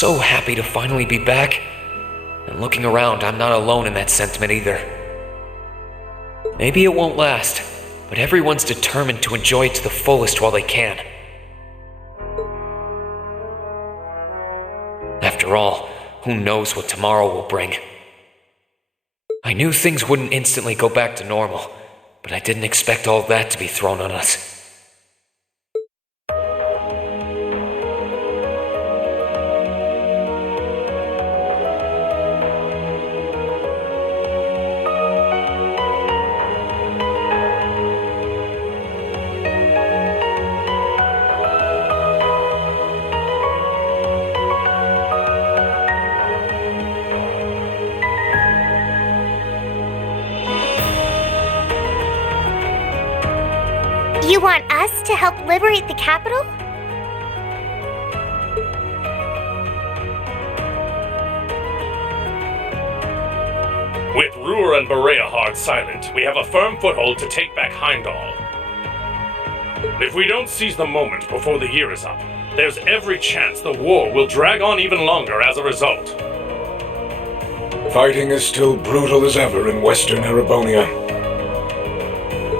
so happy to finally be back. And looking around, I'm not alone in that sentiment either. Maybe it won't last, but everyone's determined to enjoy it to the fullest while they can. After all, who knows what tomorrow will bring? I knew things wouldn't instantly go back to normal, but I didn't expect all that to be thrown on us. You want us to help liberate the capital? With Ruhr and Berea hard silent, we have a firm foothold to take back Heimdall. If we don't seize the moment before the year is up, there's every chance the war will drag on even longer as a result. Fighting is still brutal as ever in western Erebonia.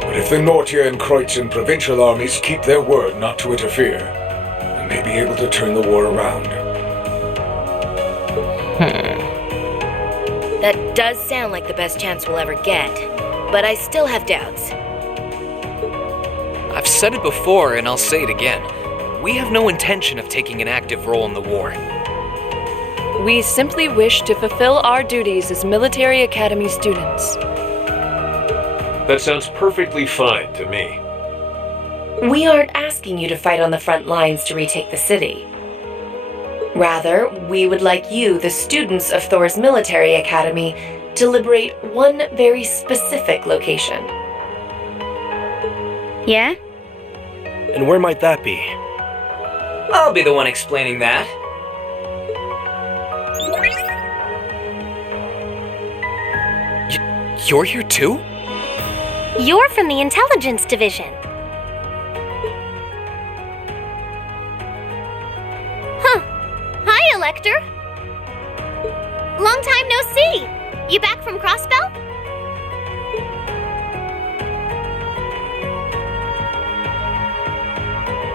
But if the Nortia and Kreutzen provincial armies keep their word not to interfere, they may be able to turn the war around. That does sound like the best chance we'll ever get, but I still have doubts. I've said it before and I'll say it again. We have no intention of taking an active role in the war. We simply wish to fulfill our duties as military academy students. That sounds perfectly fine to me. We aren't asking you to fight on the front lines to retake the city. Rather, we would like you, the students of Thor's military academy, to liberate one very specific location. Yeah? And where might that be? I'll be the one explaining that. You're here too? You're from the intelligence division. Huh. Hi, Elector. Long time no see. You back from Crossbell?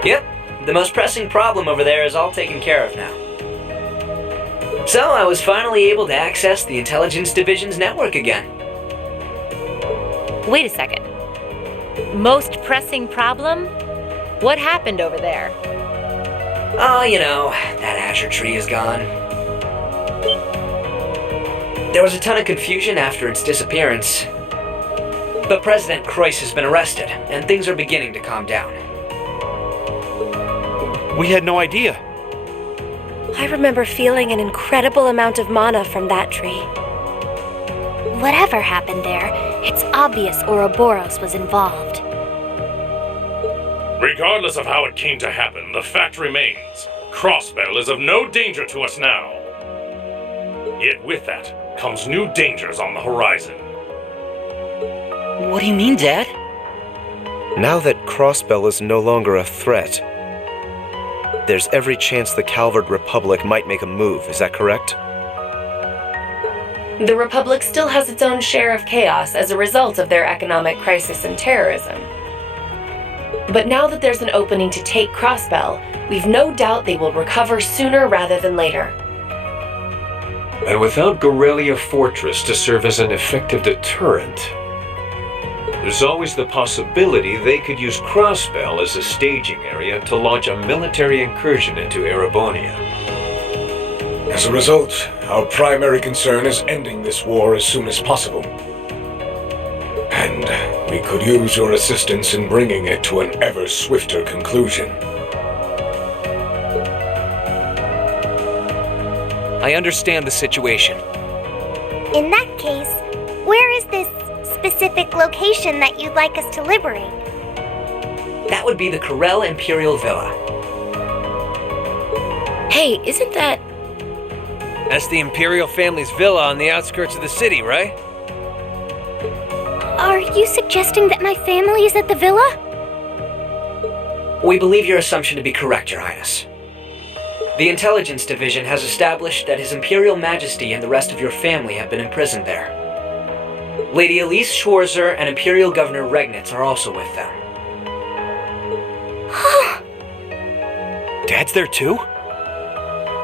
Yep, the most pressing problem over there is all taken care of now. So I was finally able to access the intelligence division's network again. Wait a second. Most pressing problem? What happened over there? Oh, you know, that Azure tree is gone. There was a ton of confusion after its disappearance. But President Kreuz has been arrested, and things are beginning to calm down. We had no idea. I remember feeling an incredible amount of mana from that tree. Whatever happened there, it's obvious Ouroboros was involved. Regardless of how it came to happen, the fact remains, Crossbell is of no danger to us now. Yet with that comes new dangers on the horizon. What do you mean, Dad? Now that Crossbell is no longer a threat, there's every chance the Calvard Republic might make a move, is that correct? The Republic still has its own share of chaos as a result of their economic crisis and terrorism. But now that there's an opening to take Crossbell, we've no doubt they will recover sooner rather than later. And without Gorelia Fortress to serve as an effective deterrent, there's always the possibility they could use Crossbell as a staging area to launch a military incursion into Erebonia. As a result, our primary concern is ending this war as soon as possible. And we could use your assistance in bringing it to an ever swifter conclusion. I understand the situation. In that case, where is this specific location that you'd like us to liberate? That would be the Karel Imperial Villa. Hey, isn't that... That's the Imperial family's villa on the outskirts of the city, right? Are you suggesting that my family is at the villa? We believe your assumption to be correct, Your Highness. The Intelligence Division has established that His Imperial Majesty and the rest of your family have been imprisoned there. Lady Elise Schwarzer and Imperial Governor Regnitz are also with them. Dad's there too?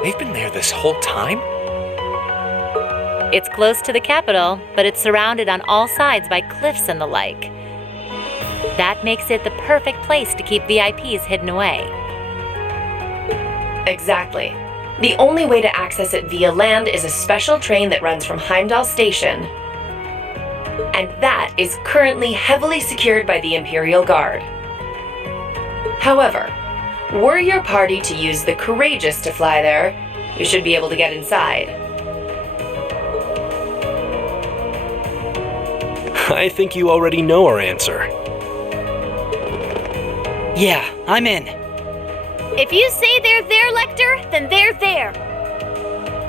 They've been there this whole time? It's close to the capital, but it's surrounded on all sides by cliffs and the like. That makes it the perfect place to keep VIPs hidden away. Exactly. The only way to access it via land is a special train that runs from Heimdall Station. And that is currently heavily secured by the Imperial Guard. However, were your party to use the Courageous to fly there, you should be able to get inside. I think you already know our answer. Yeah, I'm in. If you say they're there, Lecter, then they're there.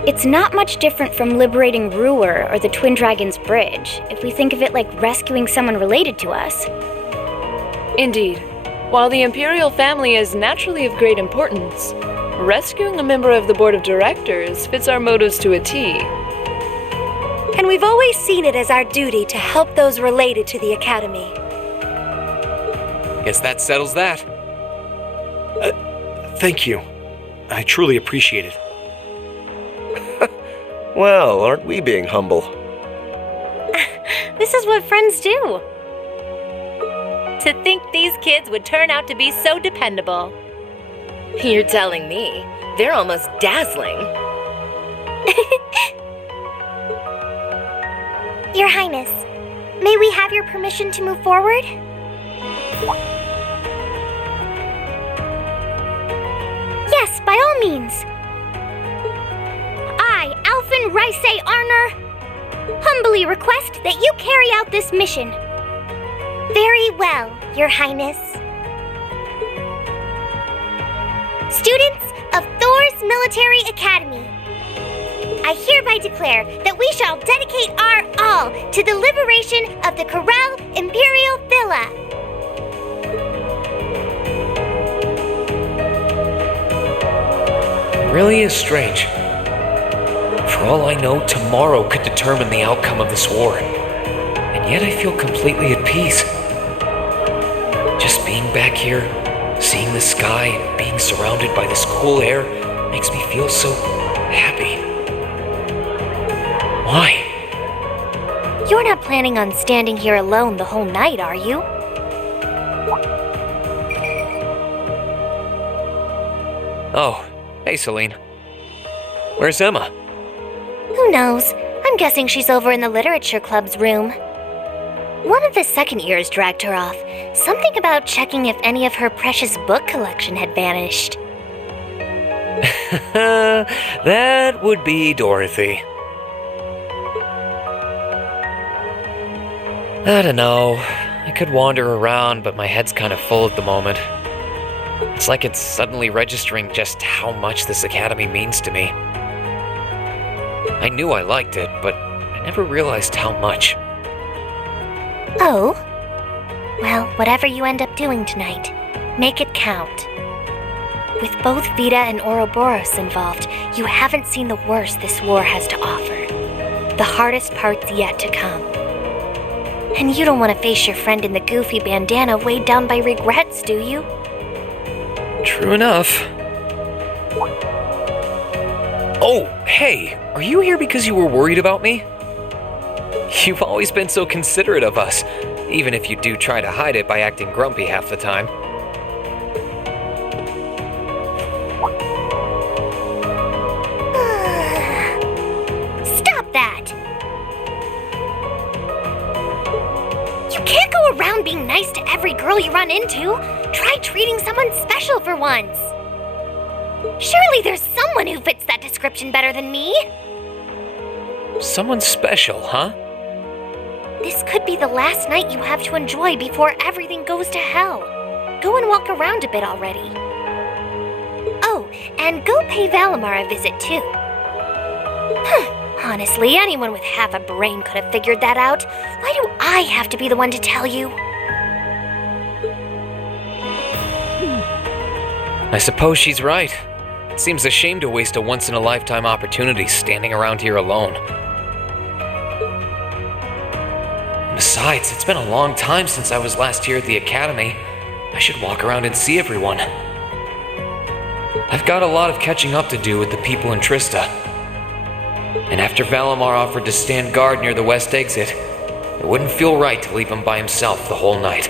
It's not much different from liberating Ruhr or the Twin Dragons Bridge, if we think of it like rescuing someone related to us. Indeed. While the Imperial family is naturally of great importance, rescuing a member of the Board of Directors fits our motives to a T. And we've always seen it as our duty to help those related to the Academy. Guess that settles that. Thank you. I truly appreciate it. Well, aren't we being humble? This is what friends do. To think these kids would turn out to be so dependable. You're telling me. They're almost dazzling. Your Highness, may we have your permission to move forward? Yes, by all means. I, Alfin Reise Arner, humbly request that you carry out this mission. Very well, Your Highness. Students of Thor's Military Academy, I hereby declare that we shall dedicate our all to the liberation of the Karel Imperial Villa. Really is strange. For all I know, tomorrow could determine the outcome of this war. And yet I feel completely at peace. Just being back here, seeing the sky, and being surrounded by this cool air makes me feel so happy. Why? You're not planning on standing here alone the whole night, are you? Oh, hey Celine. Where's Emma? Who knows? I'm guessing she's over in the Literature Club's room. One of the second years dragged her off. Something about checking if any of her precious book collection had vanished. That would be Dorothy. I don't know. I could wander around, but my head's kind of full at the moment. It's like it's suddenly registering just how much this academy means to me. I knew I liked it, but I never realized how much. Oh? Well, whatever you end up doing tonight, make it count. With both Vita and Ouroboros involved, you haven't seen the worst this war has to offer. The hardest part's yet to come. And you don't want to face your friend in the goofy bandana weighed down by regrets, do you? True enough. Oh, hey, are you here because you were worried about me? You've always been so considerate of us, even if you do try to hide it by acting grumpy half the time. Stop that! You can't go around being nice to every girl you run into. Try treating someone special for once. Surely there's someone who fits that description better than me. Someone special, huh? This could be the last night you have to enjoy before everything goes to hell. Go and walk around a bit already. Oh, and go pay Valimar a visit too. Honestly, anyone with half a brain could have figured that out. Why do I have to be the one to tell you? I suppose she's right. It seems a shame to waste a once-in-a-lifetime opportunity standing around here alone. Besides, it's been a long time since I was last here at the Academy. I should walk around and see everyone. I've got a lot of catching up to do with the people in Trista. And after Valimar offered to stand guard near the west exit, it wouldn't feel right to leave him by himself the whole night.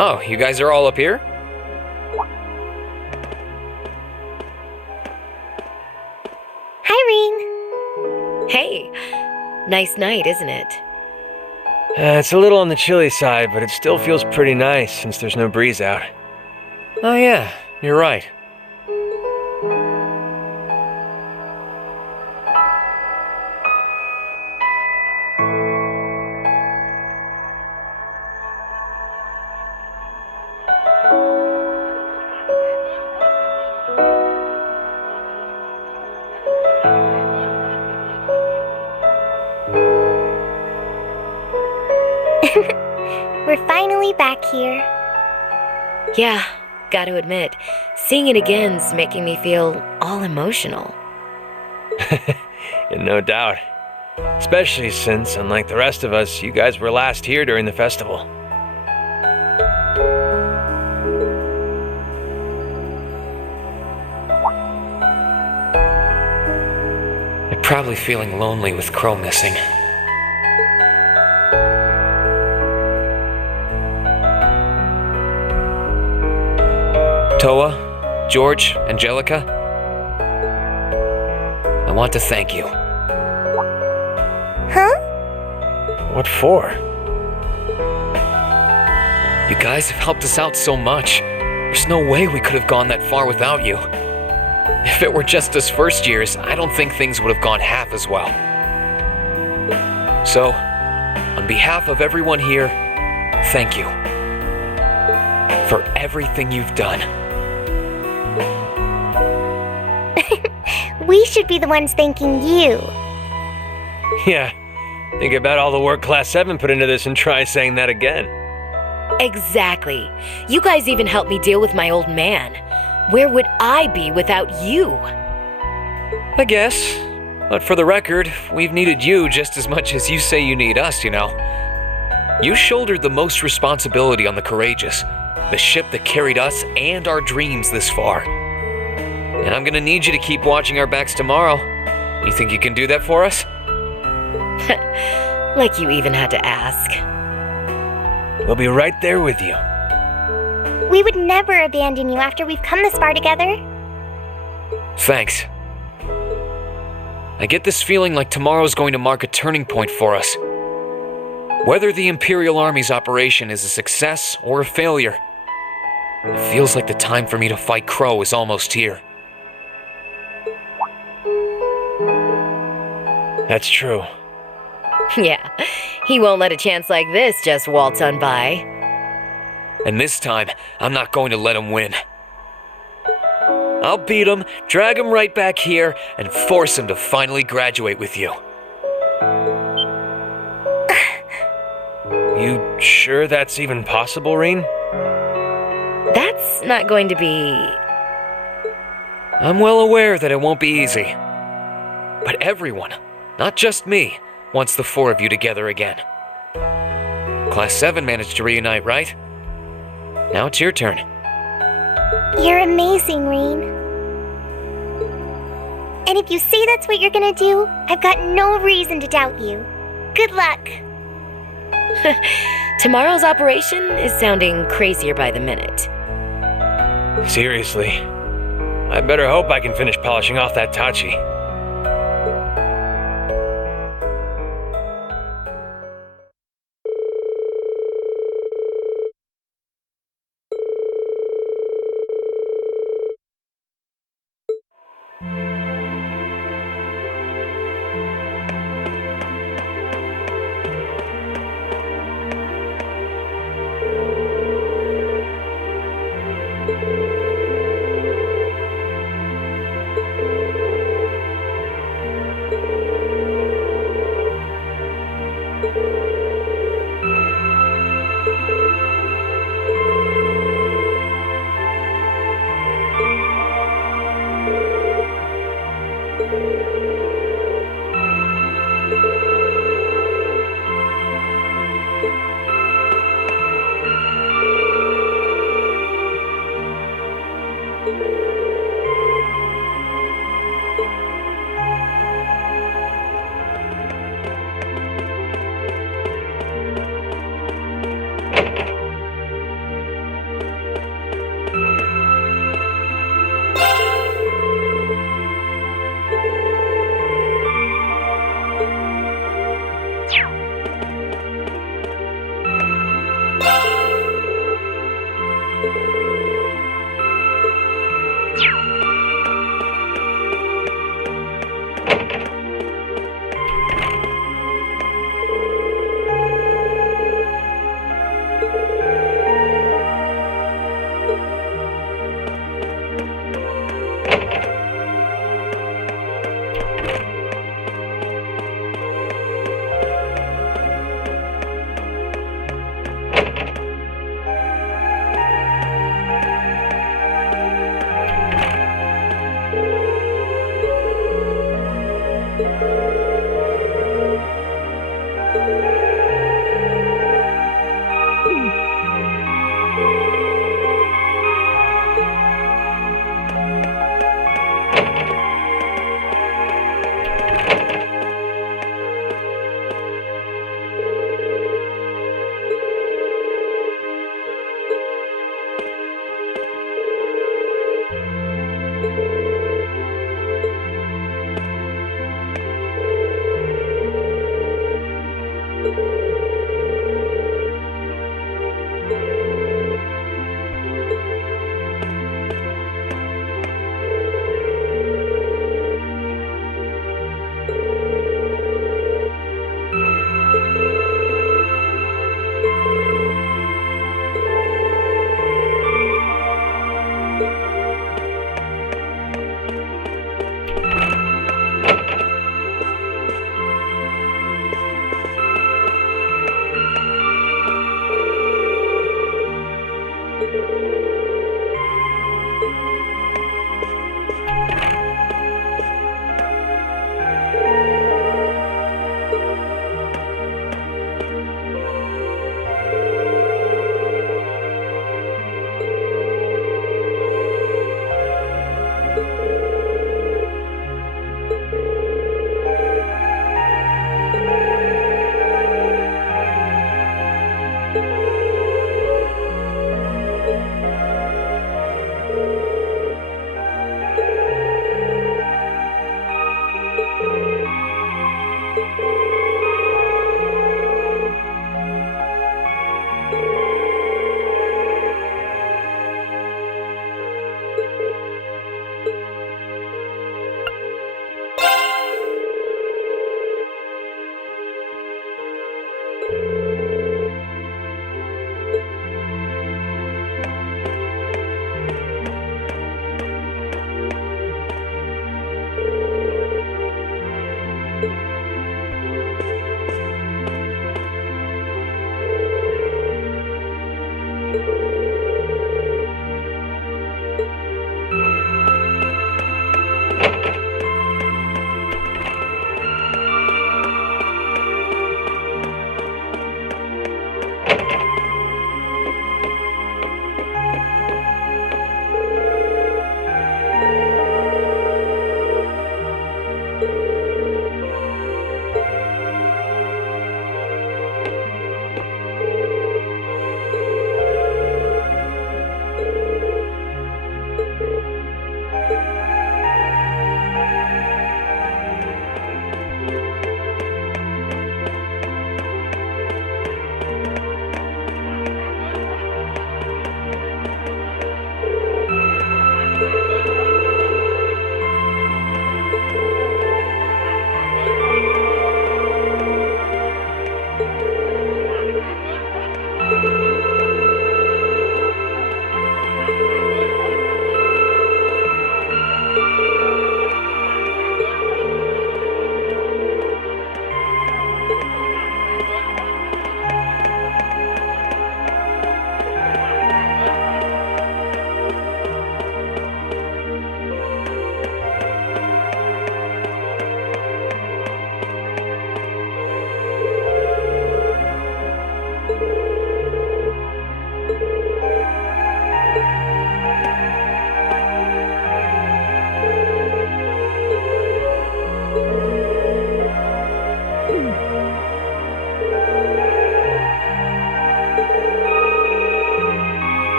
Oh, you guys are all up here? Hi, Reen. Hey, nice night, isn't it? It's a little on the chilly side, but it still feels pretty nice since there's no breeze out. Oh yeah, you're right. We're finally back here. Yeah, gotta admit, seeing it again's making me feel all emotional. No doubt. Especially since, unlike the rest of us, you guys were last here during the festival. probably feeling lonely with Crow missing. Toa, George, Angelica, I want to thank you. Huh? What for? You guys have helped us out so much. There's no way we could have gone that far without you. If it were just us first years, I don't think things would have gone half as well. So, on behalf of everyone here, thank you for everything you've done. We should be the ones thanking you. Yeah. Think about all the work Class 7 put into this and try saying that again. Exactly. You guys even helped me deal with my old man. Where would I be without you? I guess. But for the record, we've needed you just as much as you say you need us, you know. You shouldered the most responsibility on the Courageous, the ship that carried us and our dreams this far. And I'm gonna need you to keep watching our backs tomorrow. You think you can do that for us? Like you even had to ask. We'll be right there with you. We would never abandon you after we've come this far together. Thanks. I get this feeling like tomorrow's going to mark a turning point for us. Whether the Imperial Army's operation is a success or a failure, it feels like the time for me to fight Crow is almost here. That's true. Yeah, he won't let a chance like this just waltz on by. And this time, I'm not going to let him win. I'll beat him, drag him right back here, and force him to finally graduate with you. You sure that's even possible, Reen? That's not going to be... I'm well aware that it won't be easy. But everyone, not just me, wants the four of you together again. Class 7 managed to reunite, right? Now it's your turn. You're amazing, Reen. And if you say that's what you're gonna do, I've got no reason to doubt you. Good luck. Tomorrow's operation is sounding crazier by the minute. Seriously. I better hope I can finish polishing off that Tachi.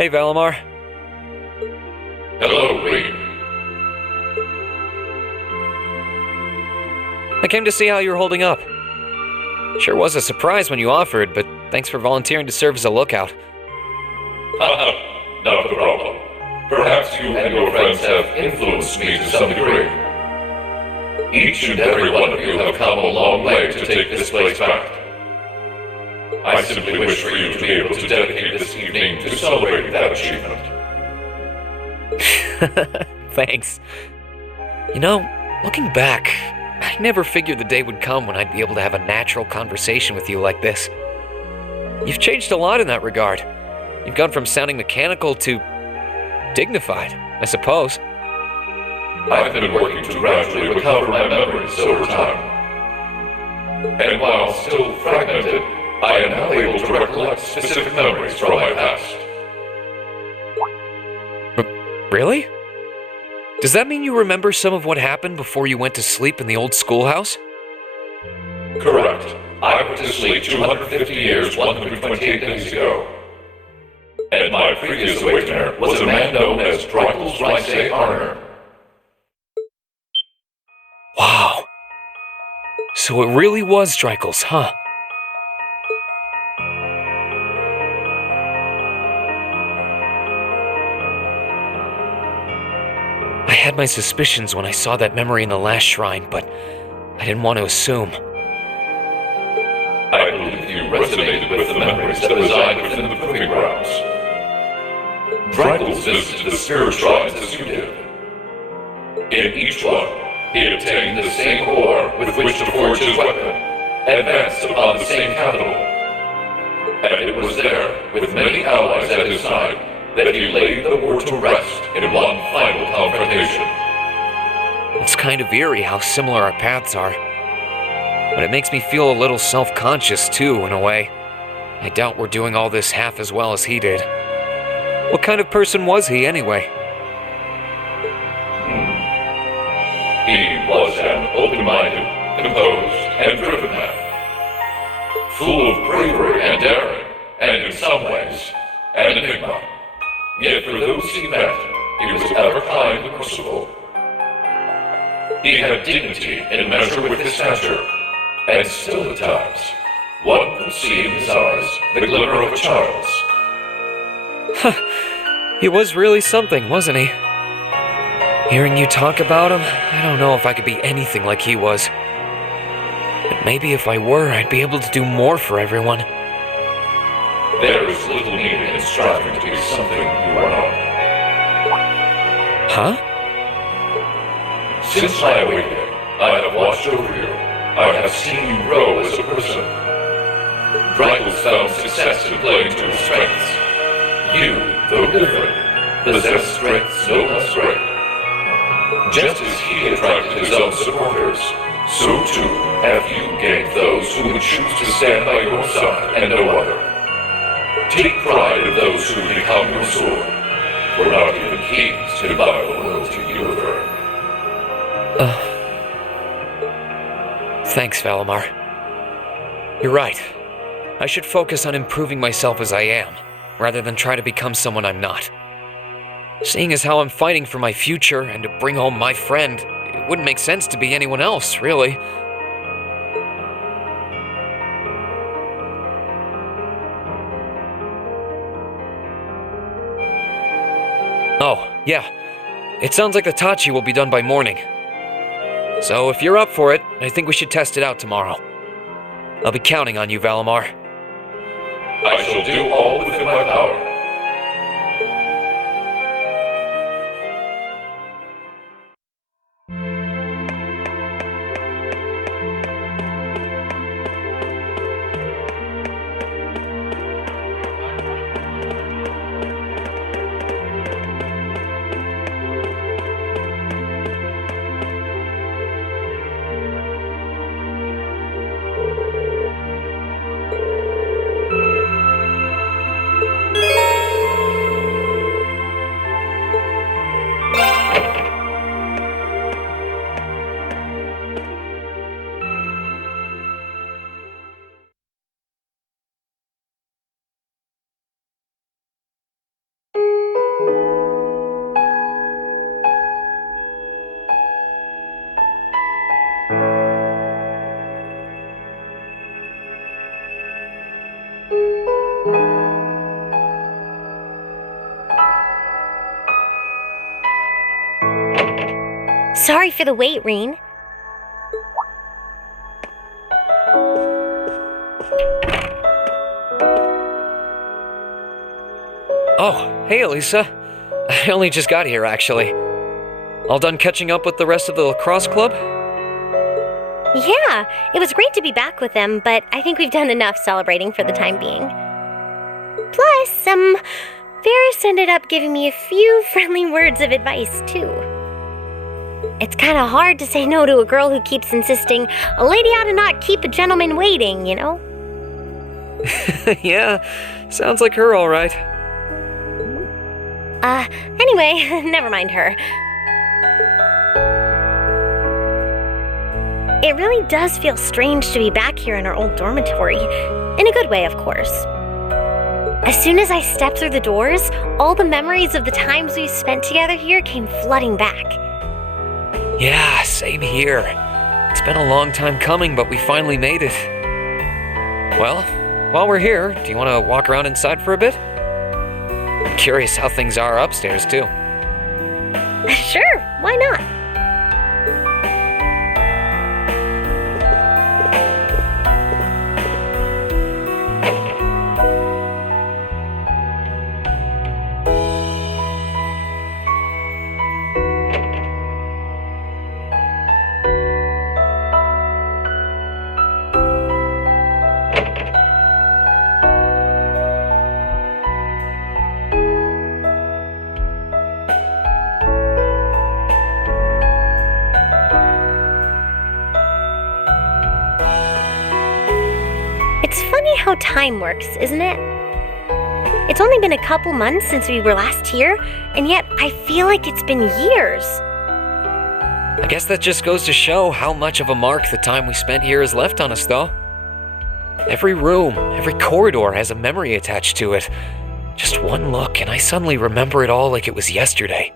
Hey, Valimar. Hello, Reed. I came to see how you're holding up. Sure was a surprise when you offered, but thanks for volunteering to serve as a lookout. Not a problem. Perhaps you and your friends have influenced me to some degree. Each and every one of you have come a long way to take this place back. I simply wish for you to be able to dedicate this evening to celebrating that achievement. Thanks. You know, looking back, I never figured the day would come when I'd be able to have a natural conversation with you like this. You've changed a lot in that regard. You've gone from sounding mechanical to dignified, I suppose. I've been working to gradually recover my memories over time. And while still fragmented, I am now able to recollect specific memories from my past. Really? Does that mean you remember some of what happened before you went to sleep in the old schoolhouse? Correct. I went to sleep 250 years, 128 days ago. And my previous awakener was a man known as Drykel's Rice Arner. Wow. So it really was Drykel's, huh? I had my suspicions when I saw that memory in the last shrine, but I didn't want to assume. I believe you resonated with the memories that reside within the proving grounds. Drykel's visited the spirit shrines as you did. In each one, he obtained the same ore with which to forge his weapon, advanced upon the same capital. And it was there, with many allies at his side, that he laid the war to rest in one final confrontation. It's kind of eerie how similar our paths are. But it makes me feel a little self-conscious too, in a way. I doubt we're doing all this half as well as he did. What kind of person was he, anyway? He was an open-minded, composed, and driven man. Full of bravery and daring, and in some ways, an enigma. Yet for those he met, he was ever kind and merciful. He had dignity in measure with his stature, and still at times, one could see in his eyes the glimmer of a child's. He was really something, wasn't he? Hearing you talk about him, I don't know if I could be anything like he was. But maybe if I were, I'd be able to do more for everyone. There is little need in striving to be something you are not. Huh? Since my awakening, I have watched over you. I have seen you grow as a person. Drykel's found success in playing to his strengths. You, though different, possess strengths no less great. Just as he attracted his own supporters, so too have you gained those who would choose to stand by your side and no other. Take pride in those who become your sword, for not even kings can buy the loyalty you have earned. Thanks, Valimar. You're right. I should focus on improving myself as I am, rather than try to become someone I'm not. Seeing as how I'm fighting for my future and to bring home my friend, it wouldn't make sense to be anyone else, really. Oh, yeah. It sounds like the Tachi will be done by morning. So if you're up for it, I think we should test it out tomorrow. I'll be counting on you, Valimar. I shall do all within my power. Sorry for the wait, Reen. Oh, hey, Alisa. I only just got here, actually. All done catching up with the rest of the lacrosse club? Yeah, it was great to be back with them, but I think we've done enough celebrating for the time being. Plus, Varys ended up giving me a few friendly words of advice, too. It's kind of hard to say no to a girl who keeps insisting a lady ought to not keep a gentleman waiting, you know? Yeah, sounds like her all right. Anyway, never mind her. It really does feel strange to be back here in our old dormitory. In a good way, of course. As soon as I stepped through the doors, all the memories of the times we spent together here came flooding back. Yeah, same here. It's been a long time coming, but we finally made it. Well, while we're here, do you want to walk around inside for a bit? I'm curious how things are upstairs, too. Sure, why not? It's funny how time works, isn't it? It's only been a couple months since we were last here, and yet I feel like it's been years. I guess that just goes to show how much of a mark the time we spent here has left on us, though. Every room, every corridor has a memory attached to it. Just one look, and I suddenly remember it all like it was yesterday.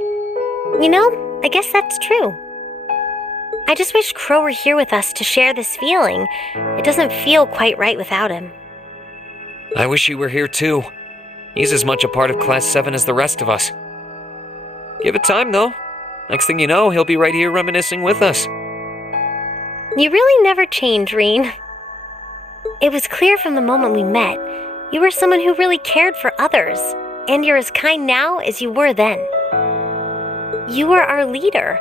You know, I guess that's true. I just wish Crow were here with us to share this feeling. It doesn't feel quite right without him. I wish he were here too. He's as much a part of Class 7 as the rest of us. Give it time, though. Next thing you know, he'll be right here reminiscing with us. You really never change, Reen. It was clear from the moment we met, you were someone who really cared for others, and you're as kind now as you were then. You were our leader,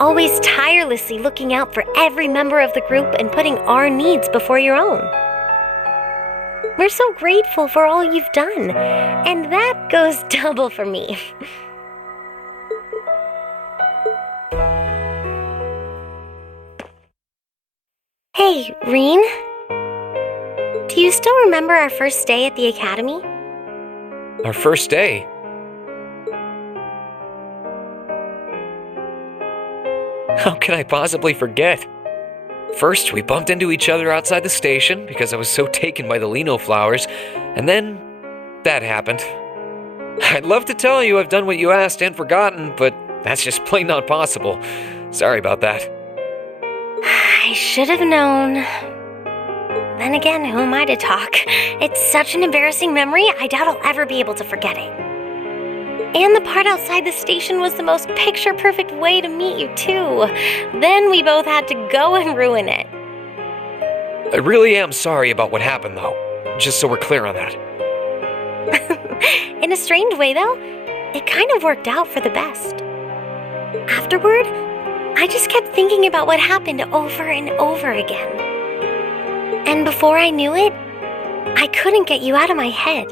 always tirelessly looking out for every member of the group and putting our needs before your own. We're so grateful for all you've done, and that goes double for me. Hey, Reen? Do you still remember our first day at the academy? Our first day? How can I possibly forget? First, we bumped into each other outside the station because I was so taken by the lino flowers, and then that happened. I'd love to tell you I've done what you asked and forgotten, but that's just plain not possible. Sorry about that. I should have known. Then again, who am I to talk? It's such an embarrassing memory, I doubt I'll ever be able to forget it. And the part outside the station was the most picture-perfect way to meet you, too. Then we both had to go and ruin it. I really am sorry about what happened, though. Just so we're clear on that. In a strange way, though, it kind of worked out for the best. Afterward, I just kept thinking about what happened over and over again. And before I knew it, I couldn't get you out of my head.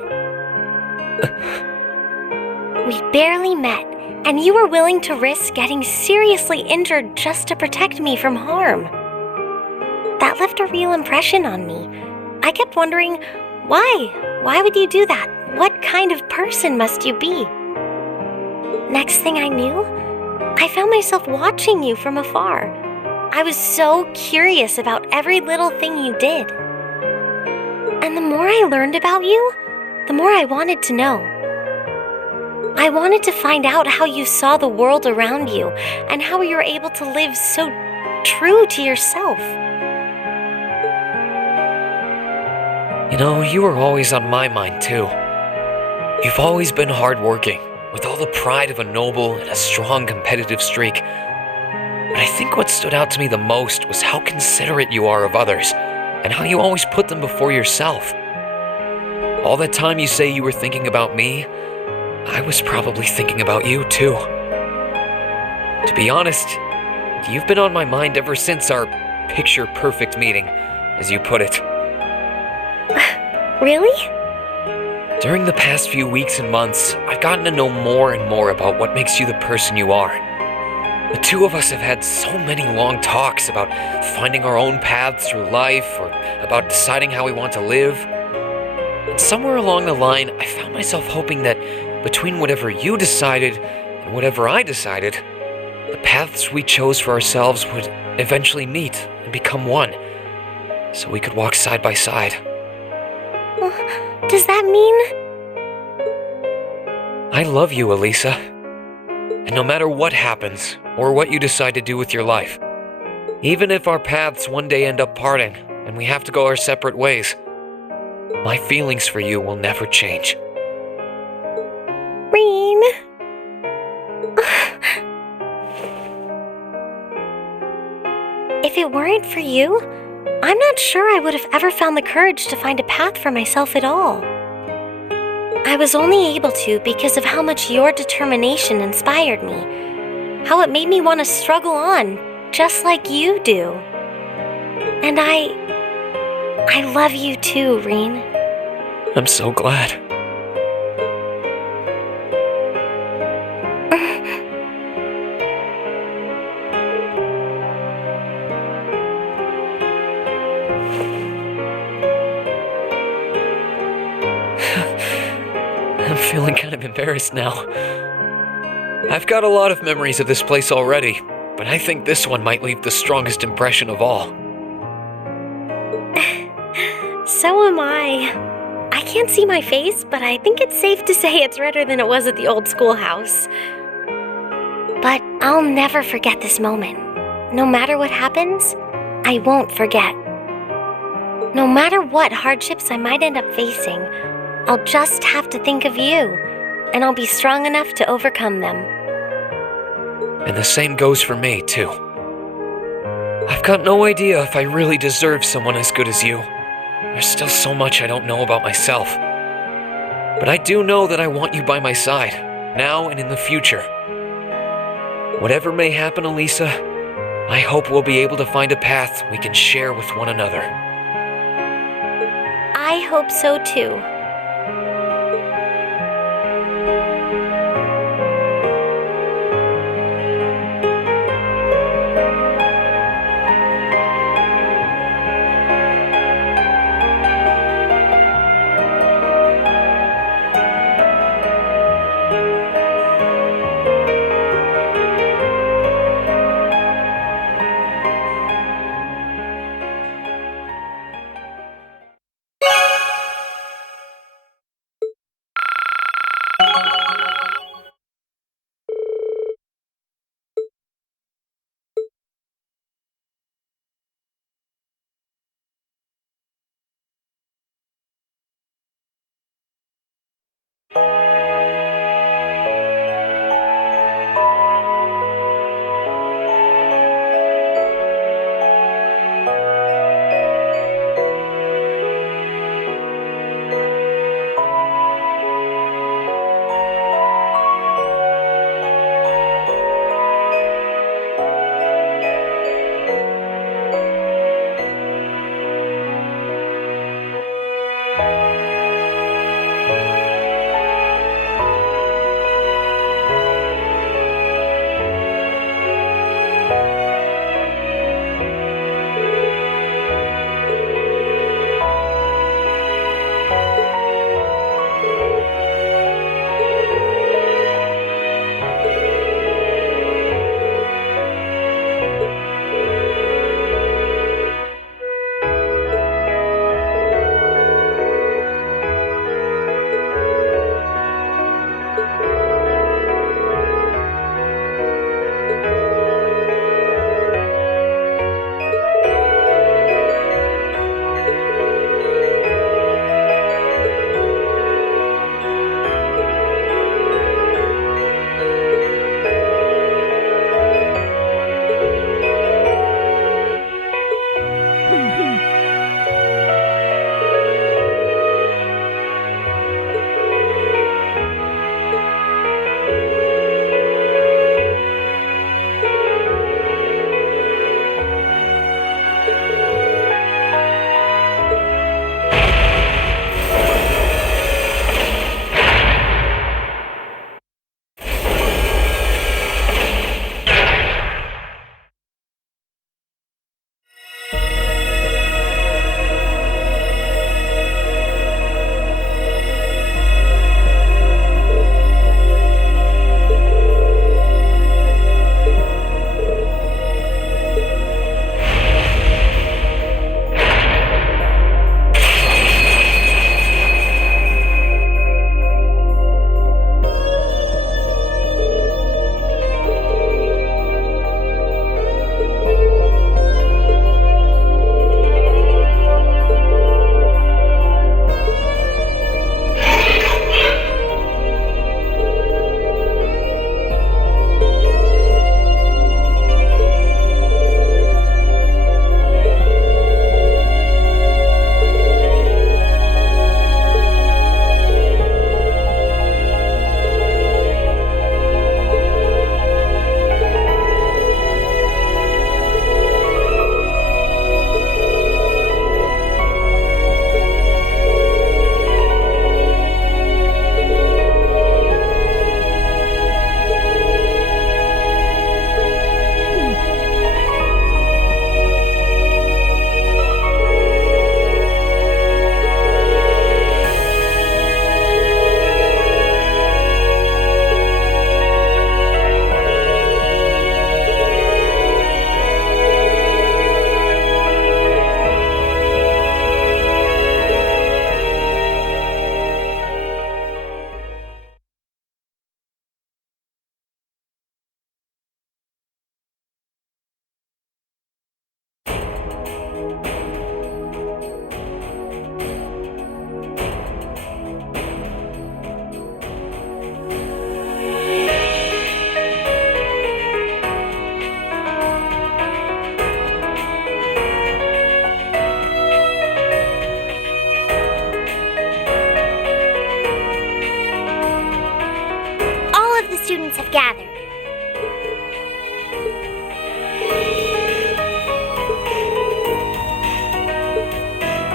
We barely met, and you were willing to risk getting seriously injured just to protect me from harm. That left a real impression on me. I kept wondering, why? Why would you do that? What kind of person must you be? Next thing I knew, I found myself watching you from afar. I was so curious about every little thing you did. And the more I learned about you, the more I wanted to know. I wanted to find out how you saw the world around you and how you were able to live so true to yourself. You know, you were always on my mind, too. You've always been hardworking, with all the pride of a noble and a strong competitive streak. But I think what stood out to me the most was how considerate you are of others, and how you always put them before yourself. All that time you say you were thinking about me, I was probably thinking about you, too. To be honest, you've been on my mind ever since our picture-perfect meeting, as you put it. Really? During the past few weeks and months, I've gotten to know more and more about what makes you the person you are. The two of us have had so many long talks about finding our own paths through life, or about deciding how we want to live. And somewhere along the line, I found myself hoping that between whatever you decided and whatever I decided, the paths we chose for ourselves would eventually meet and become one, so we could walk side by side. Does that mean? I love you, Alisa. And no matter what happens, or what you decide to do with your life, even if our paths one day end up parting, and we have to go our separate ways, my feelings for you will never change. Reen. If it weren't for you, I'm not sure I would have ever found the courage to find a path for myself at all. I was only able to because of how much your determination inspired me, how it made me want to struggle on, just like you do. And I love you too, Reen. I'm so glad. I'm feeling kind of embarrassed now. I've got a lot of memories of this place already, but I think this one might leave the strongest impression of all. So am I. I can't see my face, but I think it's safe to say it's redder than it was at the old schoolhouse. But I'll never forget this moment. No matter what happens, I won't forget. No matter what hardships I might end up facing, I'll just have to think of you, and I'll be strong enough to overcome them. And the same goes for me, too. I've got no idea if I really deserve someone as good as you. There's still so much I don't know about myself. But I do know that I want you by my side, now and in the future. Whatever may happen, Alisa, I hope we'll be able to find a path we can share with one another. I hope so too.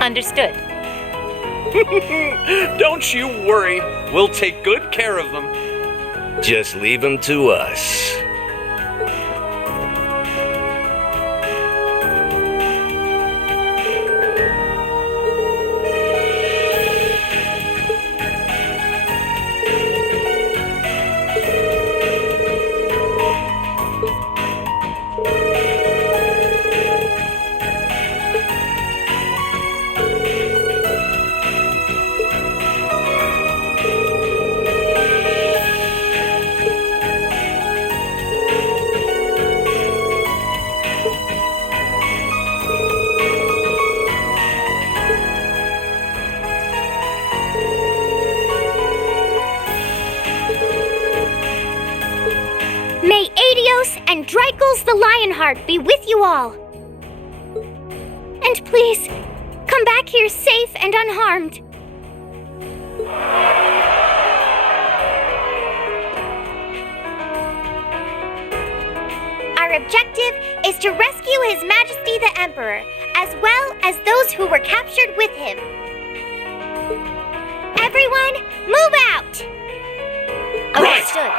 Understood. Don't you worry. We'll take good care of them. Just leave them to us. May Adios and Dreichels the Lionheart be with you all. And please, come back here safe and unharmed. Our objective is to rescue His Majesty the Emperor, as well as those who were captured with him. Everyone, move out! Understood.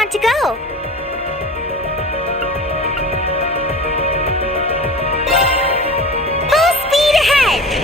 want to go? Full speed ahead!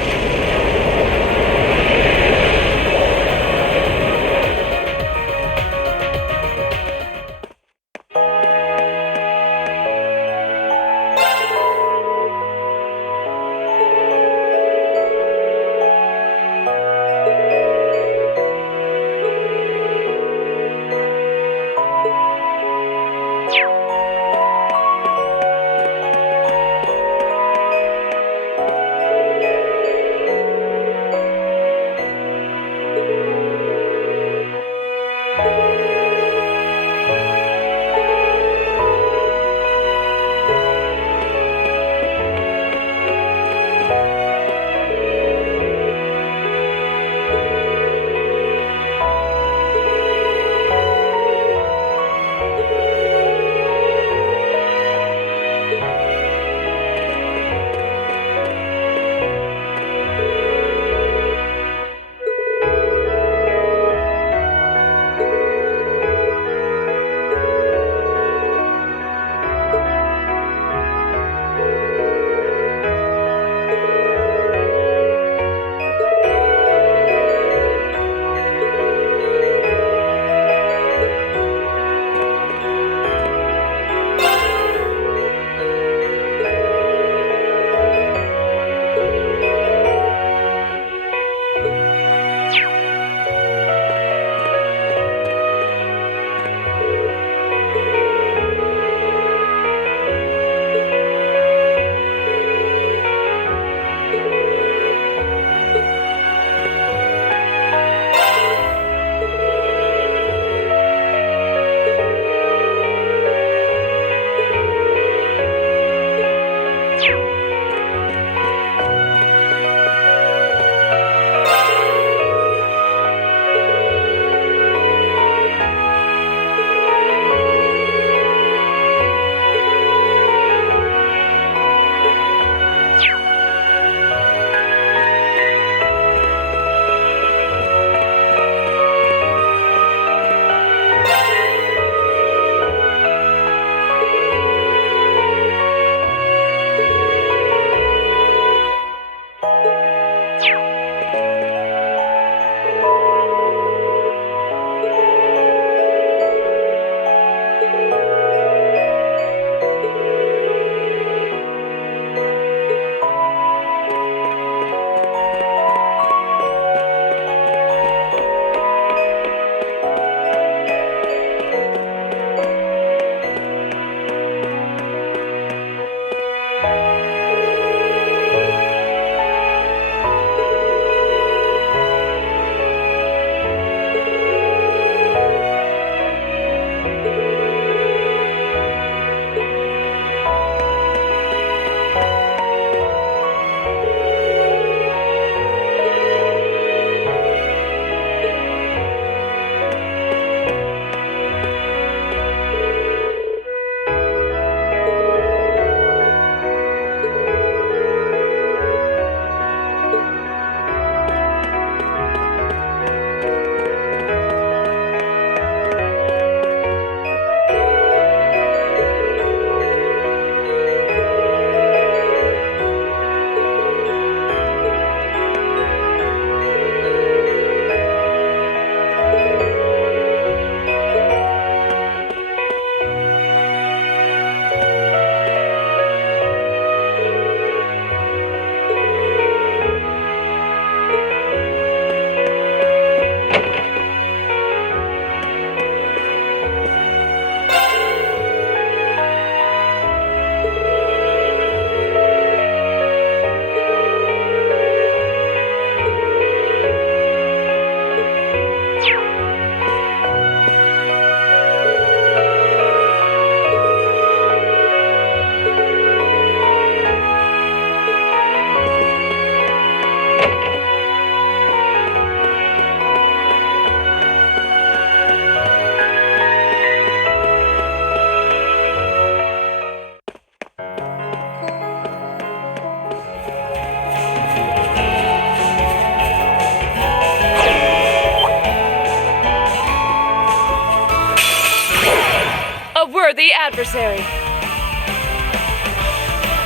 A worthy adversary.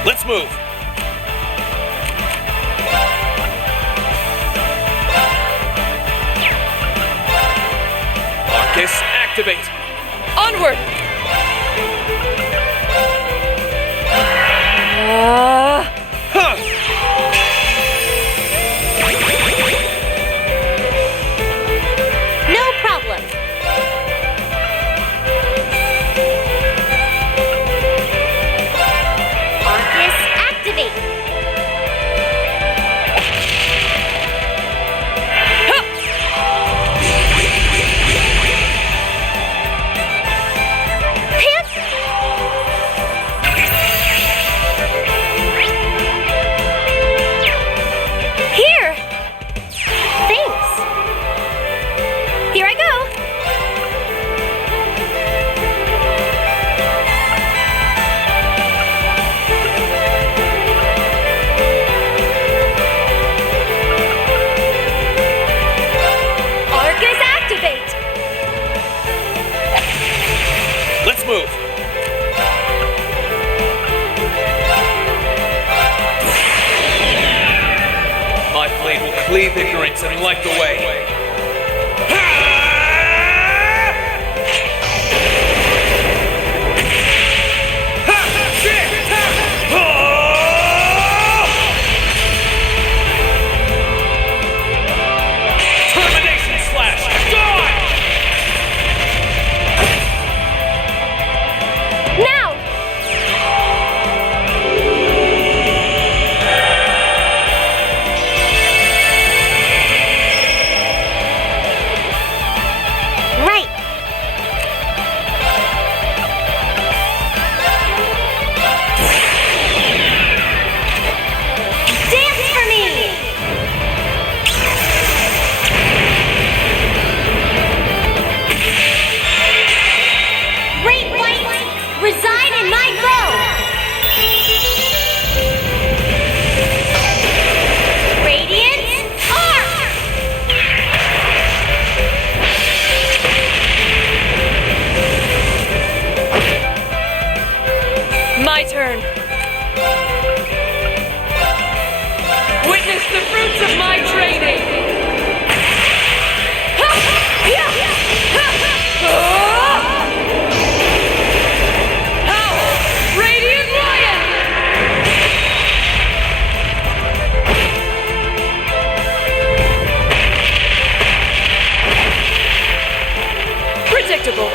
Let's move. Arcus, activate. Onward! No problem. Arcus, activate. Here! Thanks. Here I go. Arcus, activate. Let's move. My blade will cleave ignorance and light the way. Termination slash! Gone! Now! Right. Dance for me! Great light reside in my bow! Radiant arc! My turn. Witness the fruits of my training. Howl, Radiant Lion! Predictable.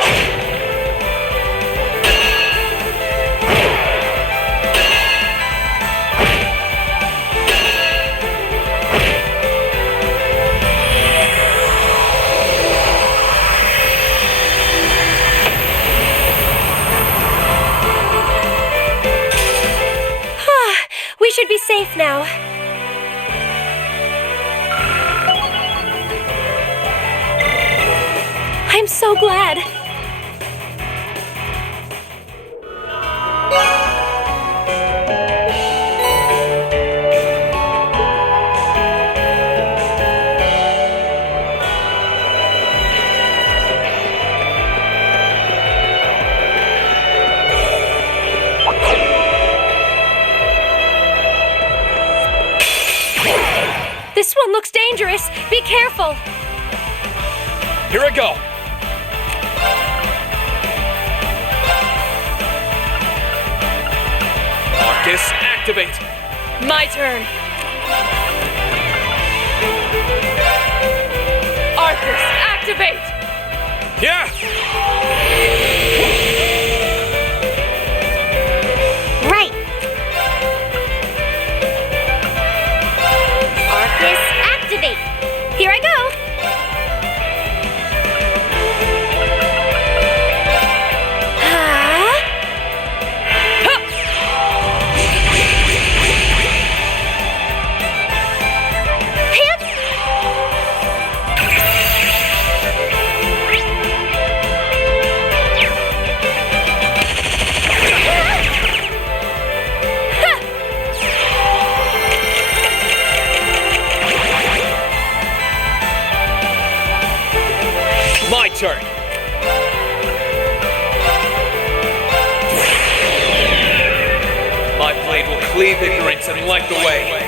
We should be safe now. I'm so glad. This one looks dangerous. Be careful. Here I go. Arcus, activate. My turn. Arcus, activate. Yeah! Right. Arcus, activate. Here I go. Leave ignorance and light the way.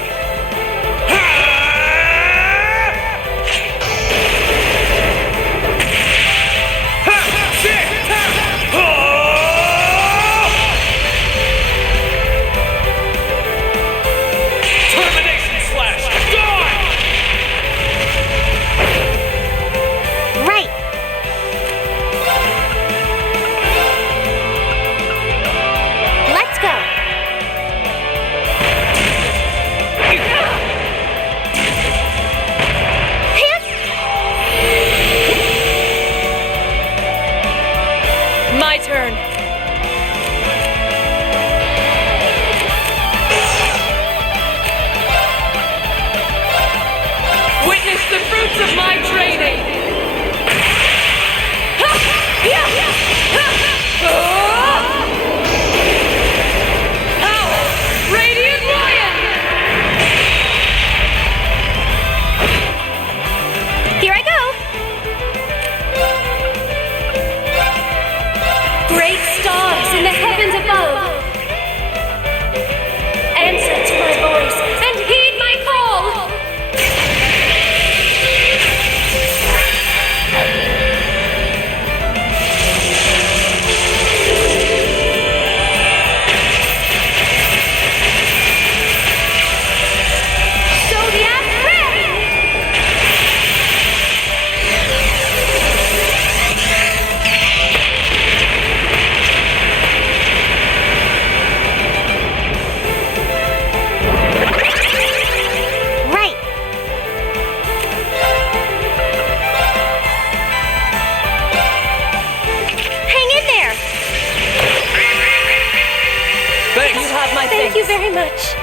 Thank you very much.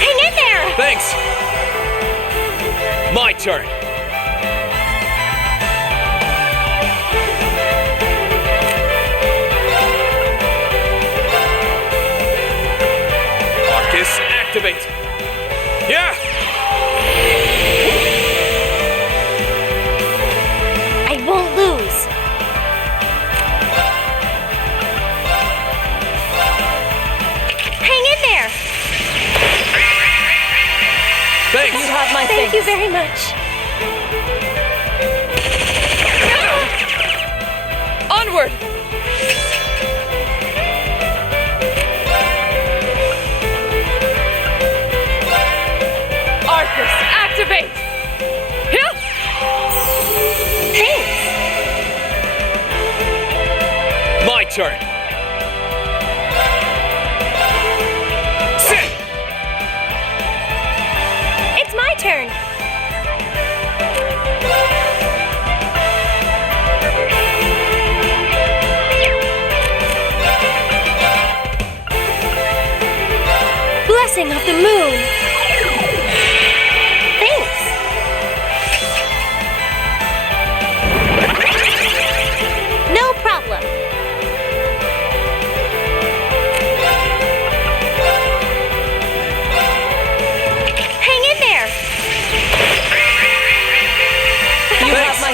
Hang in there! Thanks! My turn! Marcus, activate! Yeah! I won't lose. Thanks! You have my thank you very much. Onward! Arcus, activate! Here! Thanks! My turn! Turn. Blessing of the moon. Thanks. No problem.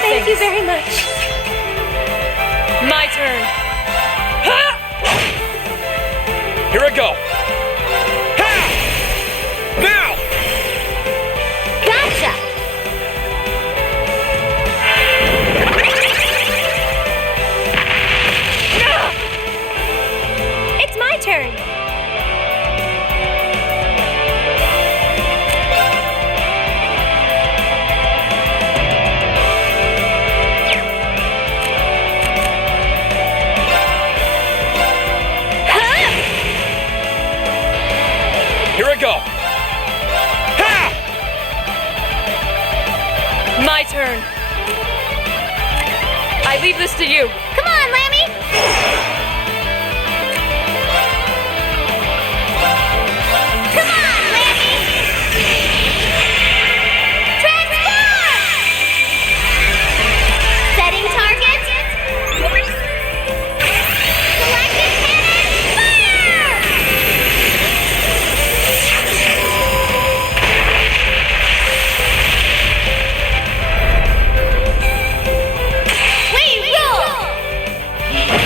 Thank you very much. My turn. Ha! Here I go. Ha! Now! Gotcha! It's my turn. Here I go. Ha! My turn. I leave this to you. Come on, Lammy! Come on, Lammy! Transform! Setting target. Selected cannon, fire! We rule!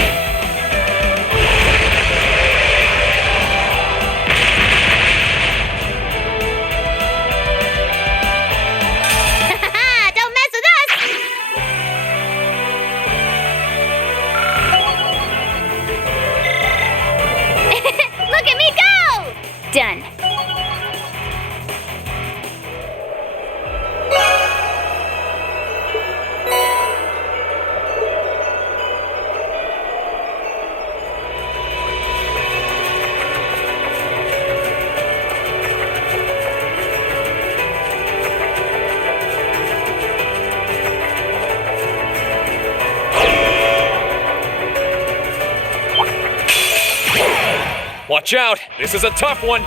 Watch out! This is a tough one!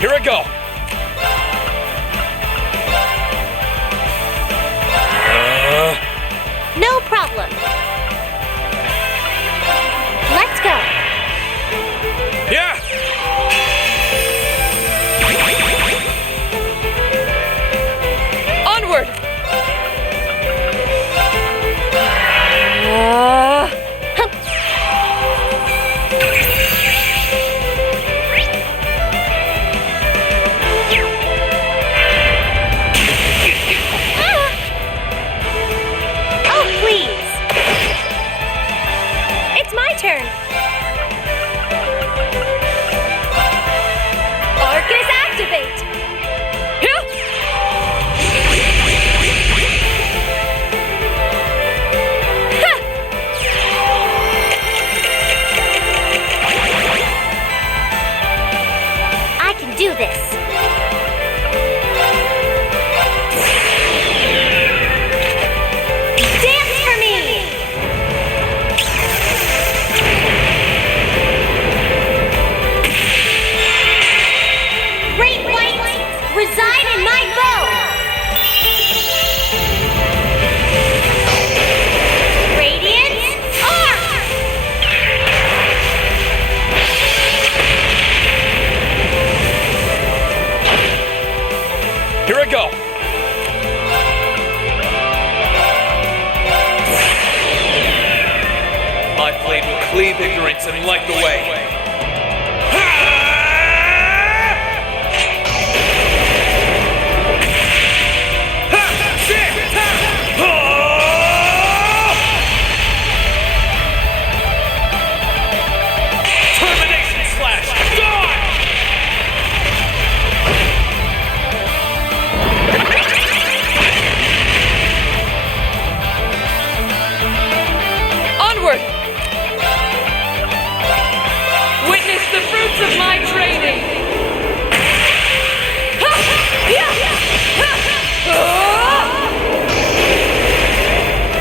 Here I go! No problem. Let's go. Yeah! Onward! Oh, please. It's my turn. Arcus activate. I can do this. Dance for me. Great light, reside in my bow. Radiance, arc. Here I go! My blade will cleave ignorance and light the way. Termination slash! Gone! Onward! Witness the fruits of my training!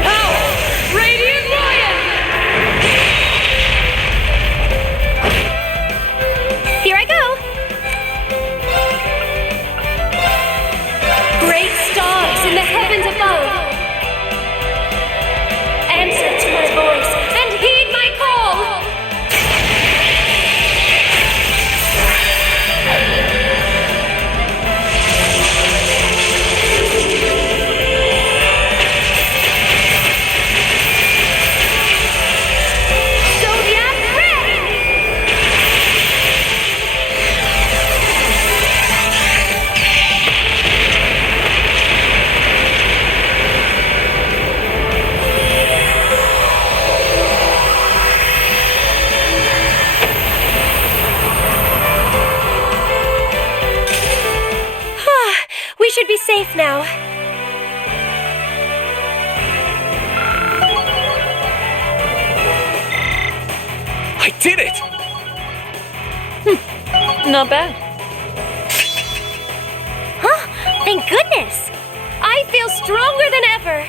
Power! Radiant Lion! Here I go. Great stars in the heavens above. Answer to my voice and heed my call. Zodiac ready. We should be safe now. I did it! Not bad. Huh? Thank goodness. I feel stronger than ever.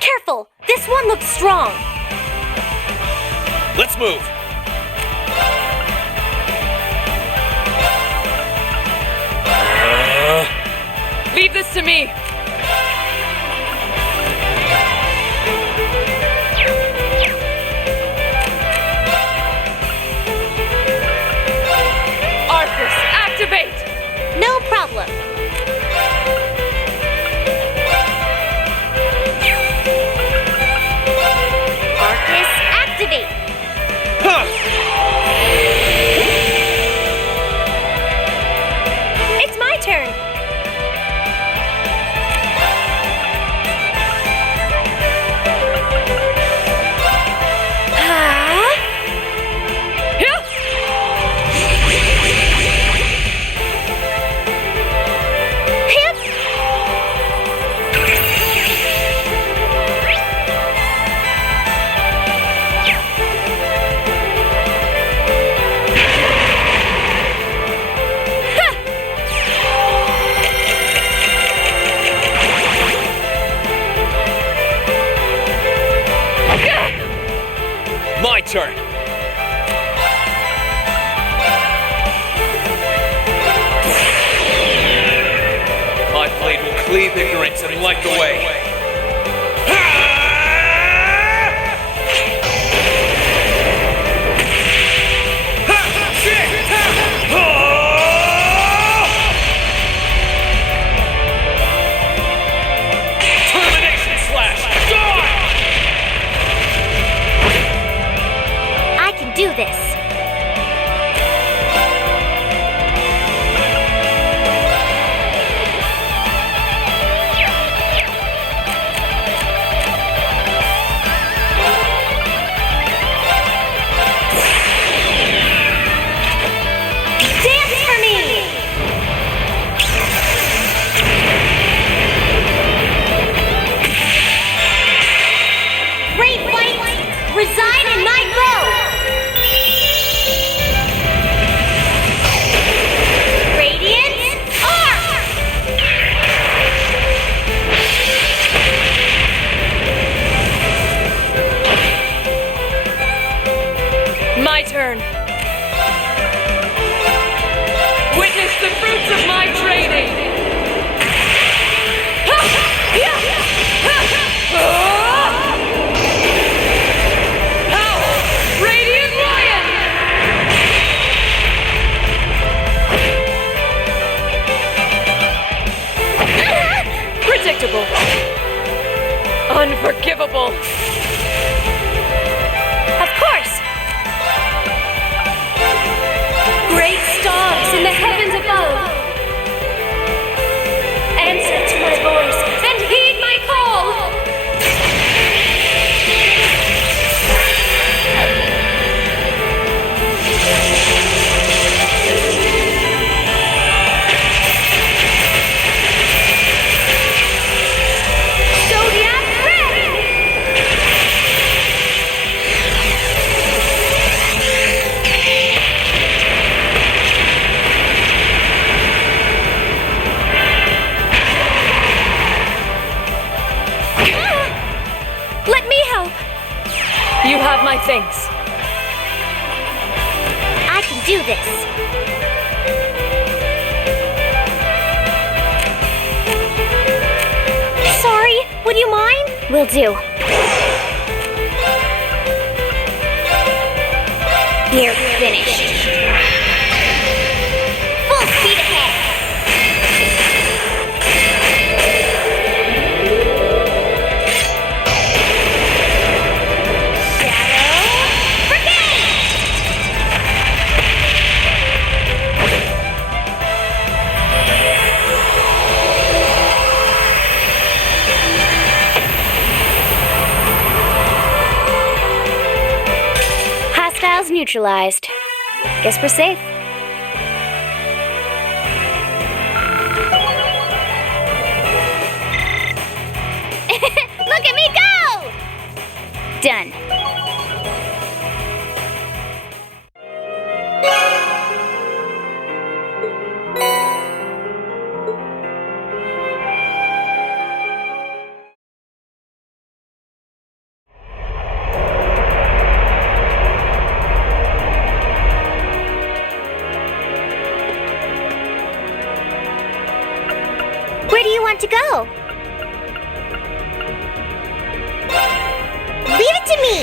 Careful! This one looks strong. Let's move! Leave this to me! Arcus, activate! No problem. Arcus activate. It's my turn. turn. My blade will cleave ignorance and light the way. Termination slash! I can do this. Dance for me! Great white, reside in my grove! Radiant arc! My turn. Witness the fruits of my training. Howl, Radiant Lion! Predictable. Unforgivable. Of course! Great stars in the heavens above, answer to my voice and heed my call. Zodiac red! Let me help! You have my thanks. I can do this. Sorry, would you mind? Will do. You're finished. Full speed ahead. Shadow Brigade! Hostiles neutralized. Guess we're safe. Look at me go! Done. Where do you want to go? Leave it to me!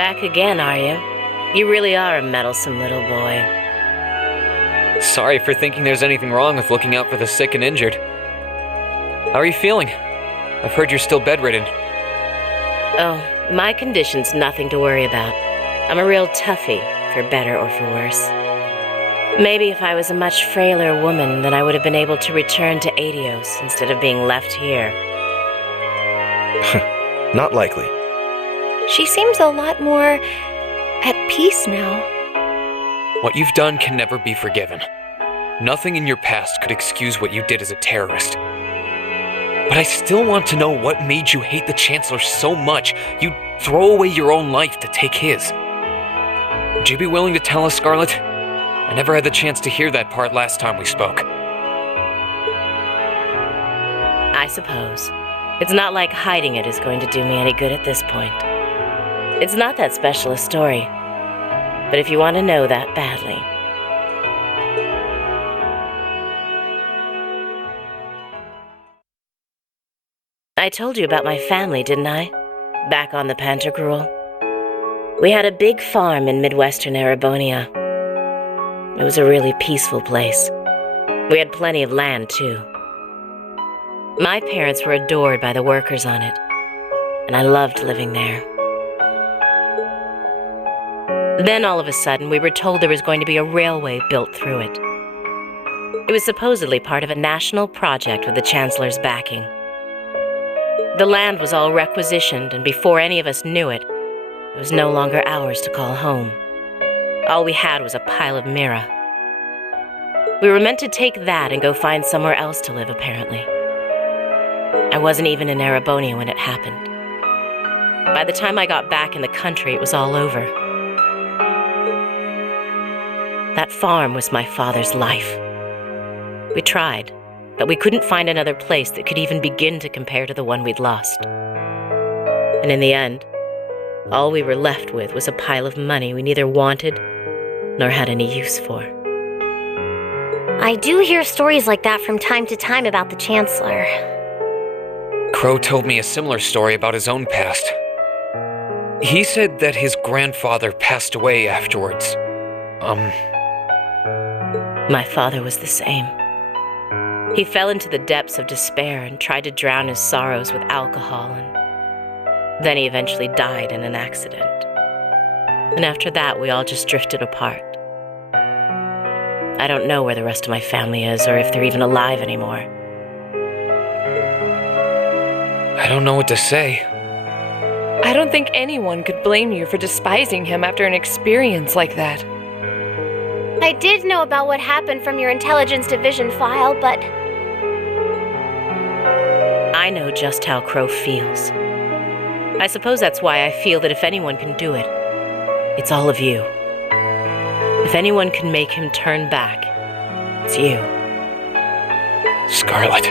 Back again, are you? You really are a meddlesome little boy. Sorry for thinking there's anything wrong with looking out for the sick and injured. How are you feeling? I've heard you're still bedridden. Oh, my condition's nothing to worry about. I'm a real toughie, for better or for worse. Maybe if I was a much frailer woman, then I would have been able to return to Adios instead of being left here. Not likely. She seems a lot more at peace now. What you've done can never be forgiven. Nothing in your past could excuse what you did as a terrorist. But I still want to know what made you hate the Chancellor so much you'd throw away your own life to take his. Would you be willing to tell us, Scarlet? I never had the chance to hear that part last time we spoke. I suppose. It's not like hiding it is going to do me any good at this point. It's not that special a story. But if you want to know that badly... I told you about my family, didn't I? Back on the Pantagruel. We had a big farm in Midwestern Erebonia. It was a really peaceful place. We had plenty of land, too. My parents were adored by the workers on it, and I loved living there. Then all of a sudden, we were told there was going to be a railway built through it. It was supposedly part of a national project with the Chancellor's backing. The land was all requisitioned, and before any of us knew it, it was no longer ours to call home. All we had was a pile of Mira. We were meant to take that and go find somewhere else to live, apparently. I wasn't even in Erebonia when it happened. By the time I got back in the country, it was all over. That farm was my father's life. We tried, but we couldn't find another place that could even begin to compare to the one we'd lost. And in the end, all we were left with was a pile of money we neither wanted nor had any use for. I do hear stories like that from time to time about the Chancellor. Crow told me a similar story about his own past. He said that his grandfather passed away afterwards. My father was the same. He fell into the depths of despair and tried to drown his sorrows with alcohol, and then he eventually died in an accident. And after that, we all just drifted apart. I don't know where the rest of my family is, or if they're even alive anymore. I don't know what to say. I don't think anyone could blame you for despising him after an experience like that. I did know about what happened from your intelligence division file, but... I know just how Crow feels. I suppose that's why I feel that if anyone can do it, it's all of you. If anyone can make him turn back, it's you. Scarlet,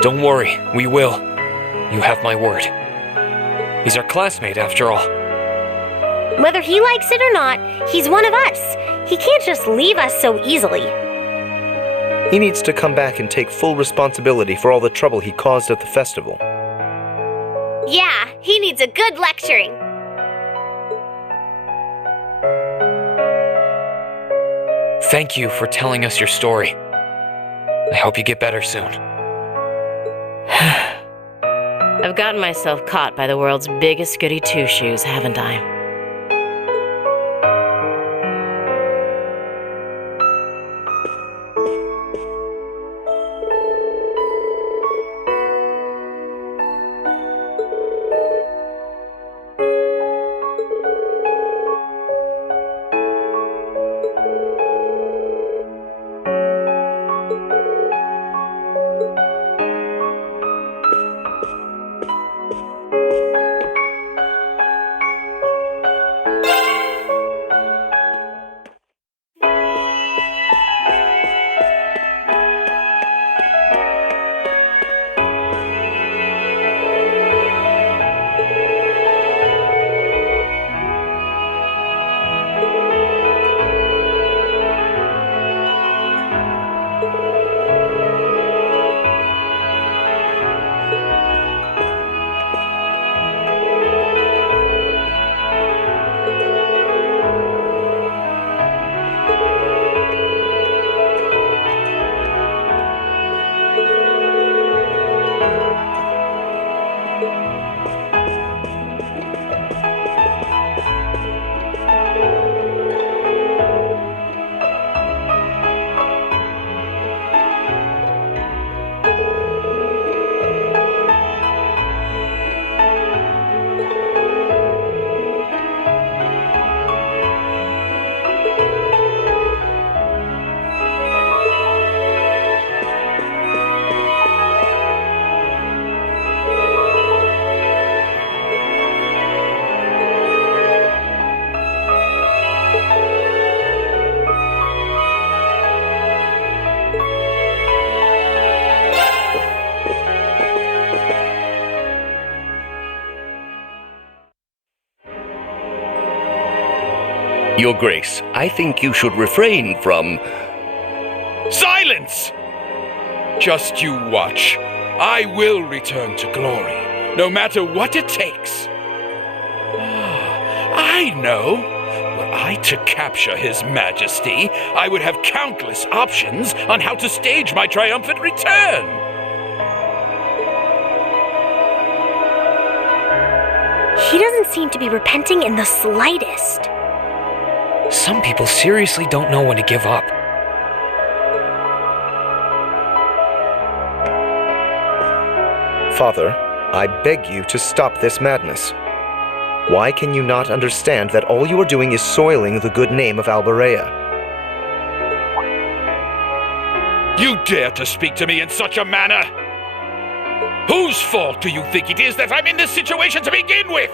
don't worry, we will. You have my word. He's our classmate, after all. Whether he likes it or not, he's one of us. He can't just leave us so easily. He needs to come back and take full responsibility for all the trouble he caused at the festival. Yeah, he needs a good lecturing. Thank you for telling us your story. I hope you get better soon. I've gotten myself caught by the world's biggest goody two-shoes, haven't I? Your Grace, I think you should refrain from... Silence! Just you watch. I will return to glory, no matter what it takes. I know. Were I to capture His Majesty, I would have countless options on how to stage my triumphant return. He doesn't seem to be repenting in the slightest. Some people seriously don't know when to give up. Father, I beg you to stop this madness. Why can you not understand that all you are doing is soiling the good name of Albarea? You dare to speak to me in such a manner? Whose fault do you think it is that I'm in this situation to begin with?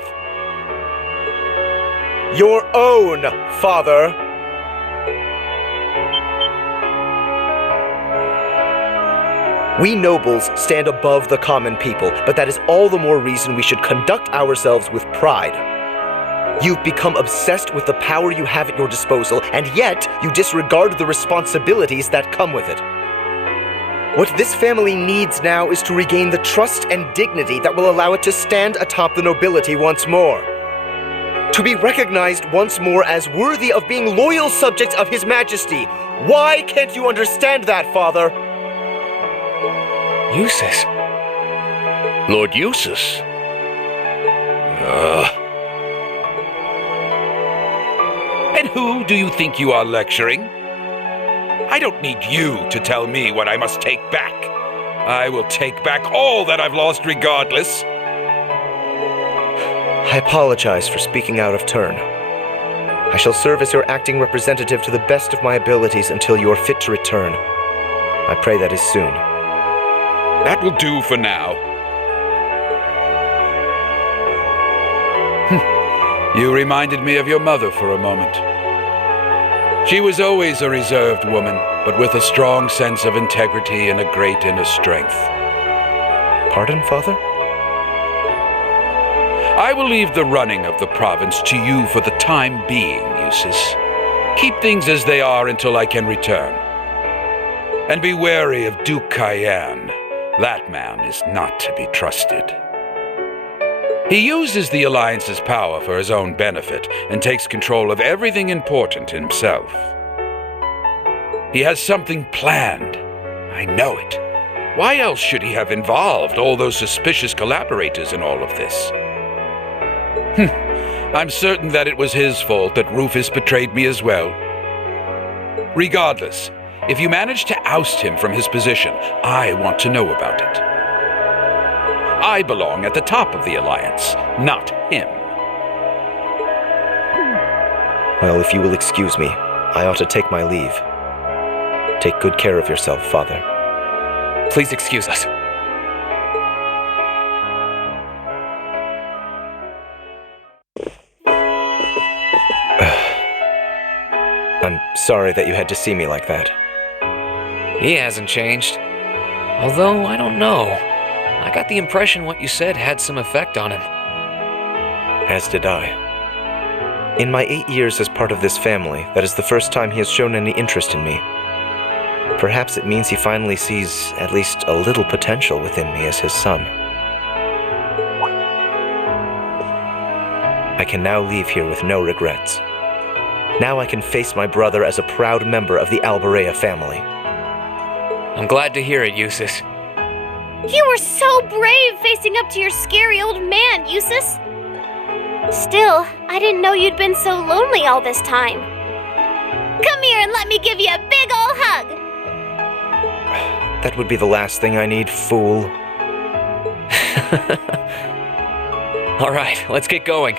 Your own, Father! We nobles stand above the common people, but that is all the more reason we should conduct ourselves with pride. You've become obsessed with the power you have at your disposal, and yet you disregard the responsibilities that come with it. What this family needs now is to regain the trust and dignity that will allow it to stand atop the nobility once more. To be recognized once more as worthy of being loyal subjects of His Majesty. Why can't you understand that, Father? Eustace. Lord Eustace. And who do you think you are lecturing? I don't need you to tell me what I must take back. I will take back all that I've lost regardless. I apologize for speaking out of turn. I shall serve as your acting representative to the best of my abilities until you are fit to return. I pray that is soon. That will do for now. You reminded me of your mother for a moment. She was always a reserved woman, but with a strong sense of integrity and a great inner strength. Pardon, Father? I will leave the running of the province to you for the time being, Eustace. Keep things as they are until I can return. And be wary of Duke Cayenne. That man is not to be trusted. He uses the Alliance's power for his own benefit and takes control of everything important himself. He has something planned. I know it. Why else should he have involved all those suspicious collaborators in all of this? I'm certain that it was his fault that Rufus betrayed me as well. Regardless, if you manage to oust him from his position, I want to know about it. I belong at the top of the Alliance, not him. Well, if you will excuse me, I ought to take my leave. Take good care of yourself, Father. Please excuse us. I'm sorry that you had to see me like that. He hasn't changed. Although, I don't know. I got the impression what you said had some effect on him. As did I. In my 8 years as part of this family, that is the first time he has shown any interest in me. Perhaps it means he finally sees at least a little potential within me as his son. I can now leave here with no regrets. Now I can face my brother as a proud member of the Albarea family. I'm glad to hear it, Eustace. You were so brave facing up to your scary old man, Eustace. Still, I didn't know you'd been so lonely all this time. Come here and let me give you a big ol' hug. That would be the last thing I need, fool. All right, let's get going.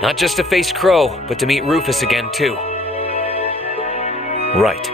Not just to face Crow, but to meet Rufus again, too. Right.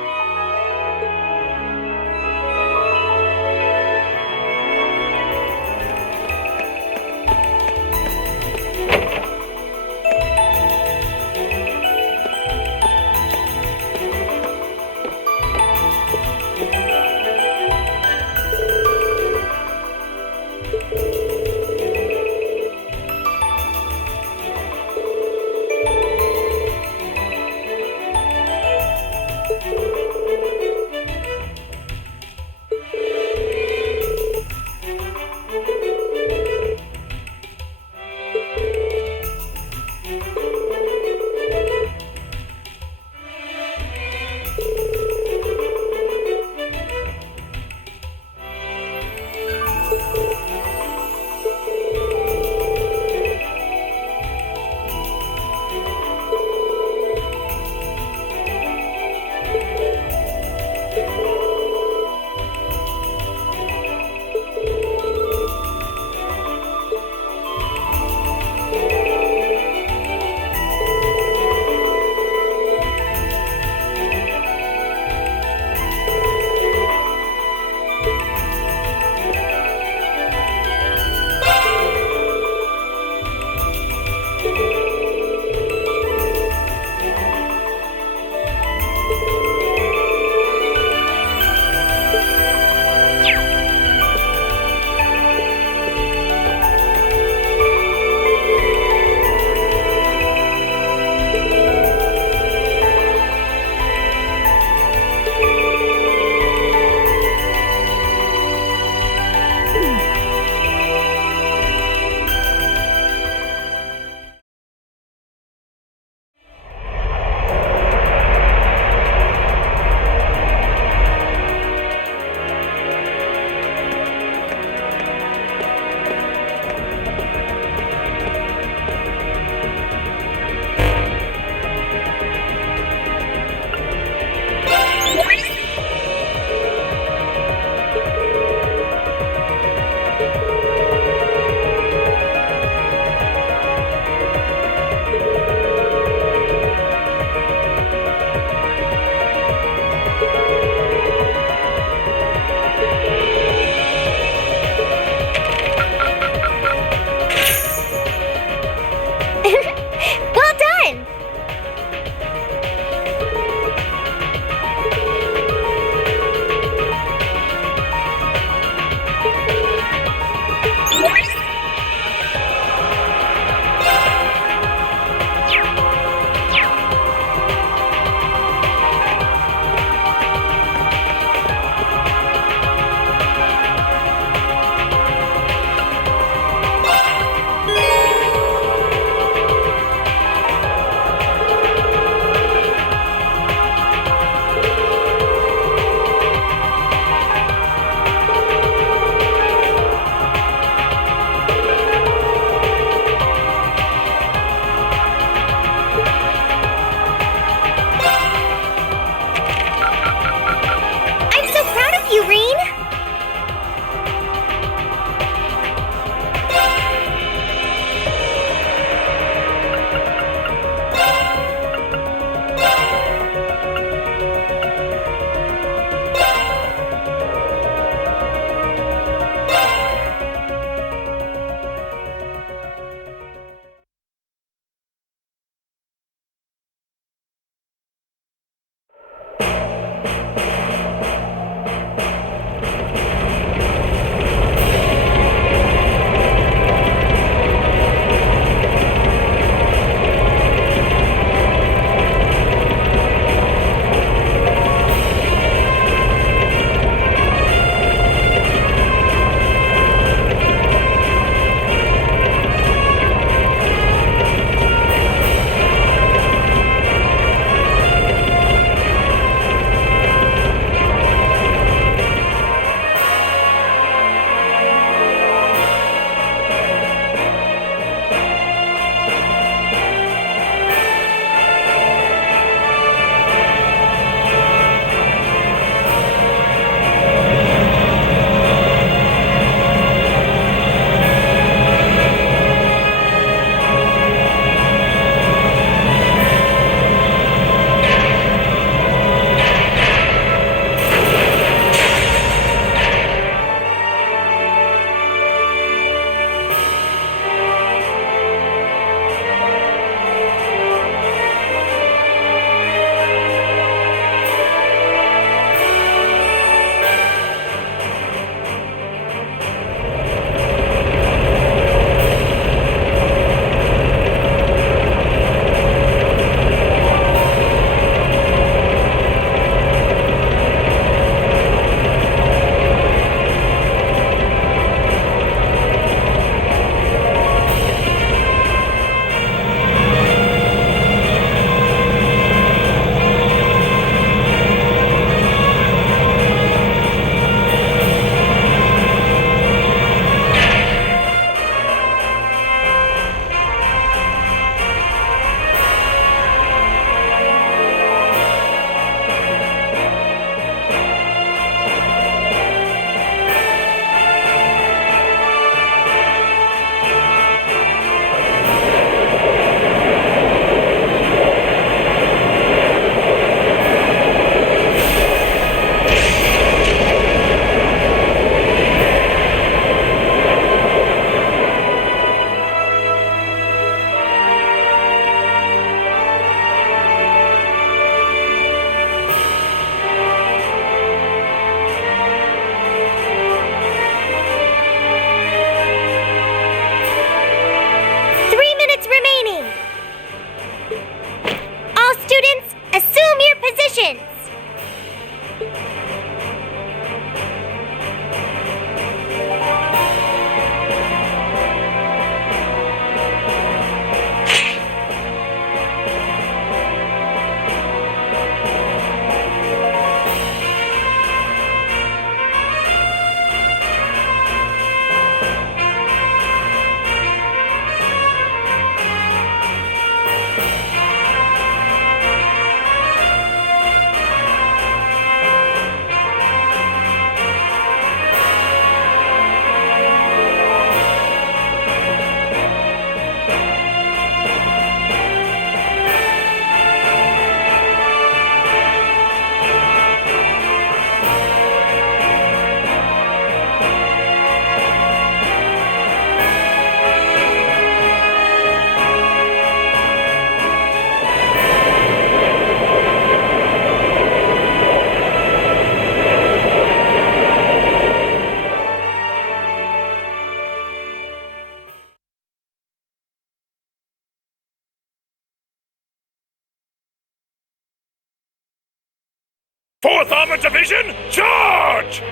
4th Armored Division, charge!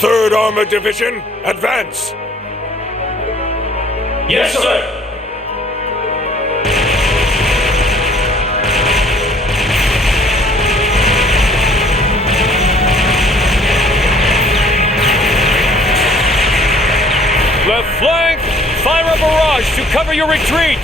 3rd Armored Division, advance! Yes, sir! Left flank! Fire a barrage to cover your retreat!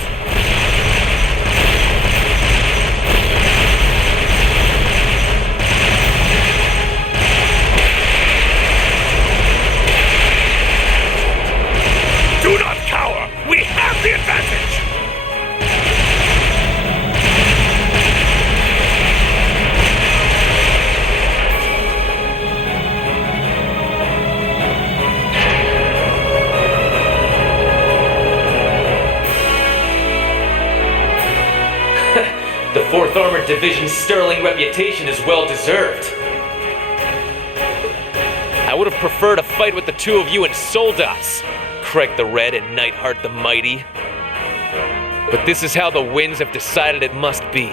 Do not cower! We have the advantage! The 4th Armored Division's sterling reputation is well deserved. I would have preferred a fight with the two of you in Soldas, Craig the Red and Nightheart the Mighty. But this is how the winds have decided it must be.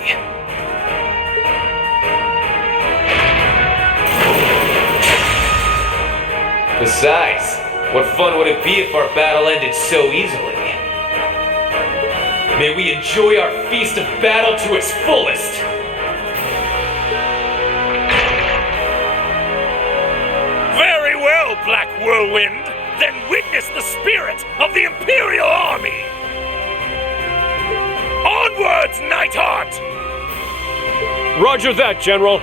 Besides, what fun would it be if our battle ended so easily? May we enjoy our feast of battle to its fullest! Very well, Black Whirlwind! Then witness the spirit of the Imperial Army! Onwards, Nightheart! Roger that, General.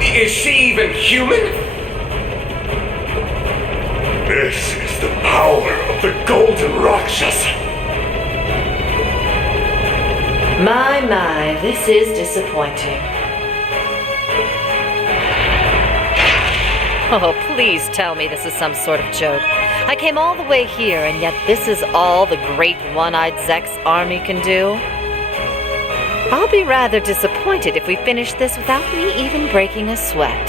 Is she even human? This is the power of the Golden Rakshasa. My, this is disappointing. Oh, please tell me this is some sort of joke. I came all the way here, and yet this is all the great one-eyed Zek's army can do? I'll be rather disappointed if we finish this without me even breaking a sweat.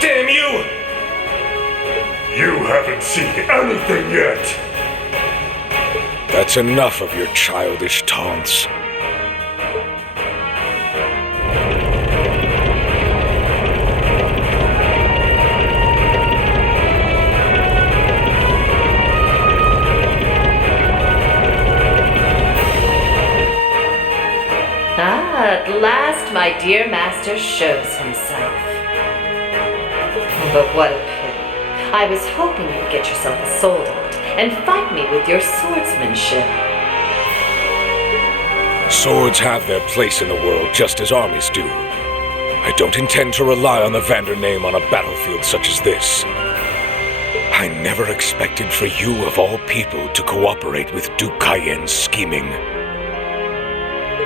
Damn you! You haven't seen anything yet! That's enough of your childish taunts. At last my dear master shows himself. But what a pity. I was hoping you'd get yourself a soldat and fight me with your swordsmanship. Swords have their place in the world just as armies do. I don't intend to rely on the Vander name on a battlefield such as this. I never expected for you of all people to cooperate with Duke Cayenne's scheming.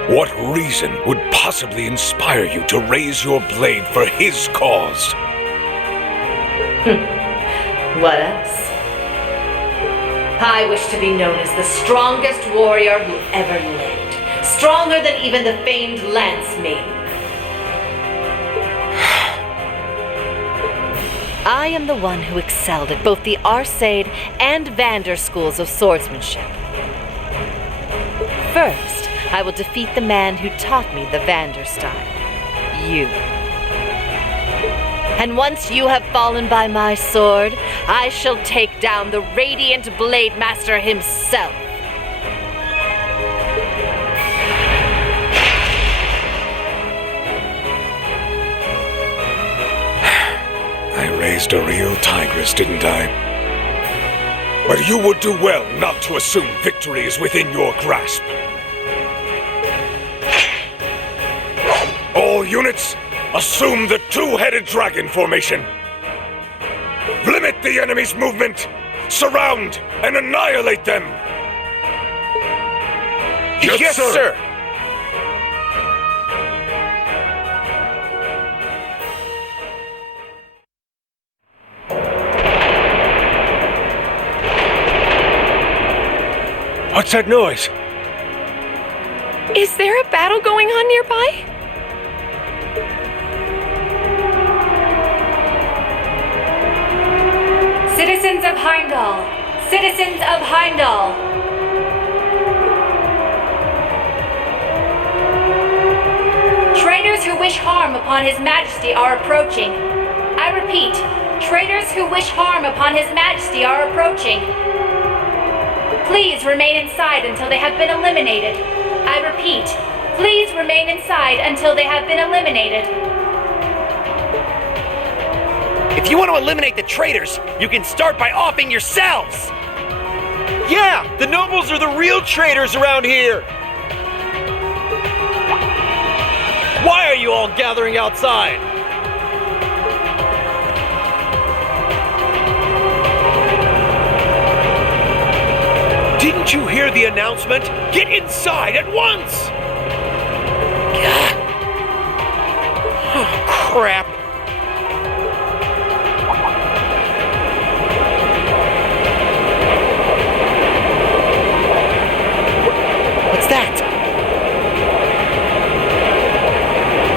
What reason would possibly inspire you to raise your blade for his cause? What else? I wish to be known as the strongest warrior who ever lived. Stronger than even the famed Lance Maiden. I am the one who excelled at both the Arcade and Vander schools of swordsmanship. First, I will defeat the man who taught me the Vander style. You. And once you have fallen by my sword, I shall take down the Radiant Blade Master himself. I raised a real tigress, didn't I? But you would do well not to assume victory is within your grasp. All units, assume the two-headed dragon formation. Limit the enemy's movement. Surround and annihilate them. Yes, sir. What's that noise? Is there a battle going on nearby? Citizens of Heimdall! Citizens of Heimdall! Traitors who wish harm upon His Majesty are approaching. I repeat, traitors who wish harm upon His Majesty are approaching. Please remain inside until they have been eliminated. I repeat, please remain inside until they have been eliminated. If you want to eliminate the traitors, you can start by offing yourselves! Yeah, the nobles are the real traitors around here! Why are you all gathering outside? Didn't you hear the announcement? Get inside at once! Oh, crap. What's that?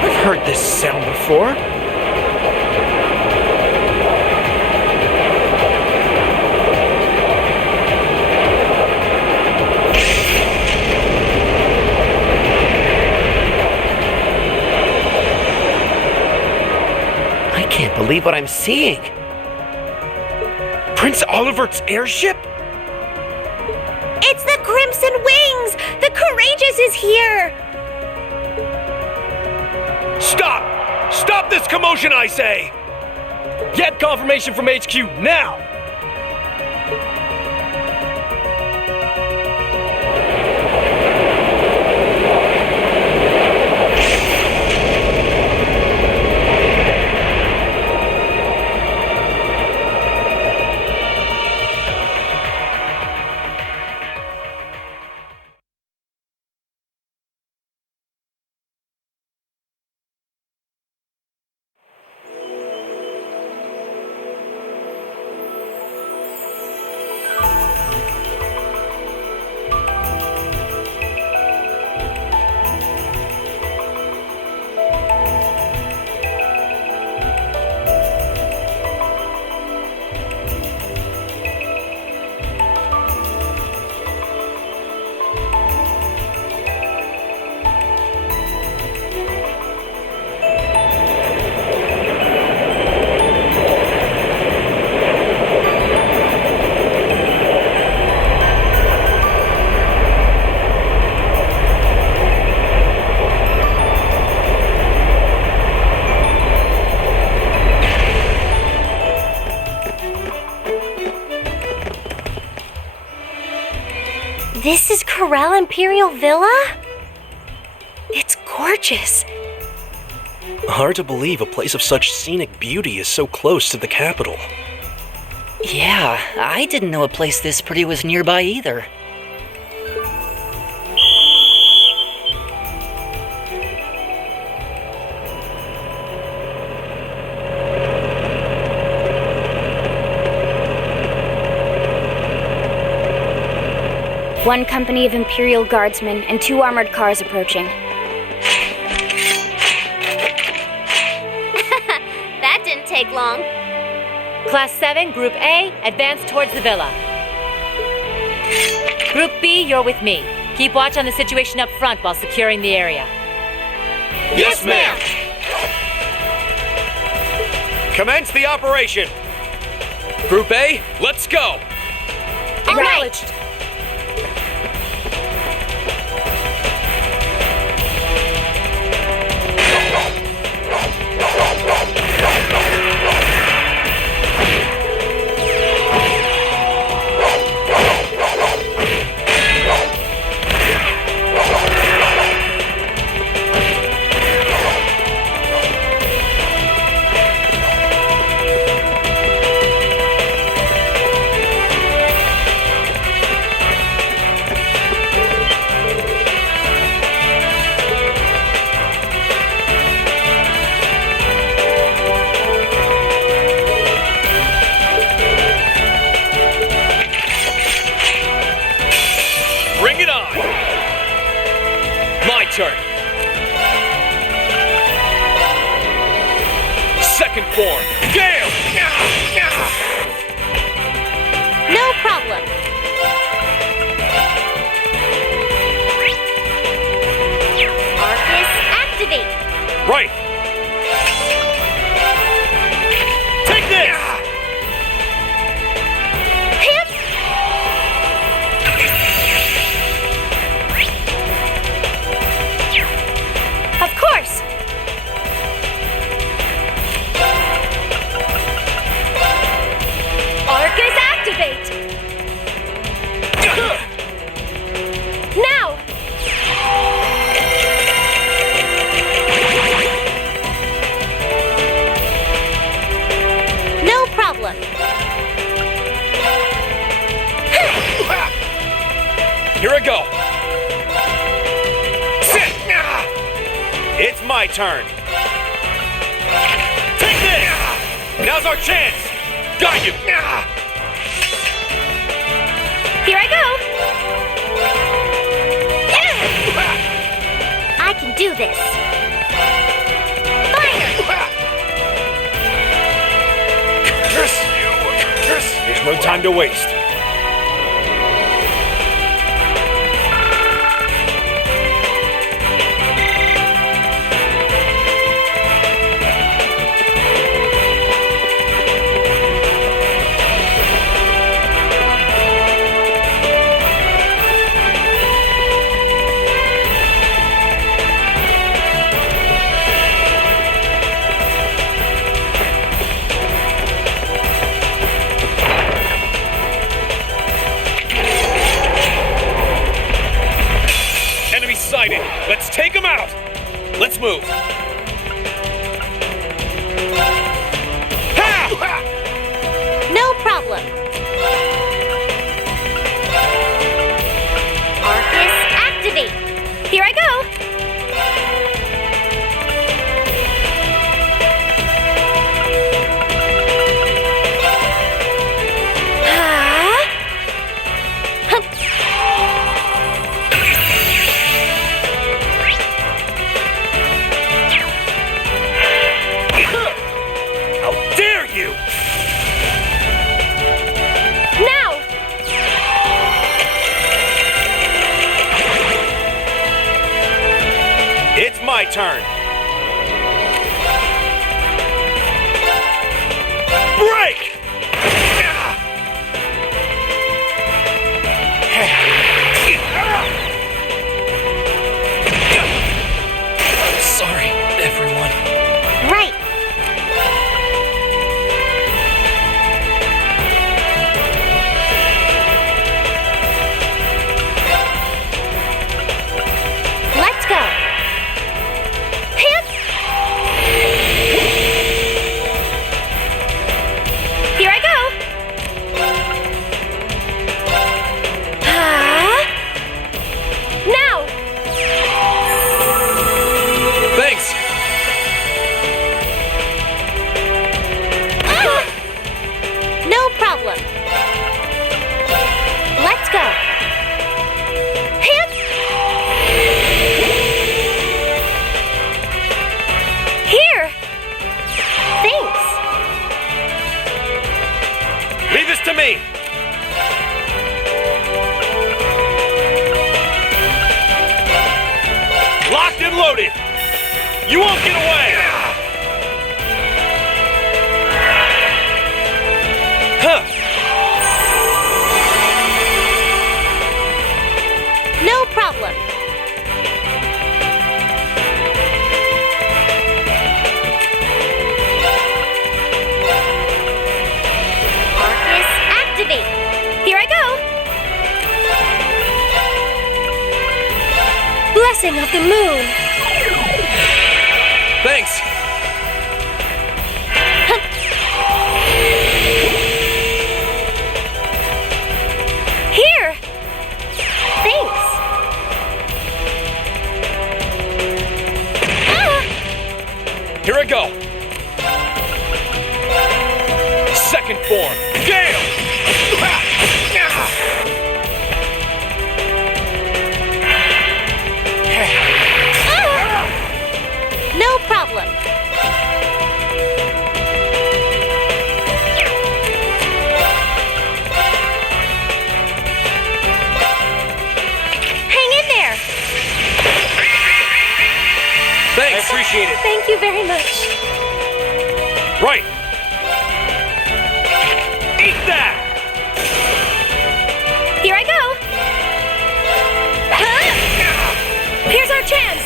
I've heard this sound before. I can't believe what I'm seeing. Prince Olivert's airship? It's the Crimson Wings! The Courageous is here! Stop! Stop this commotion, I say! Get confirmation from HQ now! This is Karel Imperial Villa? It's gorgeous. Hard to believe a place of such scenic beauty is so close to the capital. Yeah, I didn't know a place this pretty was nearby either. One company of Imperial Guardsmen and 2 armored cars approaching. That didn't take long. Class 7, Group A, advance towards the villa. Group B, you're with me. Keep watch on the situation up front while securing the area. Yes, ma'am! Commence the operation! Group A, let's go! Acknowledged. turn. Second form. Gale! No problem. Arcus, activate. Right. Take this! Hip. Of course. Arcus, activate. Now. No problem. Here I go. It's my turn. Take this! Now's our chance! Got you! Here I go. I can do this. Fire! Curse you! Curse! There's no time to waste. Let's take him out! Let's move. No problem. Arcus, activate. Here I go. My turn. Break! Sorry, everyone. Right. Let's go. Here I go. Now. Thanks. No problem. Let's go. Hip. Here. Thanks. Leave this to me. Locked and loaded. You won't get away. Huh. No problem. Arcus, activate. Here I go. Blessing of the moon. Thanks. Here. Thanks. Here I go. Second form. Gale! you very much. Right! Eat that! Here I go! Huh? Here's our chance!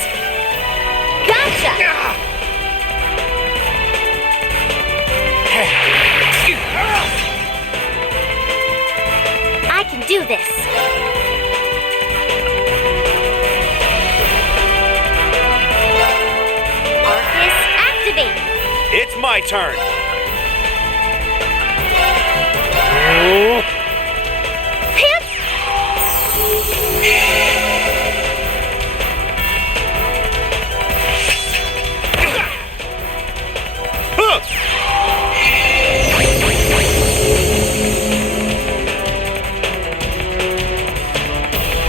Gotcha! I can do this! Arcus, activate! It's my turn!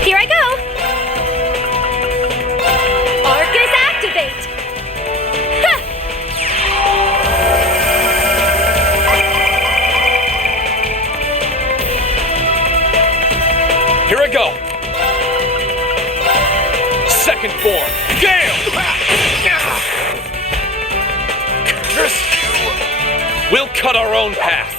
Here I go! Arcus, activate! Ha! Here I go. Second form. Gale! Curse you! We'll cut our own path.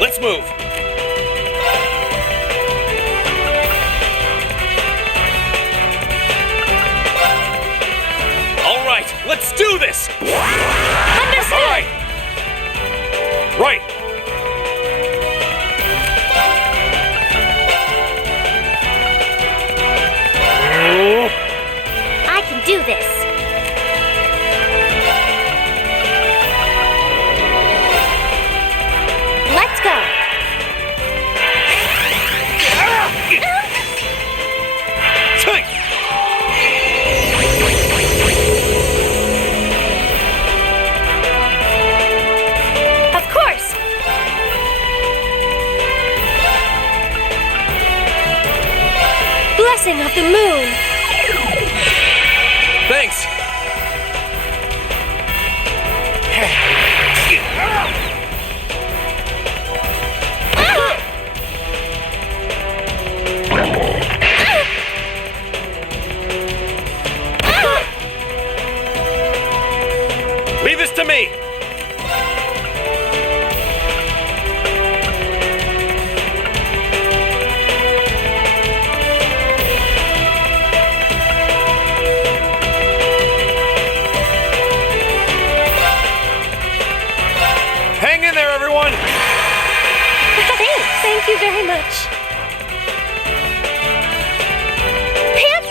Let's move. All right, let's do this. Understood. All right. Right. I can do this. Let's go. Of course. Blessing of the moon. Thanks. Leave this to me. Hang in there, everyone. Thanks. Thank you very much. Pip!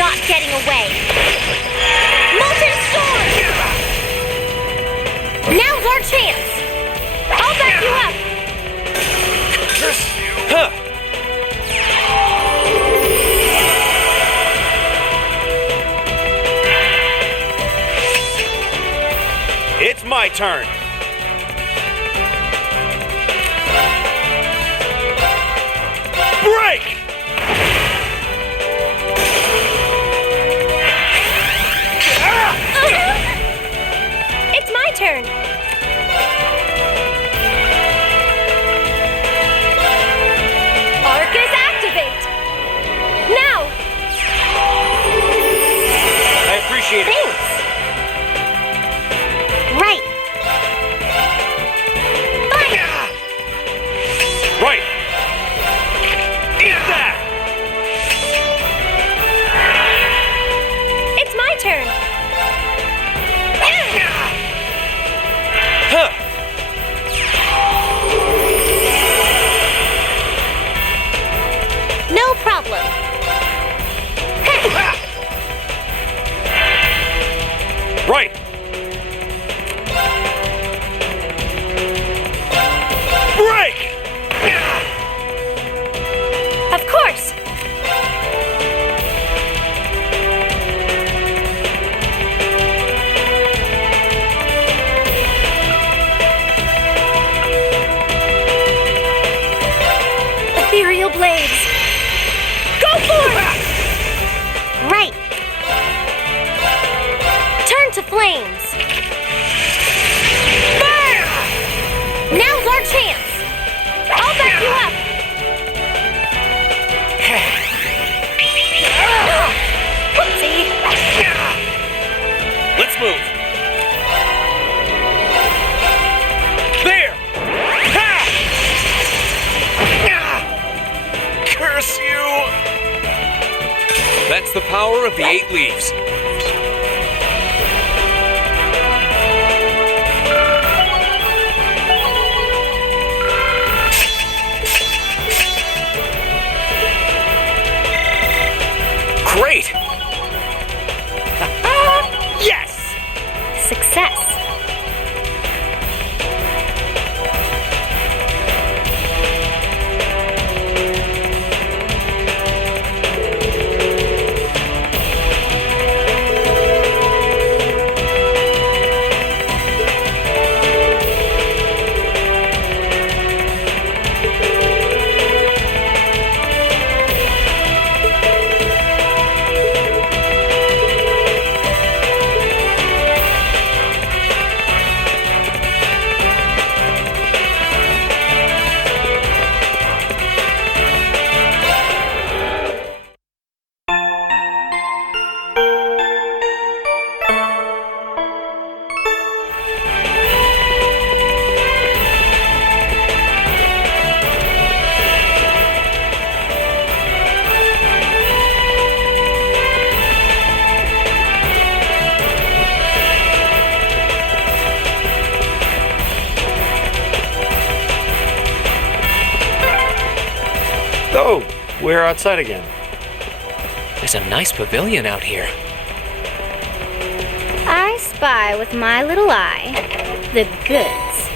not getting away! Molten Sword! Now's our chance! I'll back you up! Huh. It's my turn. Break! It's my turn! Arcus activate! Now! I appreciate it. Thanks! Right! Fire! Right! Eat that! It's my turn! Huh! No problem! Right! Break! Of course! Ethereal blades! Go for it! Right! Turn to flames! Fire! Now's our chance! I'll back you up! Whoopsie! Let's move. There! Ha! Curse you! That's the power of the 8 leaves. Great! Yes! Success! Oh, we're outside again. There's a nice pavilion out here. I spy with my little eye the goods.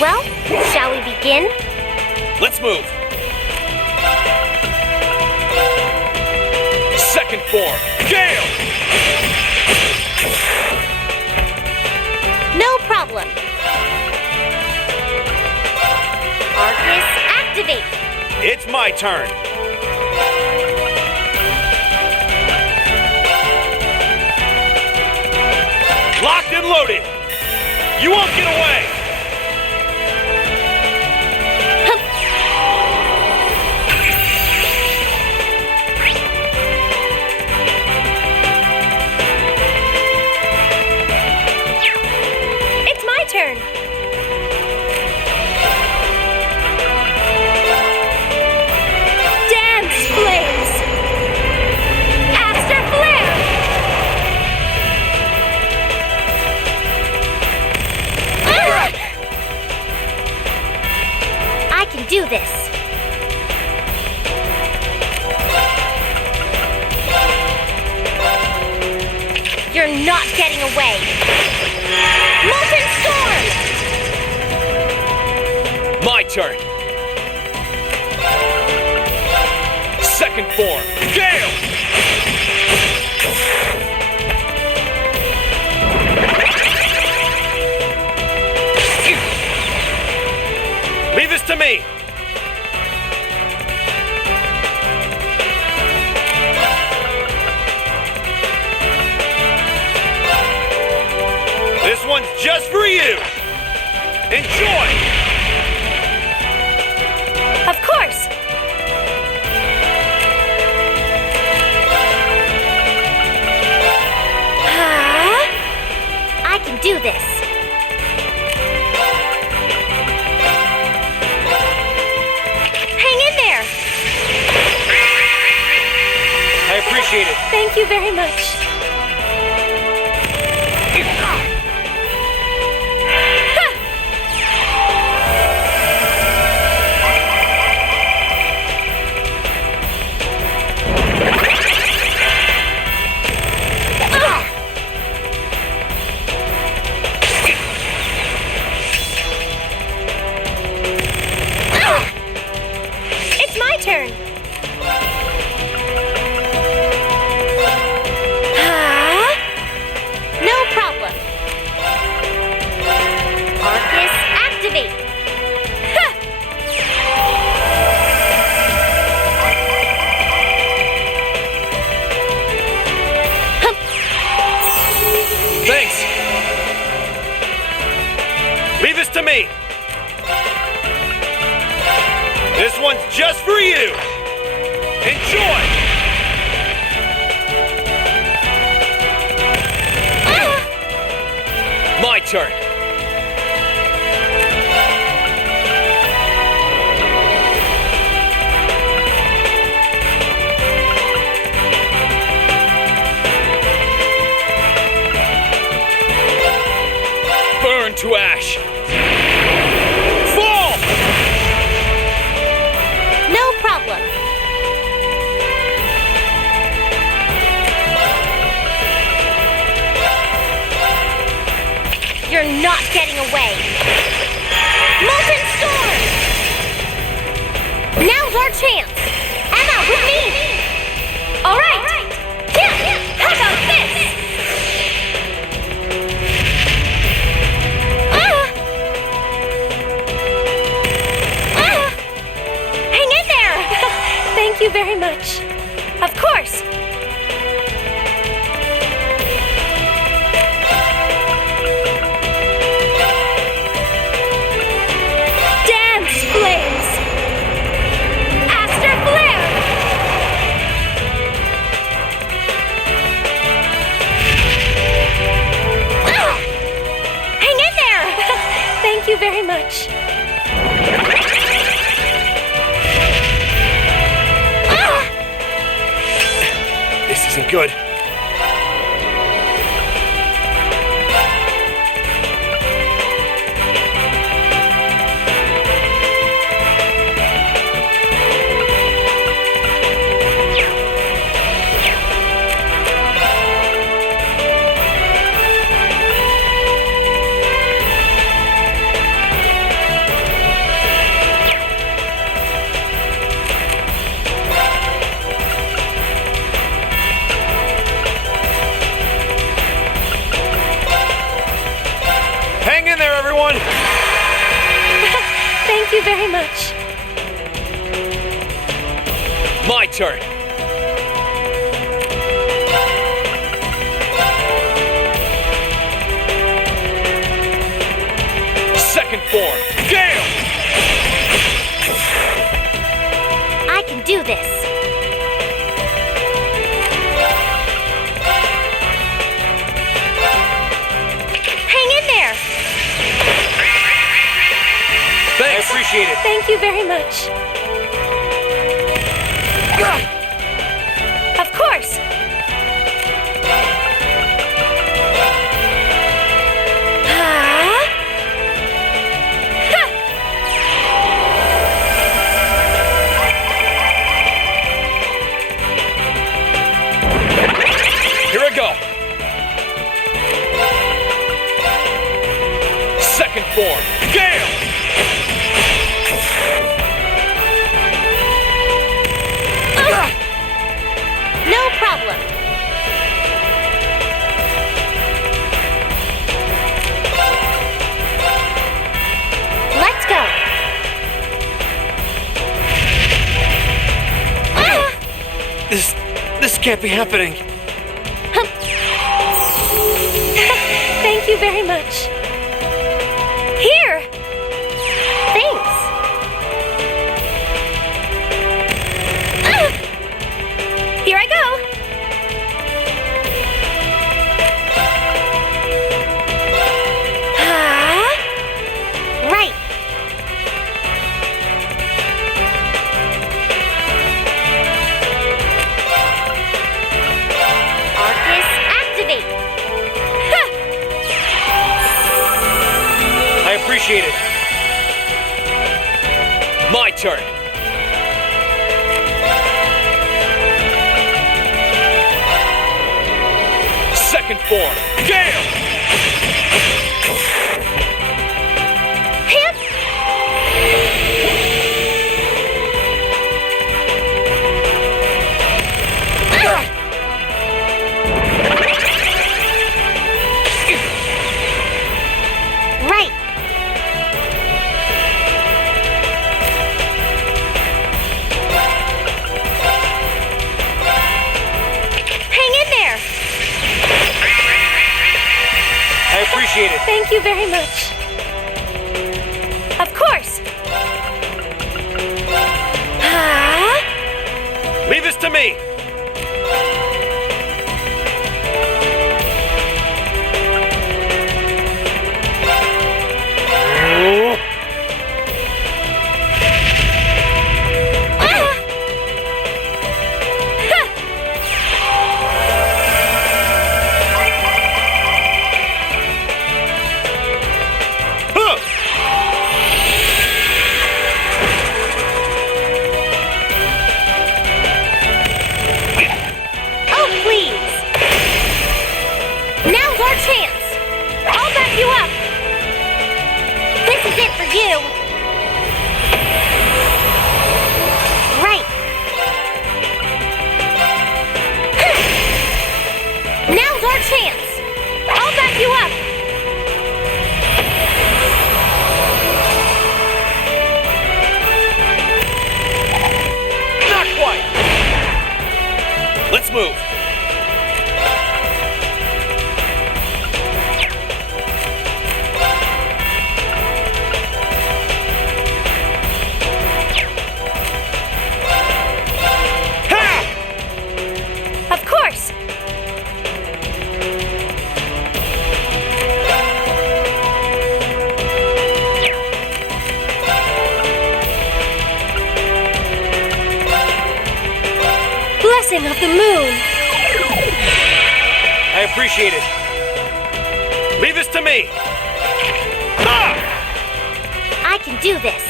Well, shall we begin? Let's move. Second form, Gale! No problem. Arcus activate. It's my turn. Locked and loaded. You won't get away. It's my turn. Dance flames. Aster flare. You're not getting away! Molten Storm! My turn. Second form. Gale! Leave this to me! This one's just for you! Enjoy! Of course! I can do this! Hang in there! I appreciate it. Thank you very much. It's my turn. No problem. Arcus, activate. Thanks! Leave this to me! This one's just for you! Enjoy! My turn. Burn to ash. Fall! No problem. You're not getting away. Molten Storm! Now's our chance. Emma, with me. All right. Yeah. How about this? Hang in there. Thank you very much. Of course. Dance flames. Aster flare. Hang in there. Thank you very much. This isn't good. Hang in there, everyone! Thank you very much. My turn. Second form. Gale! I can do this. Hang in there. Thanks. I appreciate it. Thank you very much. Of course. Here I go. form, Gale! No problem. Let's go. This can't be happening. Thank you very much. Here! Thanks. Here I go. Right. Arcus, activate. I appreciate it. My turn. Second form, Gale! Hip. Right. Hang in there. I appreciate it. Thank you very much. Of course. Leave this to me. Oh, please. Now's our chance. I'll back you up. This is it for you. Right. Now's our chance. I'll back you up. Not quite. Let's move. Of course. Blessing of the moon. I appreciate it. Leave this to me. I can do this.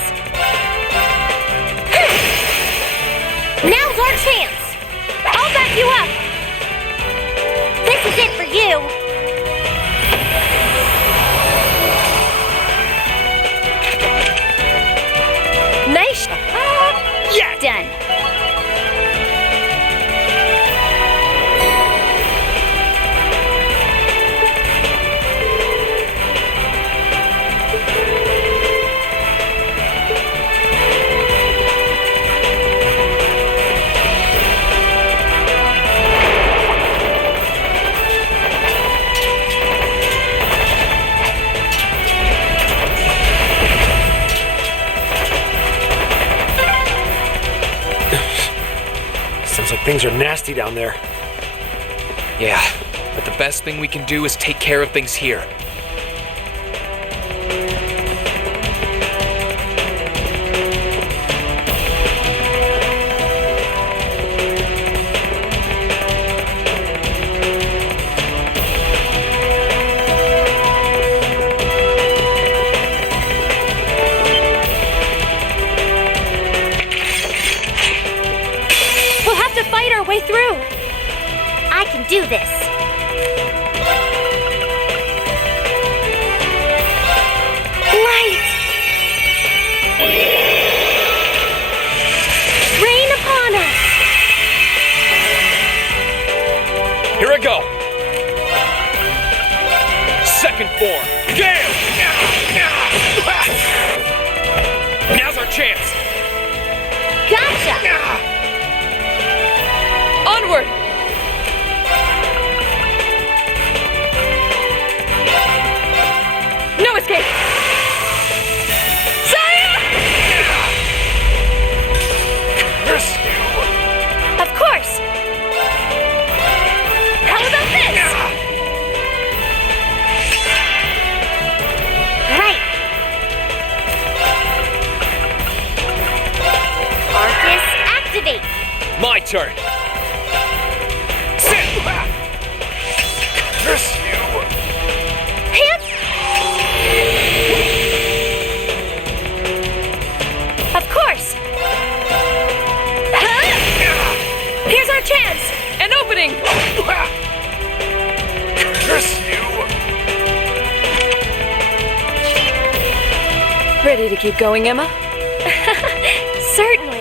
Now's our chance. I'll back you up. This is it for you. Nice. Yeah. Done. Sounds like things are nasty down there. Yeah, but the best thing we can do is take care of things here. Way through. I can do this. Here I go! Second form! Gale! Now's our chance! Gotcha! Onward! No escape! Of course! How about this? Right. Arcus, activate! My turn! Curse you! Of course! Here's our chance! An opening! Curse you! Ready to keep going, Emma? Certainly.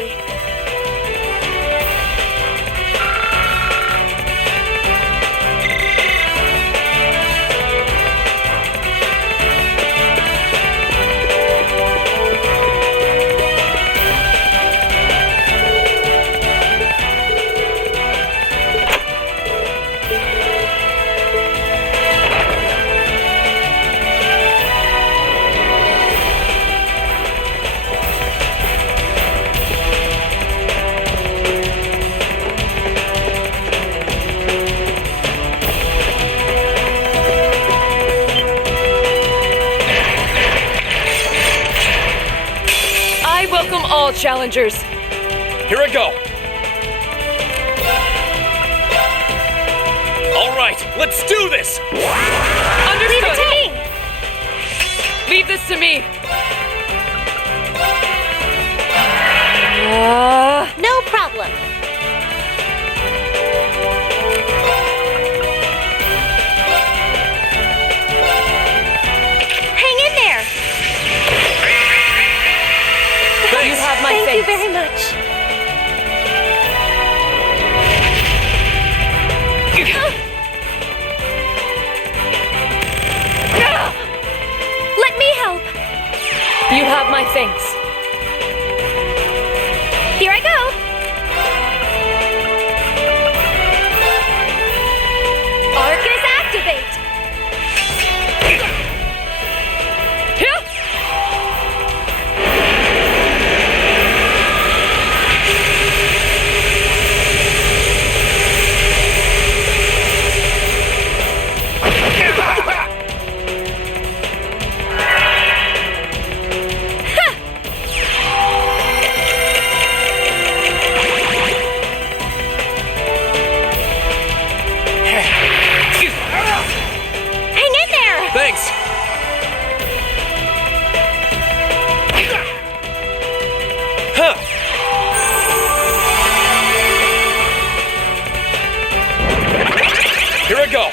All challengers. Here I go. All right, let's do this. Understood. Leave it to me. Leave this to me. No problem. Hang in there. You have my Thank face. you very much. Let me help. You have my thanks. Here I go. Arcus, activate. Here. Thanks! Huh! Here I go!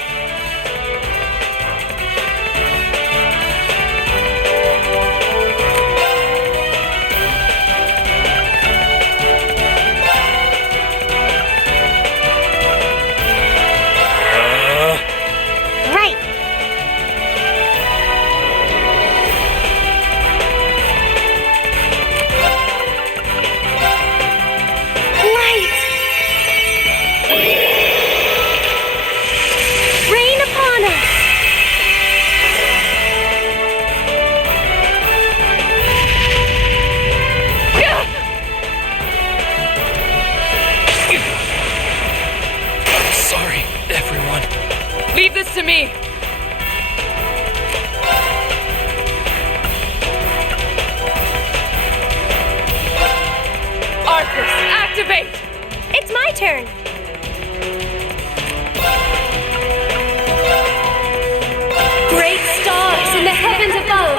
Right. Rain upon us! Sorry, everyone. Leave this to me. Arcus, activate! It's my turn. Great stars in the heavens above,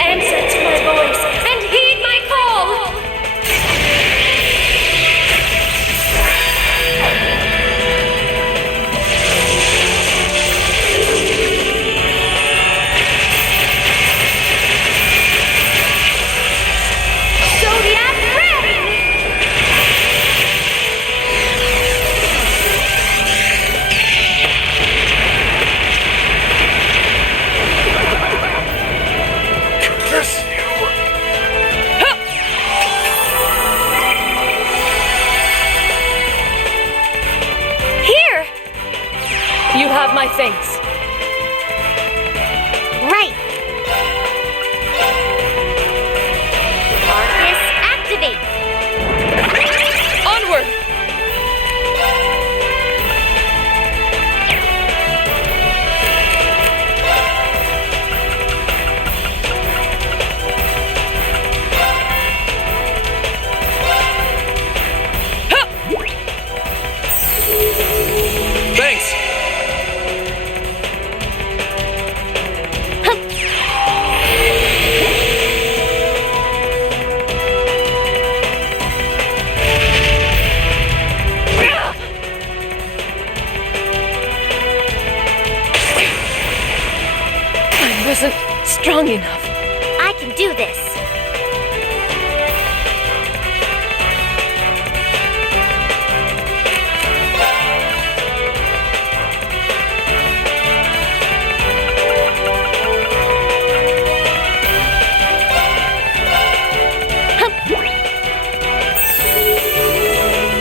answer to my voice and heed my call. Zodiac red! have my thanks. Right. Arcus, activate. Onward! Thanks! I wasn't strong enough. I can do this.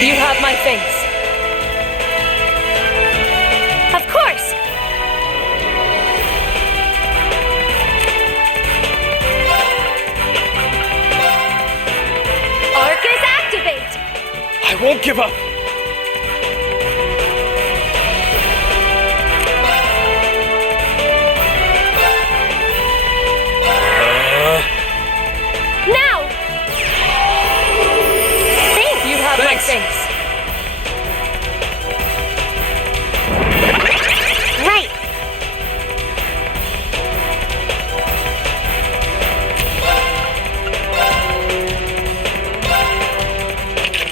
You have my thanks. Of course. Arcus, activate. I won't give up! Now. Thanks. You have my thanks. Right.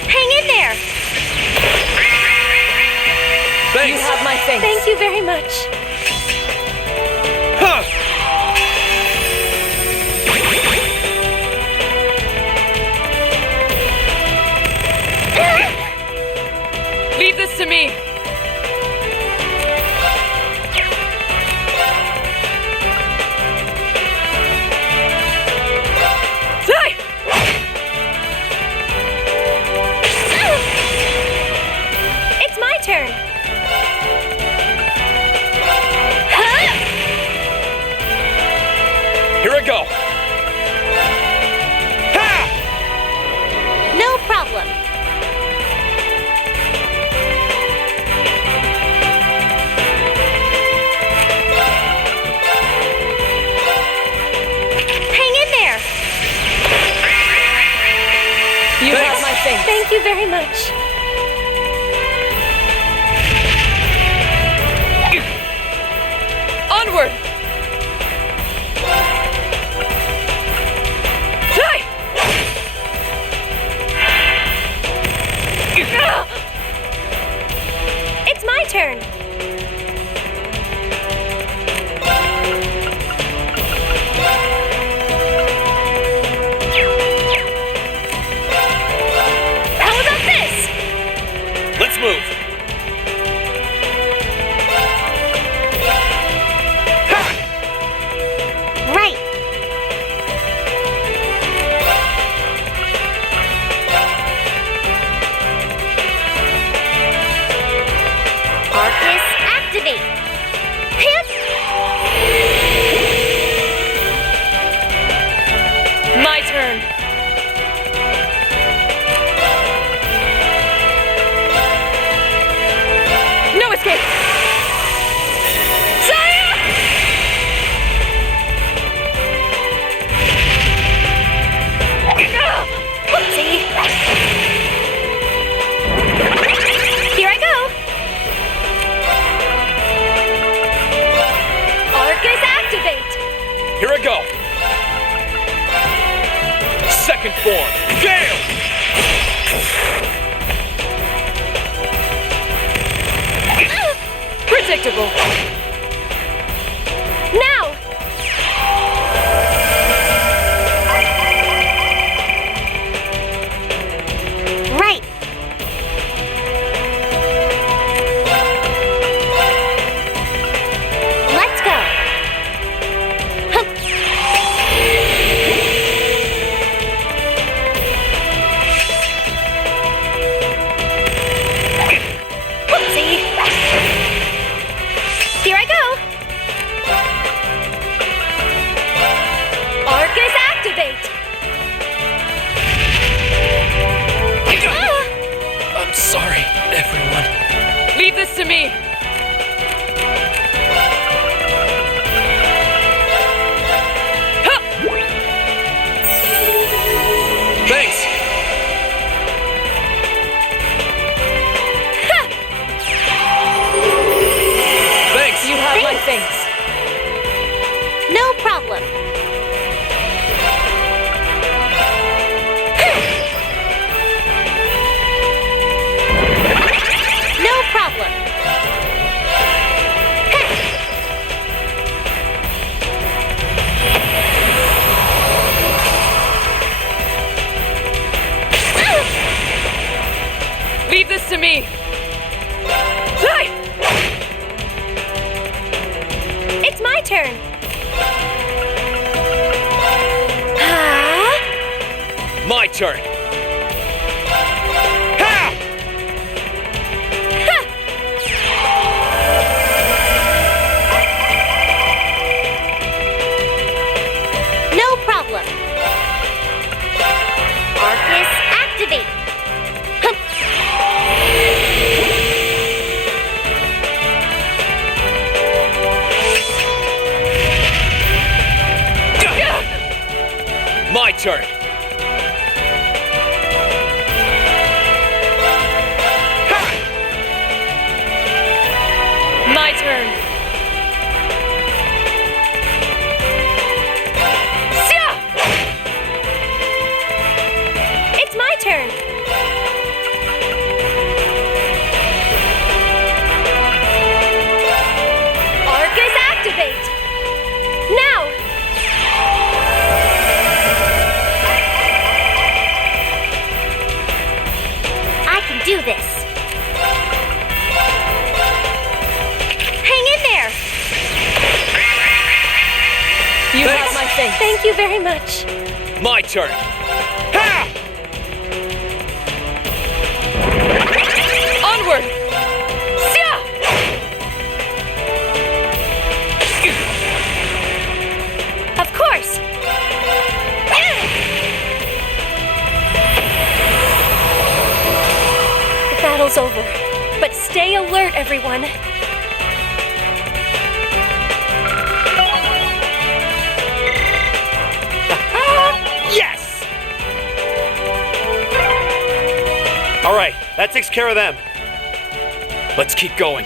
Hang in there. Thanks! You have my thanks. Thank you very much. Huh! Leave this to me. Die! It's my turn. Here I go! Ha! No problem. Hang in there. You have my thanks. Thank you very much. Onward! Die! It's my turn. How about this? Let's move! Right. Arcus, activate. Hit. My turn. No escape! Sire! Whoopsie. Here I go. Arcus, activate. Here I go! Second form! Gale! Predictable. Now. Right. Let's go. Whoopsie. this to me! Ha! Thanks! Ha! Thanks! You have my thanks. No problem. No problem. Leave this to me! Die! It's my turn. My turn! No problem. Arcus, activate. My turn! My turn! It's my turn. Arcus, activate. Now. I can do this. Hang in there. You have my thanks. Thank you very much. My turn! Onward! Of course. The battle's over, but stay alert, everyone. Yes! All right, that takes care of them. Let's keep going.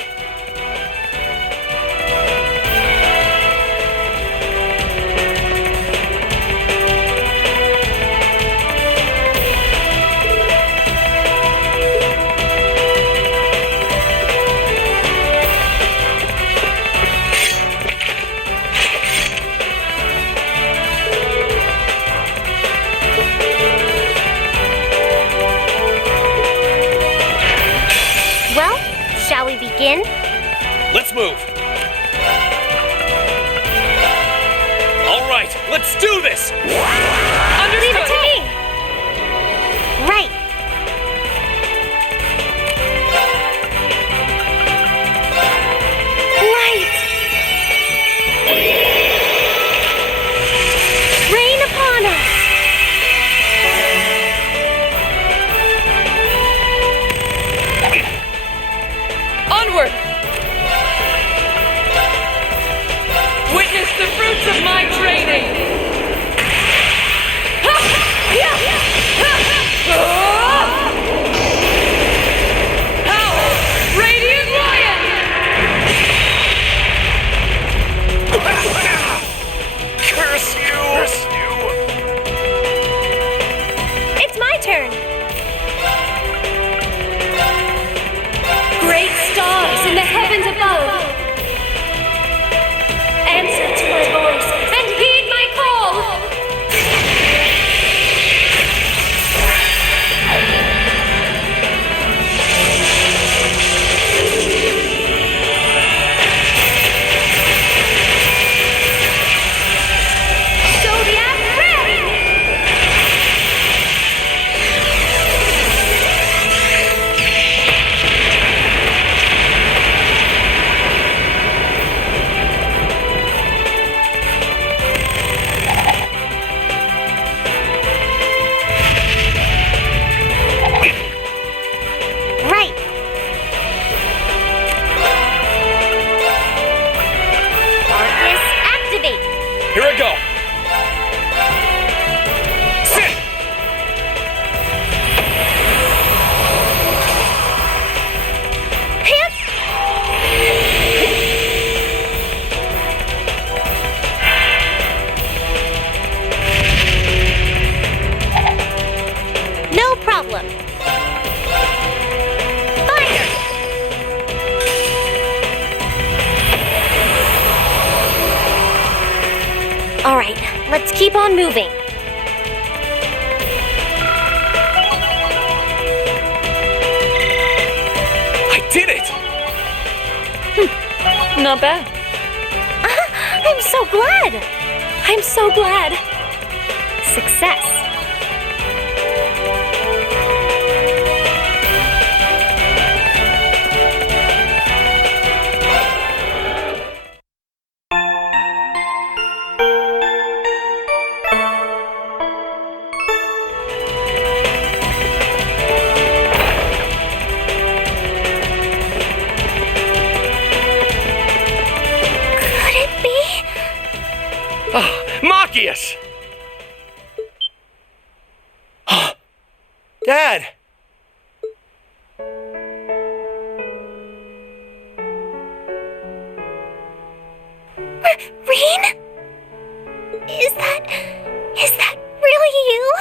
Well, shall we begin? Let's move! All right, let's do this! Leave it to me! Right. Light! Rain upon us! Onward! Witness the fruits of my training! Howl! Radiant Lion! Curse you! Curse you! It's my turn! Great stars in the heavens above, answer to my voice and heed my call. Zodiac red! All right, let's keep on moving. I did it! Not bad. I'm so glad! I'm so glad! Success. Machias! Dad! Reen? Is that really you?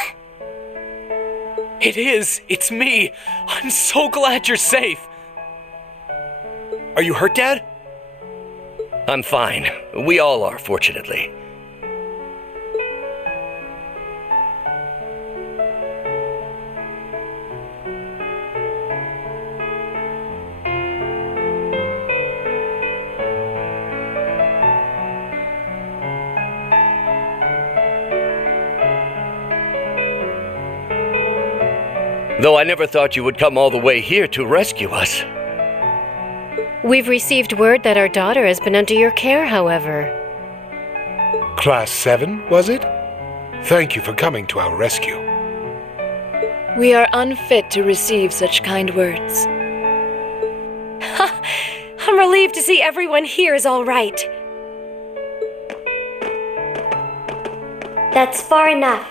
It is! It's me! I'm so glad you're safe! Are you hurt, Dad? I'm fine. We all are, fortunately. Though I never thought you would come all the way here to rescue us. We've received word that our daughter has been under your care, however. Class 7, was it? Thank you for coming to our rescue. We are unfit to receive such kind words. I'm relieved to see everyone here is all right. That's far enough.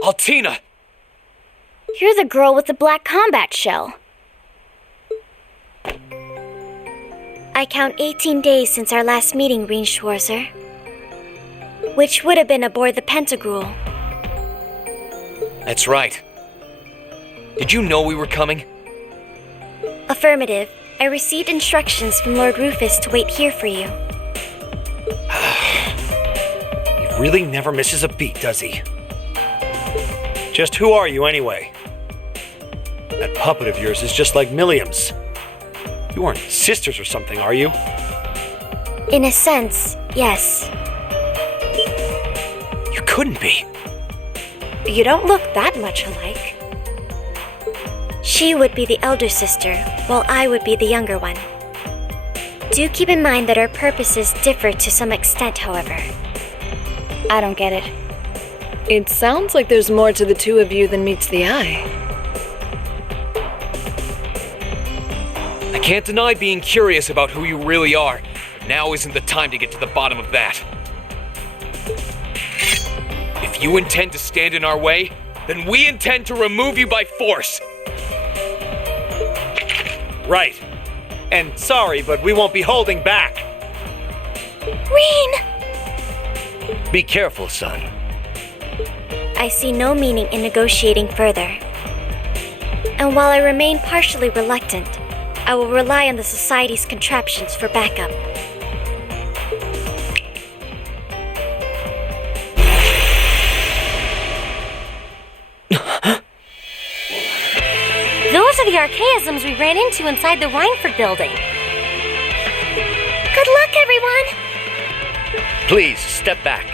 Altina! You're the girl with the black combat shell. I count 18 days since our last meeting, Reen Schwarzer. Which would have been aboard the Pentagruel. That's right. Did you know we were coming? Affirmative. I received instructions from Lord Rufus to wait here for you. He really never misses a beat, does he? Just who are you, anyway? That puppet of yours is just like Milliam's. You aren't sisters or something, are you? In a sense, yes. You couldn't be. You don't look that much alike. She would be the elder sister, while I would be the younger one. Do keep in mind that our purposes differ to some extent, however. I don't get it. It sounds like there's more to the two of you than meets the eye. I can't deny being curious about who you really are. Now isn't the time to get to the bottom of that. If you intend to stand in our way, then we intend to remove you by force. Right. And sorry, but we won't be holding back. Reen! Be careful, son. I see no meaning in negotiating further. And while I remain partially reluctant, I will rely on the Society's contraptions for backup. Those are the archaisms we ran into inside the Reinford building. Good luck, everyone! Please, step back.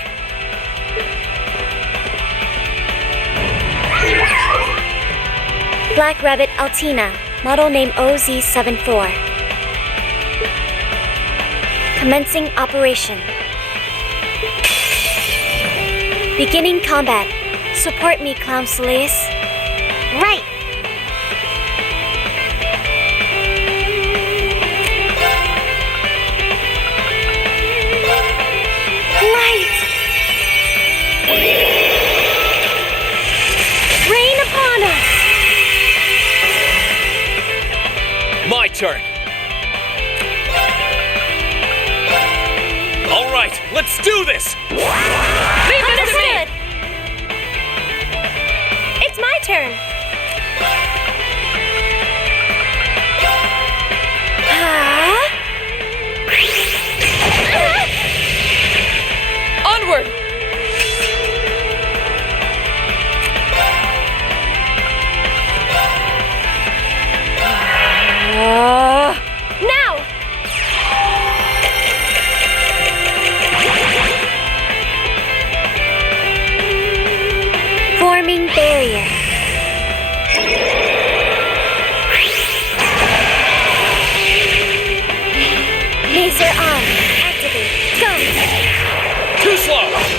Black Rabbit Altina, model name OZ74. Commencing operation. Beginning combat. Support me, Clown Soleus. Right! Light! Rain upon us! My turn. All right, let's do this. Leave this to me. It's my turn. Forming barrier. Laser on. Activate. Go. Too slow!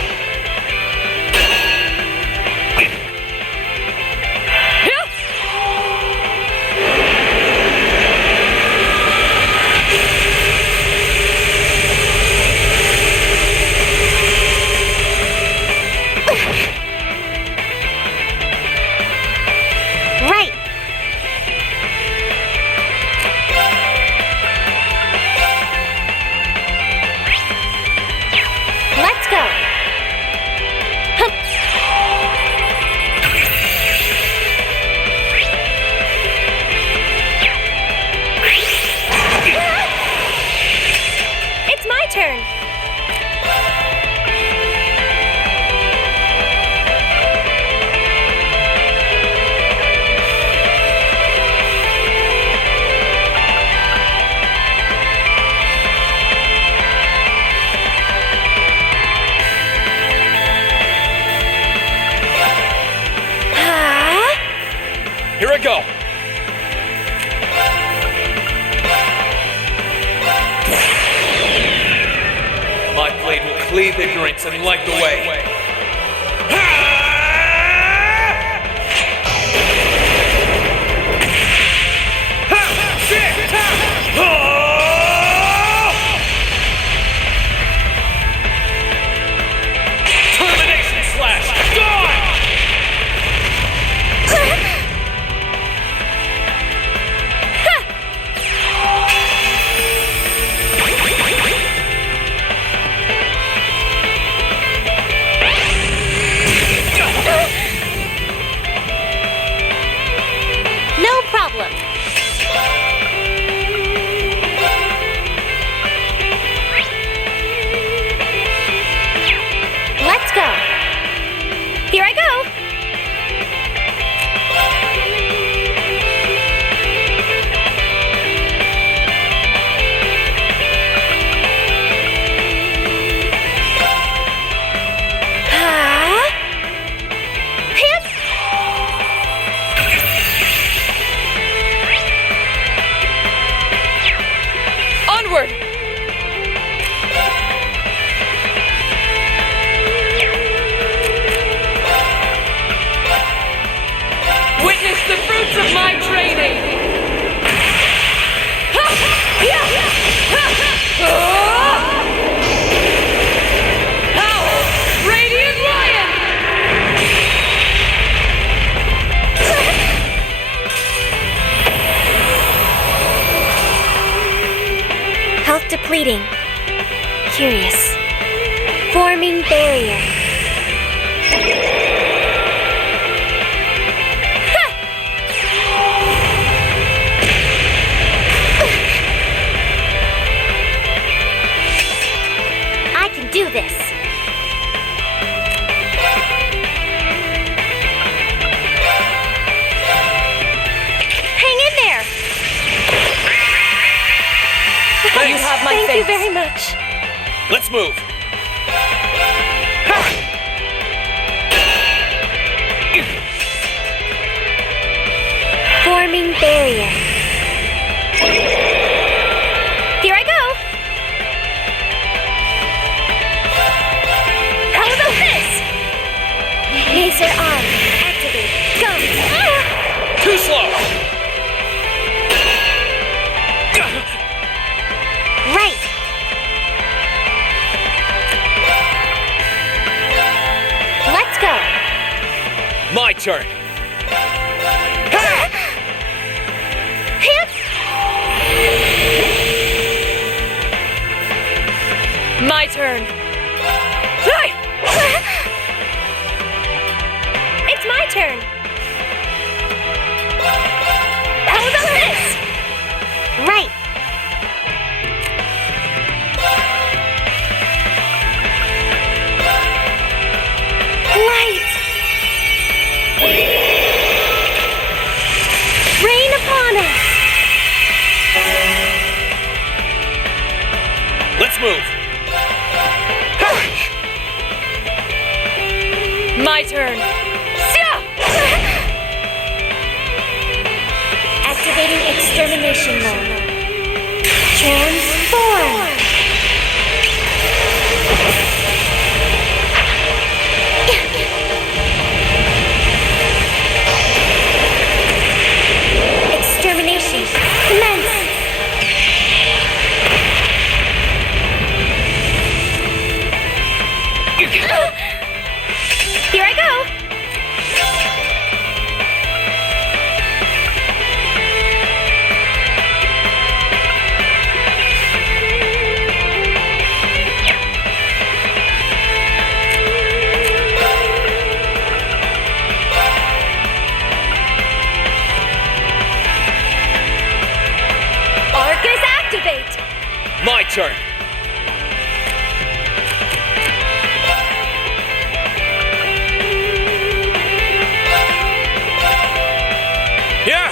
Here I go! My blade will cleave ignorance and light the way. Termination slash! Gone! Here I go! Onward! Witness the fruits of my training! Howl! Radiant Lion! Health depleting. Curious. Forming barrier. Do this. Hang in there. Thanks. You have my Thank faith. you very much. Let's move! Forming barrier. Here I go. How about this? Laser arm. Activate. Go. Too slow! Right. Let's go. My turn! My turn. It's my turn. How about this? Right. Light. Rain upon us. Let's move! My turn. Yeah. Activating extermination mode. Transform! Extermination commence! Here I go! Arcus activate! My turn. Yeah!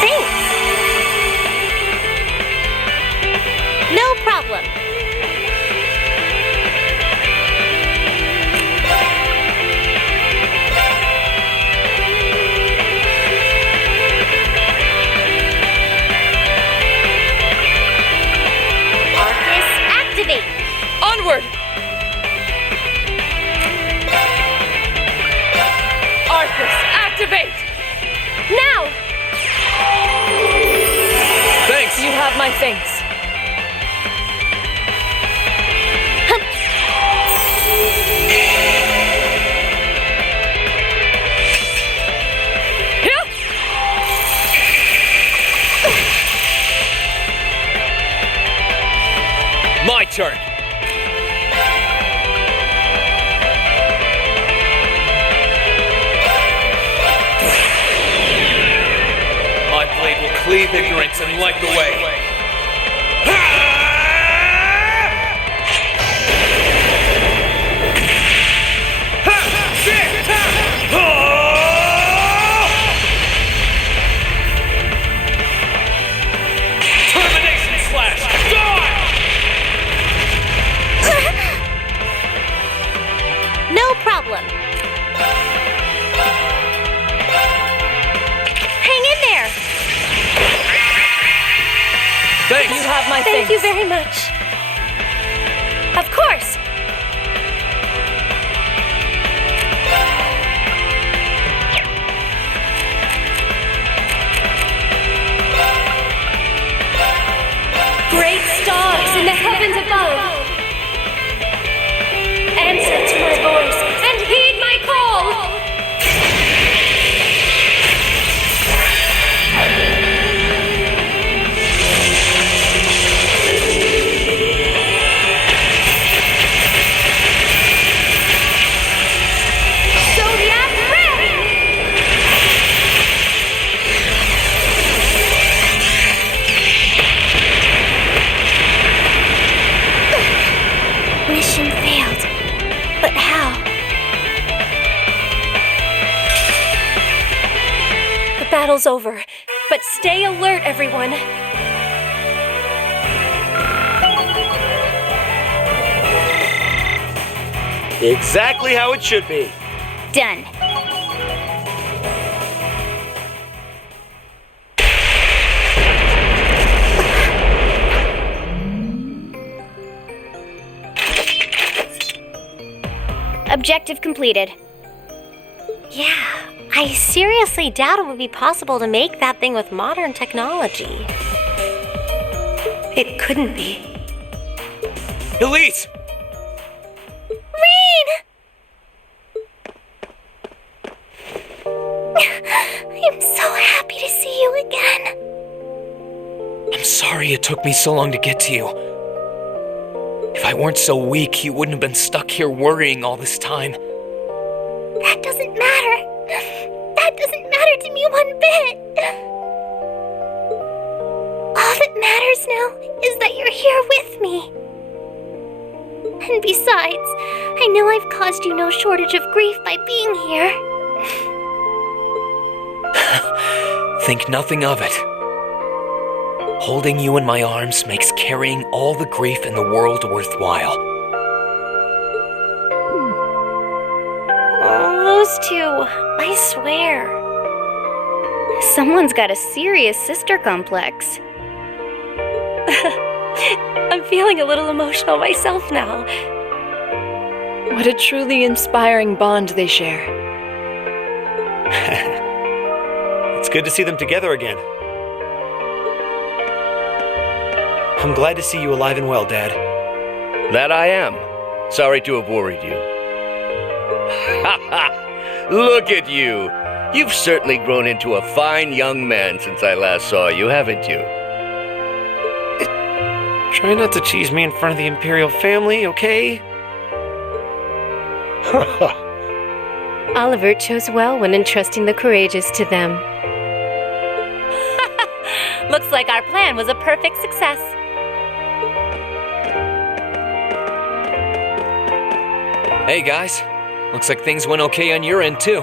Thanks! No problem. Arcus activate! Onward! Arcus, activate! Now! Thanks! You have my thanks. Here! My turn. My blade will cleave ignorance and light the way. Termination slash! Die! No problem. Hang in there. Thanks! You have my Thank thanks. you very much. Of course. Great stars in the heavens above, answer to my voice and heed my call. Zodiac ready! Mission failed. But how? The battle's over, but stay alert, everyone. Exactly how it should be. Done. Objective completed. Yeah, I seriously doubt it would be possible to make that thing with modern technology. It couldn't be. Elise! Rain! I'm so happy to see you again. I'm sorry it took me so long to get to you. If I weren't so weak, you wouldn't have been stuck here worrying all this time. That doesn't matter. That doesn't matter to me one bit. All that matters now is that you're here with me. And besides, I know I've caused you no shortage of grief by being here. Think nothing of it. Holding you in my arms makes carrying all the grief in the world worthwhile. those two, I swear. Someone's got a serious sister complex. I'm feeling a little emotional myself now. What a truly inspiring bond they share. It's good to see them together again. I'm glad to see you alive and well, Dad. That I am. Sorry to have worried you. Ha ha! Look at you! You've certainly grown into a fine young man since I last saw you, haven't you? Try not to tease me in front of the Imperial family, okay? Oliver chose well when entrusting the courageous to them. Looks like our plan was a perfect success. Hey guys, looks like things went okay on your end too.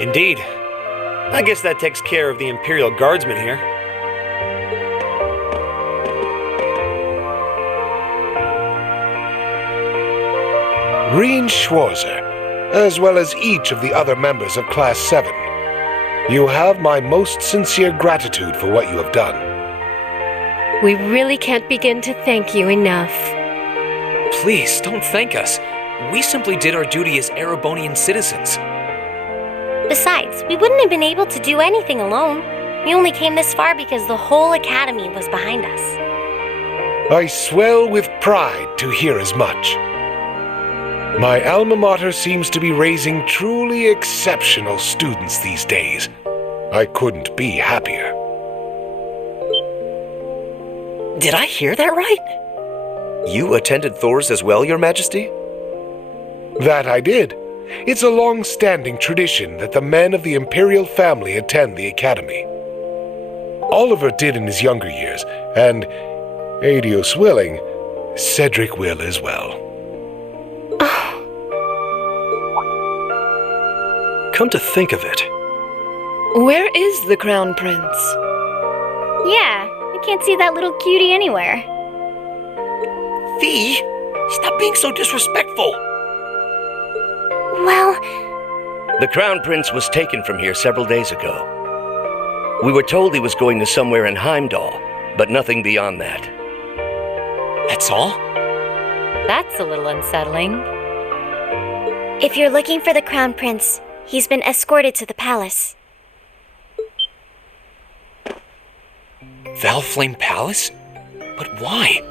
Indeed. I guess that takes care of the Imperial Guardsmen here. Reen Schwarzer, as well as each of the other members of Class 7. You have my most sincere gratitude for what you have done. We really can't begin to thank you enough. Please, don't thank us. We simply did our duty as Erebonian citizens. Besides, we wouldn't have been able to do anything alone. We only came this far because the whole academy was behind us. I swell with pride to hear as much. My alma mater seems to be raising truly exceptional students these days. I couldn't be happier. Did I hear that right? You attended Thor's as well, Your Majesty? That I did. It's a long-standing tradition that the men of the Imperial family attend the academy. Oliver did in his younger years, and, Adios willing, Cedric will as well. Come to think of it. Where is the Crown Prince? Yeah, I can't see that little cutie anywhere. Fee, stop being so disrespectful. Well... The Crown Prince was taken from here several days ago. We were told he was going to somewhere in Heimdall, but nothing beyond that. That's all? That's a little unsettling. If you're looking for the Crown Prince, he's been escorted to the palace. Valflame Palace? But why?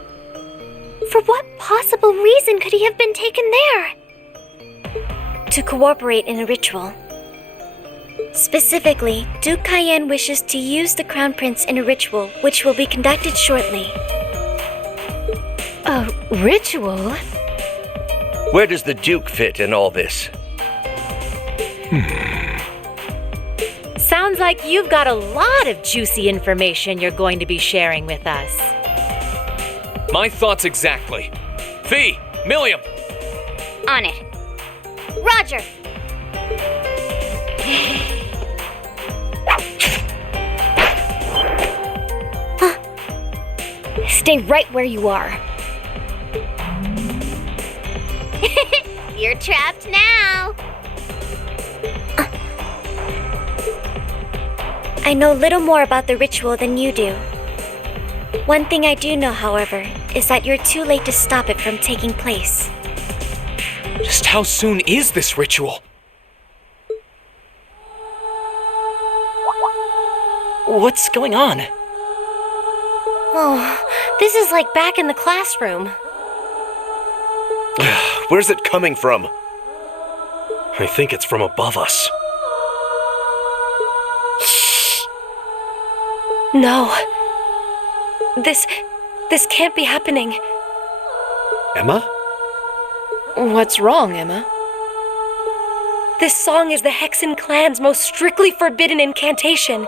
For what possible reason could he have been taken there? To cooperate in a ritual. Specifically, Duke Cayenne wishes to use the Crown Prince in a ritual, which will be conducted shortly. A ritual? Where does the Duke fit in all this? Sounds like you've got a lot of juicy information you're going to be sharing with us. My thoughts exactly. Fee! Milliam! On it. Roger! Stay right where you are. You're trapped now. I know little more about the ritual than you do. One thing I do know, however, is that you're too late to stop it from taking place. Just how soon is this ritual? What's going on? Oh, this is like back in the classroom. Where's it coming from? I think it's from above us. No. This can't be happening. Emma? What's wrong, Emma? This song is the Hexen clan's most strictly forbidden incantation.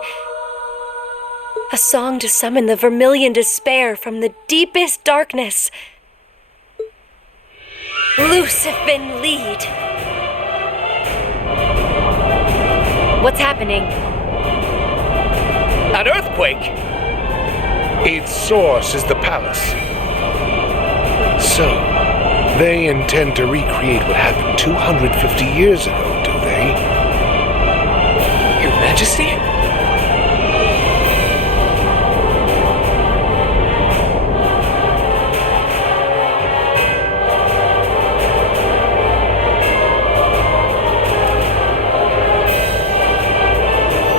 A song to summon the vermilion despair from the deepest darkness. Lucifin lead. What's happening? An earthquake! Its source is the palace. So, they intend to recreate what happened 250 years ago, do they? Your Majesty?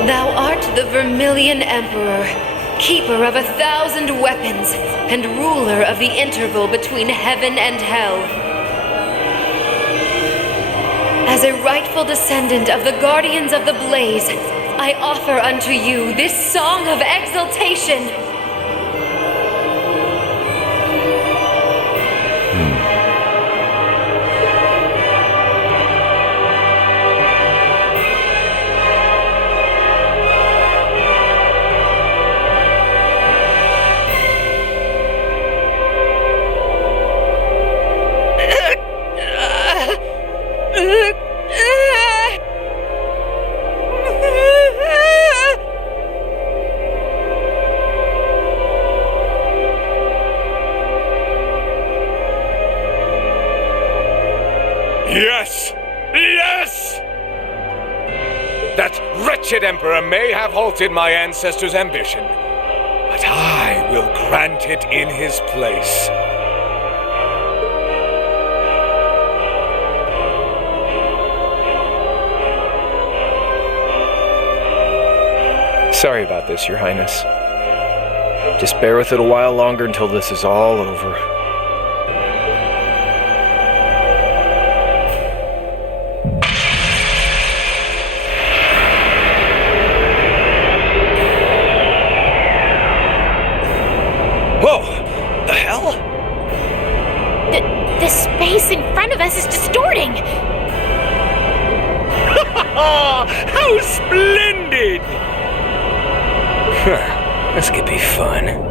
Thou art the Vermilion Emperor, keeper of 1,000 weapons, and ruler of the interval between heaven and hell. As a rightful descendant of the Guardians of the Blaze, I offer unto you this song of exultation. Yes! Yes! That wretched emperor may have halted my ancestors' ambition, but I will grant it in his place. Sorry about this, Your Highness. Just bear with it a while longer until this is all over. The space in front of us is distorting! How splendid! This could be fun.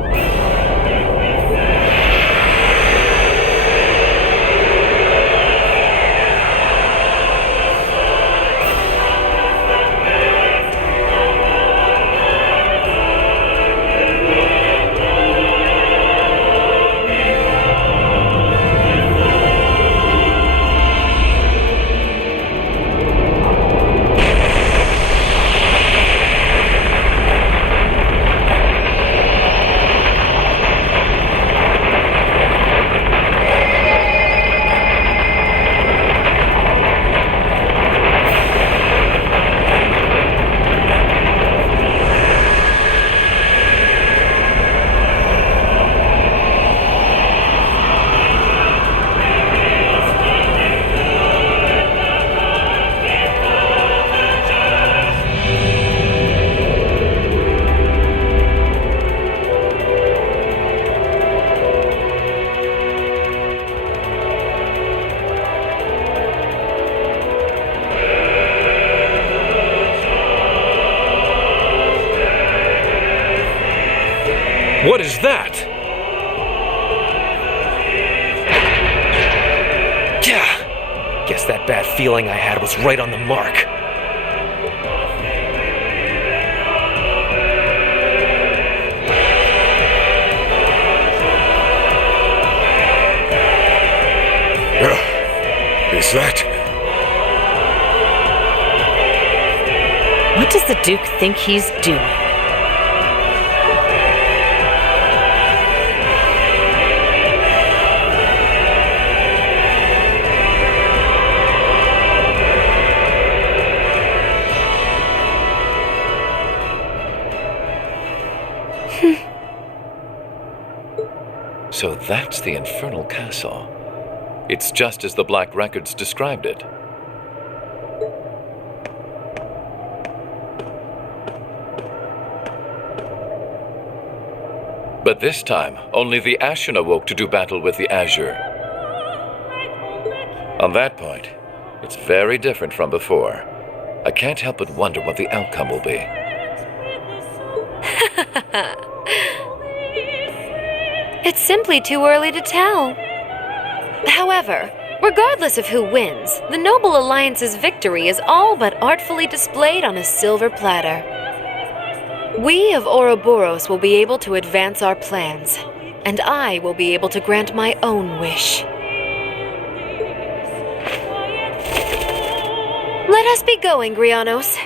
What is that? Yeah! Guess that bad feeling I had was right on the mark. Is that? What does the Duke think he's doing? So that's the Infernal Castle. It's just as the Black Records described it. But this time, only the Ashen awoke to do battle with the Azure. On that point, it's very different from before. I can't help but wonder what the outcome will be. It's simply too early to tell. However, regardless of who wins, the Noble Alliance's victory is all but artfully displayed on a silver platter. We of Ouroboros will be able to advance our plans, and I will be able to grant my own wish. Let us be going, Grianos.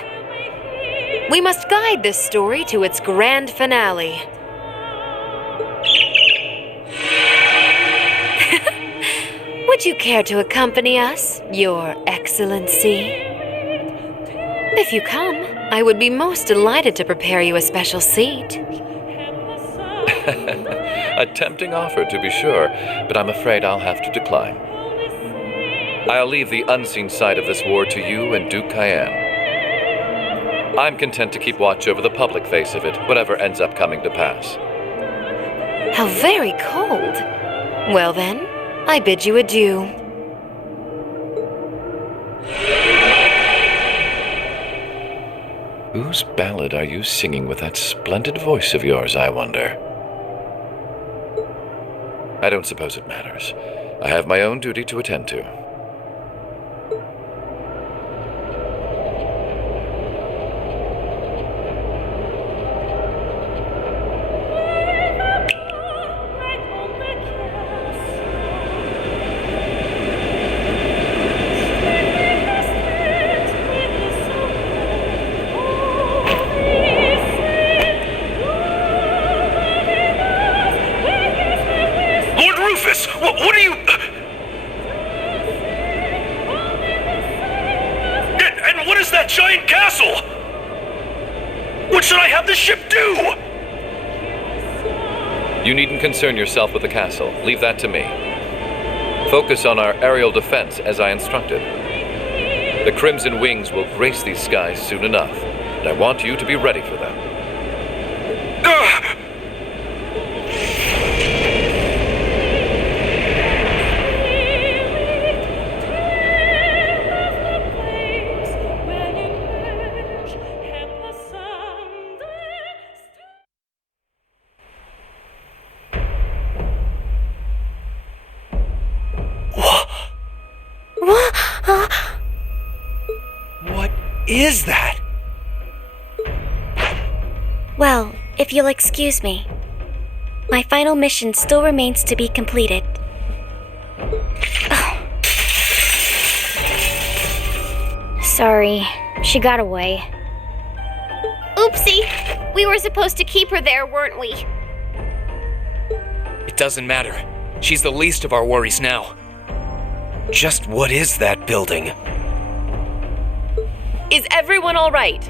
We must guide this story to its grand finale. Would you care to accompany us, Your Excellency? If you come, I would be most delighted to prepare you a special seat. A tempting offer, to be sure, but I'm afraid I'll have to decline. I'll leave the unseen side of this war to you and Duke Cayenne. I'm content to keep watch over the public face of it, whatever ends up coming to pass. How very cold. Well then, I bid you adieu. Whose ballad are you singing with that splendid voice of yours, I wonder? I don't suppose it matters. I have my own duty to attend to. What are you... And what is that giant castle? What should I have the ship do? You needn't concern yourself with the castle. Leave that to me. Focus on our aerial defense as I instructed. The Crimson Wings will grace these skies soon enough, and I want you to be ready for them. What is that? Well, if you'll excuse me, my final mission still remains to be completed. Sorry, she got away. Oopsie! We were supposed to keep her there, weren't we? It doesn't matter. She's the least of our worries now. Just what is that building? Is everyone all right?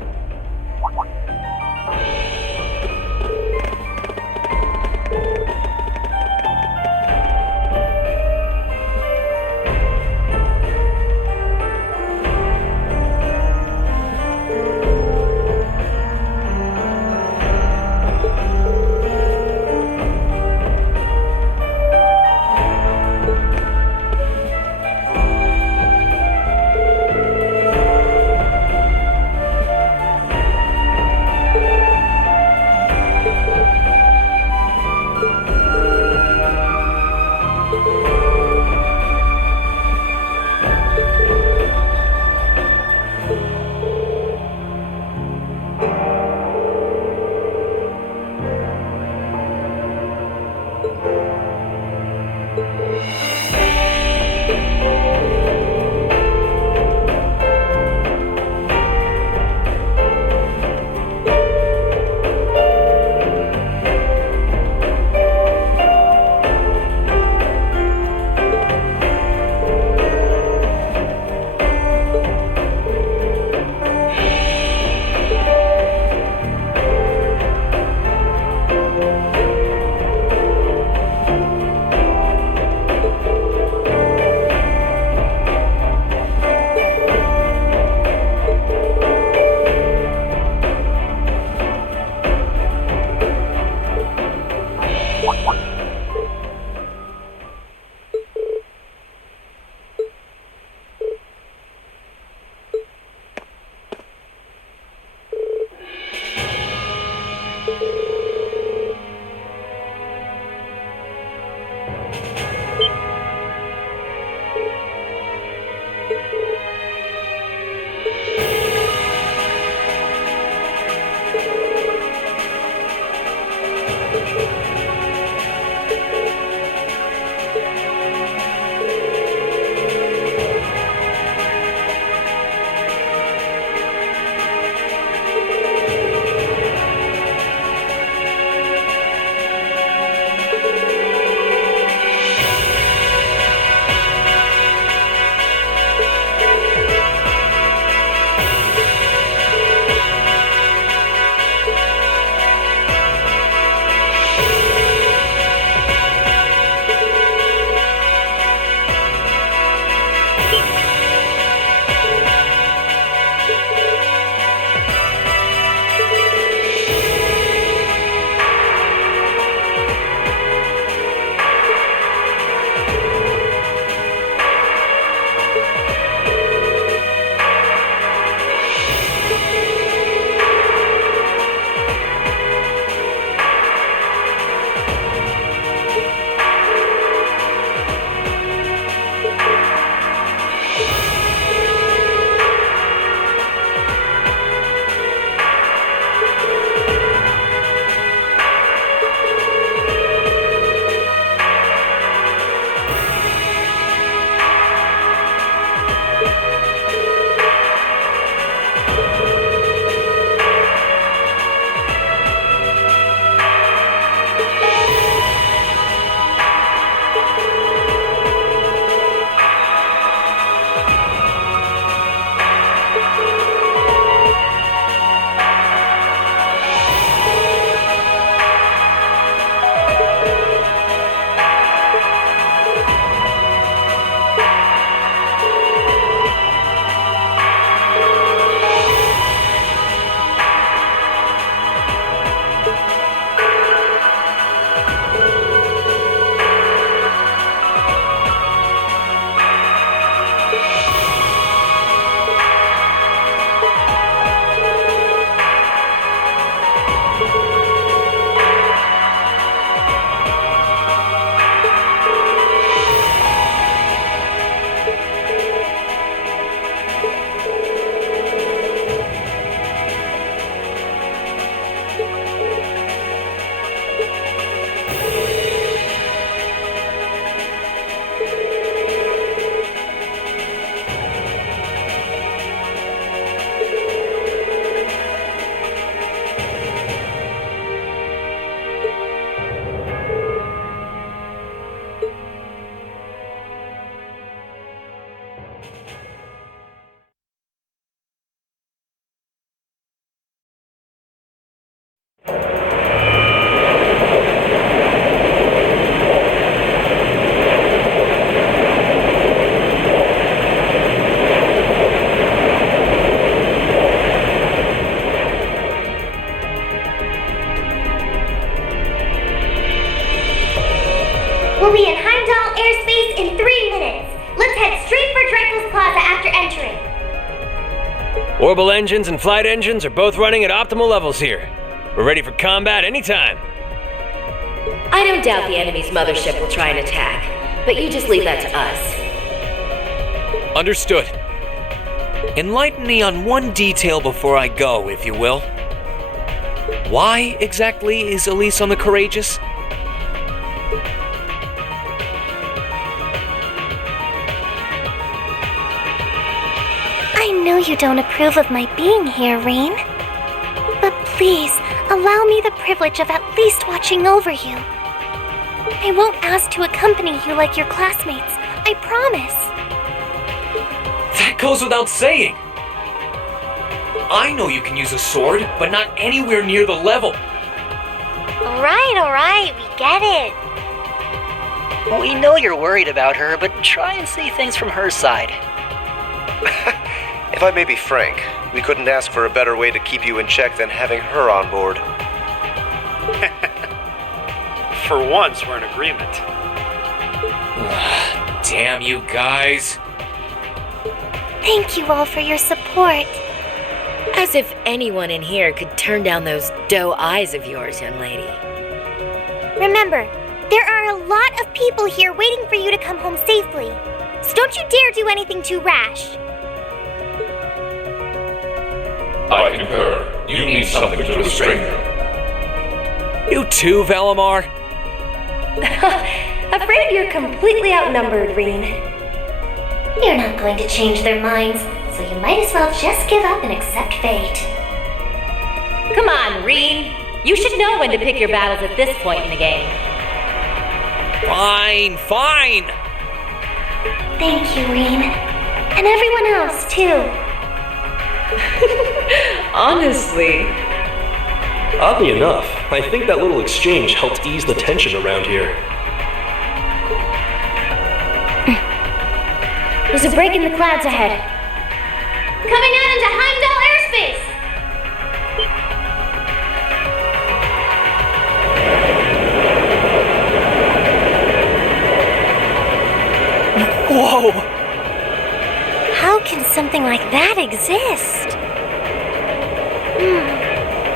Orbital engines and flight engines are both running at optimal levels here. We're ready for combat anytime. I don't doubt the enemy's mothership will try and attack, but you just leave that to us. Understood. Enlighten me on one detail before I go, if you will. Why exactly is Alisa the Courageous? I know you don't approve of my being here, Rain. But please, allow me the privilege of at least watching over you. I won't ask to accompany you like your classmates, I promise. That goes without saying. I know you can use a sword, but not anywhere near the level. Alright, we get it. We know you're worried about her, but try and see things from her side. If I may be frank, we couldn't ask for a better way to keep you in check than having her on board. For once, we're in agreement. Damn you guys. Thank you all for your support. As if anyone in here could turn down those doe eyes of yours, young lady. Remember, there are a lot of people here waiting for you to come home safely. So don't you dare do anything too rash. I concur. You need something to restrain them. You too, Valimar? Afraid you're completely outnumbered, Reen. You're not going to change their minds, so you might as well just give up and accept fate. Come on, Reen. You should know when to pick your battles at this point in the game. Fine. Thank you, Reen. And everyone else, too. Honestly. Oddly enough, I think that little exchange helped ease the tension around here. There's a break in the clouds ahead. Coming out into Heimdall airspace! Whoa! How can something like that exist?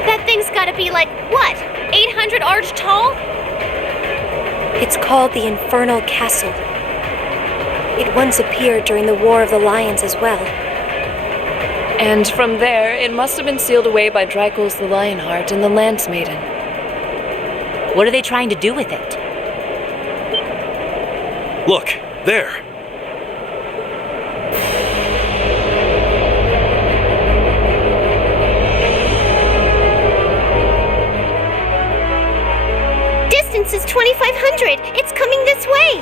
That thing's gotta be like, what, 800 arch tall? It's called the Infernal Castle. It once appeared during the War of the Lions as well. And from there, it must have been sealed away by Drykull's the Lionheart and the Lance Maiden. What are they trying to do with it? Look, there. Distance is 2,500. It's coming this way.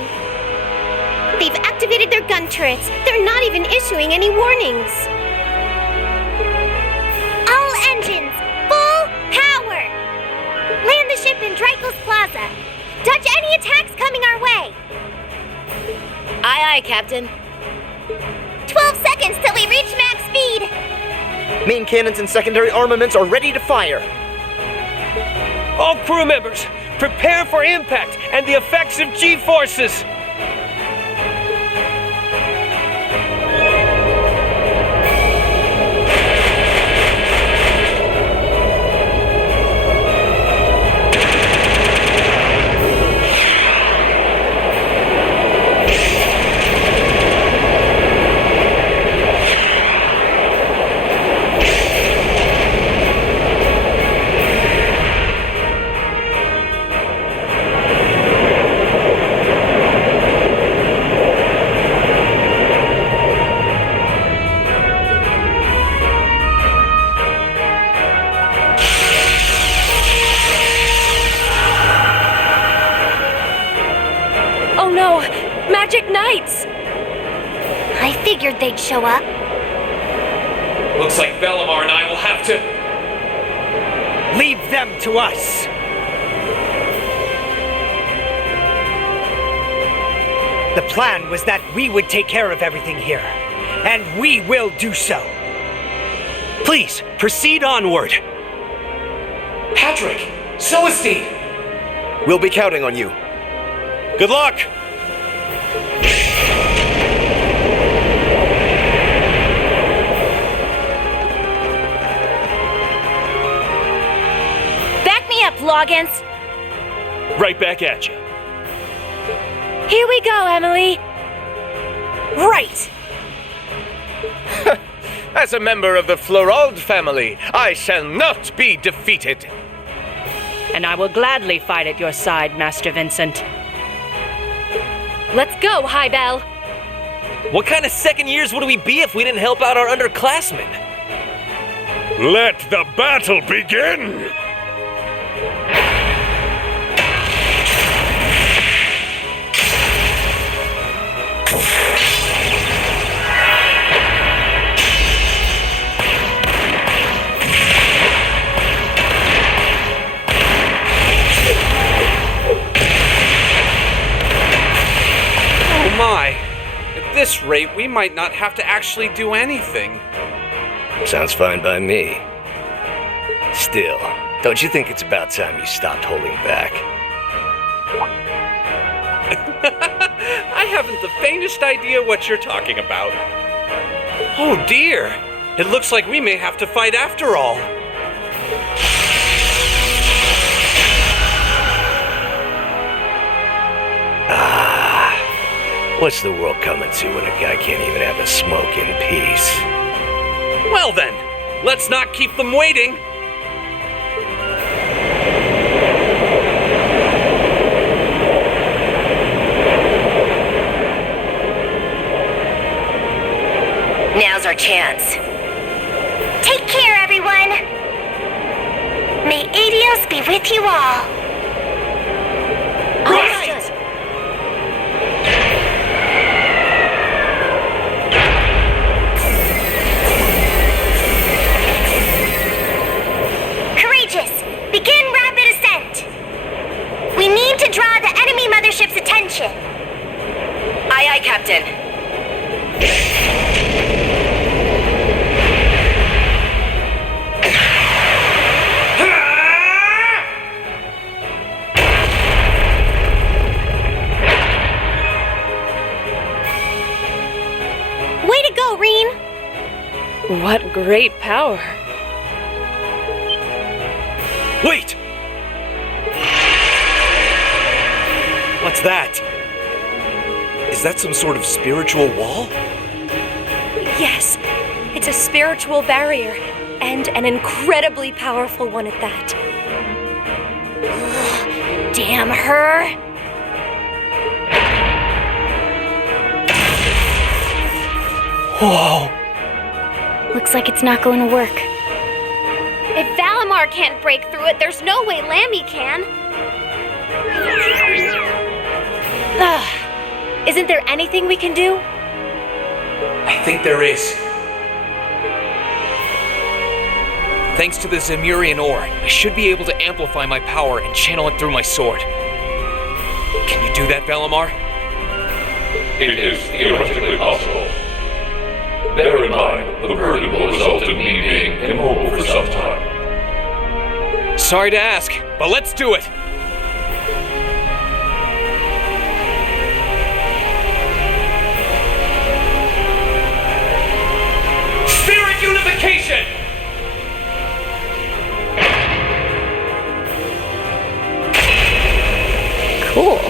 They've activated their gun turrets. They're not even issuing any warnings. All engines, full power. Land the ship in Drykull's Plaza. Dodge any attacks coming our way. Aye, Captain. 12 seconds till we reach max speed. Main cannons and secondary armaments are ready to fire. All crew members, prepare for impact and the effects of G-forces. I figured they'd show up. Looks like Valimar and I will have to... Leave them to us! The plan was that we would take care of everything here, and we will do so. Please, proceed onward. Patrick! Celestine! We'll be counting on you. Good luck! Loggins. Right back at you. Here we go, Emily. Right. As a member of the Florald family, I shall not be defeated. And I will gladly fight at your side, Master Vincent. Let's go, High Bell. What kind of second years would we be if we didn't help out our underclassmen? Let the battle begin! Oh my. At this rate, we might not have to actually do anything. Sounds fine by me. Still, don't you think it's about time you stopped holding back? I haven't the faintest idea what you're talking about. Oh dear. It looks like we may have to fight after all. What's the world coming to when a guy can't even have a smoke in peace? Well then, let's not keep them waiting. Now's our chance. Take care, everyone. May Adios be with you all. Right! Courageous, begin rapid ascent. We need to draw the enemy mothership's attention. Aye, aye, Captain. Way to go, Reen! What great power. Wait! What's that? Is that some sort of spiritual wall? Yes, it's a spiritual barrier, and an incredibly powerful one at that. Damn her! Whoa! Looks like it's not going to work. If Valimar can't break through it, there's no way Lammy can. Isn't there anything we can do? I think there is. Thanks to the Zemurian ore, I should be able to amplify my power and channel it through my sword. Can you do that, Valimar? It is theoretically possible. Bear in mind, the burden will result in me being immobile for some time. Sorry to ask, but let's do it! Spirit unification! Cool.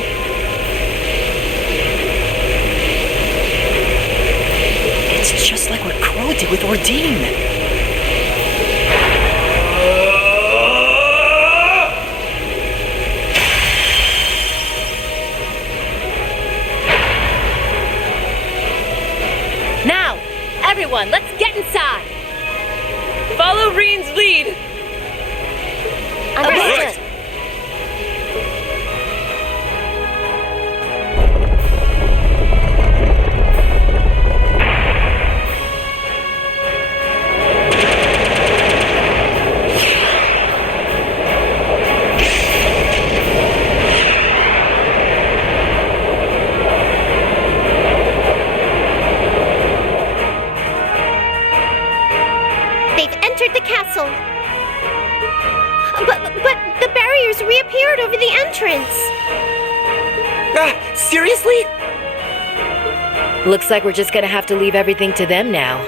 It's just like what Crow did with Ordine. Now, everyone, let's get inside. Follow Reen's lead. Understood. They've entered the castle. But the barriers reappeared over the entrance. Seriously? Looks like we're just gonna have to leave everything to them now.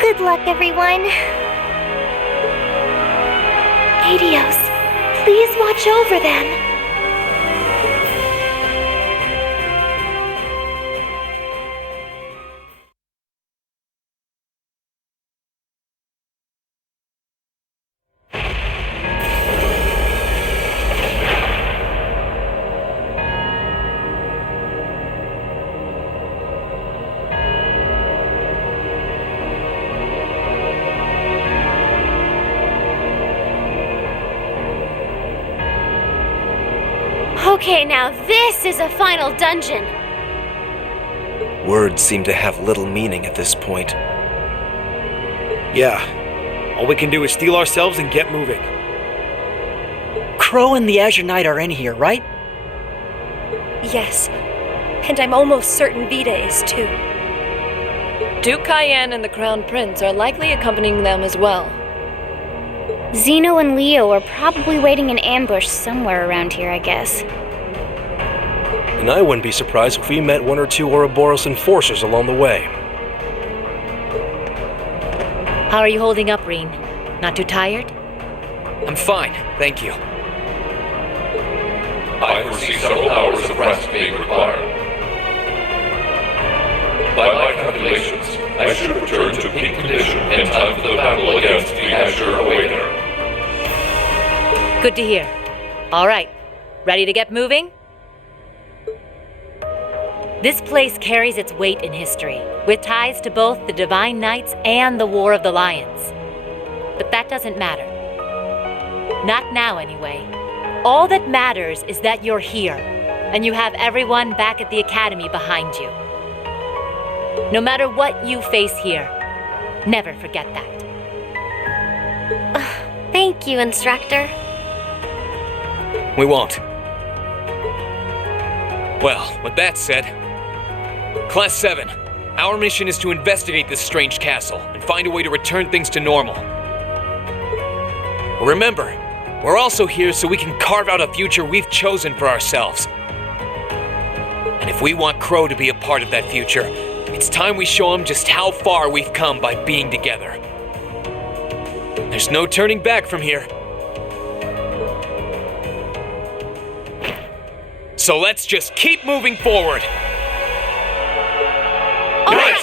Good luck, everyone. Adios. Please watch over them. Okay, now this is a final dungeon. Words seem to have little meaning at this point. Yeah. All we can do is steel ourselves and get moving. Crow and the Azure Knight are in here, right? Yes. And I'm almost certain Vita is too. Duke Cayenne and the Crown Prince are likely accompanying them as well. Xeno and Leo are probably waiting in ambush somewhere around here, I guess. And I wouldn't be surprised if we met one or two Ouroboros enforcers along the way. How are you holding up, Reen? Not too tired? I'm fine, thank you. I foresee several hours of rest being required. By my calculations, I should return to peak condition in time for the battle against the Azure Awakener. Good to hear. All right, ready to get moving? This place carries its weight in history, with ties to both the Divine Knights and the War of the Lions. But that doesn't matter. Not now, anyway. All that matters is that you're here, and you have everyone back at the Academy behind you. No matter what you face here, never forget that. Thank you, Instructor. We won't. Well, with that said, Class 7, our mission is to investigate this strange castle and find a way to return things to normal. Remember, we're also here so we can carve out a future we've chosen for ourselves. And if we want Crow to be a part of that future, it's time we show him just how far we've come by being together. There's no turning back from here. So let's just keep moving forward. All right.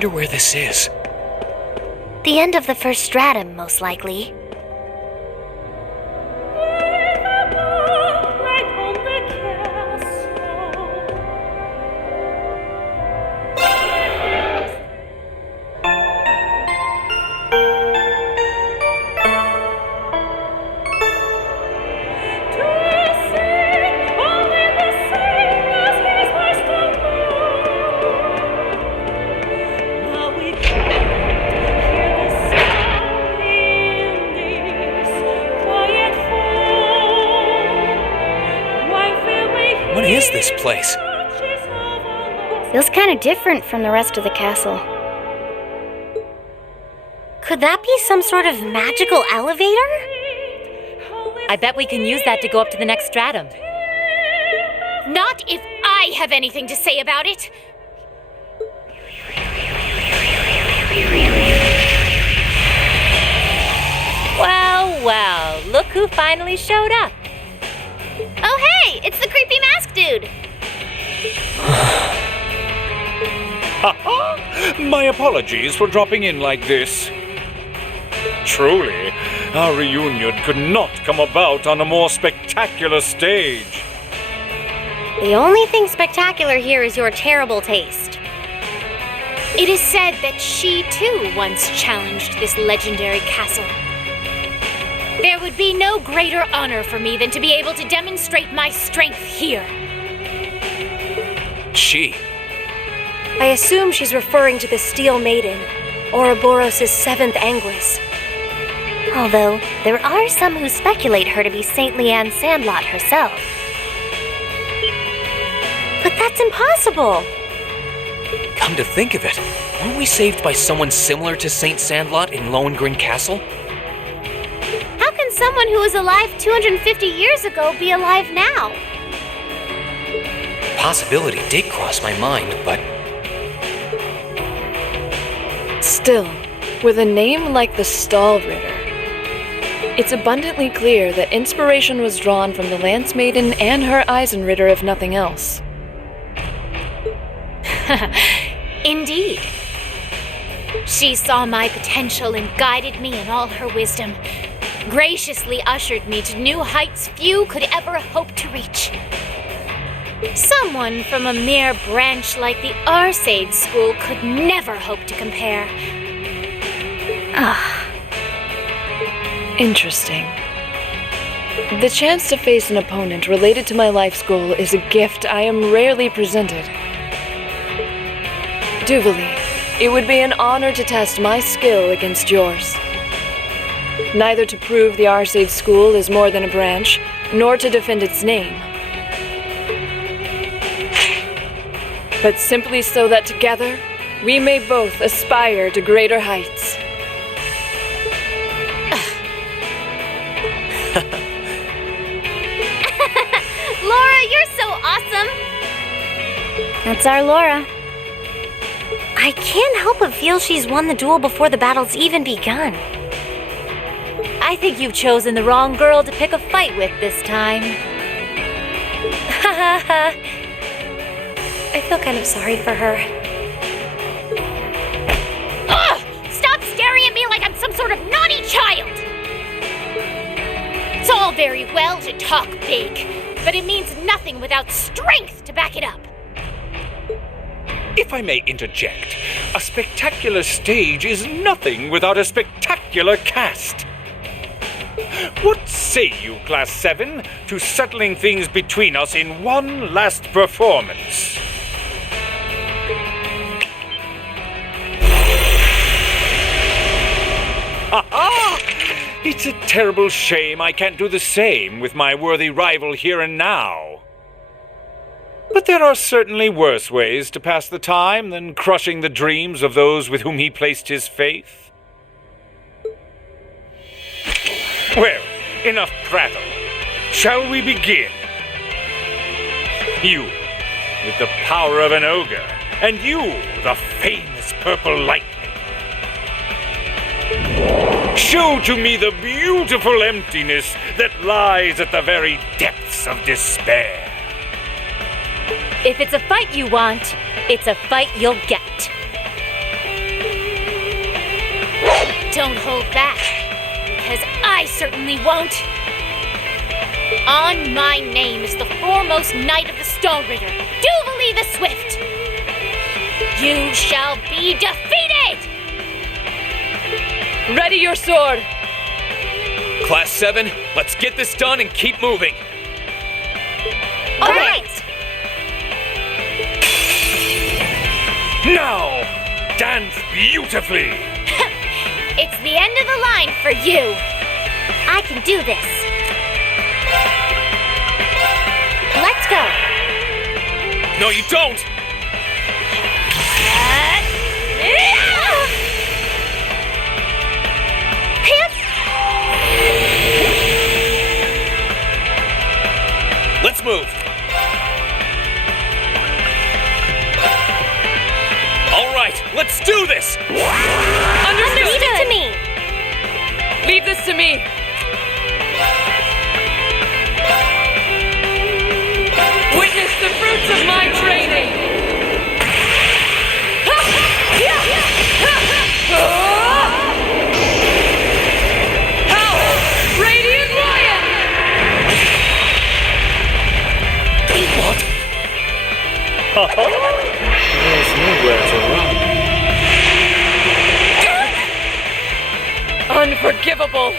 wonder where this is. The end of the first stratum, most likely. What is this place? Feels kind of different from the rest of the castle. Could that be some sort of magical elevator? I bet we can use that to go up to the next stratum. Not if I have anything to say about it! Well, well, look who finally showed up. Oh hey, it's the creepy mask dude! My apologies for dropping in like this. Truly, our reunion could not come about on a more spectacular stage. The only thing spectacular here is your terrible taste. It is said that she too once challenged this legendary castle. There would be no greater honor for me than to be able to demonstrate my strength here. She. I assume she's referring to the Steel Maiden, Ouroboros' seventh Anguis. Although, there are some who speculate her to be Saint Leanne Sandlot herself. But that's impossible! Come to think of it, weren't we saved by someone similar to Saint Sandlot in Lohengrin Castle? How can someone who was alive 250 years ago be alive now? Possibility did cross my mind, but... Still, with a name like the Stahlritter, it's abundantly clear that inspiration was drawn from the Lance Maiden and her Eisenritter, if nothing else. Indeed. She saw my potential and guided me in all her wisdom, graciously ushered me to new heights few could ever hope to reach. Someone from a mere branch like the Arcade School could never hope to compare. Interesting. The chance to face an opponent related to my life's goal is a gift I am rarely presented. Duvalie, it would be an honor to test my skill against yours. Neither to prove the Arcade School is more than a branch, nor to defend its name. But simply so that together, we may both aspire to greater heights. Laura, you're so awesome! That's our Laura. I can't help but feel she's won the duel before the battle's even begun. I think you've chosen the wrong girl to pick a fight with this time. Ha ha ha. I feel kind of sorry for her. Ugh! Stop staring at me like I'm some sort of naughty child! It's all very well to talk big, but it means nothing without strength to back it up. If I may interject, a spectacular stage is nothing without a spectacular cast. What say you, Class 7, to settling things between us in one last performance? Ha-ha! It's a terrible shame I can't do the same with my worthy rival here and now. But there are certainly worse ways to pass the time than crushing the dreams of those with whom he placed his faith. Well, enough prattle. Shall we begin? You, with the power of an ogre, and you, the famous purple lightning. Show to me the beautiful emptiness that lies at the very depths of despair. If it's a fight you want, it's a fight you'll get. Don't hold back, because I certainly won't. On my name is the foremost knight of the Stall Ritter, Duvalie the Swift. You shall be defeated! Ready your sword! Class 7, let's get this done and keep moving. All right! Now, dance beautifully. It's the end of the line for you. I can do this. Let's go. No, you don't! Let's move. All right, let's do this. Understood. Leave it to me. Leave this to me. Witness the fruits of my training. Power, Radiant Lion. There's nowhere to run. Unforgivable.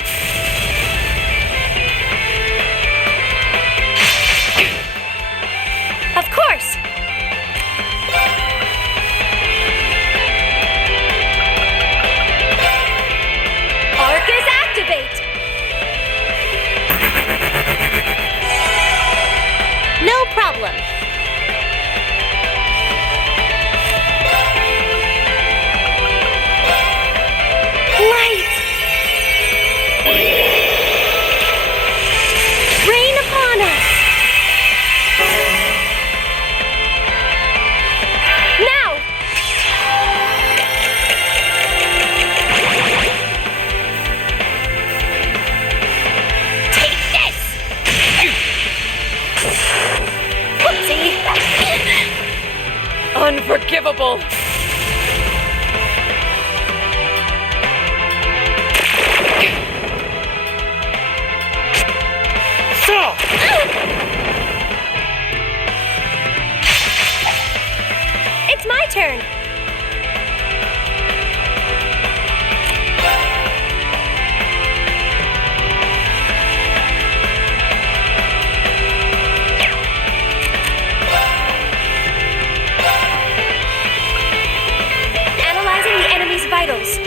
Of course. Arcus activate. No problem. Light. Rain upon us. Now. Take this. Whoopsie. Unforgivable. It's my turn. Analyzing the enemy's vitals.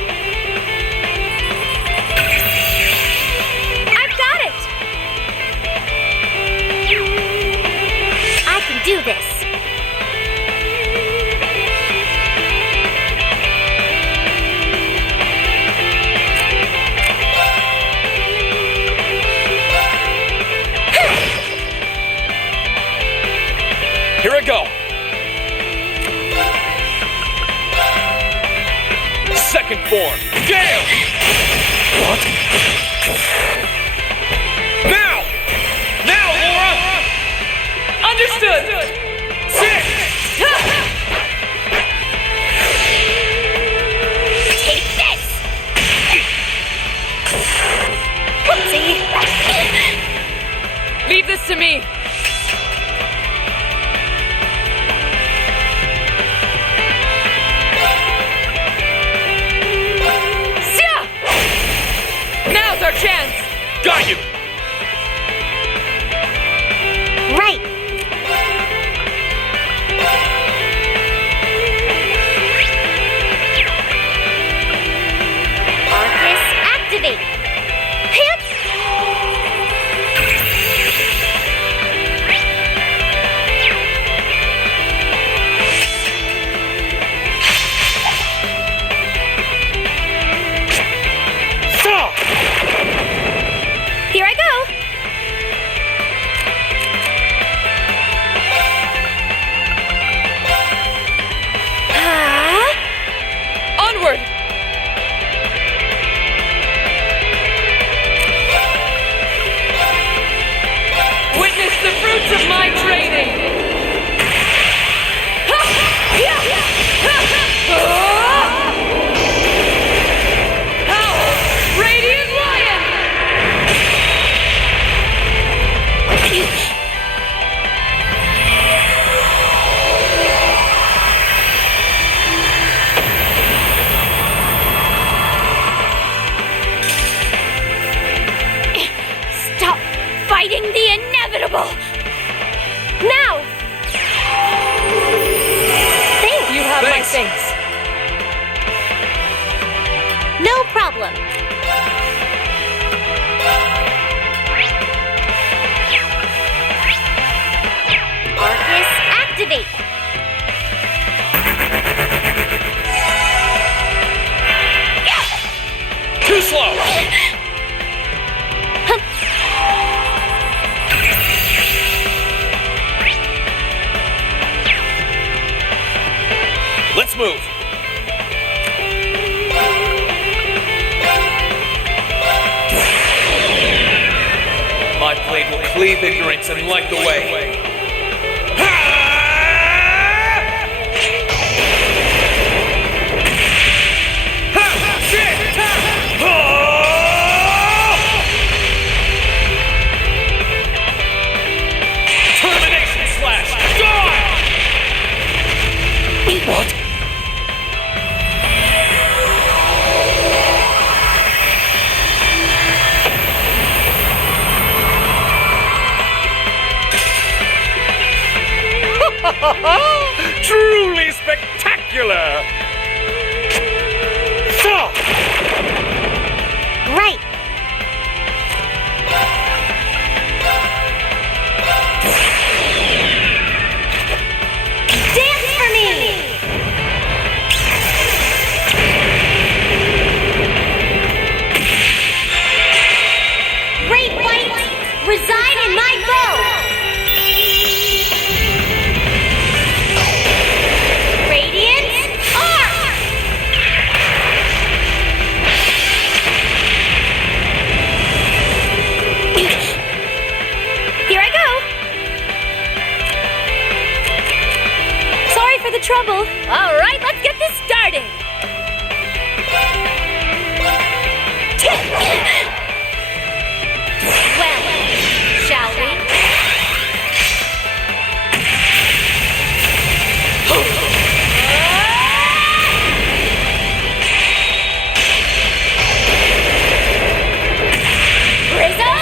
I've got it. I can do this. Here I go. Second form. Gale! What? Now! Now, Laura! Understood! Sit! Take this. Whoopsie. Leave this to me. Now's our chance! Got you! Right. activate! Too slow! Let's move! My blade will cleave ignorance and light the way. Termination slash! Die! What? Truly spectacular! So! Right! Dance for me! Great white, reside in my bow! Trouble. All right, let's get this started. Well, shall we? Prism,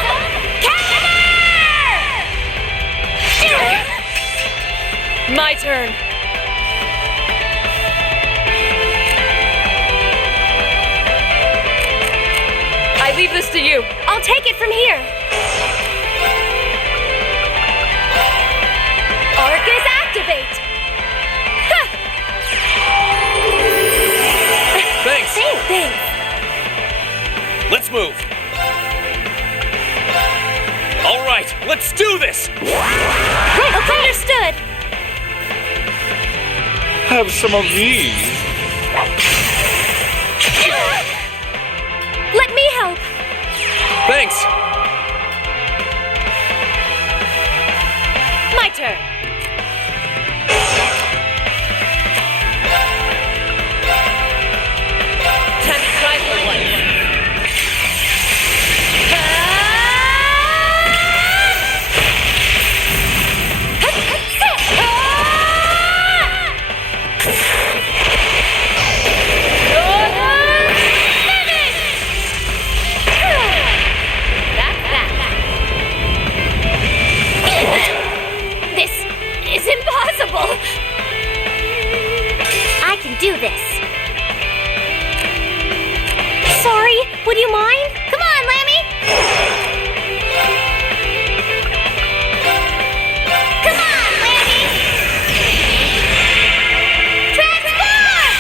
Caliber! My turn. I leave this to you. I'll take it from here. Arcus activate. Thanks. Thanks. Let's move. All right, let's do this. Right, okay. Understood. Have some of these. Let me help. Thanks. My turn. Time to try for one. I can do this. Sorry, would you mind? Come on, Lammy! Come on, Lammy! Transform!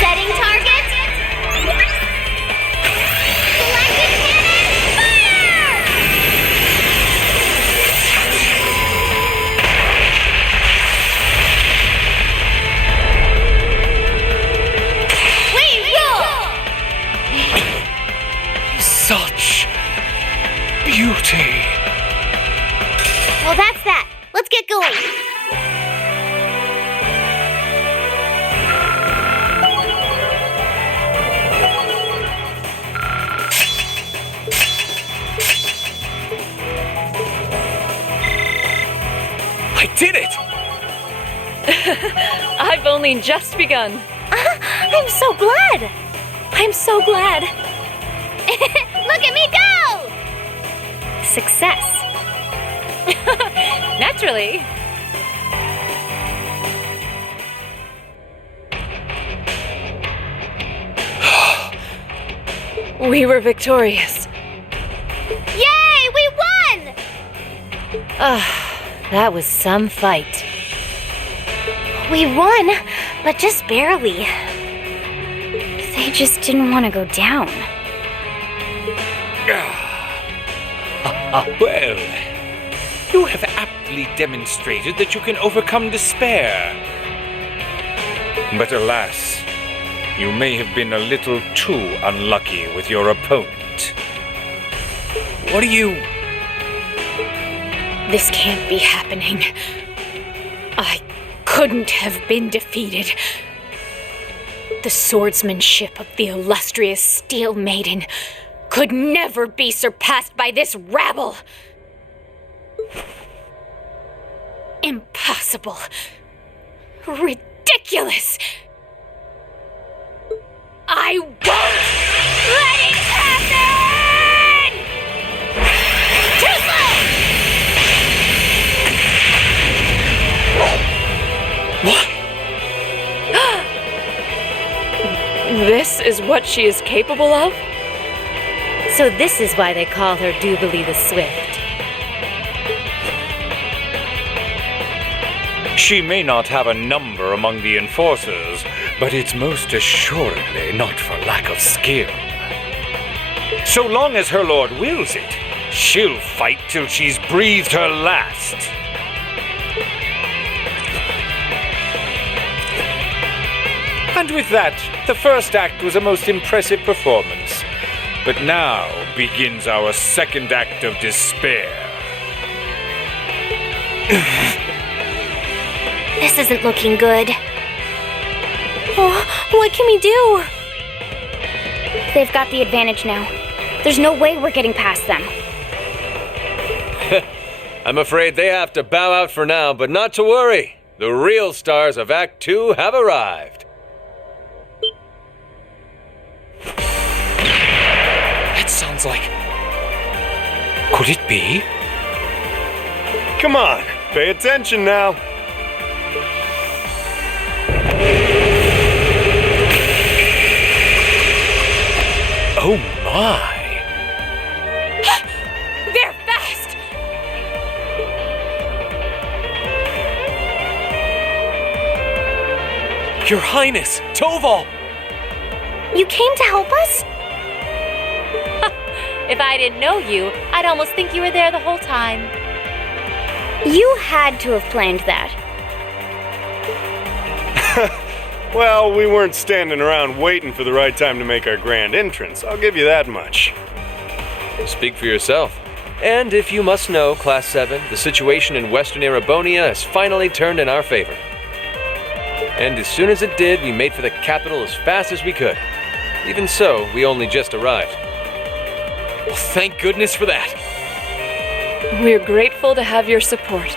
Setting target. Selected cannon, fire! Such beauty. Well, that's that. Let's get going. I did it! I've only just begun. I'm so glad. I'm so glad. Look at me go! Success. Naturally. We were victorious. Yay, we won! That was some fight. We won, but just barely. They just didn't want to go down. Well, you have aptly demonstrated that you can overcome despair. But alas, you may have been a little too unlucky with your opponent. What are you... This can't be happening. I couldn't have been defeated. The swordsmanship of the illustrious Steel Maiden could never be surpassed by this rabble. Impossible. Ridiculous. I won't let it happen! Too What? This is what she is capable of? So this is why they call her Duvalie the Swift. She may not have a number among the enforcers, but it's most assuredly not for lack of skill. So long as her lord wills it, she'll fight till she's breathed her last. And with that, the first act was a most impressive performance. But now begins our second act of despair. This isn't looking good. Oh, what can we do? They've got the advantage now. There's no way we're getting past them. I'm afraid they have to bow out for now, but not to worry. The real stars of Act 2 have arrived. That sounds like... Could it be? Come on, pay attention now. Oh my! They're fast! Your Highness, Toval! You came to help us? If I didn't know you, I'd almost think you were there the whole time. You had to have planned that. Well, we weren't standing around waiting for the right time to make our grand entrance. I'll give you that much. Speak for yourself. And if you must know, Class 7, the situation in Western Erebonia has finally turned in our favor. And as soon as it did, we made for the capital as fast as we could. Even so, we only just arrived. Well, thank goodness for that. We're grateful to have your support.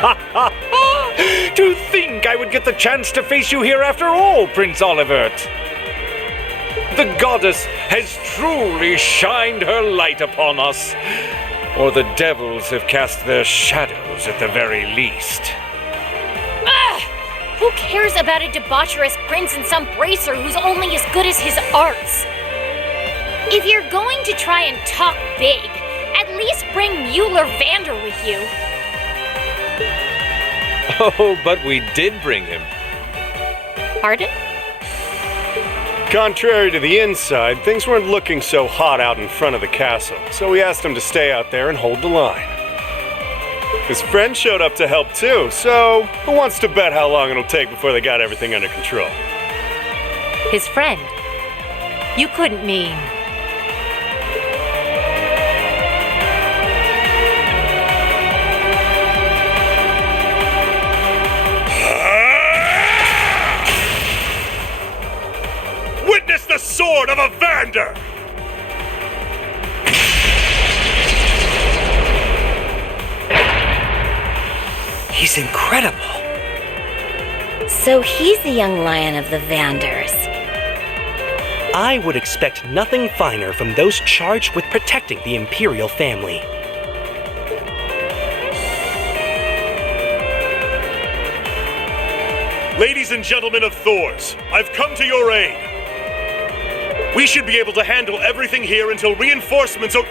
Ha ha ha! To think I would get the chance to face you here after all, Prince Olivert! The goddess has truly shined her light upon us. Or the devils have cast their shadows at the very least. Who cares about a debaucherous prince and some bracer who's only as good as his arts? If you're going to try and talk big, at least bring Mueller Vander with you. Oh, but we did bring him. Pardon? Contrary to the inside, things weren't looking so hot out in front of the castle, so we asked him to stay out there and hold the line. His friend showed up to help too, so who wants to bet how long it'll take before they got everything under control? His friend? You couldn't mean... Witness the sword of a Vander! He's incredible. So he's the young lion of the Vanders. I would expect nothing finer from those charged with protecting the Imperial family. Ladies and gentlemen of Thors, I've come to your aid. We should be able to handle everything here until reinforcements are...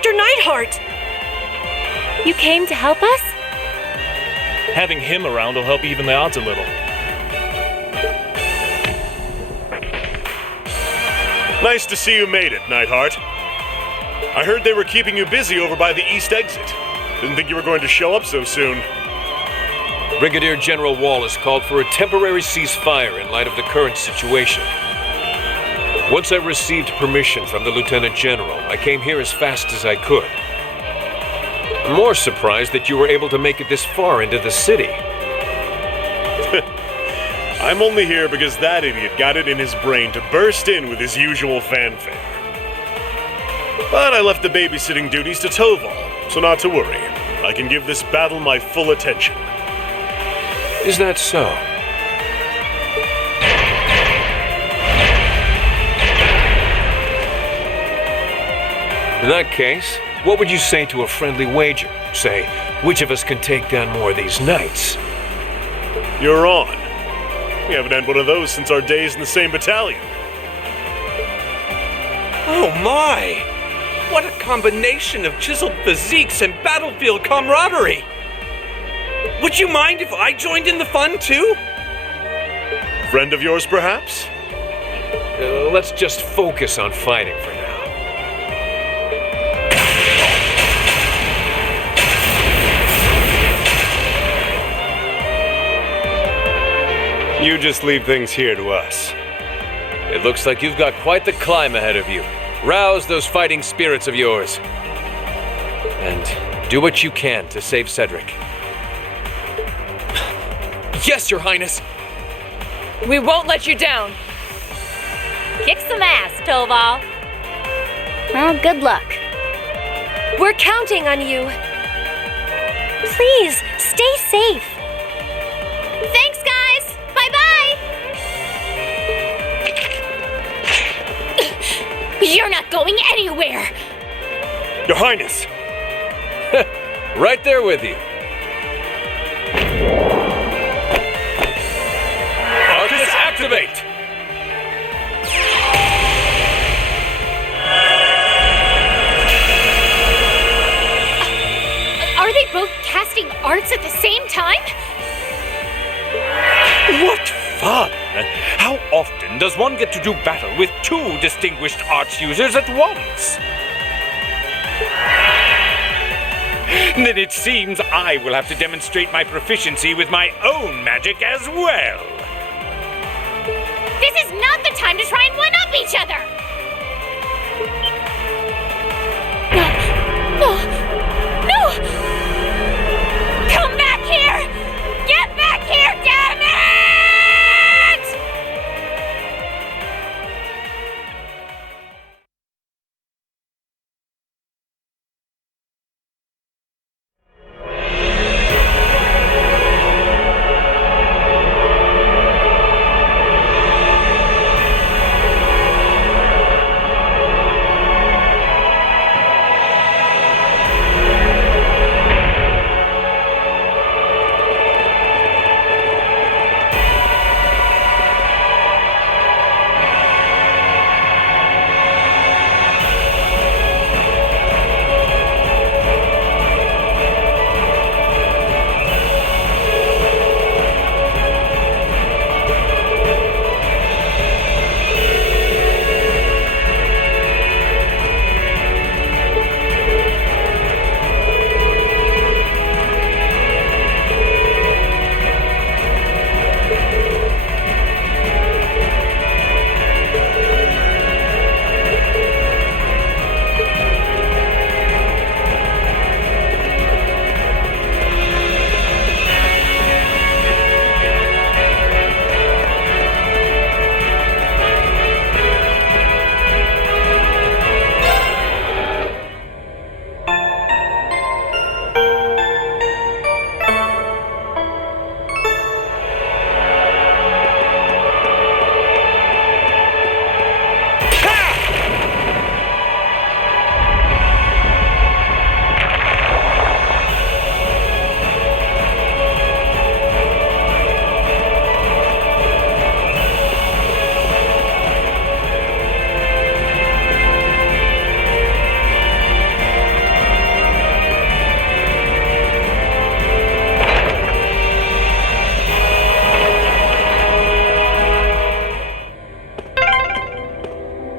Dr. Neidhart! You came to help us? Having him around will help even the odds a little. Nice to see you made it, Neidhart. I heard they were keeping you busy over by the east exit. Didn't think you were going to show up so soon. Brigadier General Wallace called for a temporary ceasefire in light of the current situation. Once I received permission from the Lieutenant General, I came here as fast as I could. I'm more surprised that you were able to make it this far into the city. I'm only here because that idiot got it in his brain to burst in with his usual fanfare. But I left the babysitting duties to Toval, so not to worry. I can give this battle my full attention. Is that so? In that case, what would you say to a friendly wager? Say, which of us can take down more of these knights? You're on. We haven't had one of those since our days in the same battalion. Oh my! What a combination of chiseled physiques and battlefield camaraderie! Would you mind if I joined in the fun too? Friend of yours, perhaps? Let's just focus on fighting for now. You just leave things here to us. It looks like you've got quite the climb ahead of you. Rouse those fighting spirits of yours. And do what you can to save Cedric. Yes, Your Highness! We won't let you down. Kick some ass, Toval. Well, good luck. We're counting on you. Please, stay safe. Thanks, guys! Bye-bye! You're not going anywhere! Your Highness! Right there with you. Arcus, activate! Are they both casting arts at the same time? What fun! How often does one get to do battle with two distinguished arts users at once? Then it seems I will have to demonstrate my proficiency with my own magic as well. This is not the time to try and one-up each other! No! Come back here! Get back here, damn it!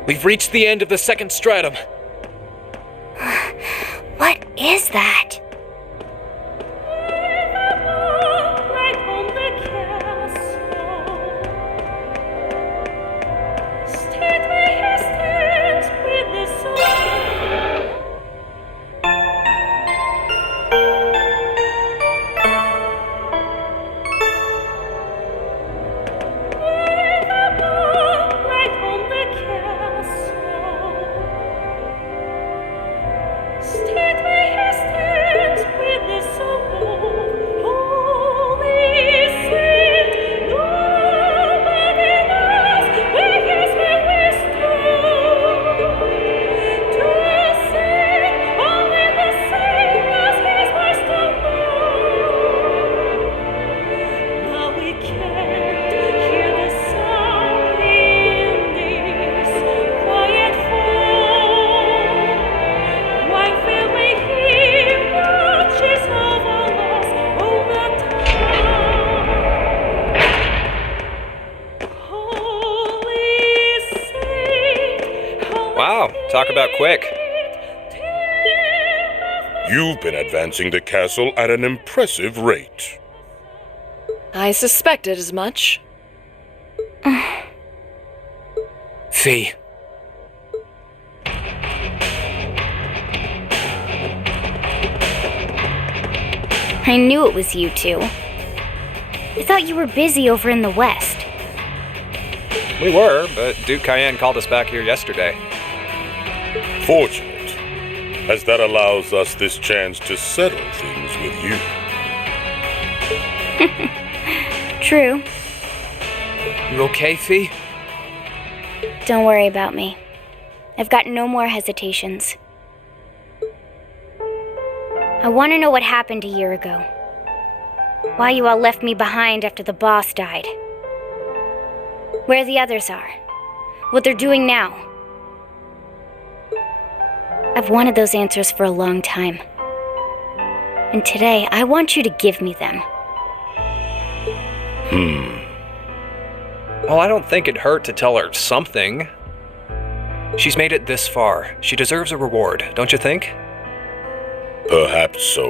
We've reached the end of the second stratum. What is that? Talk about quick. You've been advancing the castle at an impressive rate. I suspected as much. Fee. I knew it was you two. I thought you were busy over in the west. We were, but Duke Cayenne called us back here yesterday. Fortunate, as that allows us this chance to settle things with you. True. You okay, Fee? Don't worry about me. I've got no more hesitations. I want to know what happened a year ago. Why you all left me behind after the boss died. Where the others are. What they're doing now. I've wanted those answers for a long time. And today, I want you to give me them. Well, I don't think it'd hurt to tell her something. She's made it this far. She deserves a reward, don't you think? Perhaps so.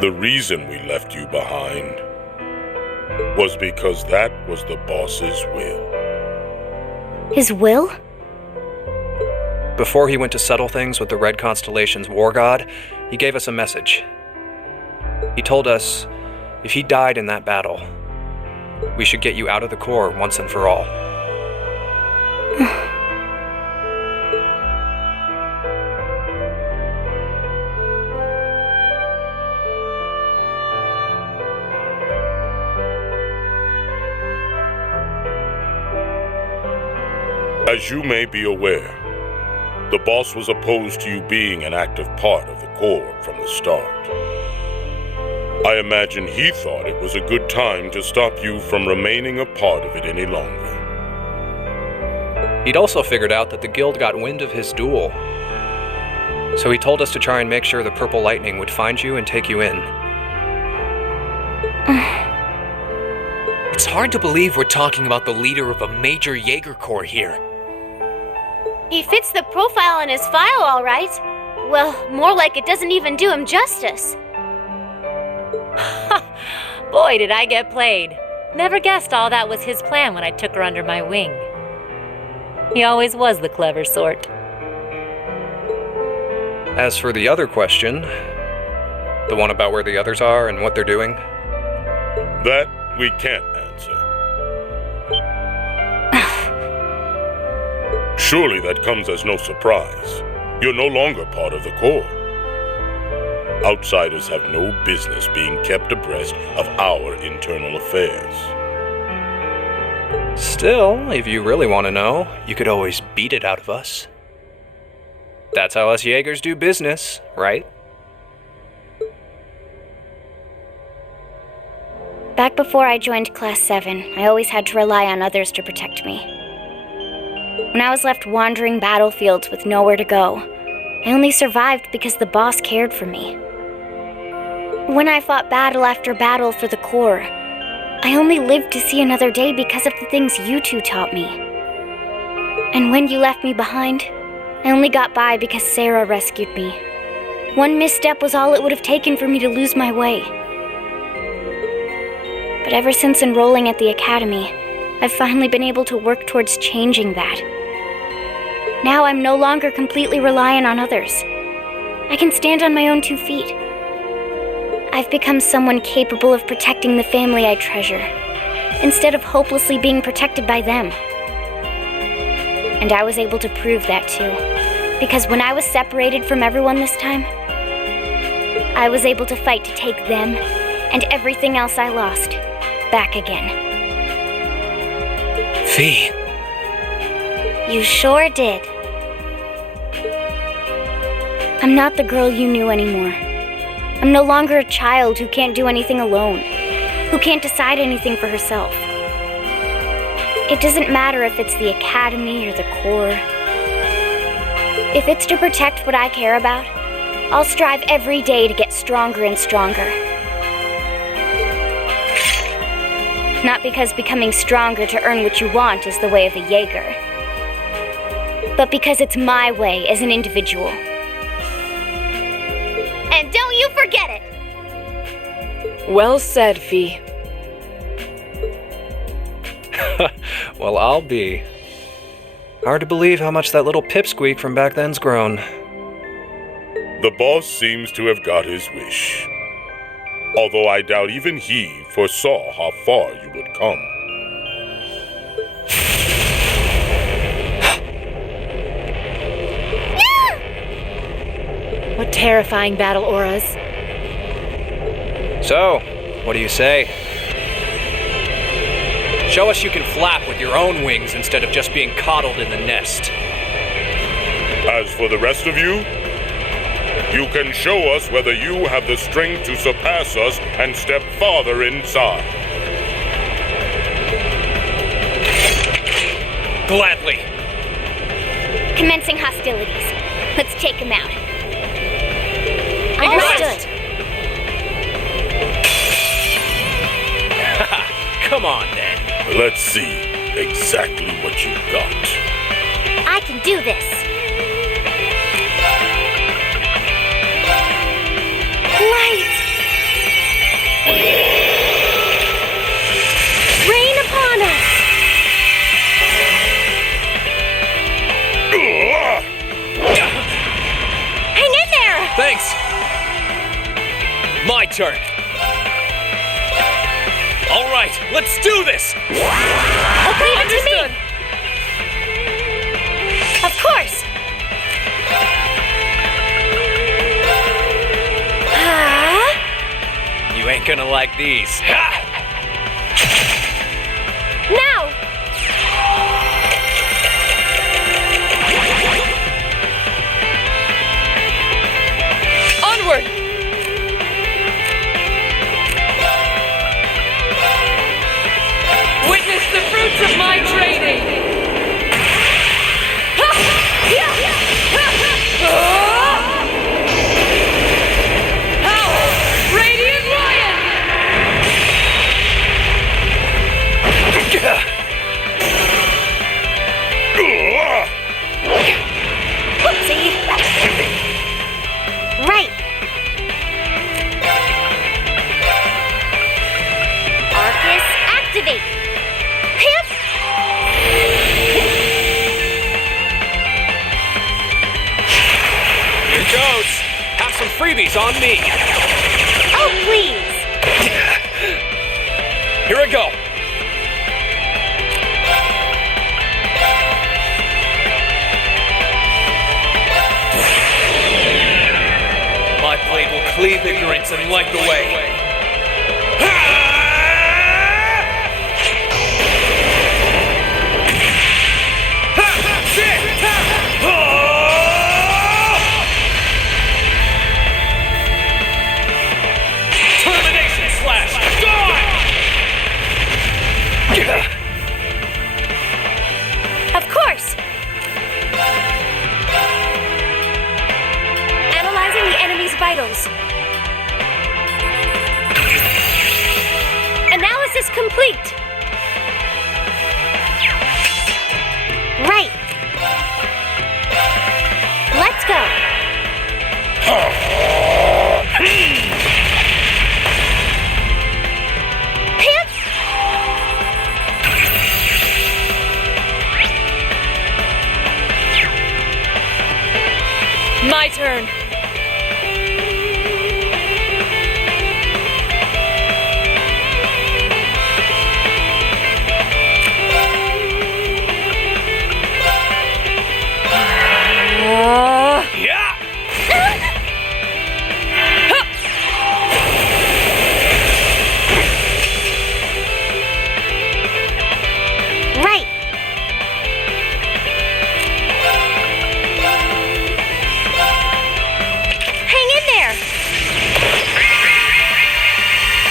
The reason we left you behind was because that was the boss's will. His will? Before he went to settle things with the Red Constellation's war god, he gave us a message. He told us if he died in that battle, we should get you out of the core once and for all. As you may be aware, the boss was opposed to you being an active part of the Corps from the start. I imagine he thought it was a good time to stop you from remaining a part of it any longer. He'd also figured out that the guild got wind of his duel. So he told us to try and make sure the Purple Lightning would find you and take you in. It's hard to believe we're talking about the leader of a major Jaeger Corps here. He fits the profile in his file, all right. Well, more like it doesn't even do him justice. Boy, did I get played. Never guessed all that was his plan when I took her under my wing. He always was the clever sort. As for the other question, the one about where the others are and what they're doing, that we can't answer. Surely that comes as no surprise. You're no longer part of the Corps. Outsiders have no business being kept abreast of our internal affairs. Still, if you really want to know, you could always beat it out of us. That's how us Jaegers do business, right? Back before I joined Class 7, I always had to rely on others to protect me. When I was left wandering battlefields with nowhere to go, I only survived because the boss cared for me. When I fought battle after battle for the Corps, I only lived to see another day because of the things you two taught me. And when you left me behind, I only got by because Sarah rescued me. One misstep was all it would have taken for me to lose my way. But ever since enrolling at the academy, I've finally been able to work towards changing that. Now I'm no longer completely reliant on others. I can stand on my own 2 feet. I've become someone capable of protecting the family I treasure, instead of hopelessly being protected by them. And I was able to prove that too, because when I was separated from everyone this time, I was able to fight to take them and everything else I lost back again. Fee. You sure did. I'm not the girl you knew anymore. I'm no longer a child who can't do anything alone, who can't decide anything for herself. It doesn't matter if it's the academy or the Corps. If it's to protect what I care about, I'll strive every day to get stronger and stronger. Not because becoming stronger to earn what you want is the way of a Jaeger, but because it's my way as an individual. And don't you forget it! Well said, Fee. Well, I'll be. Hard to believe how much that little pipsqueak from back then's grown. The boss seems to have got his wish. Although I doubt even he foresaw how far you would come. What terrifying battle auras. So, what do you say? Show us you can flap with your own wings instead of just being coddled in the nest. As for the rest of you, you can show us whether you have the strength to surpass us and step farther inside. Gladly. Commencing hostilities. Let's take him out. Understood. Come on, then. Let's see exactly what you got. I can do this. Light! Rain upon us! Hang in there! Thanks. My turn. All right, let's do this! Leave it to me! Of course! You ain't gonna like these. Now! Onward! Witness the fruits of my training! Radiant Lion! Whoopsie! Right! Arcus, activate! Hip! Here goes. Have some freebies on me. Oh, please! Here I go. My blade will cleave ignorance and light the way. Termination slash! Of course! Analyzing the enemy's vitals. Analysis complete! Right! My turn. Yeah! Right. Hang in there.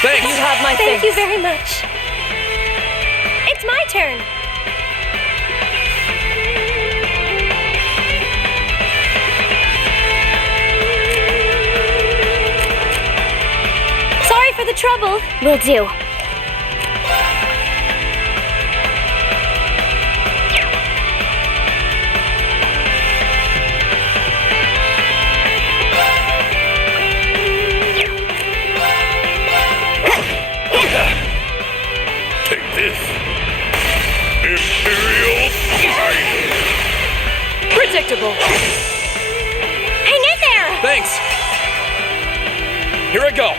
Thanks! You have my Thank thanks. you very much. It's my turn. Sorry for the trouble. Will do. Take this. Imperial Fire! Predictable. Hang in there. Thanks! Here I go!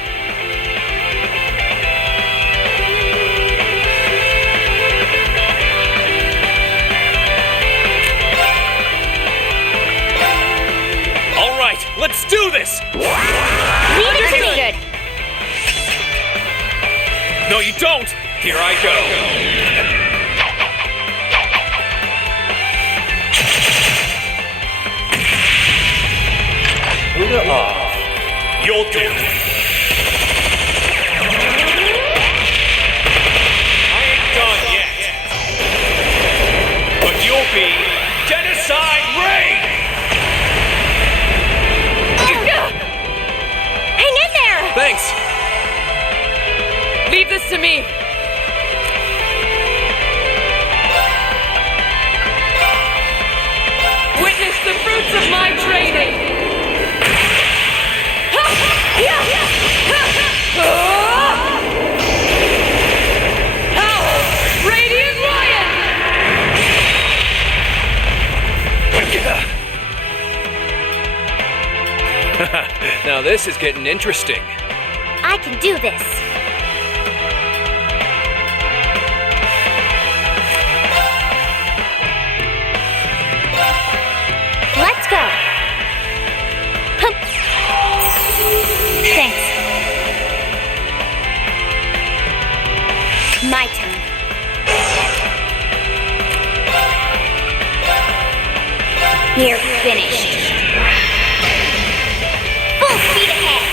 All right, let's do this! Leave it to me. No, you don't! Here I go! Buddha off. You'll do! I ain't done yet! But you'll be Genocide Rain! Hang in there. Thanks! Leave this to me. Witness the fruits of my training. Howl, Radiant Lion! Now this is getting interesting. I can do this. Let's go. Hump. Thanks. My turn. You're finished. Full speed ahead.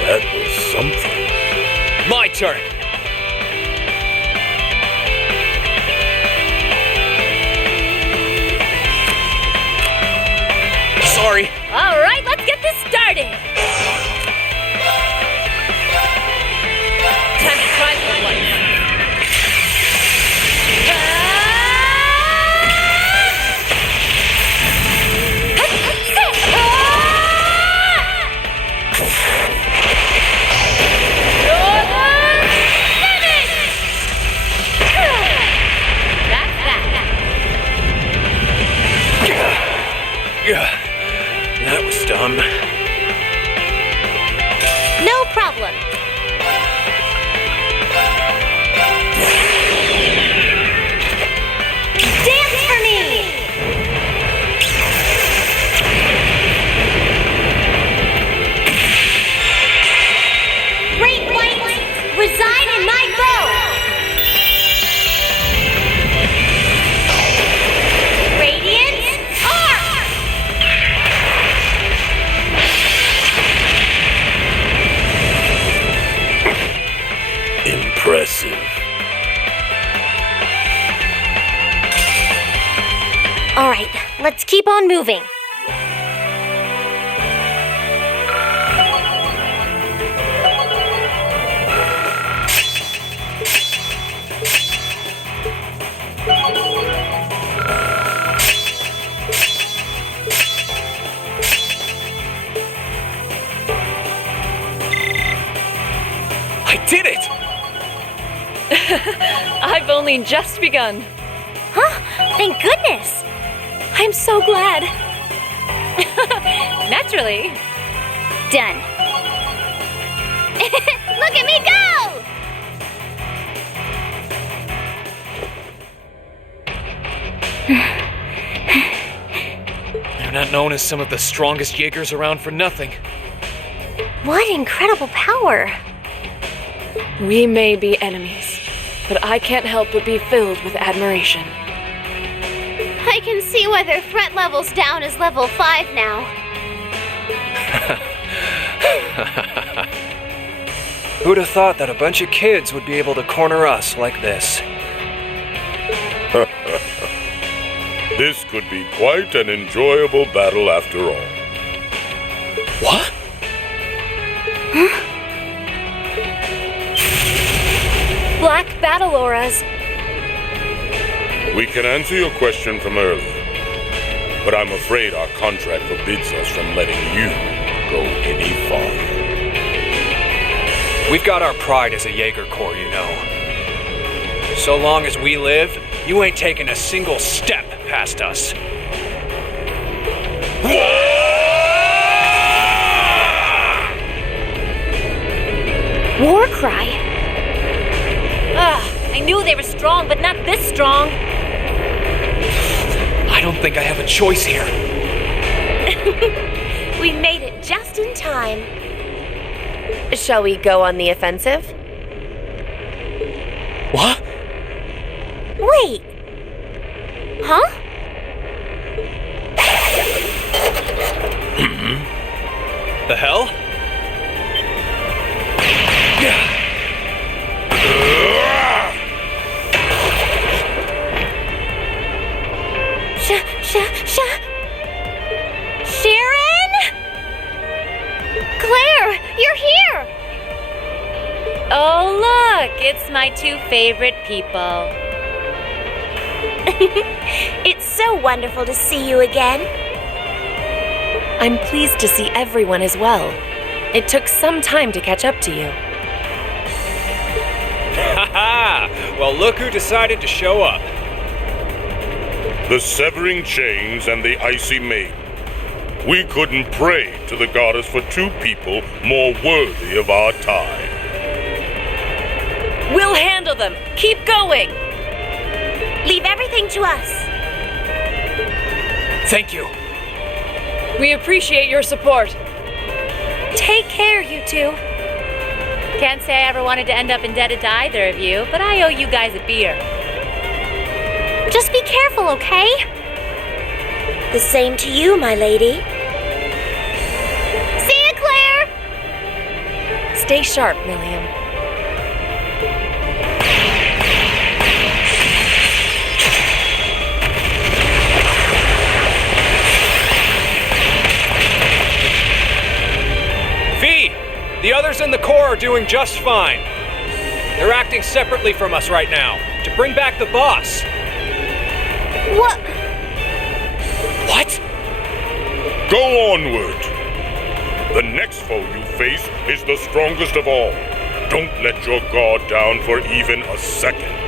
That was something. My turn! Sorry. All right, let's get this started. Time to try for life. That was dumb. No problem. Dance for me! Great light, reside in my bow! Radiant arc! Impressive. All right, let's keep on moving. only just begun. Huh? Thank goodness! I'm so glad. Naturally. Done. Look at me go! They're not known as some of the strongest Jaegers around for nothing. What incredible power! We may be enemies, but I can't help but be filled with admiration. I can see why their threat level's down as level 5 now. Who'd have thought that a bunch of kids would be able to corner us like this? This could be quite an enjoyable battle after all. What? Black battle auras. We can answer your question from earlier, but I'm afraid our contract forbids us from letting you go any farther. We've got our pride as a Jaeger Corps, you know. So long as we live, you ain't taking a single step past us. War cry? I knew they were strong, but not this strong. I don't think I have a choice here. We made it just in time. Shall we go on the offensive? What? Wait. Huh? The hell? Sharon? Claire, you're here! Oh, look, it's my two favorite people. It's so wonderful to see you again. I'm pleased to see everyone as well. It took some time to catch up to you. Haha! Well, look who decided to show up. The Severing Chains and the Icy Maiden. We couldn't pray to the goddess for two people more worthy of our time. We'll handle them. Keep going. Leave everything to us. Thank you. We appreciate your support. Take care, you two. Can't say I ever wanted to end up indebted to either of you, but I owe you guys a beer. Just be careful, okay? The same to you, my lady. See ya, Claire! Stay sharp, Milliam. The others in the Corps are doing just fine. They're acting separately from us right now, to bring back the boss. What? What? Go onward. The next foe you face is the strongest of all. Don't let your guard down for even a second.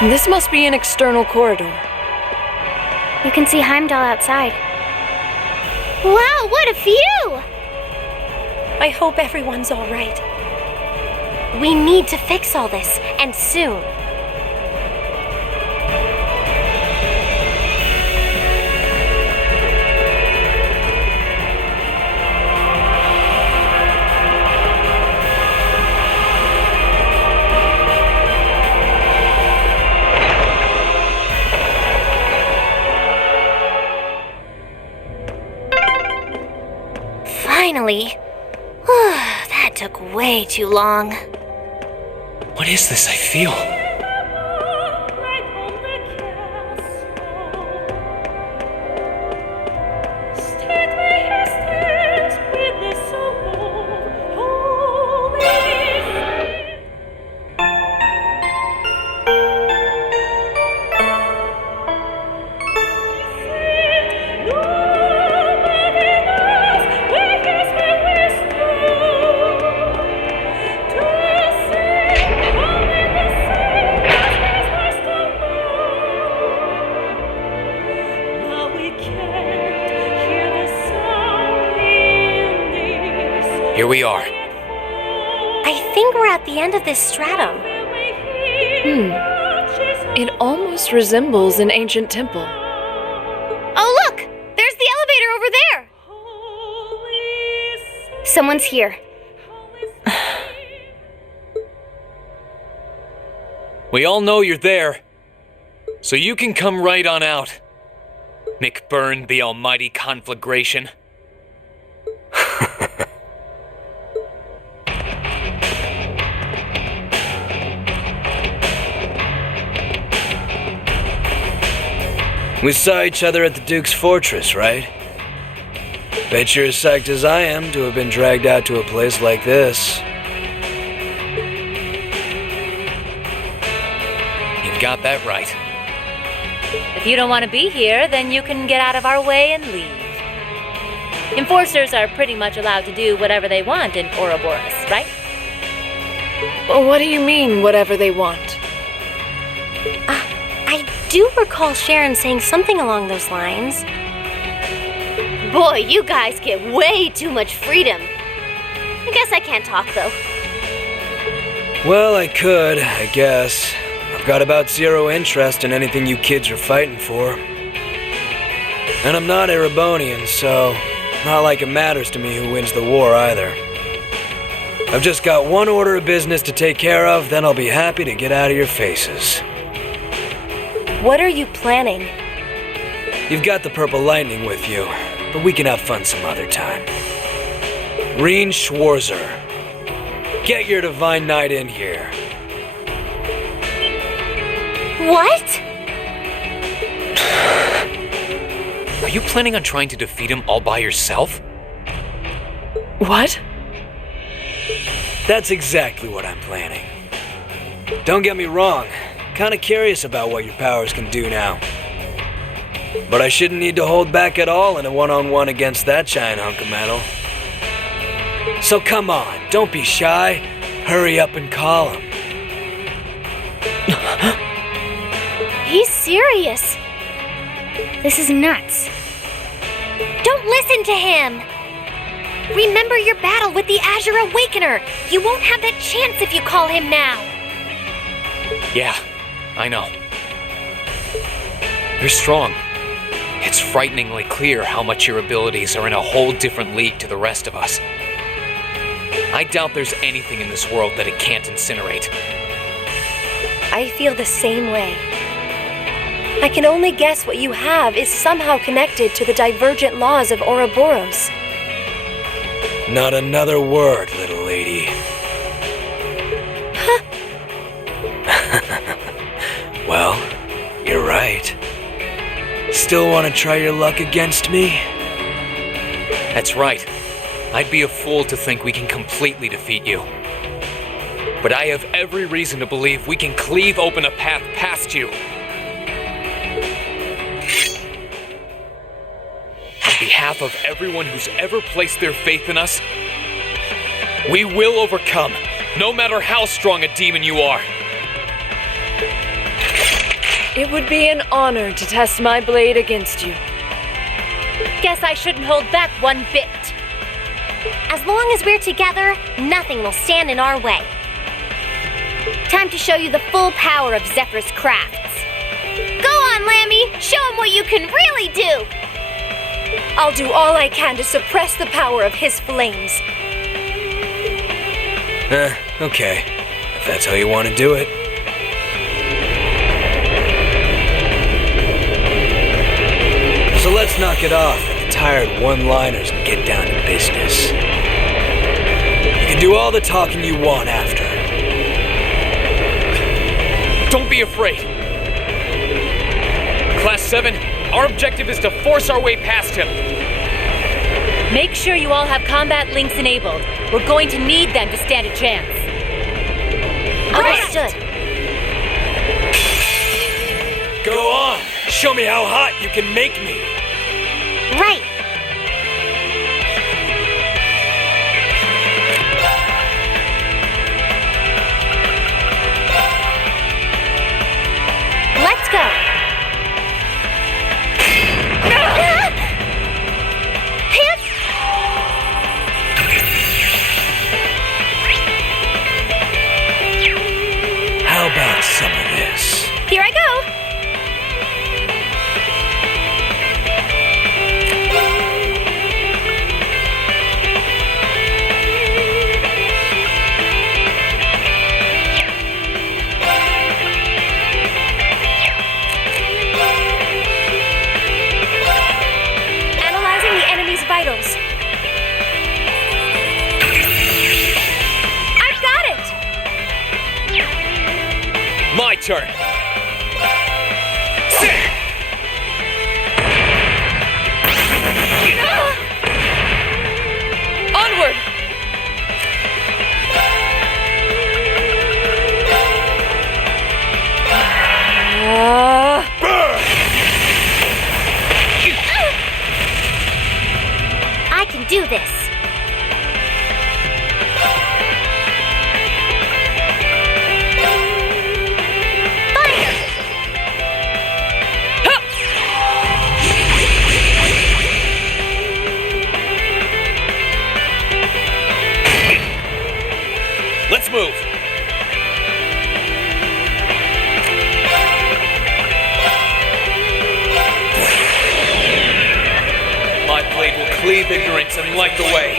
This must be an external corridor. You can see Heimdall outside. Wow, what a view! I hope everyone's all right. We need to fix all this, and soon. Finally. That took way too long. What is this I feel? Here we are. I think we're at the end of this stratum. It almost resembles an ancient temple. Oh, look! There's the elevator over there! Someone's here. We all know you're there. So you can come right on out. McBurn, the almighty conflagration. We saw each other at the Duke's fortress, right? Bet you're as psyched as I am to have been dragged out to a place like this. You've got that right. If you don't want to be here, then you can get out of our way and leave. Enforcers are pretty much allowed to do whatever they want in Ouroboros, right? What do you mean, whatever they want? I do recall Sharon saying something along those lines. Boy, you guys get way too much freedom. I guess I can't talk, though. Well, I could, I guess. I've got about zero interest in anything you kids are fighting for. And I'm not Erebonian, so not like it matters to me who wins the war either. I've just got one order of business to take care of, then I'll be happy to get out of your faces. What are you planning? You've got the Purple Lightning with you, but we can have fun some other time. Reen Schwarzer, get your Divine Knight in here. What? Are you planning on trying to defeat him all by yourself? What? That's exactly what I'm planning. Don't get me wrong, kinda curious about what your powers can do now. But I shouldn't need to hold back at all in a one-on-one against that giant hunk of metal. So come on, don't be shy. Hurry up and call him. He's serious. This is nuts. Don't listen to him. Remember your battle with the Azure Awakener. You won't have that chance if you call him now. Yeah, I know. You're strong. It's frighteningly clear how much your abilities are in a whole different league to the rest of us. I doubt there's anything in this world that it can't incinerate. I feel the same way. I can only guess what you have is somehow connected to the divergent laws of Ouroboros. Not another word, little lady. Huh? Well, you're right. Still want to try your luck against me? That's right. I'd be a fool to think we can completely defeat you. But I have every reason to believe we can cleave open a path past you. On behalf of everyone who's ever placed their faith in us, we will overcome, no matter how strong a demon you are. It would be an honor to test my blade against you. Guess I shouldn't hold back one bit. As long as we're together, nothing will stand in our way. Time to show you the full power of Zephyr's crafts. Go on, Lammy! Show him what you can really do! I'll do all I can to suppress the power of his flames. Okay. If that's how you want to do it. So let's knock it off with the tired one-liners and get down to business. You can do all the talking you want after. Don't be afraid. Class 7, our objective is to force our way past him. Make sure you all have combat links enabled. We're going to need them to stand a chance. Understood. Go on! Show me how hot you can make me! Right. Let's go. How about some of this? Here I go. Analyzing the enemy's vitals. I've got it! My turn. Onward! I can do this. Let's move. My blade will cleave ignorance and light the way.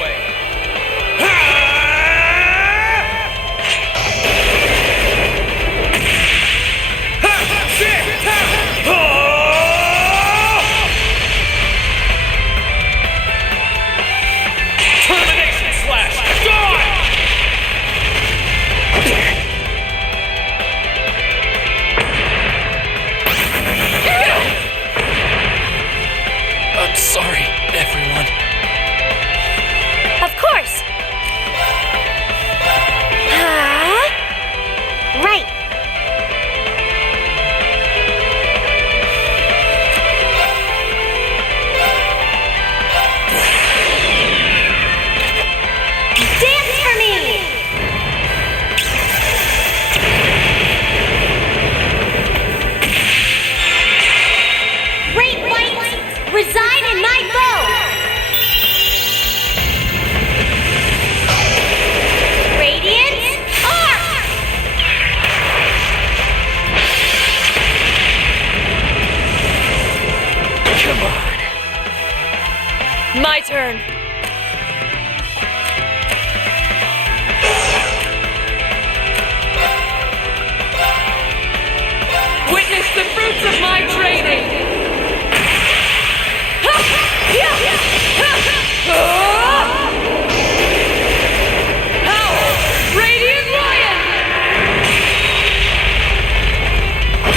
Termination slash! Gone! I'm sorry, everyone. Of course! Right. Dance for me! Great lights reside in my bow! Radiance arc! Come on. My turn. Witness the fruits of my training. Howl! Radiant Lion!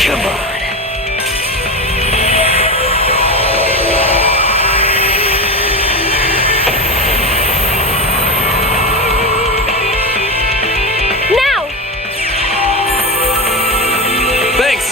Come on. Now! Thanks.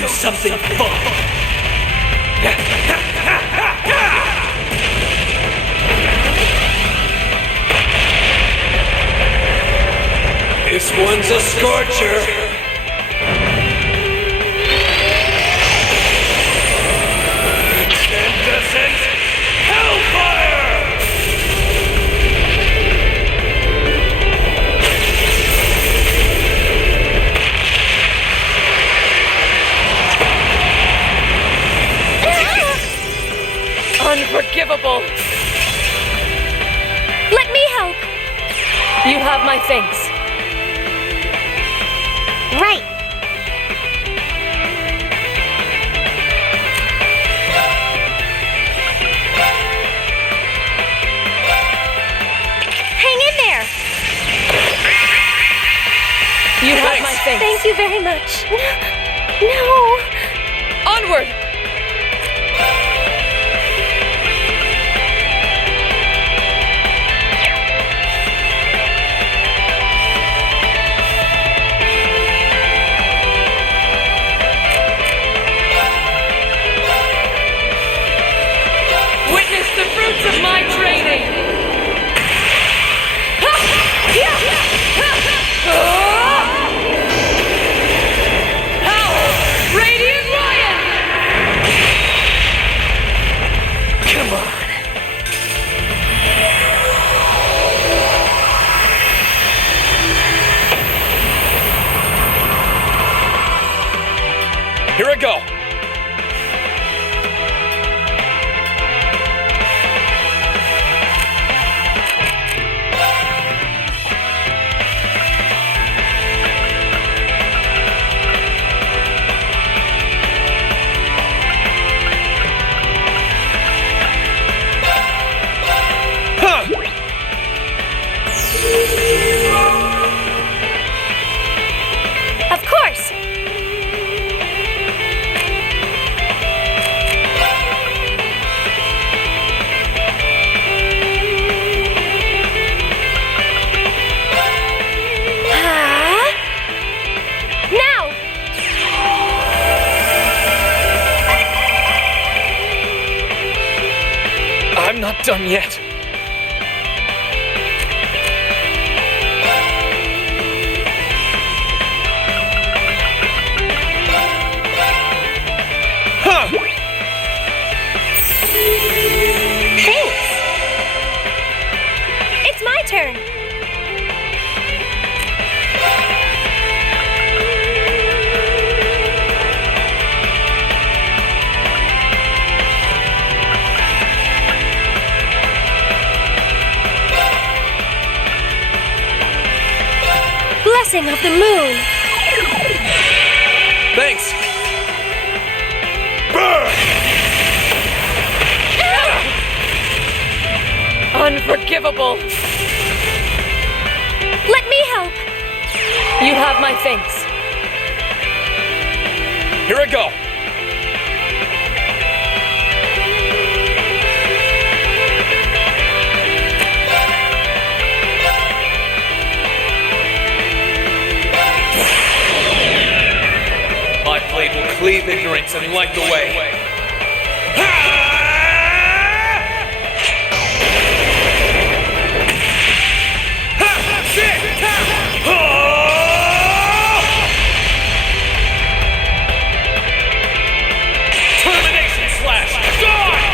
you something fun! This one's a scorcher! Incandescent Hellfire! Unforgivable! Let me help! You have my thanks. Right. Hang in there! You have my thanks. Thank you very much. No. Onward! Witness the fruits of my training! Howl! Radiant Lion! Come on. Here I go! Of course! Now! I'm not done yet. Thanks! It's my turn! Blessing of the moon! Thanks! Unforgivable! Let me help! You have my thanks. Here I go! My blade will cleave ignorance and light the way. Termination slash! Gone!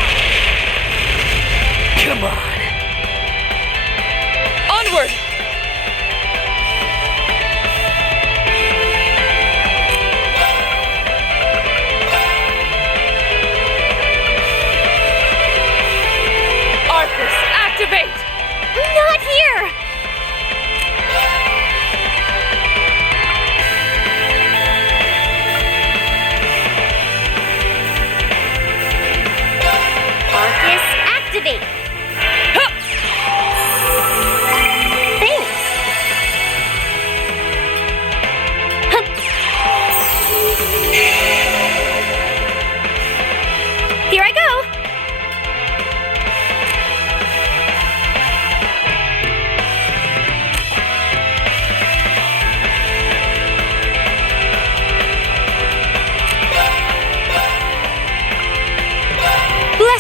Come on. Onward! Arthas, activate! Not here! Arcus, activate.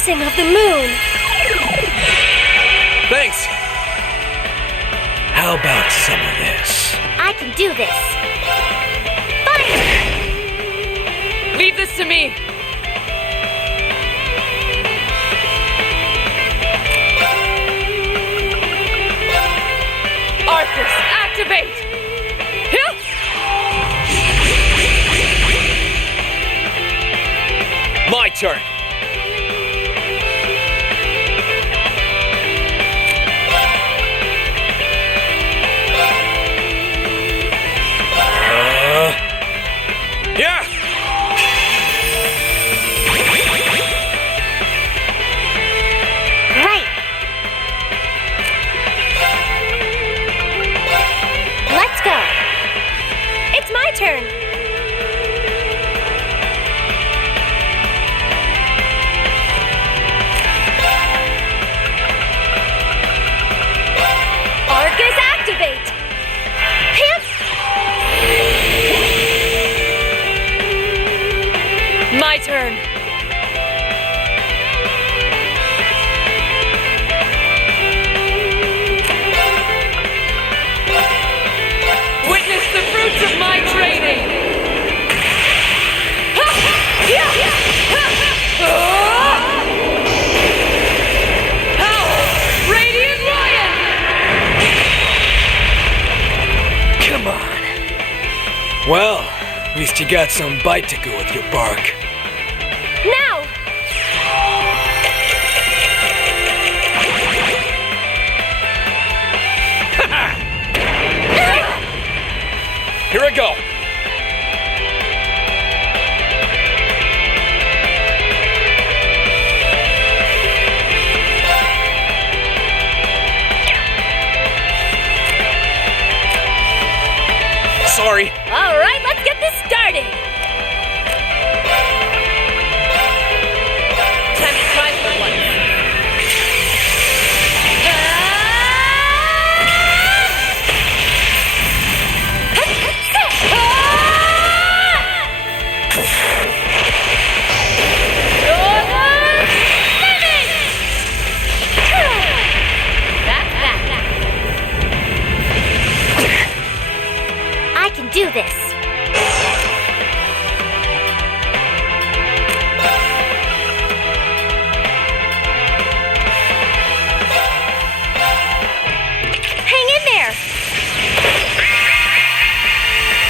Blessing of the moon! Thanks! How about some of this? I can do this. Fire! Leave this to me! Arcus, activate! Hill! My turn! Yeah! Right. Let's go. It's my turn! Arcus, activate! Hip! My turn! Witness the fruits of my training! Radiant Lion! Come on. Well, at least you got some bite to go with your bark. Now! Here I go! Sorry. All right, let's get this started! Time to try for one. I can do this. Hang in there!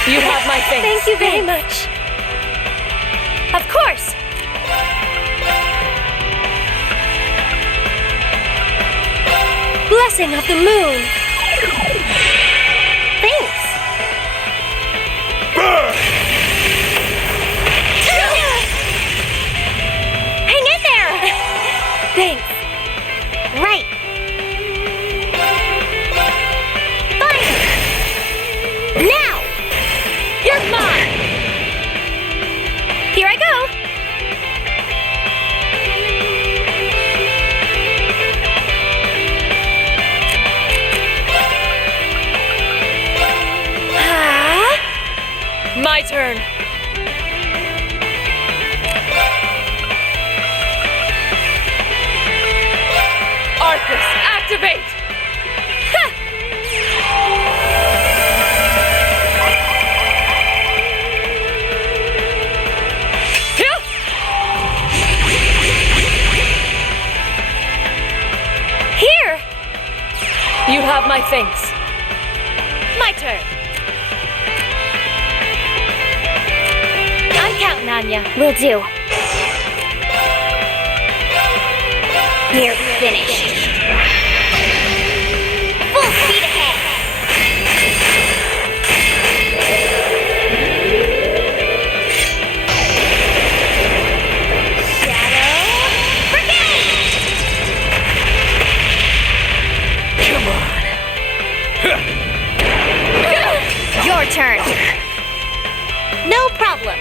You have my thanks. Thank you very much. Of course! Blessing of the moon! Thanks! Hang in there! Thanks! Right. Fire! Now! You're mine! Here I go! My turn. Arcus, activate! Here! You have my thanks. My turn! I'm counting on ya. Will do. You're finished. Full speed ahead. Shadow Brigade! Come on. Your turn. No problem.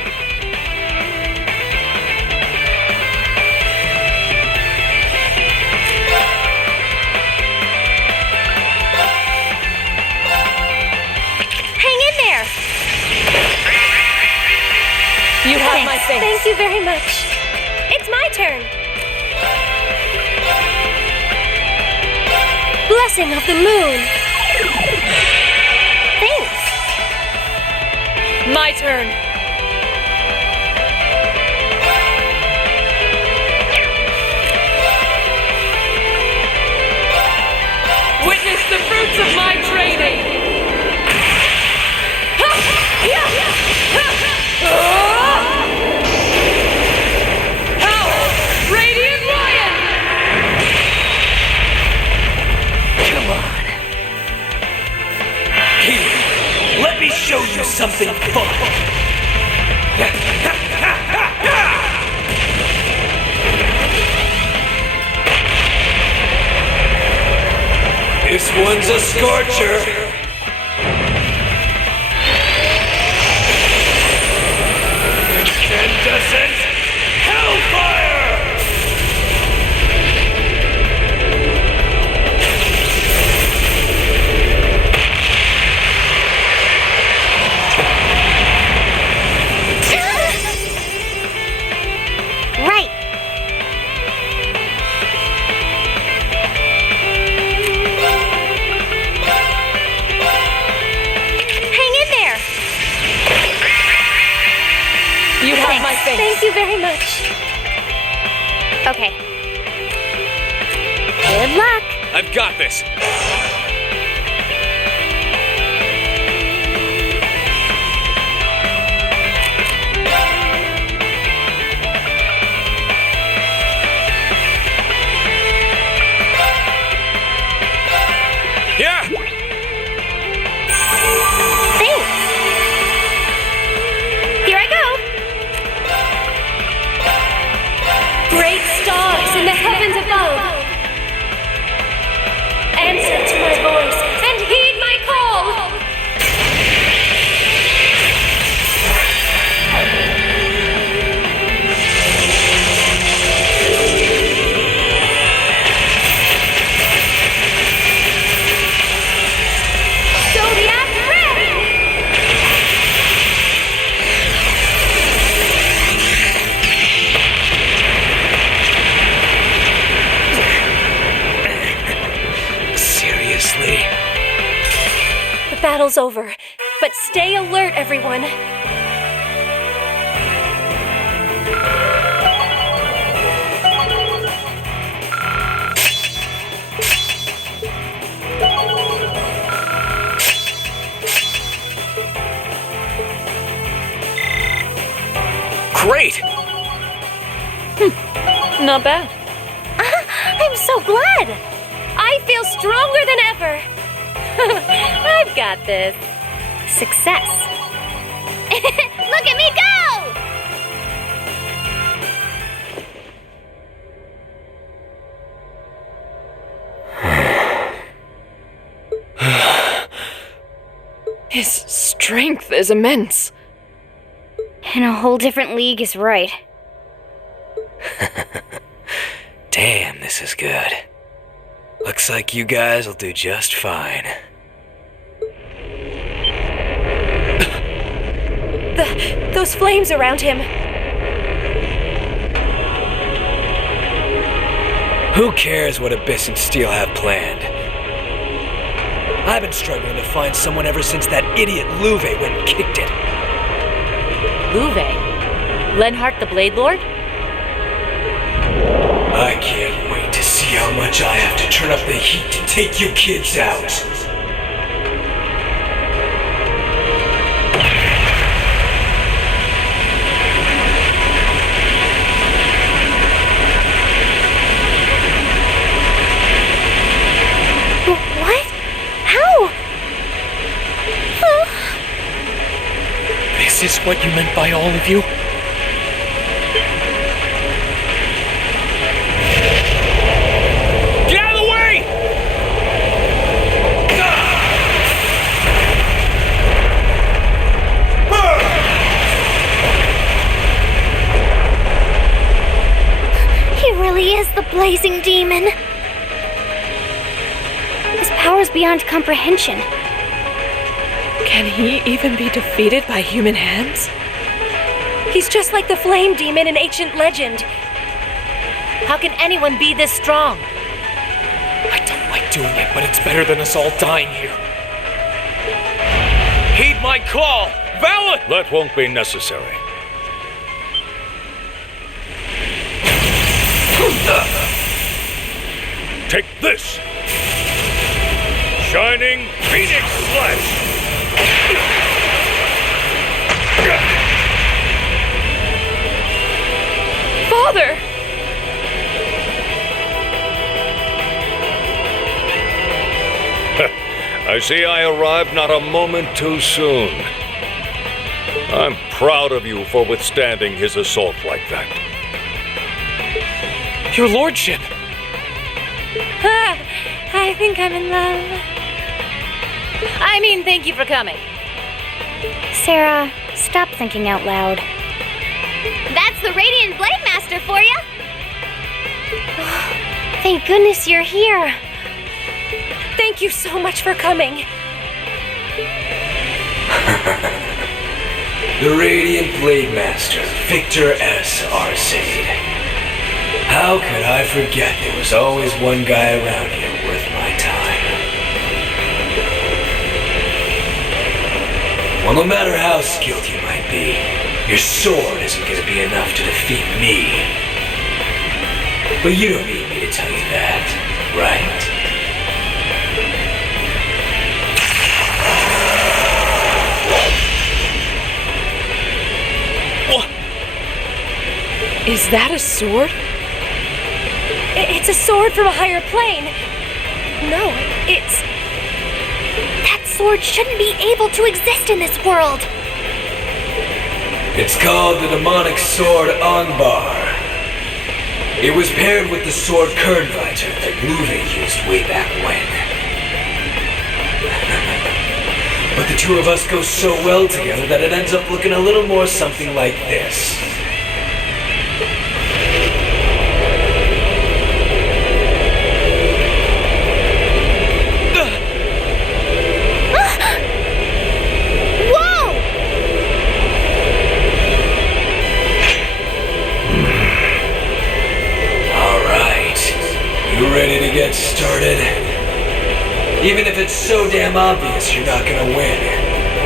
You have my thanks. Thank you very much. It's my turn. blessing of the moon. Thanks. My turn. Witness the fruits of my training. Radiant Lion! Come on. Here, let me show you something fun. This one's a scorcher. Incandescent Hellfire! Right. Hang in there. You have my face. Thank you very much. Okay. Good luck. I've got this. Yeah! Thanks. Here I go. Great stars in the heavens above, answer to my voice and heed my call. Zodiac ready. Seriously? The battle's over, but stay alert, everyone. Great! Not bad. I'm so glad. I feel stronger than ever. I've got this. Success. Look at me go! His strength is immense. And a whole different league is right. Damn, this is good. Looks like you guys will do just fine. Those flames around him. Who cares what Abyss and Steel have planned? I've been struggling to find someone ever since that idiot Louve went and kicked it. Louve? Lenhart the Blade Lord? I can't wait to see how much I have to turn up the heat to take you kids out. What? How? This is what you meant by all of you? Get out of the way! He really is the blazing demon. His power's beyond comprehension. Can he even be defeated by human hands? He's just like the flame demon in ancient legend. How can anyone be this strong? I don't like doing it, but it's better than us all dying here. Heed my call! Valor! That won't be necessary. Take this! Shining Phoenix Slash! Father! I see I arrived not a moment too soon. I'm proud of you for withstanding his assault like that. Your lordship! I think I'm in love. I mean, thank you for coming. Sarah, stop thinking out loud. That's the Radiant Blade Master for you! Thank goodness you're here. Thank you so much for coming. The Radiant Blade Master, Victor S. Arcade. How could I forget there was always one guy around here worth my time? Well, no matter how skilled you might be, your sword isn't going to be enough to defeat me. But you don't need me to tell you that, right? Is that a sword? It's a sword from a higher plane. No, it's... That sword shouldn't be able to exist in this world. It's called the demonic sword Angbar. It was paired with the sword Kernviter that Luve used way back when. But the two of us go so well together that it ends up looking a little more something like this. Ready to get started? Even if it's so damn obvious you're not gonna win,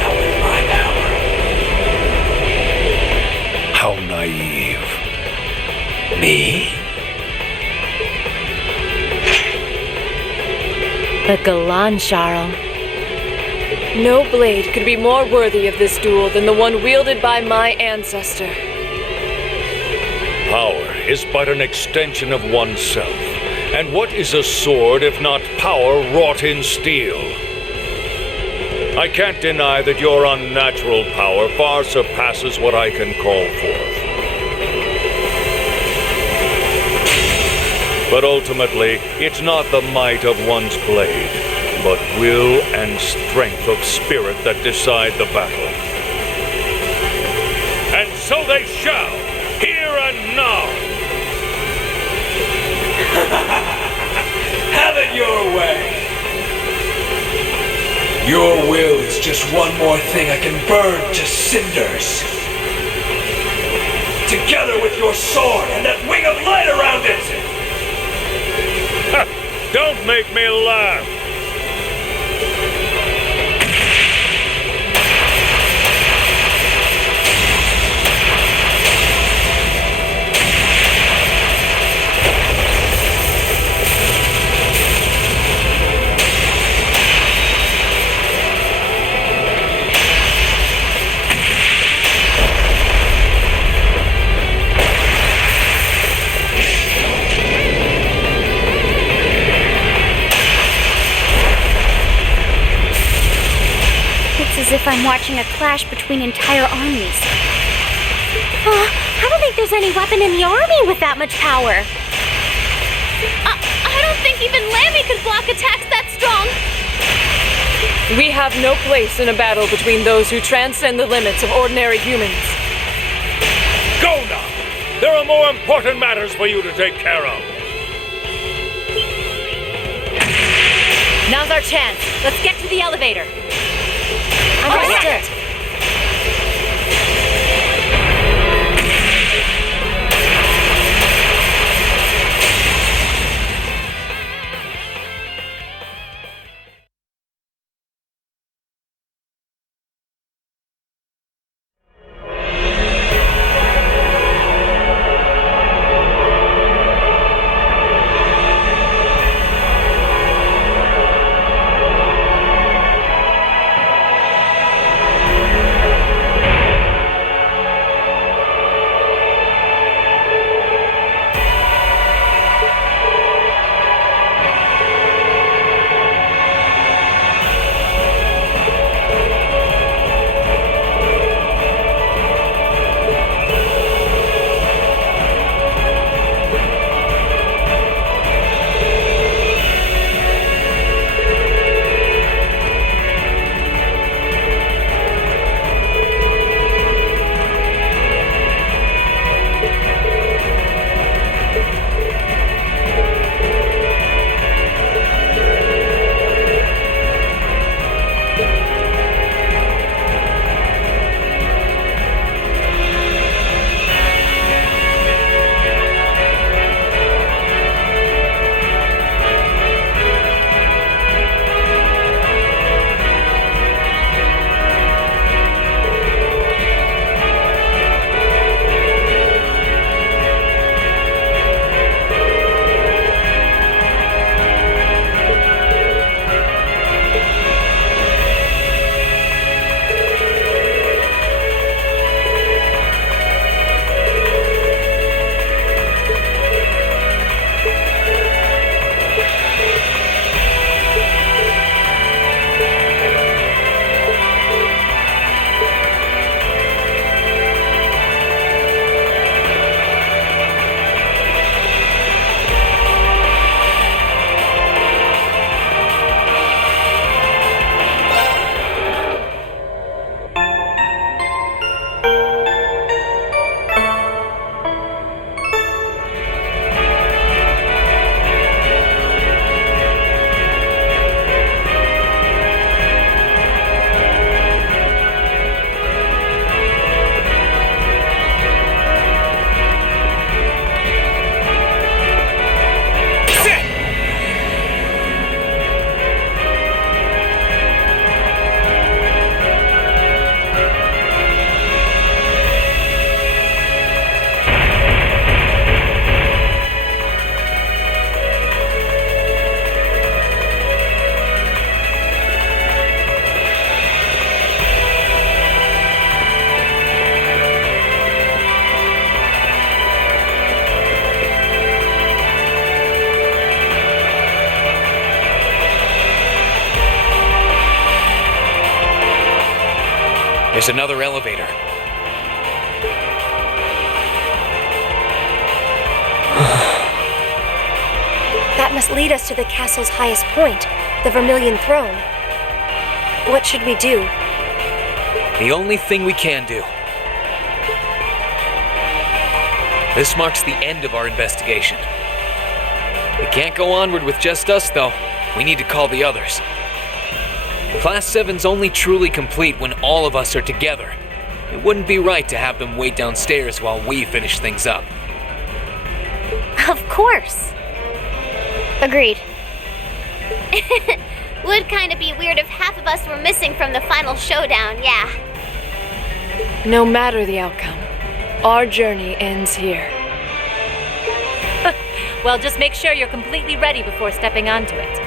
not with my power. How naive. Me? The Galan, Charles. No blade could be more worthy of this duel than the one wielded by my ancestor. Power is but an extension of oneself. And what is a sword if not power wrought in steel? I can't deny that your unnatural power far surpasses what I can call forth. But ultimately, it's not the might of one's blade, but will and strength of spirit that decide the battle. And so they shall, here and now! Have it your way! Your will is just one more thing I can burn to cinders. Together with your sword and that wing of light around it! Don't make me laugh! As if I'm watching a clash between entire armies. I don't think there's any weapon in the army with that much power. I don't think even Lammy could block attacks that strong. We have no place in a battle between those who transcend the limits of ordinary humans. Go now! There are more important matters for you to take care of. Now's our chance. Let's get to the elevator. Understood. There's another elevator. That must lead us to the castle's highest point, the Vermilion Throne. What should we do? The only thing we can do. This marks the end of our investigation. We can't go onward with just us, though. We need to call the others. Class 7's only truly complete when all of us are together. It wouldn't be right to have them wait downstairs while we finish things up. Of course. Agreed. Would kind of be weird if half of us were missing from the final showdown, yeah. No matter the outcome, our journey ends here. Well, just make sure you're completely ready before stepping onto it.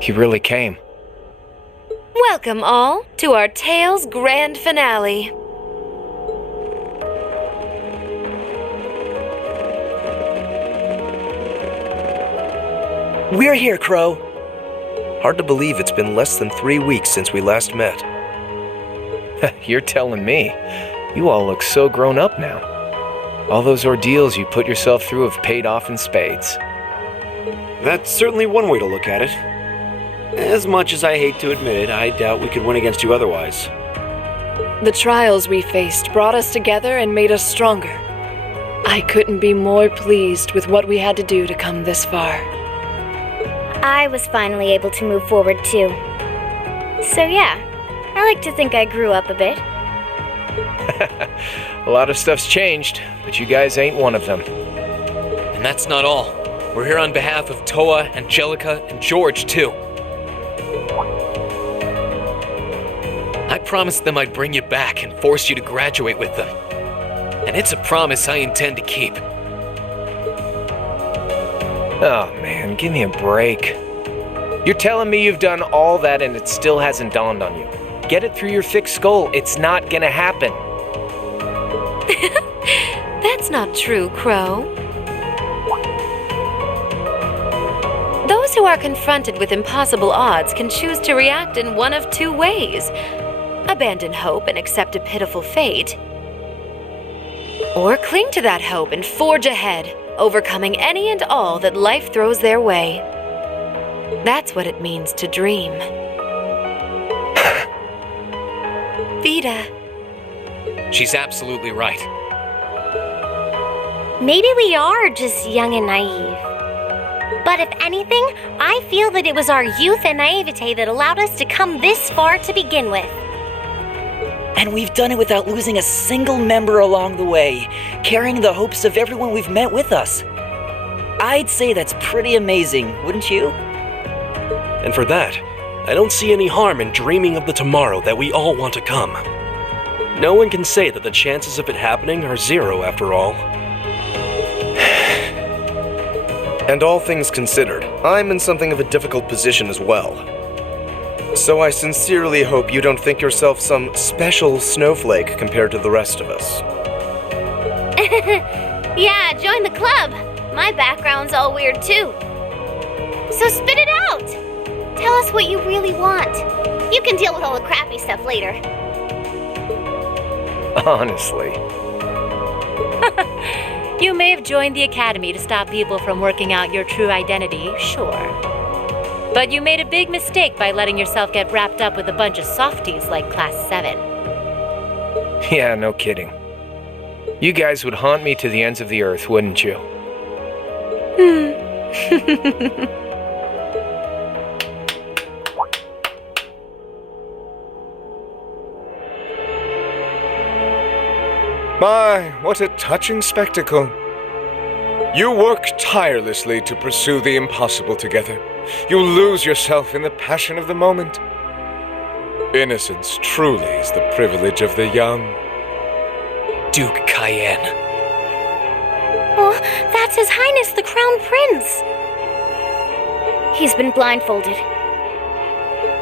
He really came. Welcome all to our tale's grand finale. We're here, Crow. Hard to believe it's been less than 3 weeks since we last met. You're telling me. You all look so grown up now. All those ordeals you put yourself through have paid off in spades. That's certainly one way to look at it. As much as I hate to admit it, I doubt we could win against you otherwise. The trials we faced brought us together and made us stronger. I couldn't be more pleased with what we had to do to come this far. I was finally able to move forward too. So yeah, I like to think I grew up a bit. A lot of stuff's changed, but you guys ain't one of them. And that's not all. We're here on behalf of Toa, Angelica, and George, too. I promised them I'd bring you back and force you to graduate with them. And it's a promise I intend to keep. Oh man, give me a break. You're telling me you've done all that and it still hasn't dawned on you. Get it through your thick skull, it's not gonna happen. That's not true, Crow. Those who are confronted with impossible odds can choose to react in one of two ways. Abandon hope and accept a pitiful fate. Or cling to that hope and forge ahead, overcoming any and all that life throws their way. That's what it means to dream. Vita. She's absolutely right. Maybe we are just young and naive. But if anything, I feel that it was our youth and naivete that allowed us to come this far to begin with. And we've done it without losing a single member along the way, carrying the hopes of everyone we've met with us. I'd say that's pretty amazing, wouldn't you? And for that, I don't see any harm in dreaming of the tomorrow that we all want to come. No one can say that the chances of it happening are zero after all. And all things considered, I'm in something of a difficult position as well. So I sincerely hope you don't think yourself some special snowflake compared to the rest of us. Yeah, join the club. My background's all weird too. So spit it out! Tell us what you really want. You can deal with all the crappy stuff later. Honestly. You may have joined the academy to stop people from working out your true identity, sure. But you made a big mistake by letting yourself get wrapped up with a bunch of softies like Class 7. Yeah, no kidding. You guys would haunt me to the ends of the earth, wouldn't you? My, what a touching spectacle. You work tirelessly to pursue the impossible together. You lose yourself in the passion of the moment. Innocence truly is the privilege of the young. Duke Cayenne. Oh, that's His Highness the Crown Prince. He's been blindfolded.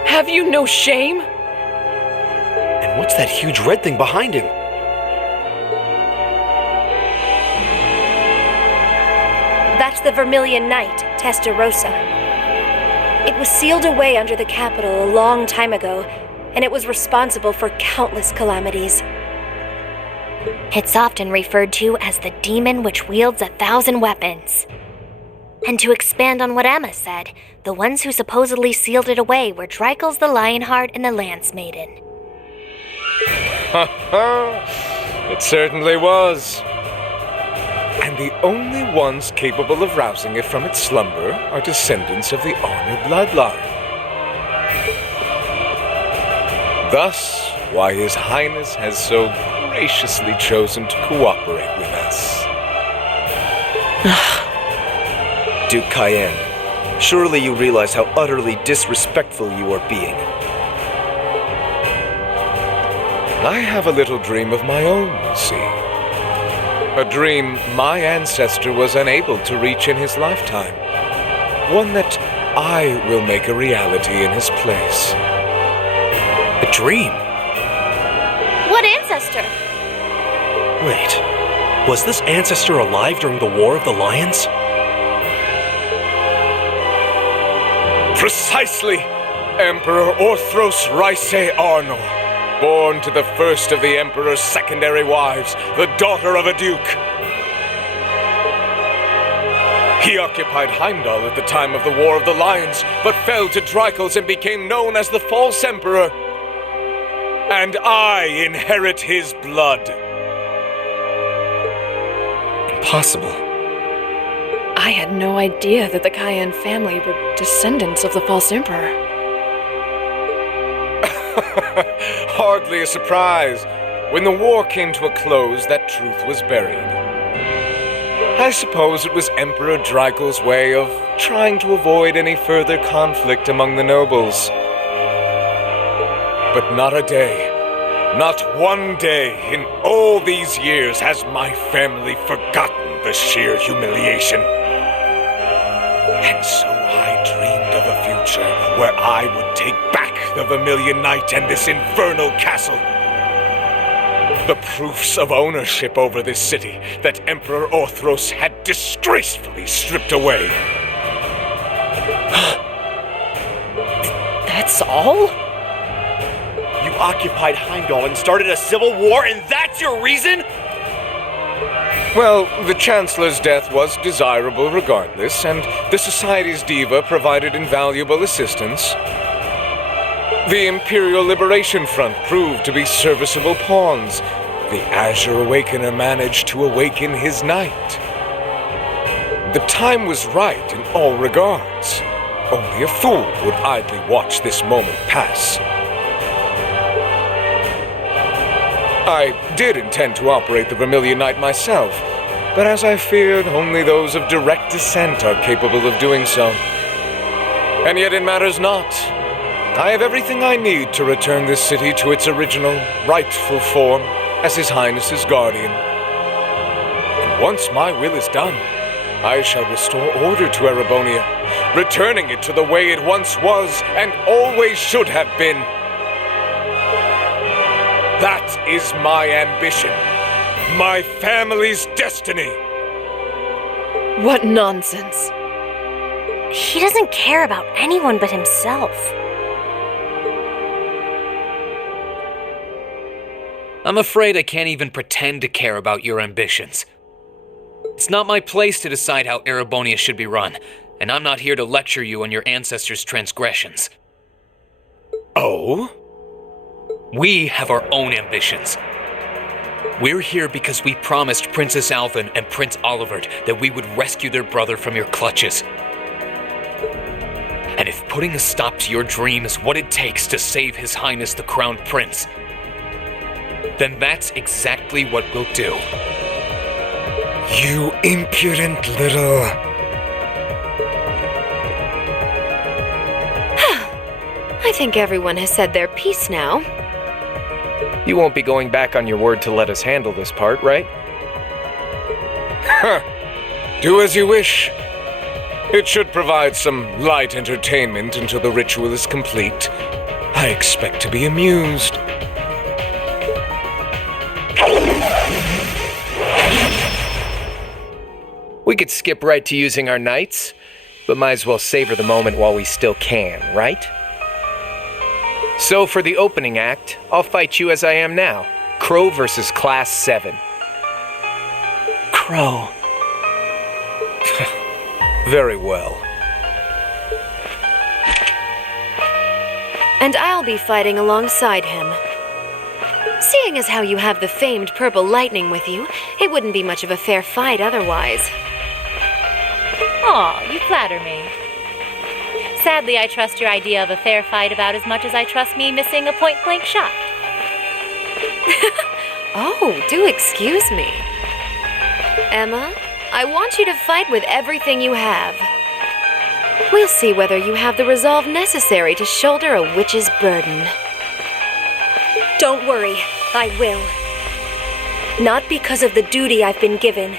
Have you no shame? And what's that huge red thing behind him? That's the Vermilion Knight, Testarossa. It was sealed away under the capital a long time ago, and it was responsible for countless calamities. It's often referred to as the demon which wields 1,000 weapons. And to expand on what Emma said, the ones who supposedly sealed it away were Dreikel's the Lionheart and the Lance Maiden. Ha ha! It certainly was. And the only ones capable of rousing it from its slumber are descendants of the Ymir bloodline. Thus, why His Highness has so graciously chosen to cooperate with us. Duke Cayenne, surely you realize how utterly disrespectful you are being. I have a little dream of my own, you see. A dream my ancestor was unable to reach in his lifetime. One that I will make a reality in his place. A dream? What ancestor? Wait, was this ancestor alive during the War of the Lions? Precisely! Emperor Orthros Raise Arno, born to the first of the Emperor's secondary wives, the daughter of a duke. He occupied Heimdall at the time of the War of the Lions, but fell to Dreikel's and became known as the False Emperor. And I inherit his blood. Impossible. I had no idea that the Cayenne family were descendants of the False Emperor. Hardly a surprise. When the war came to a close, that truth was buried. I suppose it was Emperor Dreikel's way of trying to avoid any further conflict among the nobles. But not a day, not one day in all these years has my family forgotten the sheer humiliation. And so I dreamed of a future where I would take back the Vermilion Knight and this Infernal Castle. The proofs of ownership over this city that Emperor Orthros had disgracefully stripped away. That's all? You occupied Heimdall and started a civil war, and that's your reason? Well, the Chancellor's death was desirable regardless, and the Society's diva provided invaluable assistance. The Imperial Liberation Front proved to be serviceable pawns. The Azure Awakener managed to awaken his knight. The time was right in all regards. Only a fool would idly watch this moment pass. I did intend to operate the Vermilion Knight myself, but as I feared, only those of direct descent are capable of doing so. And yet it matters not. I have everything I need to return this city to its original, rightful form as His Highness's guardian. And once my will is done, I shall restore order to Erebonia, returning it to the way it once was and always should have been. That is my ambition, my family's destiny. What nonsense. He doesn't care about anyone but himself. I'm afraid I can't even pretend to care about your ambitions. It's not my place to decide how Erebonia should be run, and I'm not here to lecture you on your ancestors' transgressions. Oh? We have our own ambitions. We're here because we promised Princess Alvin and Prince Olivert that we would rescue their brother from your clutches. And if putting a stop to your dream is what it takes to save His Highness the Crown Prince, then that's exactly what we'll do. You impudent little... I think everyone has said their piece now. You won't be going back on your word to let us handle this part, right? Huh. Do as you wish. It should provide some light entertainment until the ritual is complete. I expect to be amused. We could skip right to using our knights, but might as well savor the moment while we still can, right? So for the opening act, I'll fight you as I am now. Crow versus Class 7. Crow. Very well. And I'll be fighting alongside him. Seeing as how you have the famed purple lightning with you, it wouldn't be much of a fair fight otherwise. Aw, you flatter me. Sadly, I trust your idea of a fair fight about as much as I trust me missing a point-blank shot. Oh, do excuse me. Emma, I want you to fight with everything you have. We'll see whether you have the resolve necessary to shoulder a witch's burden. Don't worry, I will. Not because of the duty I've been given,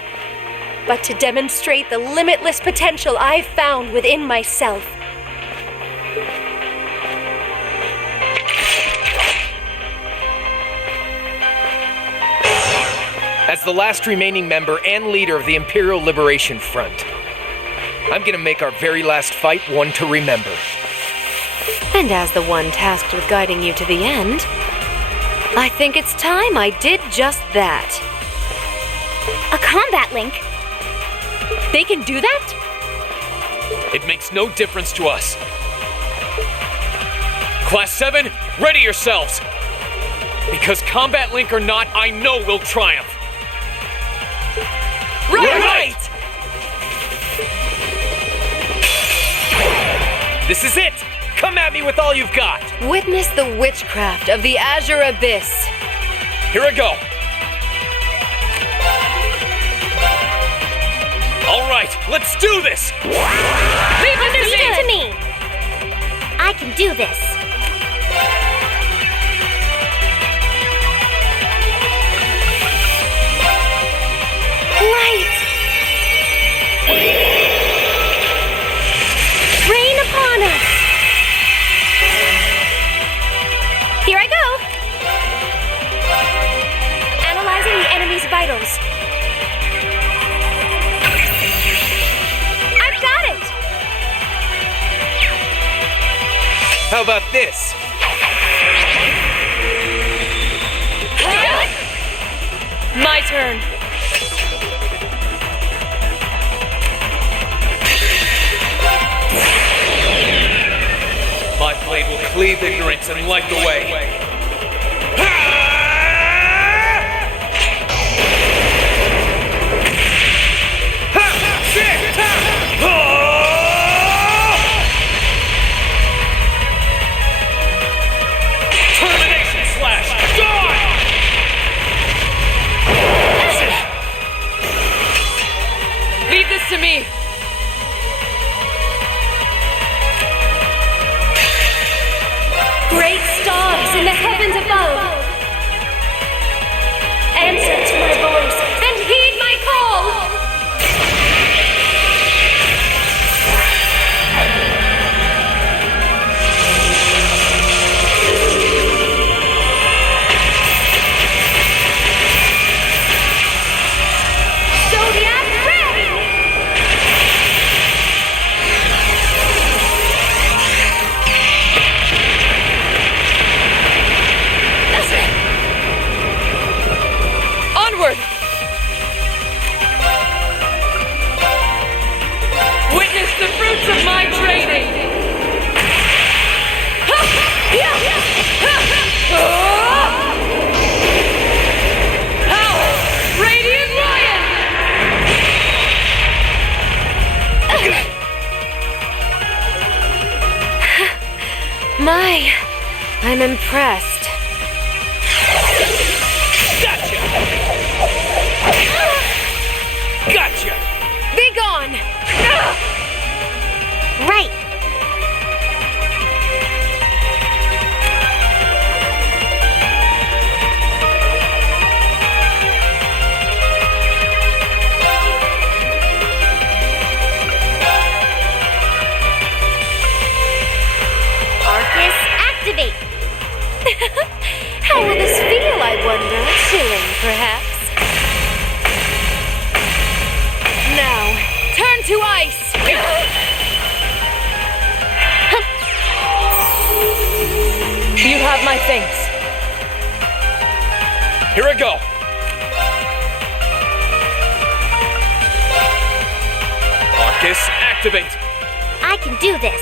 but to demonstrate the limitless potential I've found within myself. As the last remaining member and leader of the Imperial Liberation Front, I'm gonna make our very last fight one to remember. And as the one tasked with guiding you to the end, I think it's time I did just that. A combat link? They can do that? It makes no difference to us. Class 7, ready yourselves! Because combat link or not, I know we'll triumph. Right! This is it! Come at me with all you've got! Witness the witchcraft of the Azure Abyss. Here I go! All right, let's do this! Leave it to me! I can do this. Light! Rain upon us! Here I go! Analyzing the enemy's vitals. I've got it! How about this? My turn. My blade will cleave ignorance and light the way. Termination slash! Die! Leave this to me. in the heavens above, answer to my voice and heed my call! Witness the fruits of my training! Power! Radiant Lion! My, I'm impressed. Gotcha! Gotcha! Be gone! Right. Arcus, activate. How will this feel, I wonder? Chilling, perhaps? Now, turn to ice! You have my thanks. Here I go! Arcus, activate! I can do this.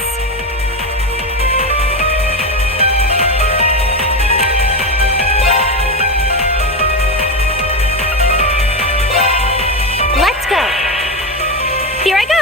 Let's go. Here I go.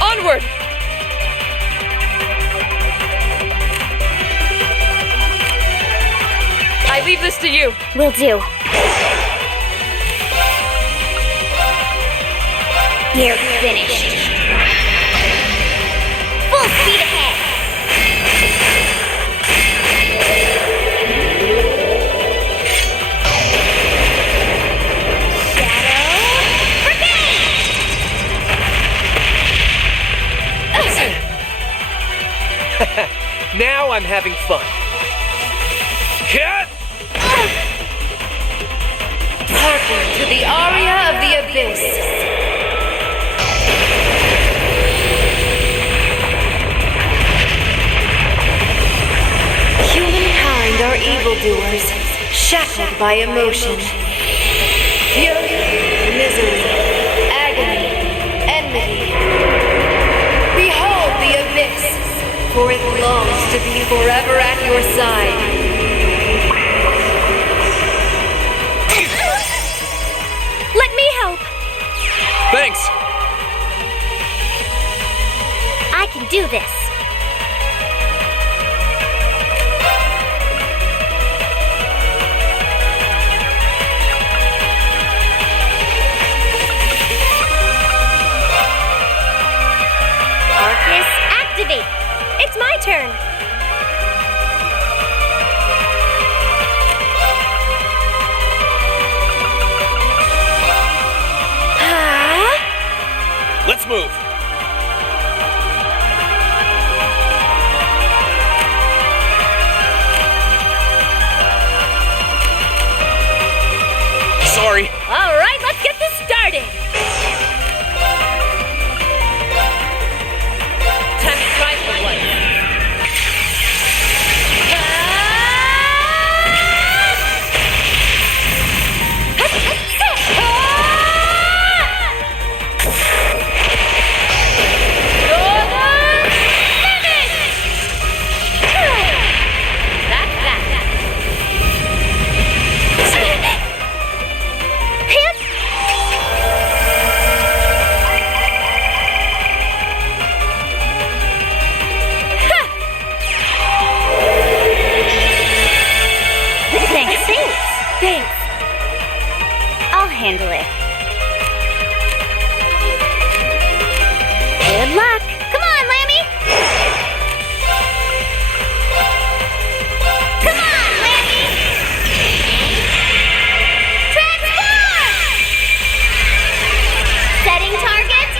Onward! I leave this to you. Will do. You're finished. Full speed ahead. Now I'm having fun. Cat! Hearken to the aria of the abyss. Humankind are evildoers, shackled by emotion. Fury, misery, agony, enmity. Behold the abyss, for it longs to be forever at your side. Let me help. Thanks. I can do this. Arcus, activate. It's my turn. Let's move. Sorry. All right, let's get this started. Time to try for one. handle it. Good luck. Come on, Lammy! Come on, Lammy! Transform! Setting target.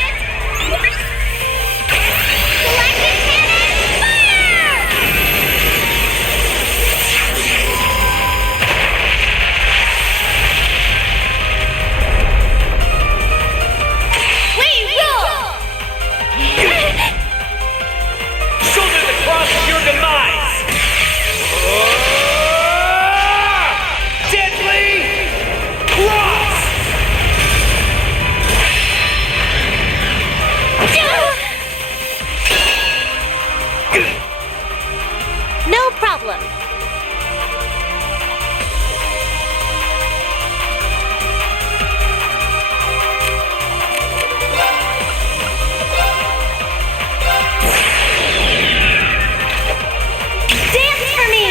Selected cannon, fire! We rule! Shoulder the cross of your demise! Deadly cross! No problem. Dance for me!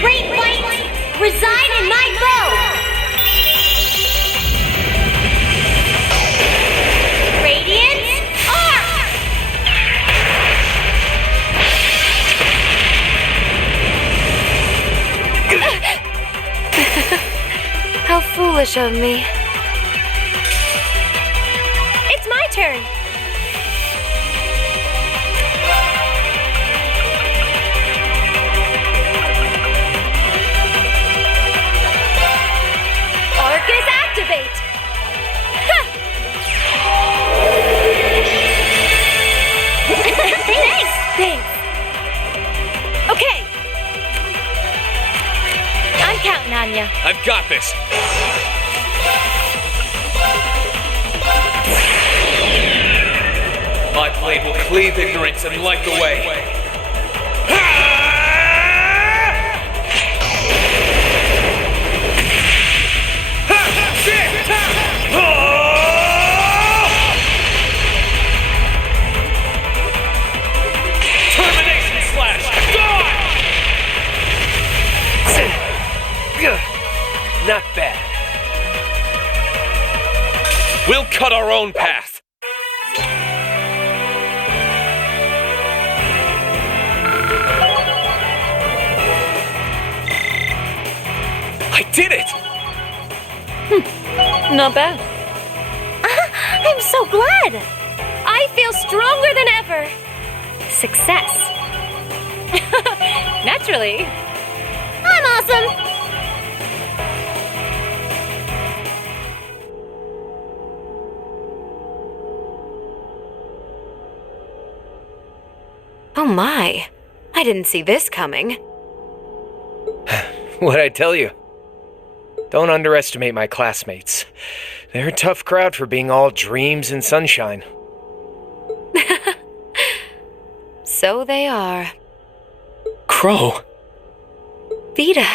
Great light, reside in my bow! Radiant arc! How foolish of me. It's my turn. Arcus activate! Ha! Thanks. Okay. I'm counting on you. I've got this. My blade will cleave ignorance and light the way. Termination slash! Gone! Not bad. We'll cut our own path. I did it! Not bad. I'm so glad. I feel stronger than ever. Success. Naturally. I'm awesome! Oh my. I didn't see this coming. What'd I tell you? Don't underestimate my classmates. They're a tough crowd for being all dreams and sunshine. So they are. Crow. Vita.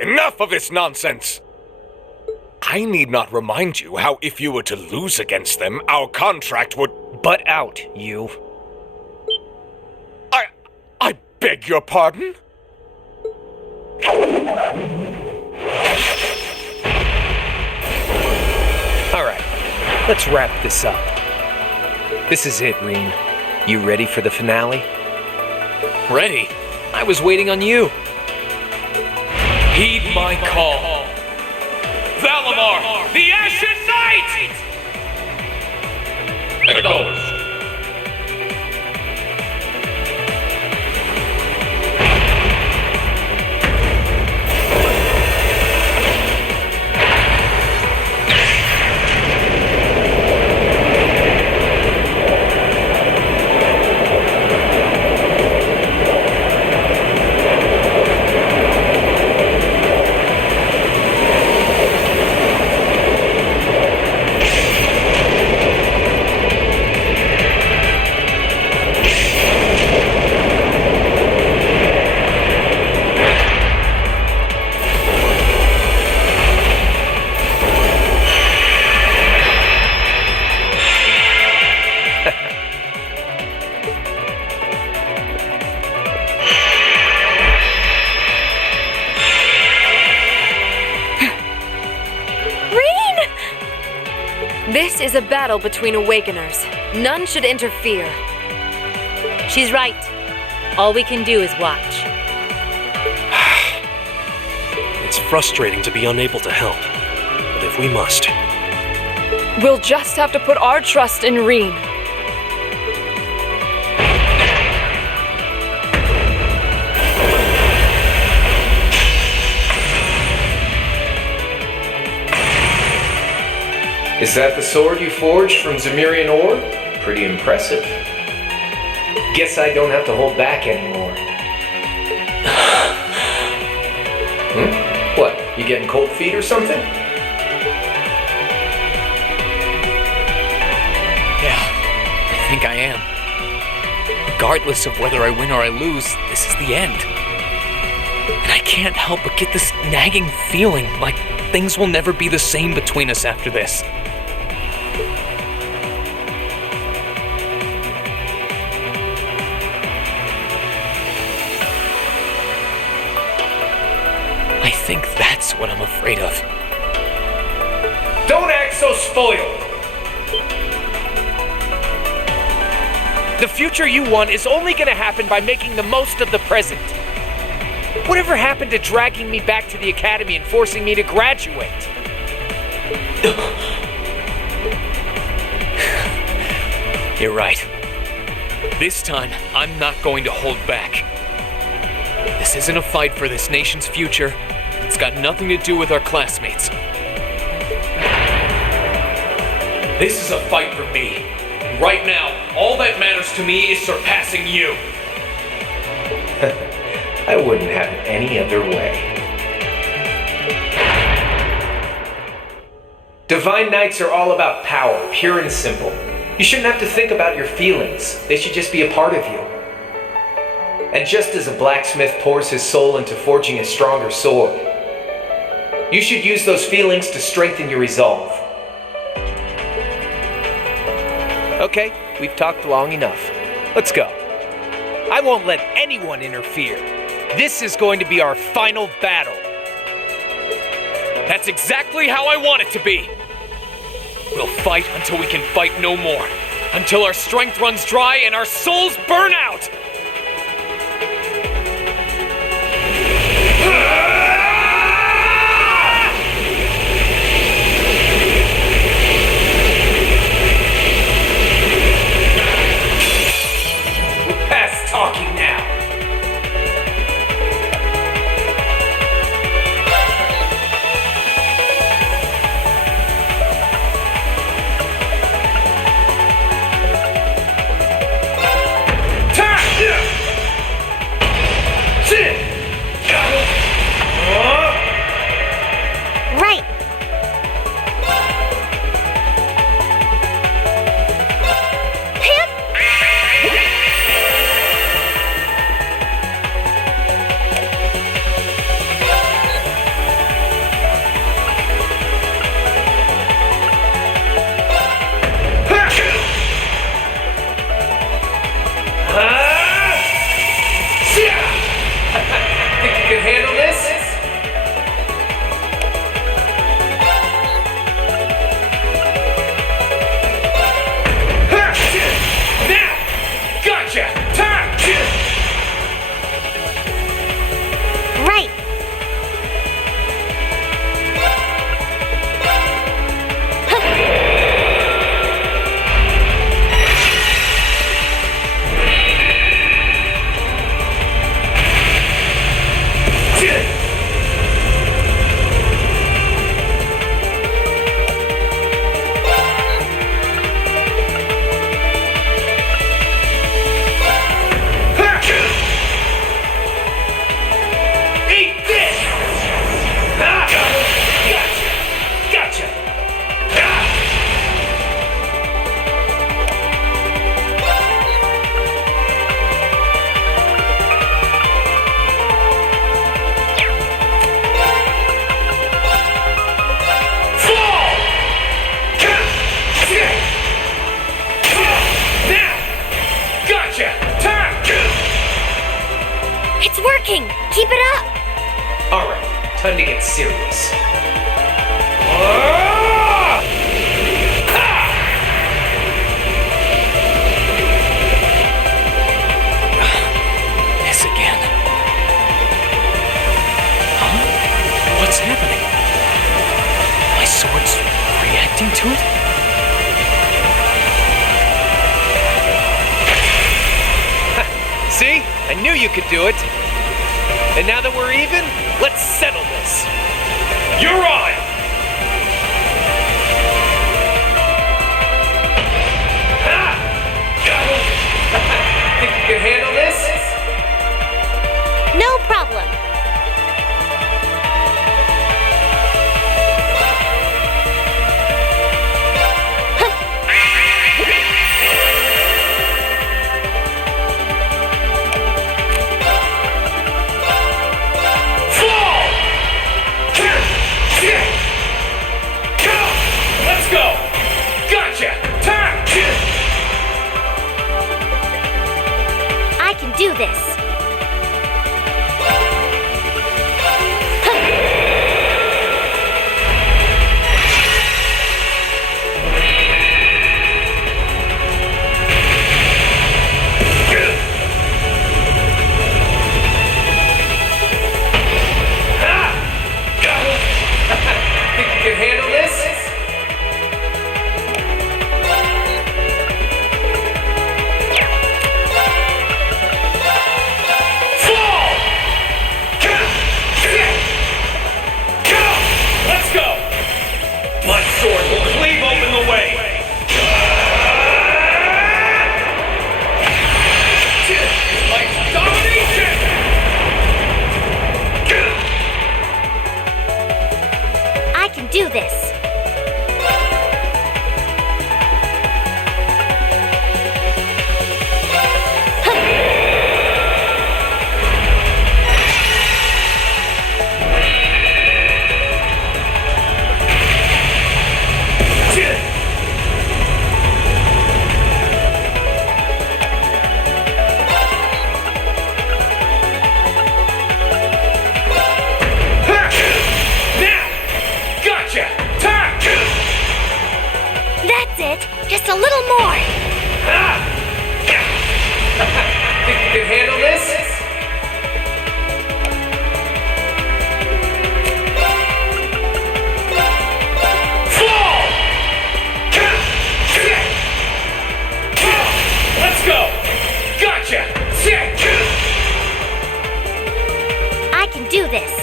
Enough of this nonsense! I need not remind you how if you were to lose against them, our contract would... Butt out, you. I beg your pardon? Alright, let's wrap this up. This is it, Reen. You ready for the finale? Ready? I was waiting on you. Heed my call. Valimar, the Ashen Knight! Acknowledged. is a battle between awakeners. None should interfere. She's right. All we can do is watch. It's frustrating to be unable to help, but if we must. We'll just have to put our trust in Reen. Is that the sword you forged from Zemirian ore? Pretty impressive. Guess I don't have to hold back anymore. What, you getting cold feet or something? Yeah, I think I am. Regardless of whether I win or I lose, this is the end. And I can't help but get this nagging feeling like things will never be the same between us after this. I think that's what I'm afraid of. Don't act so spoiled! The future you want is only gonna happen by making the most of the present. Whatever happened to dragging me back to the academy and forcing me to graduate? You're right. This time, I'm not going to hold back. This isn't a fight for this nation's future. It's got nothing to do with our classmates. This is a fight for me. And right now, all that matters to me is surpassing you. I wouldn't have it any other way. Divine Knights are all about power, pure and simple. You shouldn't have to think about your feelings. They should just be a part of you. And just as a blacksmith pours his soul into forging a stronger sword, you should use those feelings to strengthen your resolve. Okay, we've talked long enough. Let's go. I won't let anyone interfere. This is going to be our final battle. That's exactly how I want it to be. We'll fight until we can fight no more. Until our strength runs dry and our souls burn out. We're past talking now. Right. Think you can handle this? Now! Gotcha! Time! Right. Eat this! Ah! Gotcha! Gotcha! Ah! Fall! Now! Gotcha! Time! It's working. Keep it up. Alright, time to get serious. Ah! Ah! See? I knew you could do it. And now that we're even, let's settle this. You're on! Think you can handle this? No problem. Let's go! Gotcha! Time! I can do this. Think you can handle this? Let's go! My sword will cleave open the way! Like domination! I can do this. That's it. Just a little more. Think you can handle this? Let's go! Gotcha! I can do this.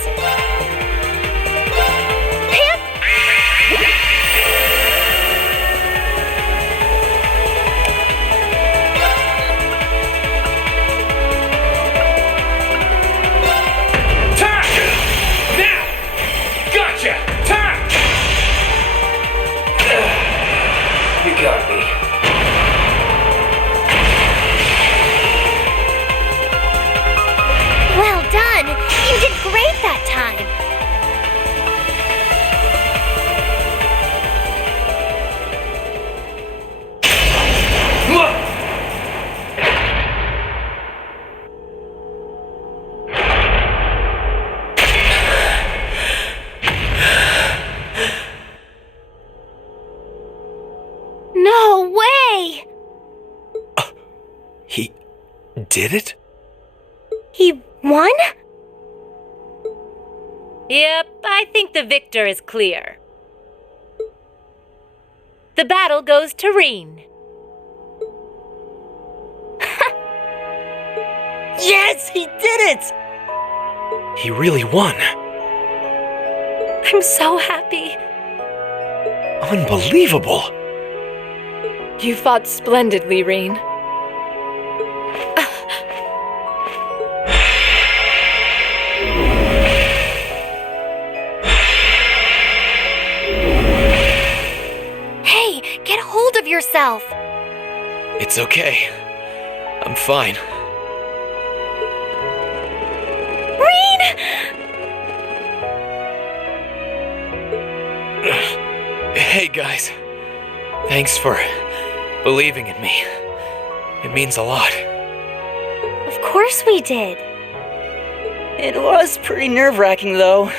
You got me. Well done. You did great that time. No way! He did it? He won? Yep, I think the victor is clear. The battle goes to Reen. Yes, he did it! He really won. I'm so happy. Unbelievable. You fought splendidly, Reen. Hey, get hold of yourself. It's okay. I'm fine. Reen! Hey, guys. Thanks for believing in me. It means a lot. Of course we did. It was pretty nerve-wracking, though.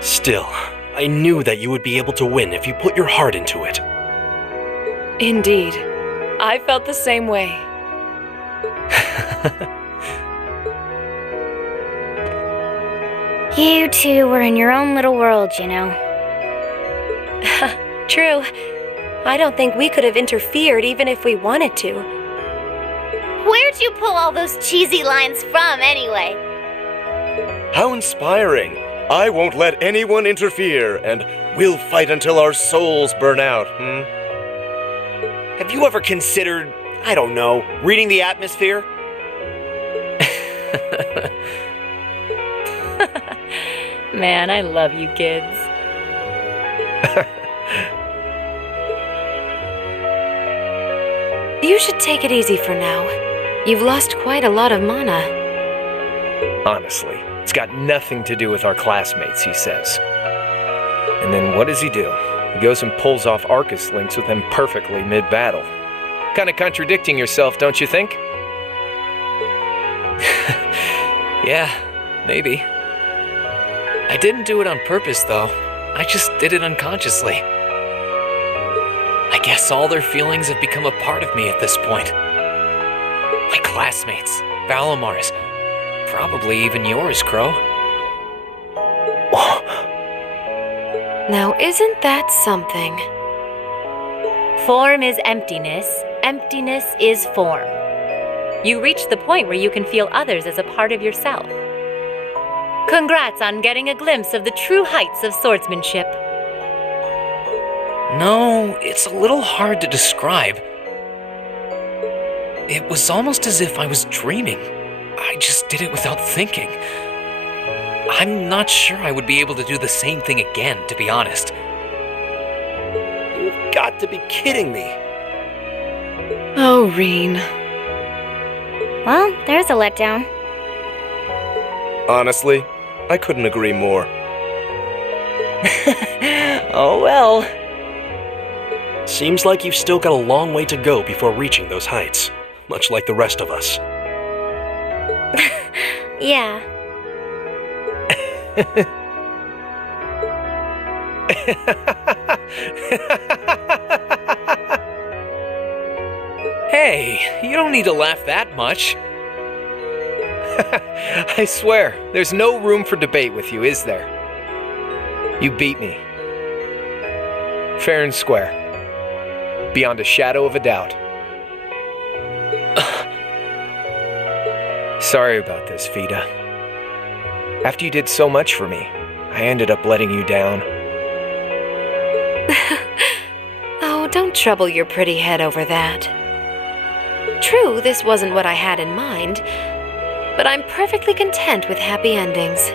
Still, I knew that you would be able to win if you put your heart into it. Indeed. I felt the same way. You two were in your own little world, you know. True. I don't think we could have interfered even if we wanted to. Where'd you pull all those cheesy lines from, anyway? How inspiring. I won't let anyone interfere, and we'll fight until our souls burn out, Have you ever considered, I don't know, reading the atmosphere? Man, I love you kids. You should take it easy for now. You've lost quite a lot of mana. Honestly, it's got nothing to do with our classmates, he says. And then what does he do? He goes and pulls off Arcus links with them perfectly mid-battle. Kinda contradicting yourself, don't you think? Yeah, maybe. I didn't do it on purpose, though. I just did it unconsciously. I guess all their feelings have become a part of me at this point. My classmates, Valamar's, probably even yours, Crow. Now, isn't that something? Form is emptiness. Emptiness is form. You reach the point where you can feel others as a part of yourself. Congrats on getting a glimpse of the true heights of swordsmanship. No, it's a little hard to describe. It was almost as if I was dreaming. I just did it without thinking. I'm not sure I would be able to do the same thing again, to be honest. You've got to be kidding me. Oh, Reen. Well, there's a letdown. Honestly, I couldn't agree more. Oh well. Seems like you've still got a long way to go before reaching those heights, much like the rest of us. Yeah. Hey, you don't need to laugh that much. I swear, there's no room for debate with you, is there? You beat me. Fair and square. Beyond a shadow of a doubt. Sorry about this, Vita. After you did so much for me, I ended up letting you down. Oh, don't trouble your pretty head over that. True, this wasn't what I had in mind, but I'm perfectly content with happy endings.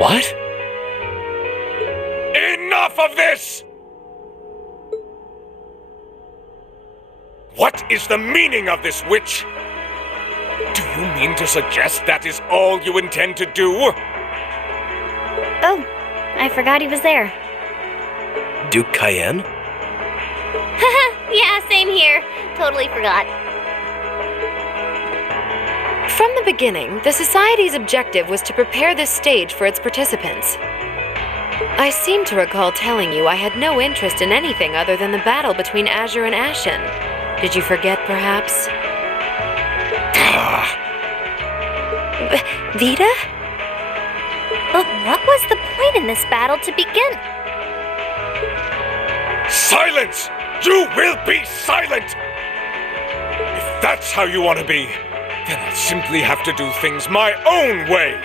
What? Enough of this! What is the meaning of this, witch? Do you mean to suggest that is all you intend to do? Oh, I forgot he was there. Duke Cayenne? Yeah, same here. Totally forgot. From the beginning, the Society's objective was to prepare this stage for its participants. I seem to recall telling you I had no interest in anything other than the battle between Azure and Ashen. Did you forget, perhaps? Vita? But what was the point in this battle to begin? Silence! You will be silent! If that's how you want to be, then I'll simply have to do things my own way!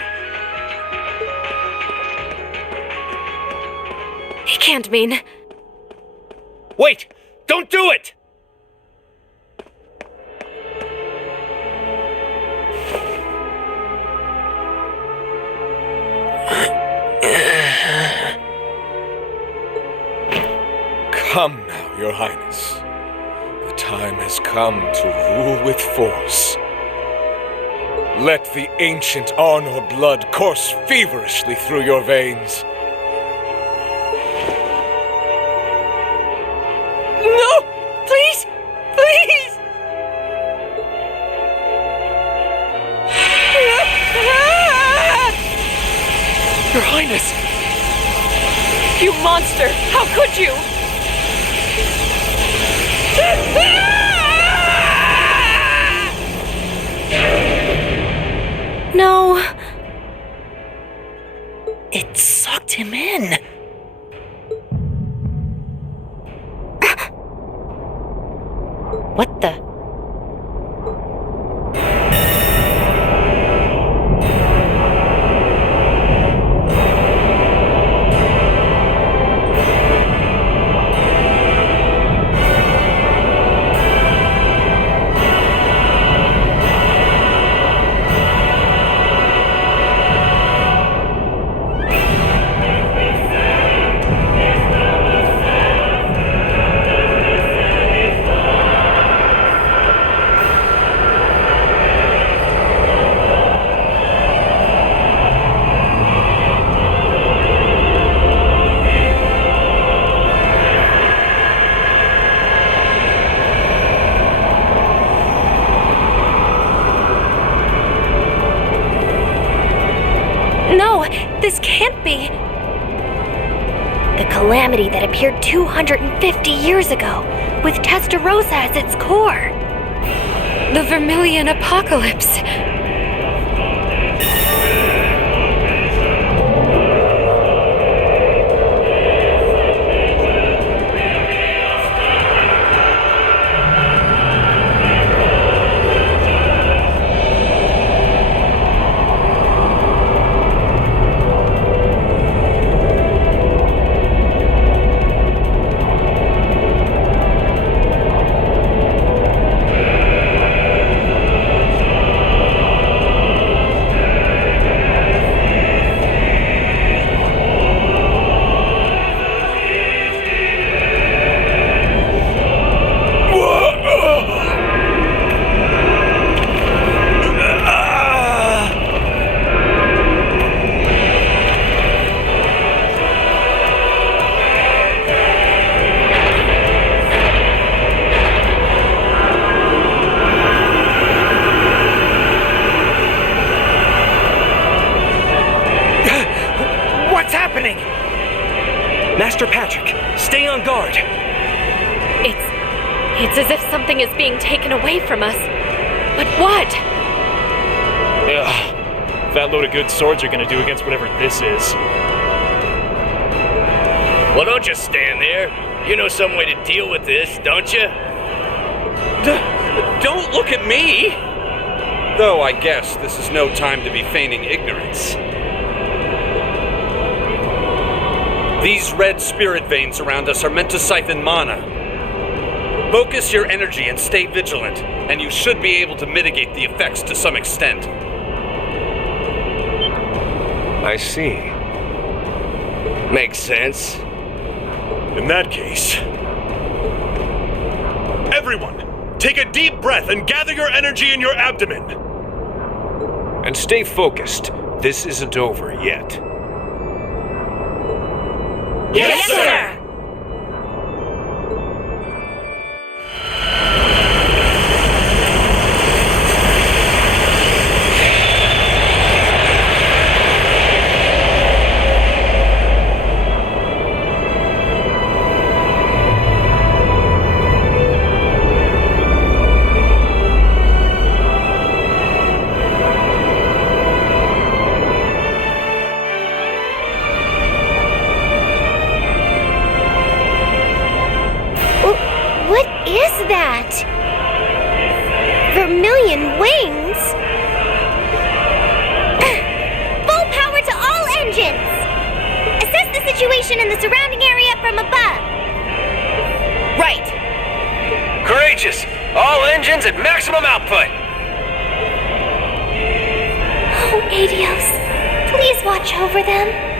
He can't mean... Wait! Don't do it! Come now, Your Highness. The time has come to rule with force. Let the ancient Arnor blood course feverishly through your veins. No! Please! Please! Your Highness! You monster! How could you? No. It sucked him in. What the? This can't be. The calamity that appeared 250 years ago, with Testarossa as its core. The Vermilion Apocalypse. Master Patrick, stay on guard. It's as if something is being taken away from us. But what? Ugh. That load of good swords are gonna do against whatever this is. Well, don't just stand there. You know some way to deal with this, don't you? Don't look at me! Though I guess this is no time to be feigning ignorance. These red spirit veins around us are meant to siphon mana. Focus your energy and stay vigilant, and you should be able to mitigate the effects to some extent. I see. Makes sense. In that case, everyone, take a deep breath and gather your energy in your abdomen. And stay focused. This isn't over yet. Yes, sir! Vermilion wings? Full power to all engines! Assess the situation in the surrounding area from above. Right! Courageous! All engines at maximum output! Oh, Adios, please watch over them.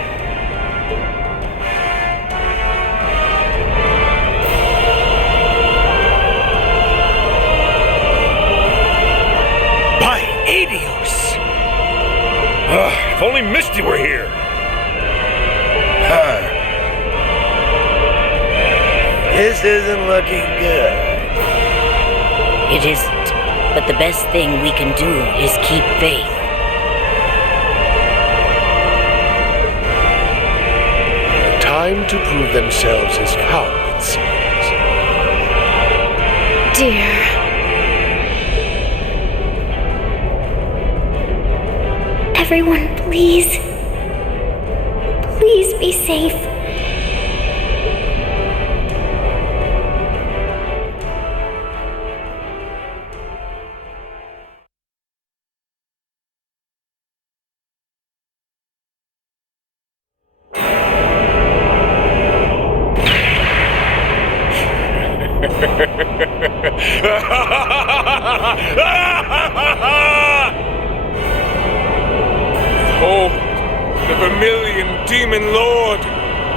If only Misty were here. This isn't looking good. It isn't, but the best thing we can do is keep faith. The time to prove themselves has come, it seems. Dear. Everyone, please. Please be safe. Behold, the Vermilion Demon Lord,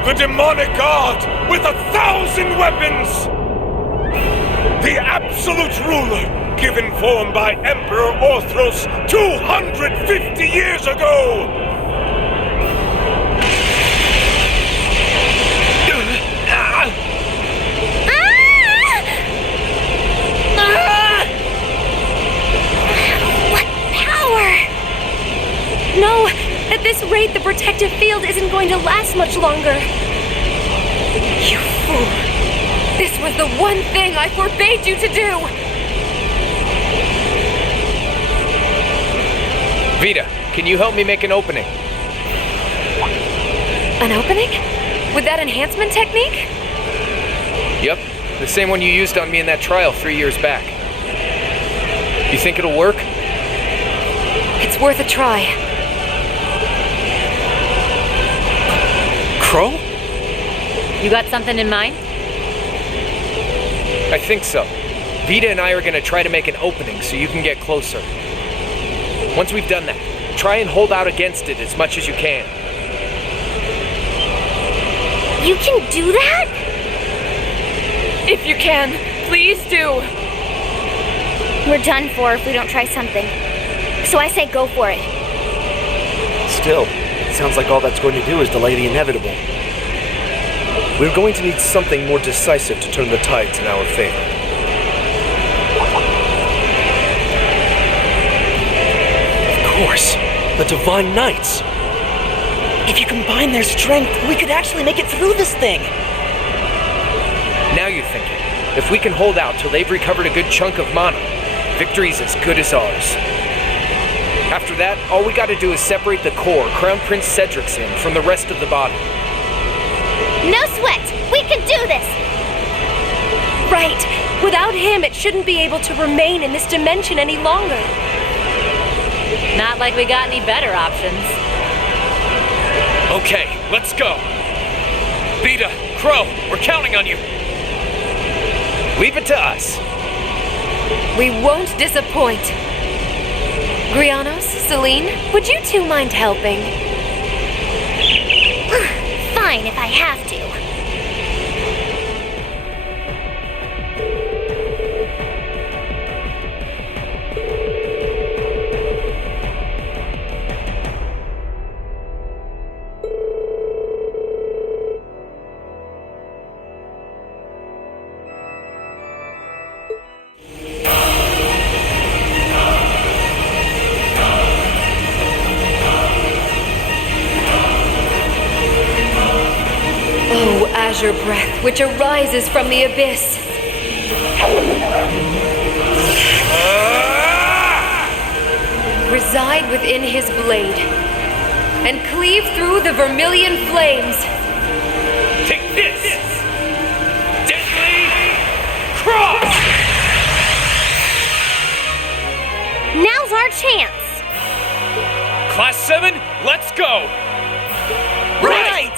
the demonic god with 1,000 weapons! The absolute ruler, given form by Emperor Orthros 250 years ago! No, this this rate, the protective field isn't going to last much longer. You fool. This was the one thing I forbade you to do! Vita, can you help me make an opening? An opening? With that enhancement technique? Yep, the same one you used on me in that trial 3 years back. You think it'll work? It's worth a try. Crow? You got something in mind? I think so. Vita and I are gonna try to make an opening so you can get closer. Once we've done that, try and hold out against it as much as you can. You can do that? If you can, please do. We're done for if we don't try something. So I say go for it. Still, it sounds like all that's going to do is delay the inevitable. We're going to need something more decisive to turn the tides in our favor. Of course, the Divine Knights. If you combine their strength, we could actually make it through this thing. Now you're thinking. If we can hold out till they've recovered a good chunk of mana, victory's as good as ours. After that, all we gotta do is separate the core Crown Prince Cedric's in from the rest of the body. No sweat! We can do this! Right! Without him, it shouldn't be able to remain in this dimension any longer. Not like we got any better options. Okay, let's go. Vita, Crow, we're counting on you. Leave it to us. We won't disappoint. Grianos, Celine, would you two mind helping? Fine if I have to. Azure breath, which arises from the abyss. Reside within his blade, and cleave through the vermilion flames. Take this! Deadly Cross! Now's our chance! Class 7, let's go! Right!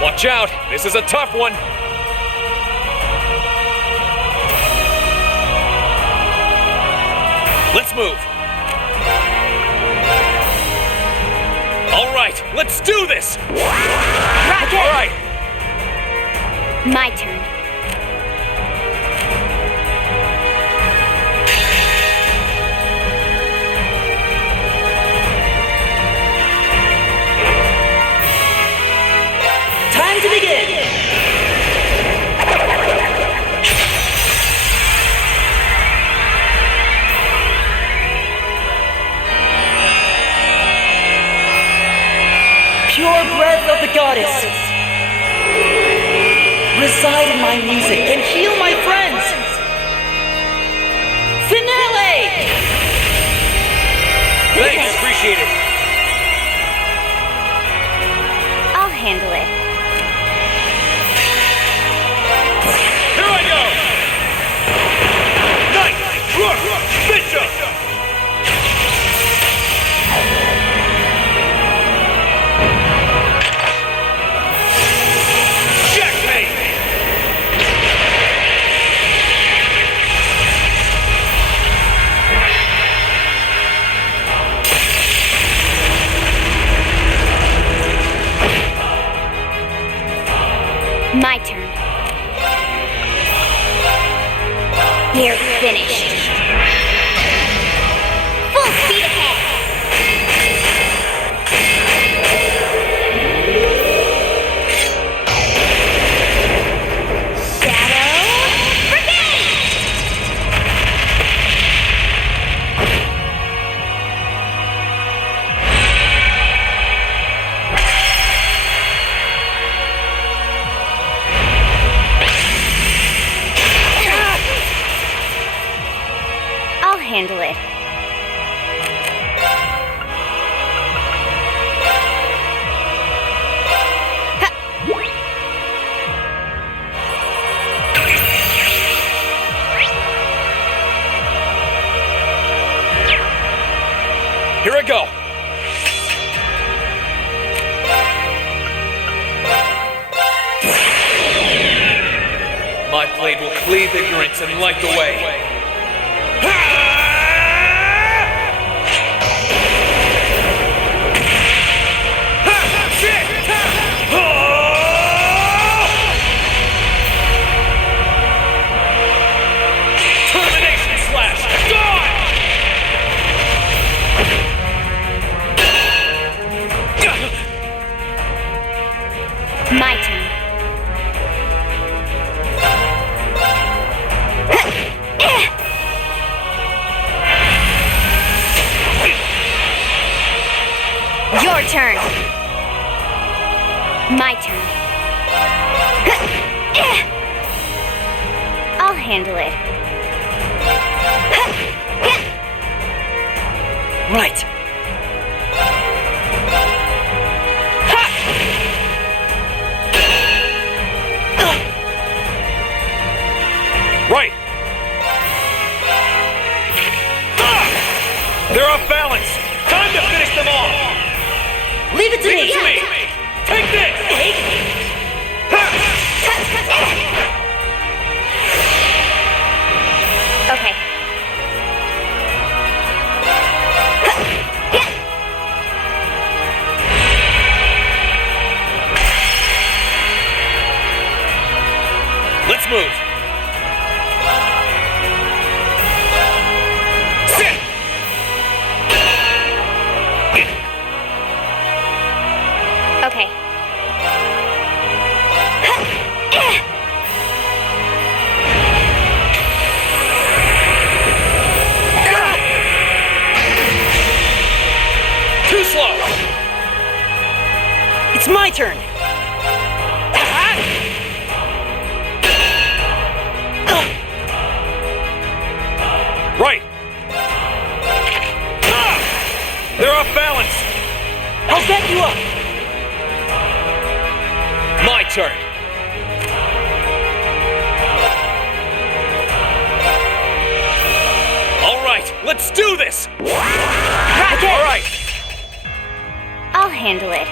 Watch out! This is a tough one! Let's move! All right, let's do this! Rocket! All right! My turn. Time to begin! Pure breath of the goddess! Reside in my music and heal my friends! Finale! Thanks, appreciate it. I'll handle it. Here I go! Knight! Rook! Bishop! Checkmate! My turn. blade will cleave ignorance and light the way. Termination slash! Gone! My turn. Your turn. My turn. I'll handle it. Right. Right! They're off balance! Time to finish them off! Leave it to me! Take this! Okay. Let's move! Sit! Okay. Too slow! It's my turn! Right! They're off balance! I'll back you up! My turn! All right, let's do this! Rocket! All right! I'll handle it.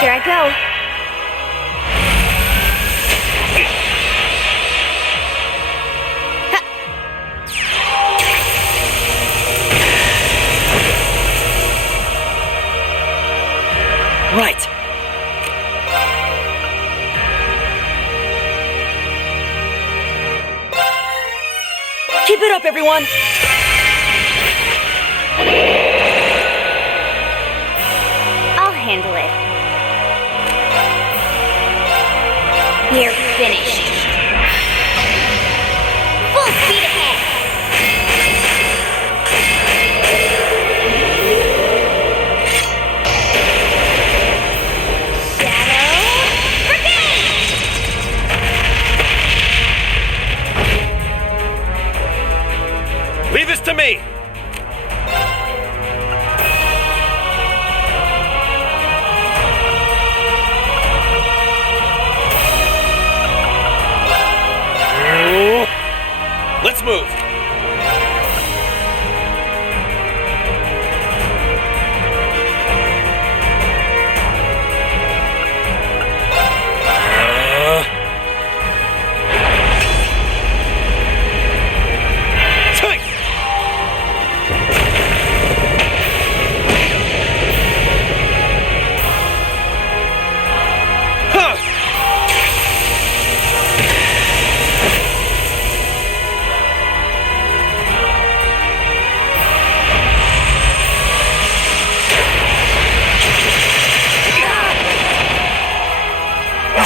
Here I go. Right. Keep it up, everyone! I'll handle it. We're finished. Full speed ahead! Leave this to me! Let's move!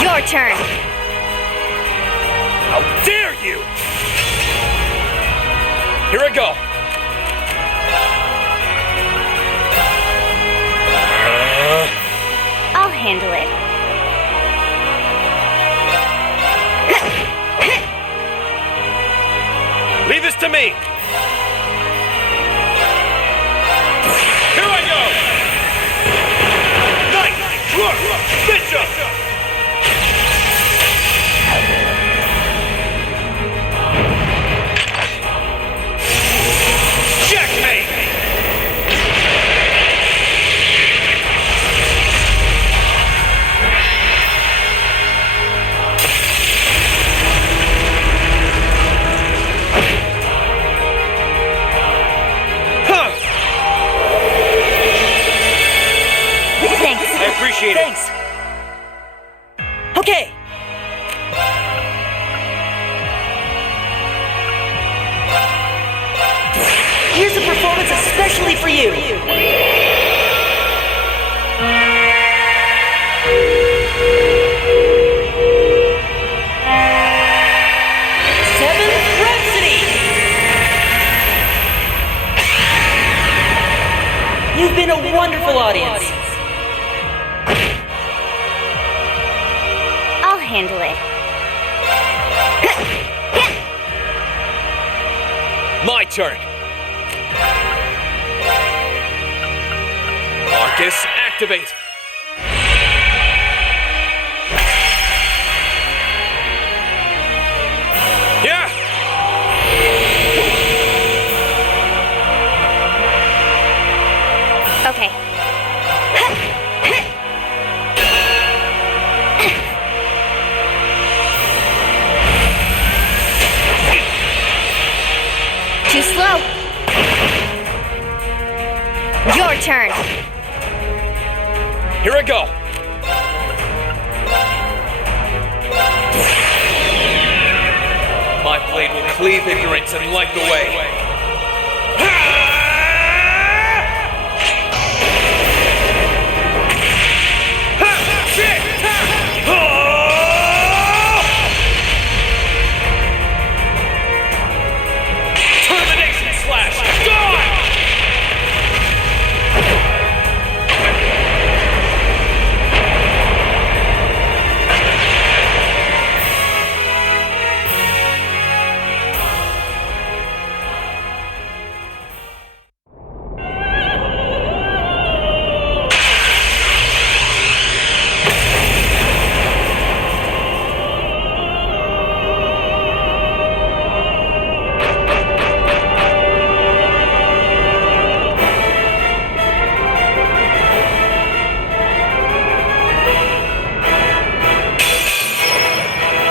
Your turn. How dare you! Here I go! I'll handle it. Leave this to me! Here I go! Knight! Rook! Bishop! appreciate it. Thanks. Okay. Here's a performance especially for you. Seventh Rhapsody. You've been a wonderful audience. I'll handle it. My turn. Marcus, activate. Yeah. Okay. Too slow. Your turn. Here I go. My blade will cleave ignorance and light the way. Termination slash! Gone!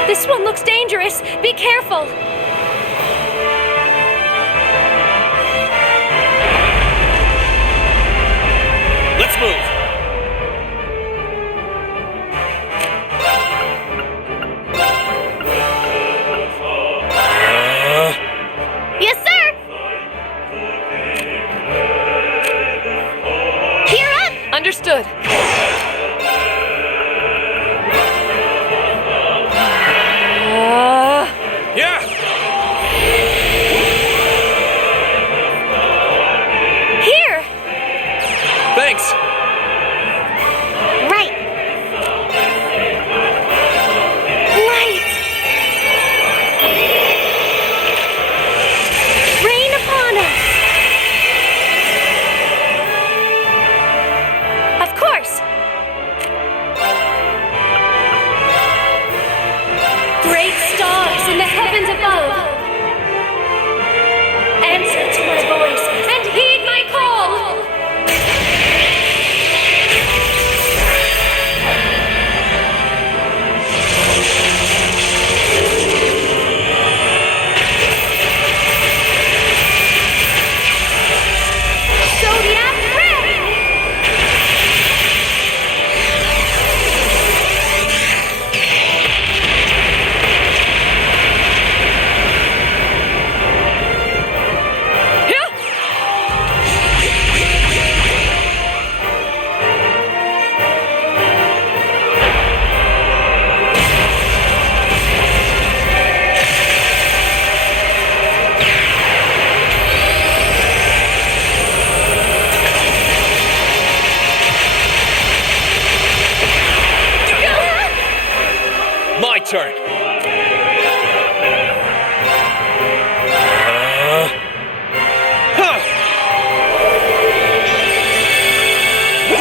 This one looks dangerous. Be careful. Let's move. Yes, sir! Gear up! Understood. Yeah! Here! Thanks! Right! Light! Rain upon us! Of course! Great stars in the heavens above! Answer to my voice and heed my call! Zodiac red! My turn.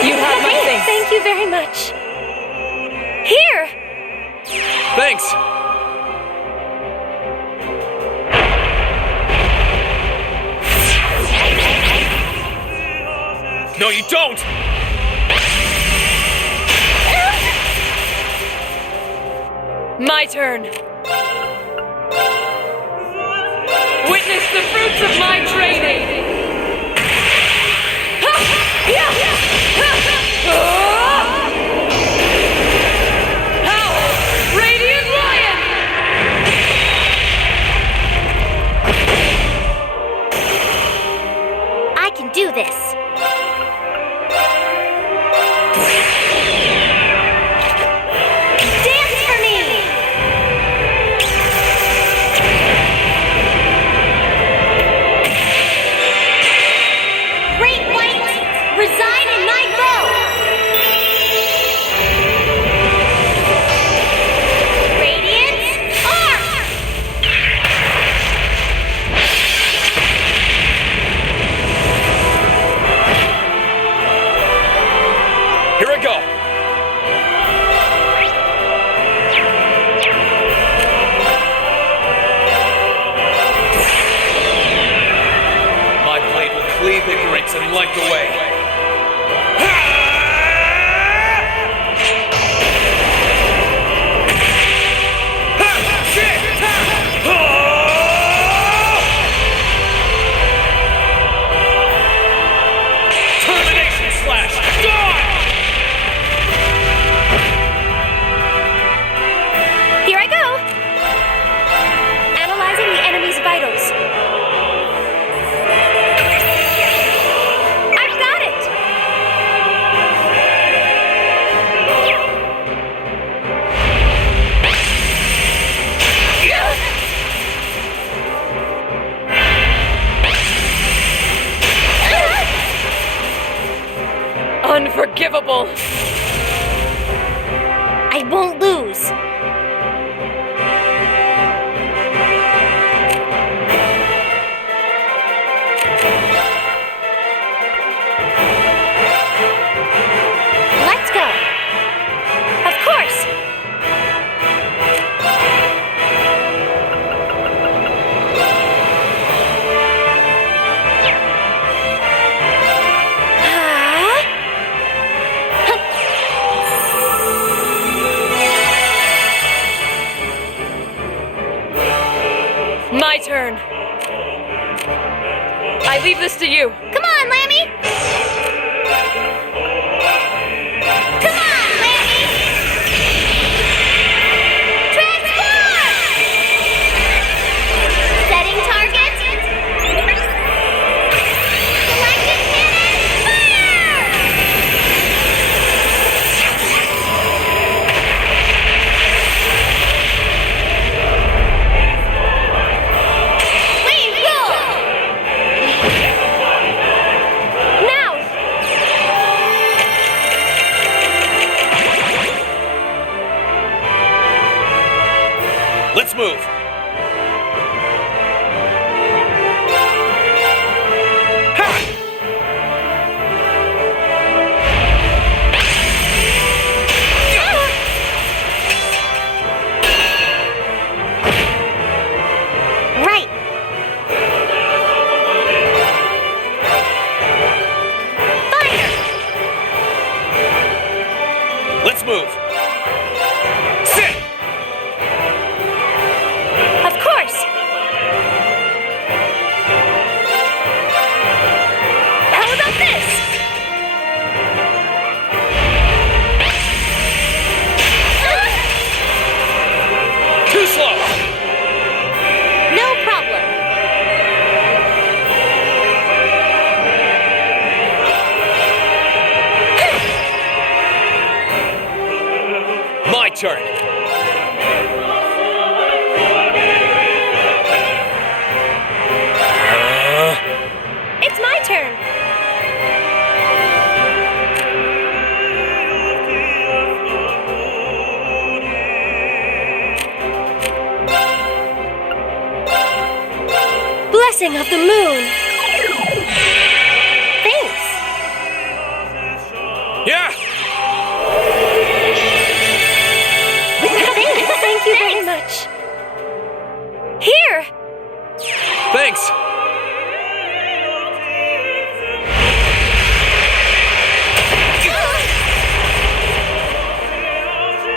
You have my things. Thank you very much. Here! Thanks. No, you don't. My turn. Witness the fruits of my training. Dance for me! Great white, reside in my bow! Radiance, arc! Here I go! My blade will cleave ignorance and light the way. Termination slash! Dawn! Here I go! Analyzing the enemy's vitals. I've got it! Unforgivable! I won't lose. Let's go. Of course. My turn. I leave this to you. Come on, Lammy! Come on, Lammy! Transform! Setting target. Galactic cannon, fire! Wave roll! Now! Let's move! Right! Fire! Let's move! Sit! Of course. How about this? Too slow! No problem. My turn! It's my turn. Blessing of the moon. Thanks. Yeah! Thank you very much. Here. Thanks!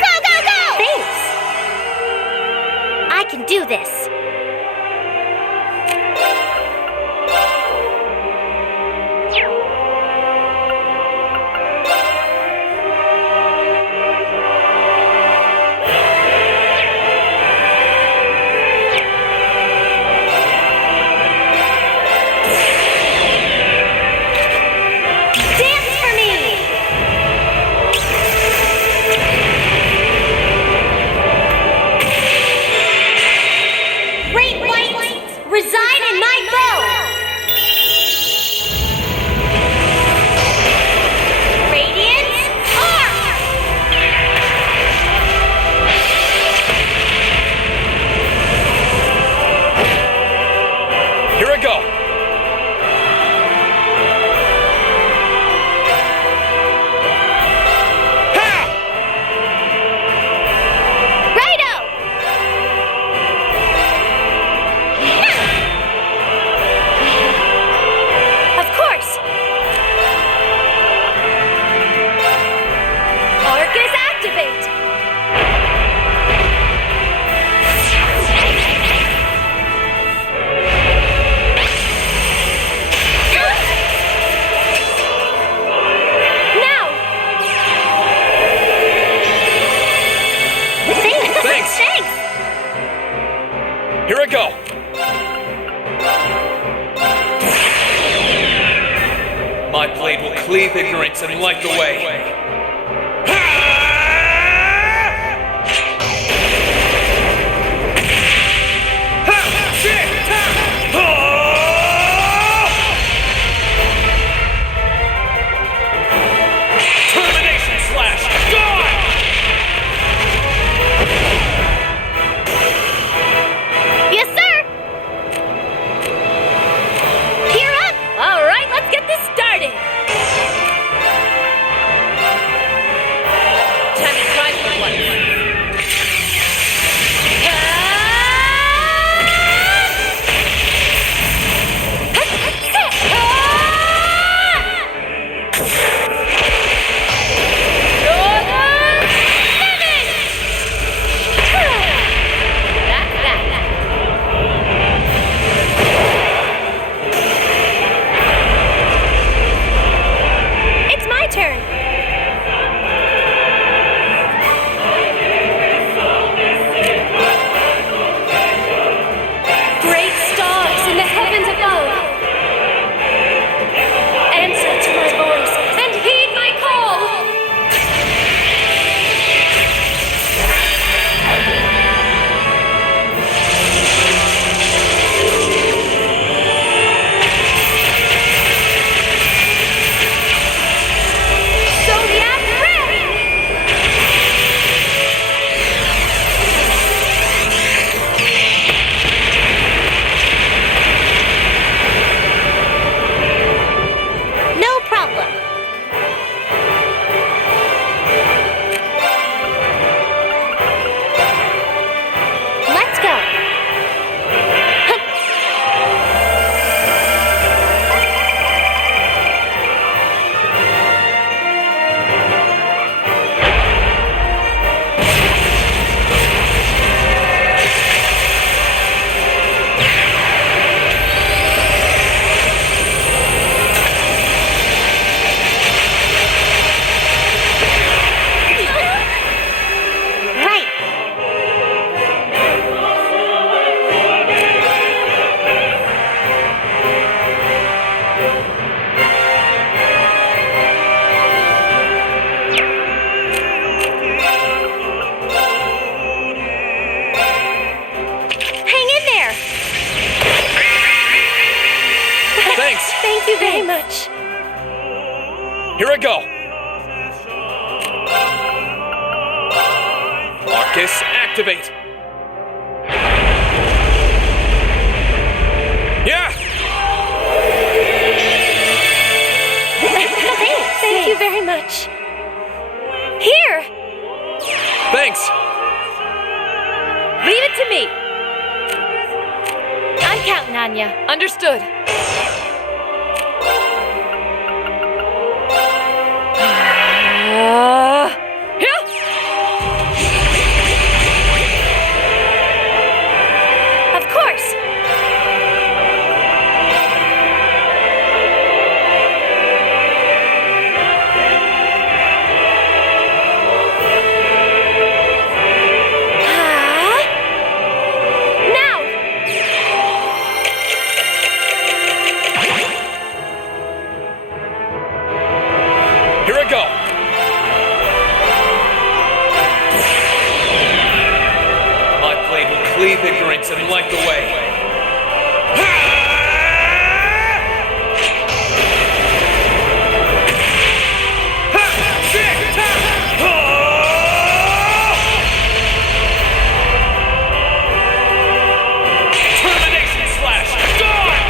Go, go, go! Thanks. I can do this. will cleave ignorance and light the way. Here I go! Marcus, activate! Yeah! Thank you very much. Here! Thanks! Leave it to me! I'm counting on you. Understood. Of course! Now! Here I go! My blade will cleave ignorance and light the way. Termination slash! Gone!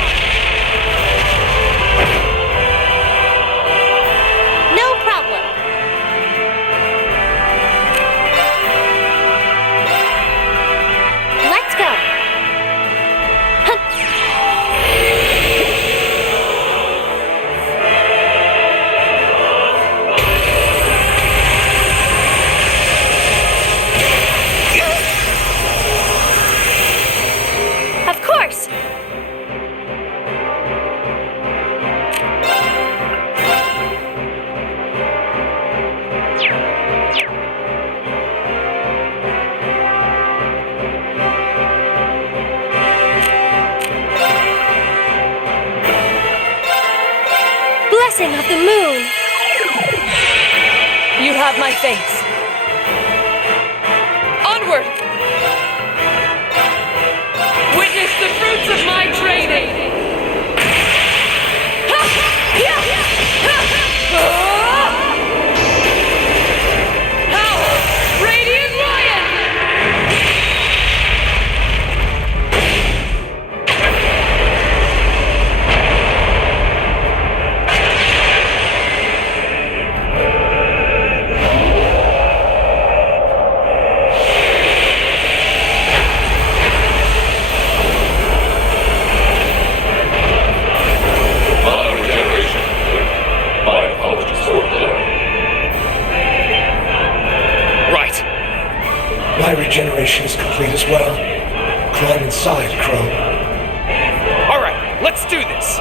No problem. Let's go. rising of the moon. You have my thanks. Onward! Witness the fruits of my training! Howl! Radiant Lion! My regeneration is complete as well. Climb inside, Crow. All right, let's do this.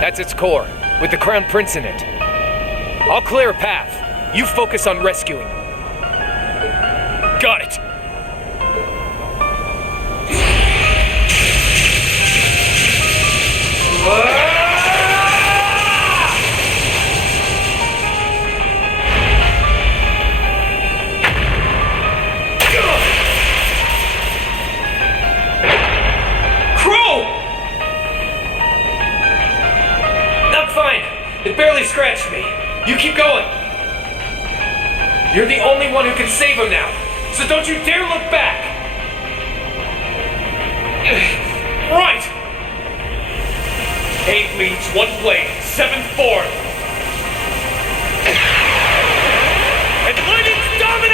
That's its core, with the Crown Prince in it. I'll clear a path. You focus on rescuing him. Got it. It barely scratched me. You keep going. You're the only one who can save him now, so don't you dare look back. Right. 8 leads, 1 blade, 7th forth. And let it dominate!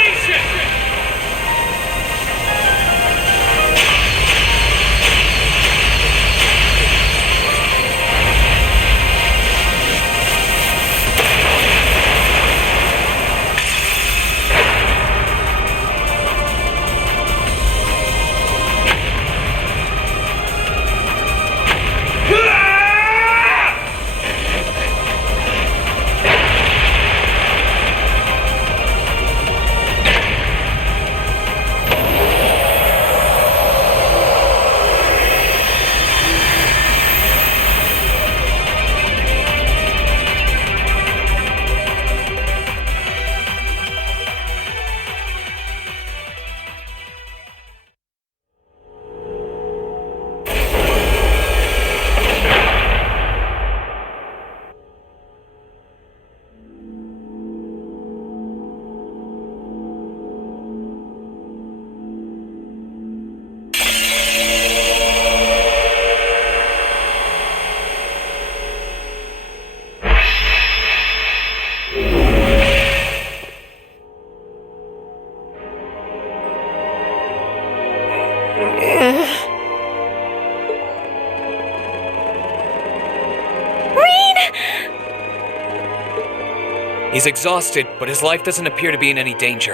He's exhausted, but his life doesn't appear to be in any danger.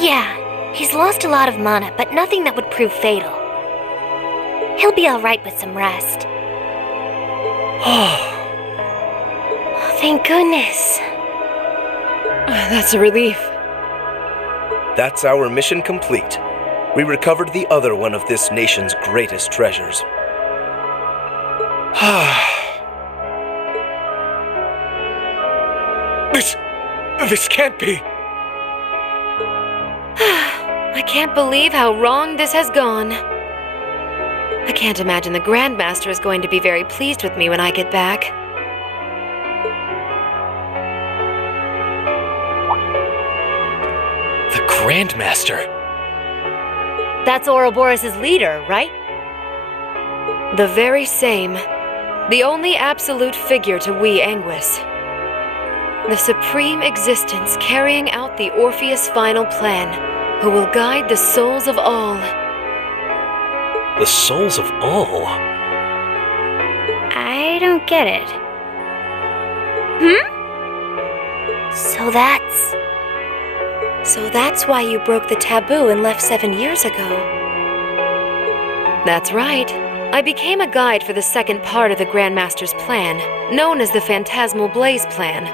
Yeah, he's lost a lot of mana, but nothing that would prove fatal. He'll be alright with some rest. Thank goodness. That's a relief. That's our mission complete. We recovered the other one of this nation's greatest treasures. This can't be. I can't believe how wrong this has gone. I can't imagine the Grandmaster is going to be very pleased with me when I get back. The Grandmaster? That's Ouroboros' leader, right? The very same. The only absolute figure to we Anguis. The supreme existence carrying out the Orpheus final plan, who will guide the souls of all. The souls of all? I don't get it. So that's why you broke the taboo and left 7 years ago. That's right. I became a guide for the second part of the Grandmaster's plan, known as the Phantasmal Blaze Plan.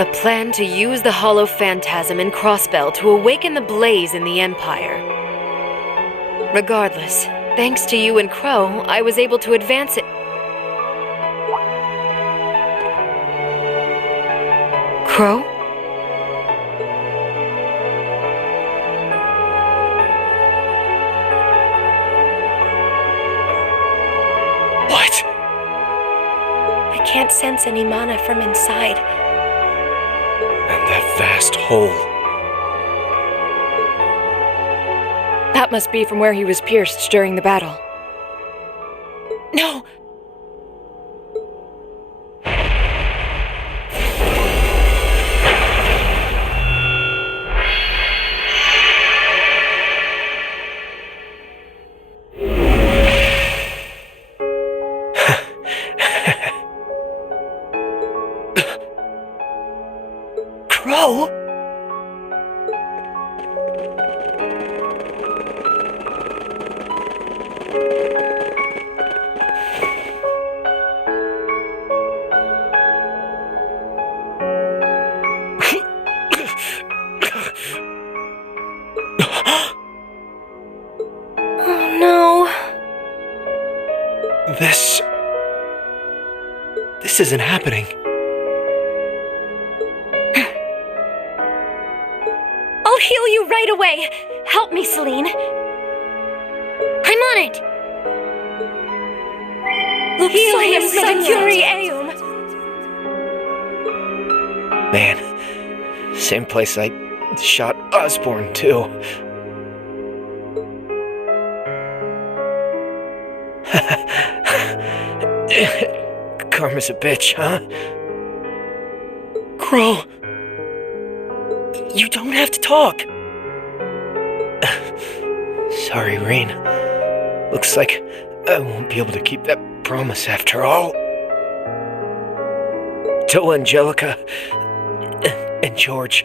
A plan to use the Hollow Phantasm in Crossbell to awaken the blaze in the Empire. Regardless, thanks to you and Crow, I was able to advance it. Crow? What? I can't sense any mana from inside. And that vast hole. That must be from where he was pierced during the battle. No! Crow? Oh no. This isn't happening. I'll heal you right away. Help me, Celine. I'm on it. Heal him, Sancuri Eum. Man, same place I shot Osborne, too. Karma's a bitch, huh? Crow. You don't have to talk. Sorry, Rain. Looks like I won't be able to keep that promise after all. Tell Angelica and George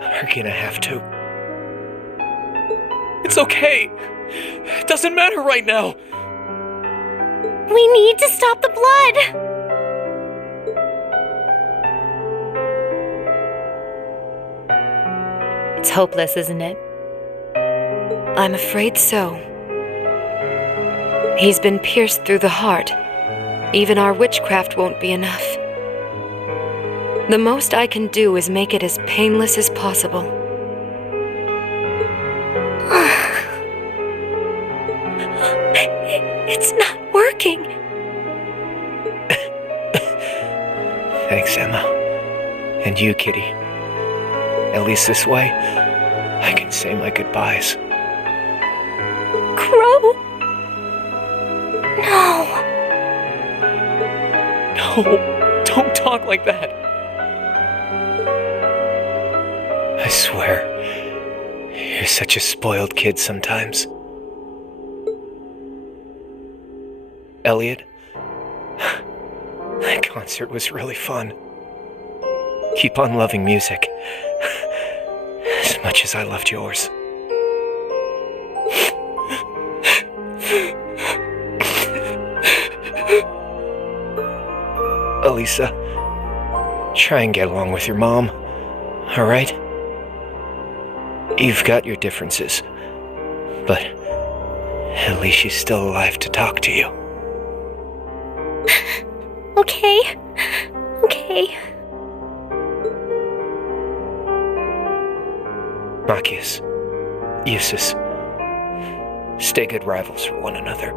are gonna have to. It's okay. It doesn't matter right now. We need to stop the blood! It's hopeless, isn't it? I'm afraid so. He's been pierced through the heart. Even our witchcraft won't be enough. The most I can do is make it as painless as possible. It's not working. Thanks, Emma. And you, Kitty. At least this way, I can say my goodbyes. Crow? No. No, don't talk like that. I swear, you're such a spoiled kid sometimes. Elliot, that concert was really fun. Keep on loving music, as much as I loved yours. Alisa, try and get along with your mom, alright? You've got your differences, but at least she's still alive to talk to you. Okay. Machias, Eustace, stay good rivals for one another,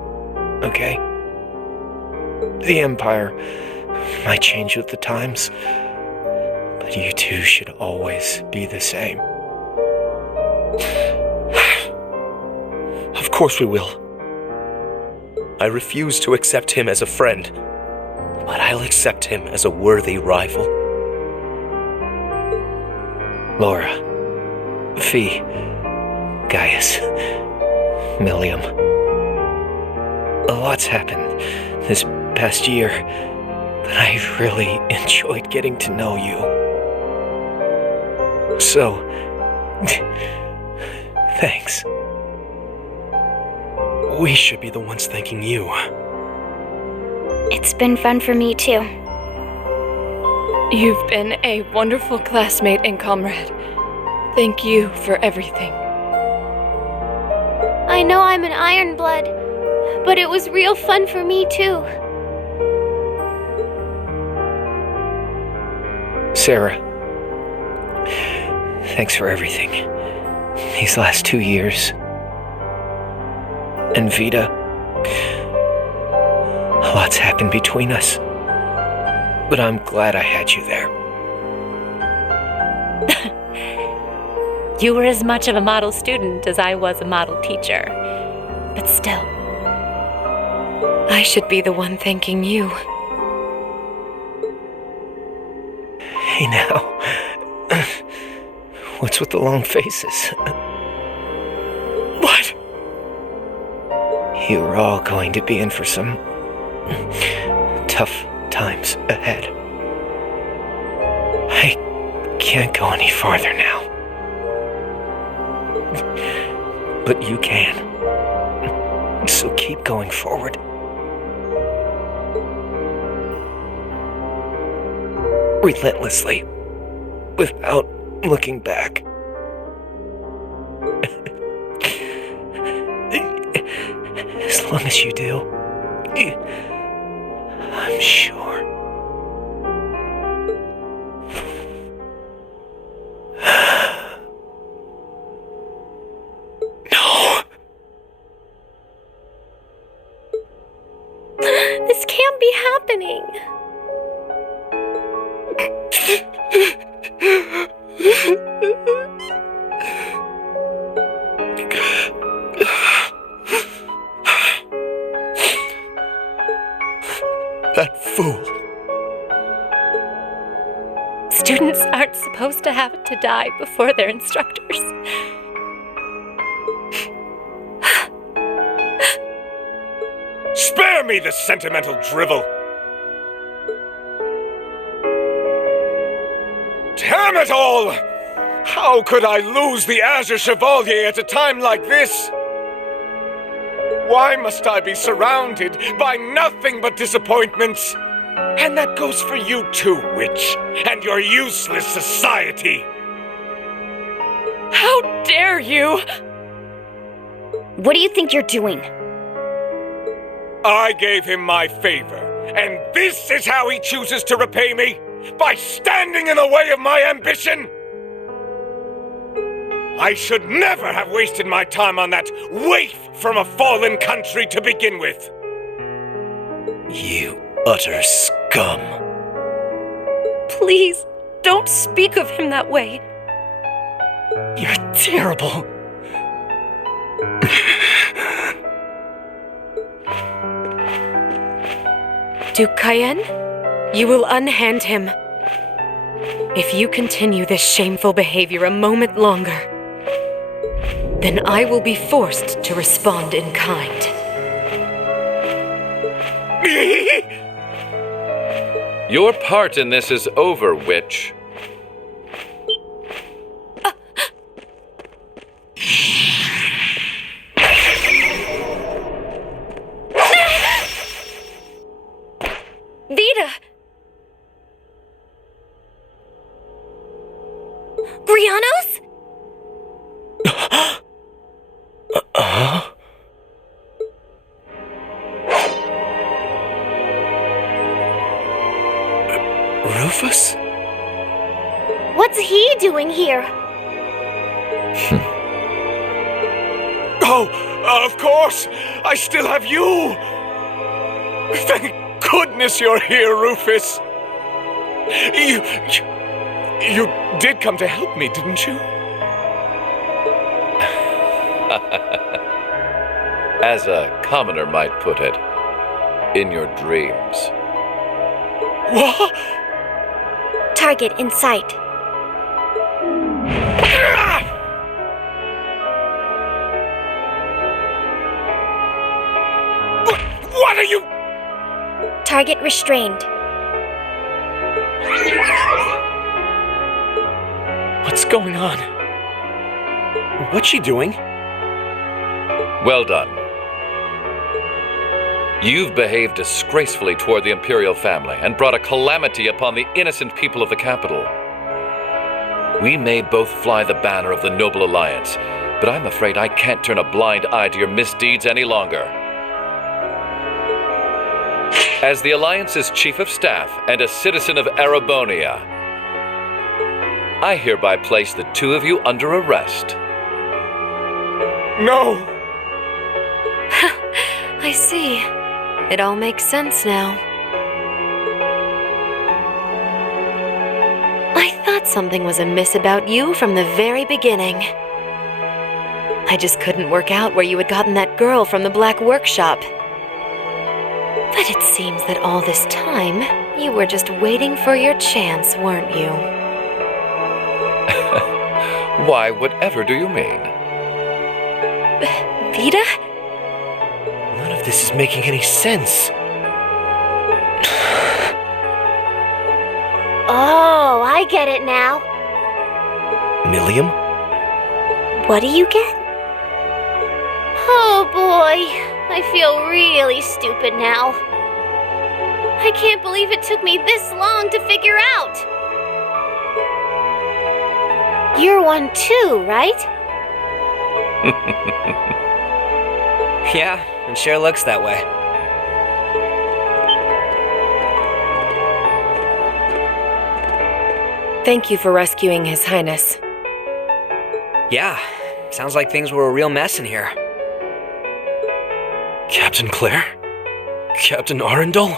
okay? The Empire might change with the times, but you two should always be the same. Of course we will. I refuse to accept him as a friend, but I'll accept him as a worthy rival. Laura, Fee, Gaius, Milliam. A lot's happened this past year, but I really enjoyed getting to know you. So, thanks. We should be the ones thanking you. It's been fun for me too. You've been a wonderful classmate and comrade. Thank you for everything. I know I'm an Ironblood, but it was real fun for me too. Sarah, thanks for everything. These last 2 years. And Vita, a lot's happened between us, but I'm glad I had you there. You were as much of a model student as I was a model teacher. But still. I should be the one thanking you. Hey now. What's with the long faces? What? You're all going to be in for some tough times ahead. I can't go any farther now. But you can. So keep going forward. Relentlessly. Without looking back. As long as you do, I'm sure. No! This can't be happening. That fool. Students aren't supposed to have to die before their instructors. Spare me the sentimental drivel! Damn it all! How could I lose the Azure Chevalier at a time like this? Why must I be surrounded by nothing but disappointments? And that goes for you too, witch, and your useless society! How dare you! What do you think you're doing? I gave him my favor, and this is how he chooses to repay me? By standing in the way of my ambition? I should never have wasted my time on that waif from a fallen country to begin with. You utter scum. Please, don't speak of him that way. You're terrible. Duke Cayenne, you will unhand him. If you continue this shameful behavior a moment longer, then I will be forced to respond in kind. Your part in this is over, witch. Vita! Grianos? Rufus? What's he doing here? Oh, of course! I still have you! Thank goodness you're here, Rufus! You did come to help me, didn't you? As a commoner might put it, in your dreams. What? Target in sight. What are you? Target restrained. What's going on? What's she doing? Well done. You've behaved disgracefully toward the Imperial family and brought a calamity upon the innocent people of the capital. We may both fly the banner of the Noble Alliance, but I'm afraid I can't turn a blind eye to your misdeeds any longer. As the Alliance's Chief of Staff and a citizen of Erebonia, I hereby place the two of you under arrest. No! I see. It all makes sense now. I thought something was amiss about you from the very beginning. I just couldn't work out where you had gotten that girl from the Black Workshop. But it seems that all this time, you were just waiting for your chance, weren't you? Why, whatever do you mean? Vita? None of this is making any sense. Oh, I get it now. Milliam? What do you get? Oh boy, I feel really stupid now. I can't believe it took me this long to figure out. You're one too, right? Yeah, it sure looks that way. Thank you for rescuing His Highness. Yeah, sounds like things were a real mess in here. Captain Claire? Captain Arundel?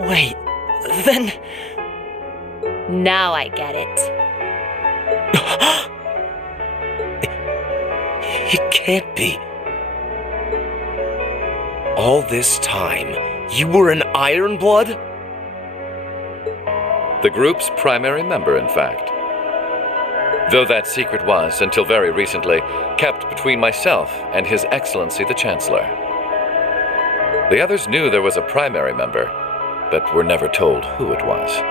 Wait, then... Now I get it. It can't be. All this time, you were an Ironblood? The group's primary member, in fact. Though that secret was, until very recently, kept between myself and His Excellency the Chancellor. The others knew there was a primary member, but were never told who it was.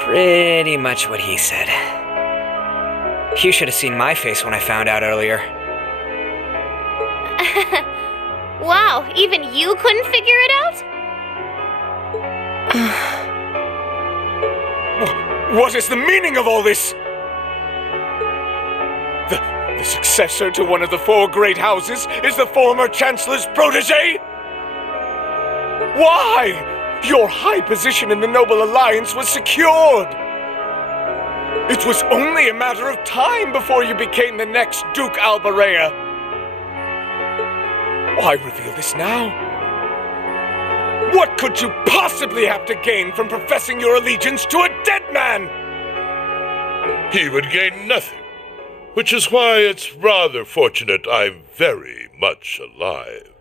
Pretty much what he said. You should have seen my face when I found out earlier. Wow, even you couldn't figure it out? What is the meaning of all this? The successor to one of the four great houses is the former Chancellor's protege? Why? Your high position in the Noble Alliance was secured. It was only a matter of time before you became the next Duke Albarea. Why reveal this now? What could you possibly have to gain from professing your allegiance to a dead man? He would gain nothing, which is why it's rather fortunate I'm very much alive.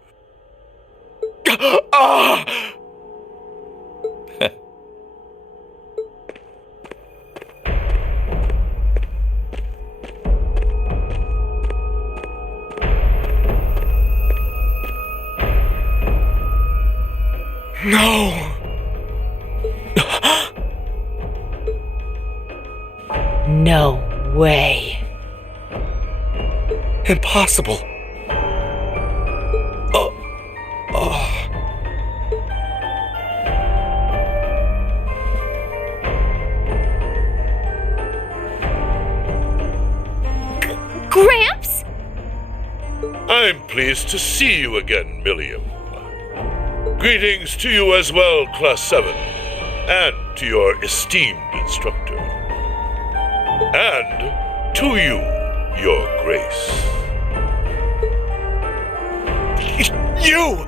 No! No way. Impossible. Gramps? I'm pleased to see you again, Milliam. Greetings to you as well, Class 7, and to your esteemed instructor. And to you, Your Grace. You!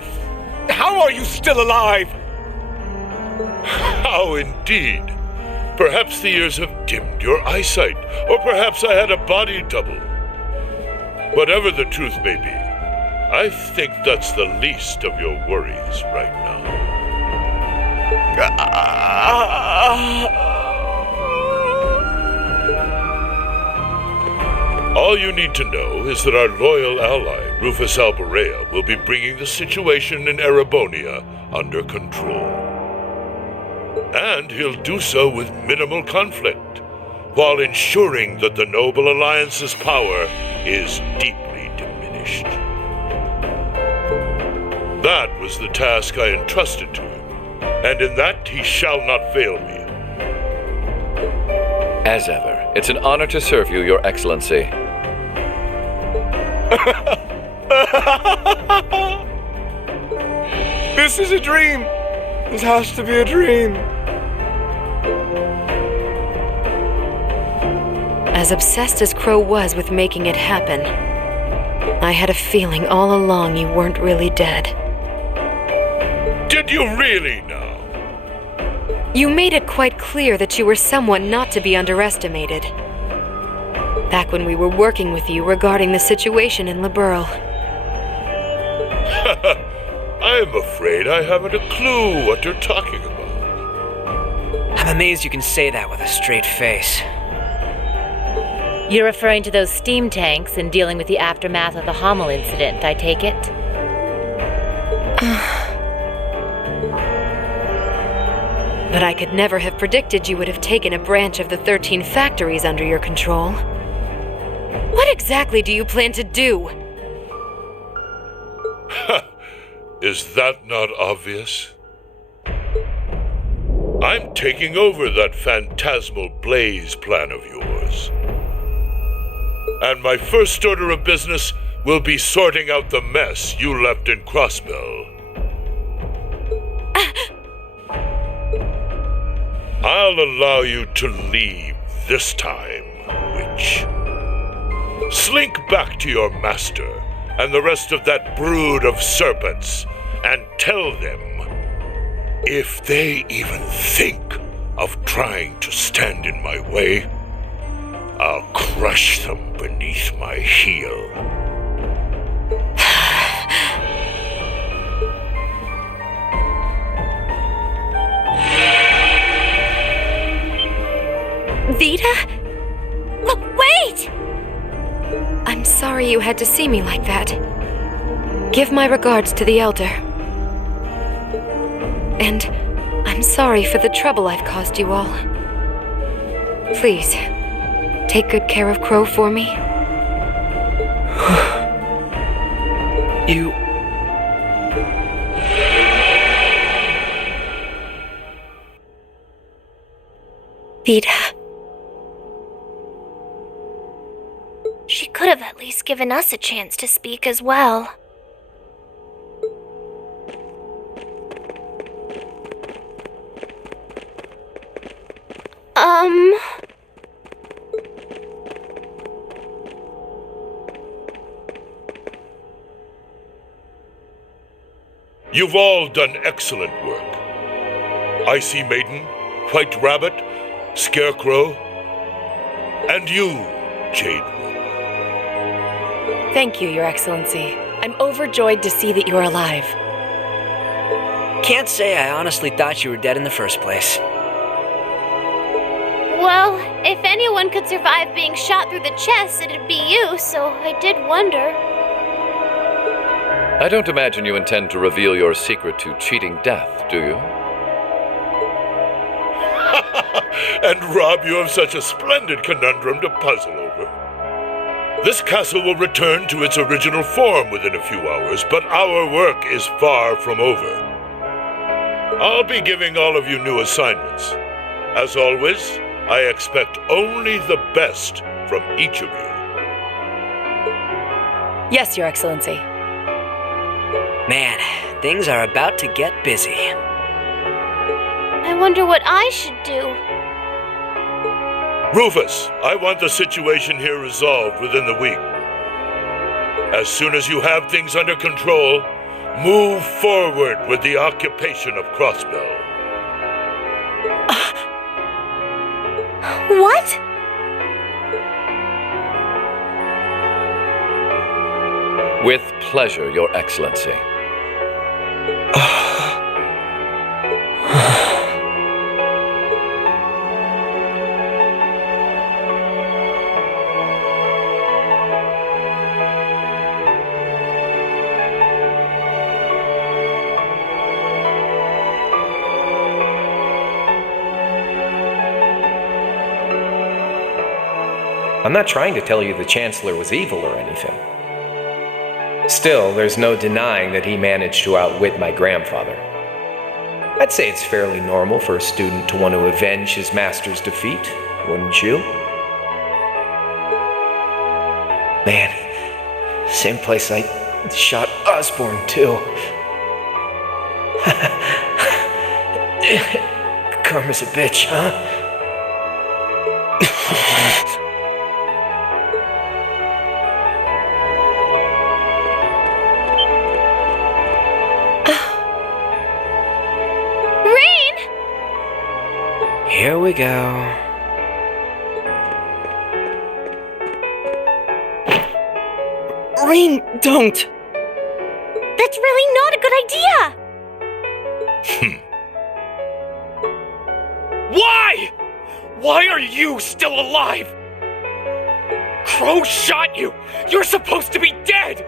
How are you still alive? How indeed. Perhaps the years have dimmed your eyesight, or perhaps I had a body double. Whatever the truth may be, I think that's the least of your worries right now. All you need to know is that our loyal ally, Rufus Albarea, will be bringing the situation in Erebonia under control. And he'll do so with minimal conflict, while ensuring that the Noble Alliance's power is deeply diminished. That was the task I entrusted to him, and in that he shall not fail me. As ever, it's an honor to serve you, Your Excellency. This is a dream. This has to be a dream. As obsessed as Crow was with making it happen, I had a feeling all along you weren't really dead. Did you really now? You made it quite clear that you were someone not to be underestimated. Back when we were working with you regarding the situation in Liberl. I'm afraid I haven't a clue what you're talking about. I'm amazed you can say that with a straight face. You're referring to those steam tanks and dealing with the aftermath of the Hummel incident, I take it? But I could never have predicted you would have taken a branch of the 13 factories under your control. What exactly do you plan to do? Is that not obvious? I'm taking over that phantasmal blaze plan of yours. And my first order of business will be sorting out the mess you left in Crossbell. I'll allow you to leave this time, witch. Slink back to your master and the rest of that brood of serpents and tell them, if they even think of trying to stand in my way, I'll crush them beneath my heel. Vita? Look, wait! I'm sorry you had to see me like that. Give my regards to the Elder. And I'm sorry for the trouble I've caused you all. Please, take good care of Crow for me. You... Vita. She could have at least given us a chance to speak as well. You've all done excellent work. Icy Maiden, White Rabbit, Scarecrow, and you, Jade. Thank you, Your Excellency. I'm overjoyed to see that you're alive. Can't say I honestly thought you were dead in the first place. Well, if anyone could survive being shot through the chest, it'd be you, so I did wonder. I don't imagine you intend to reveal your secret to cheating death, do you? And Rob, you have such a splendid conundrum to puzzle over. This castle will return to its original form within a few hours, but our work is far from over. I'll be giving all of you new assignments. As always, I expect only the best from each of you. Yes, Your Excellency. Man, things are about to get busy. I wonder what I should do. Rufus, I want the situation here resolved within the week. As soon as you have things under control, move forward with the occupation of Crossbell. What? With pleasure, Your Excellency. I'm not trying to tell you the Chancellor was evil or anything. Still, there's no denying that he managed to outwit my grandfather. I'd say it's fairly normal for a student to want to avenge his master's defeat, wouldn't you? Man, same place I shot Osborne too. Karma's a bitch, huh? Here we go. Rain, don't! That's really not a good idea! Why? Why are you still alive? Crow shot you! You're supposed to be dead!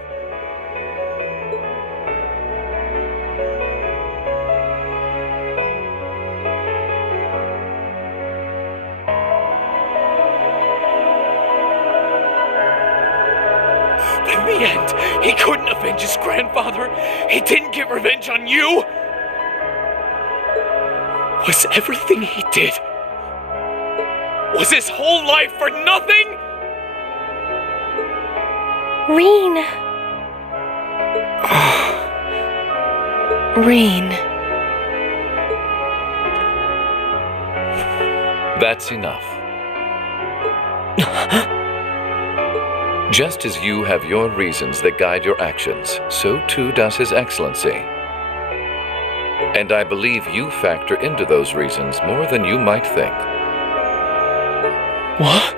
In the end, he couldn't avenge his grandfather. He didn't get revenge on you. Was everything he did? Was his whole life for nothing? Rain. Rain. That's enough. Just as you have your reasons that guide your actions, so too does His Excellency. And I believe you factor into those reasons more than you might think. What?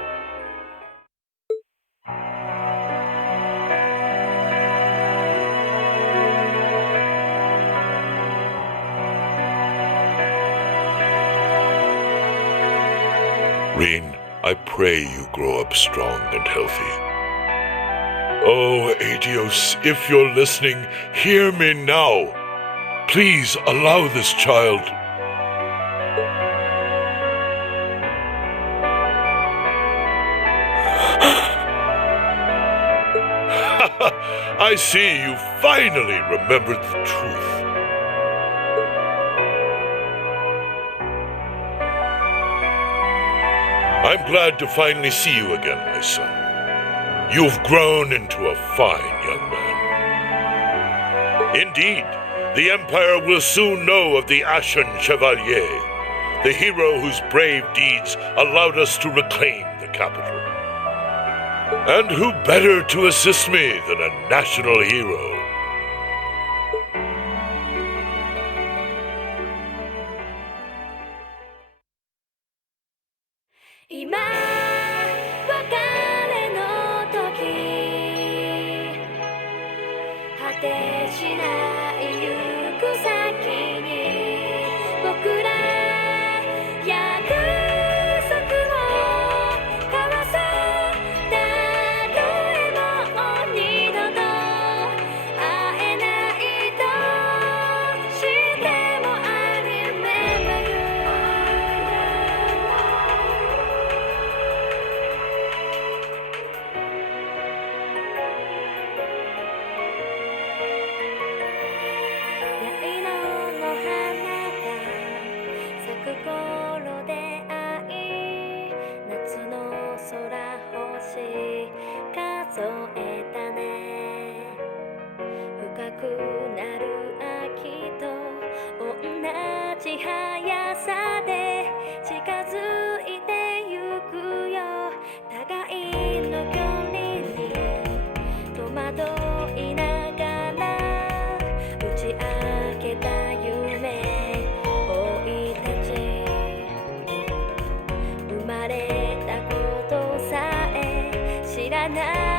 Reen, I pray you grow up strong and healthy. Oh, Adios, if you're listening, hear me now. Please allow this child. I see you finally remembered the truth. I'm glad to finally see you again, my son. You've grown into a fine young man. Indeed, the Empire will soon know of the Ashen Chevalier, the hero whose brave deeds allowed us to reclaim the capital. And who better to assist me than a national hero? くなる秋と同じ速さで近づいてゆくよ互いの距離に戸惑いながら打ち明けた夢追い立ち生まれたことさえ知らない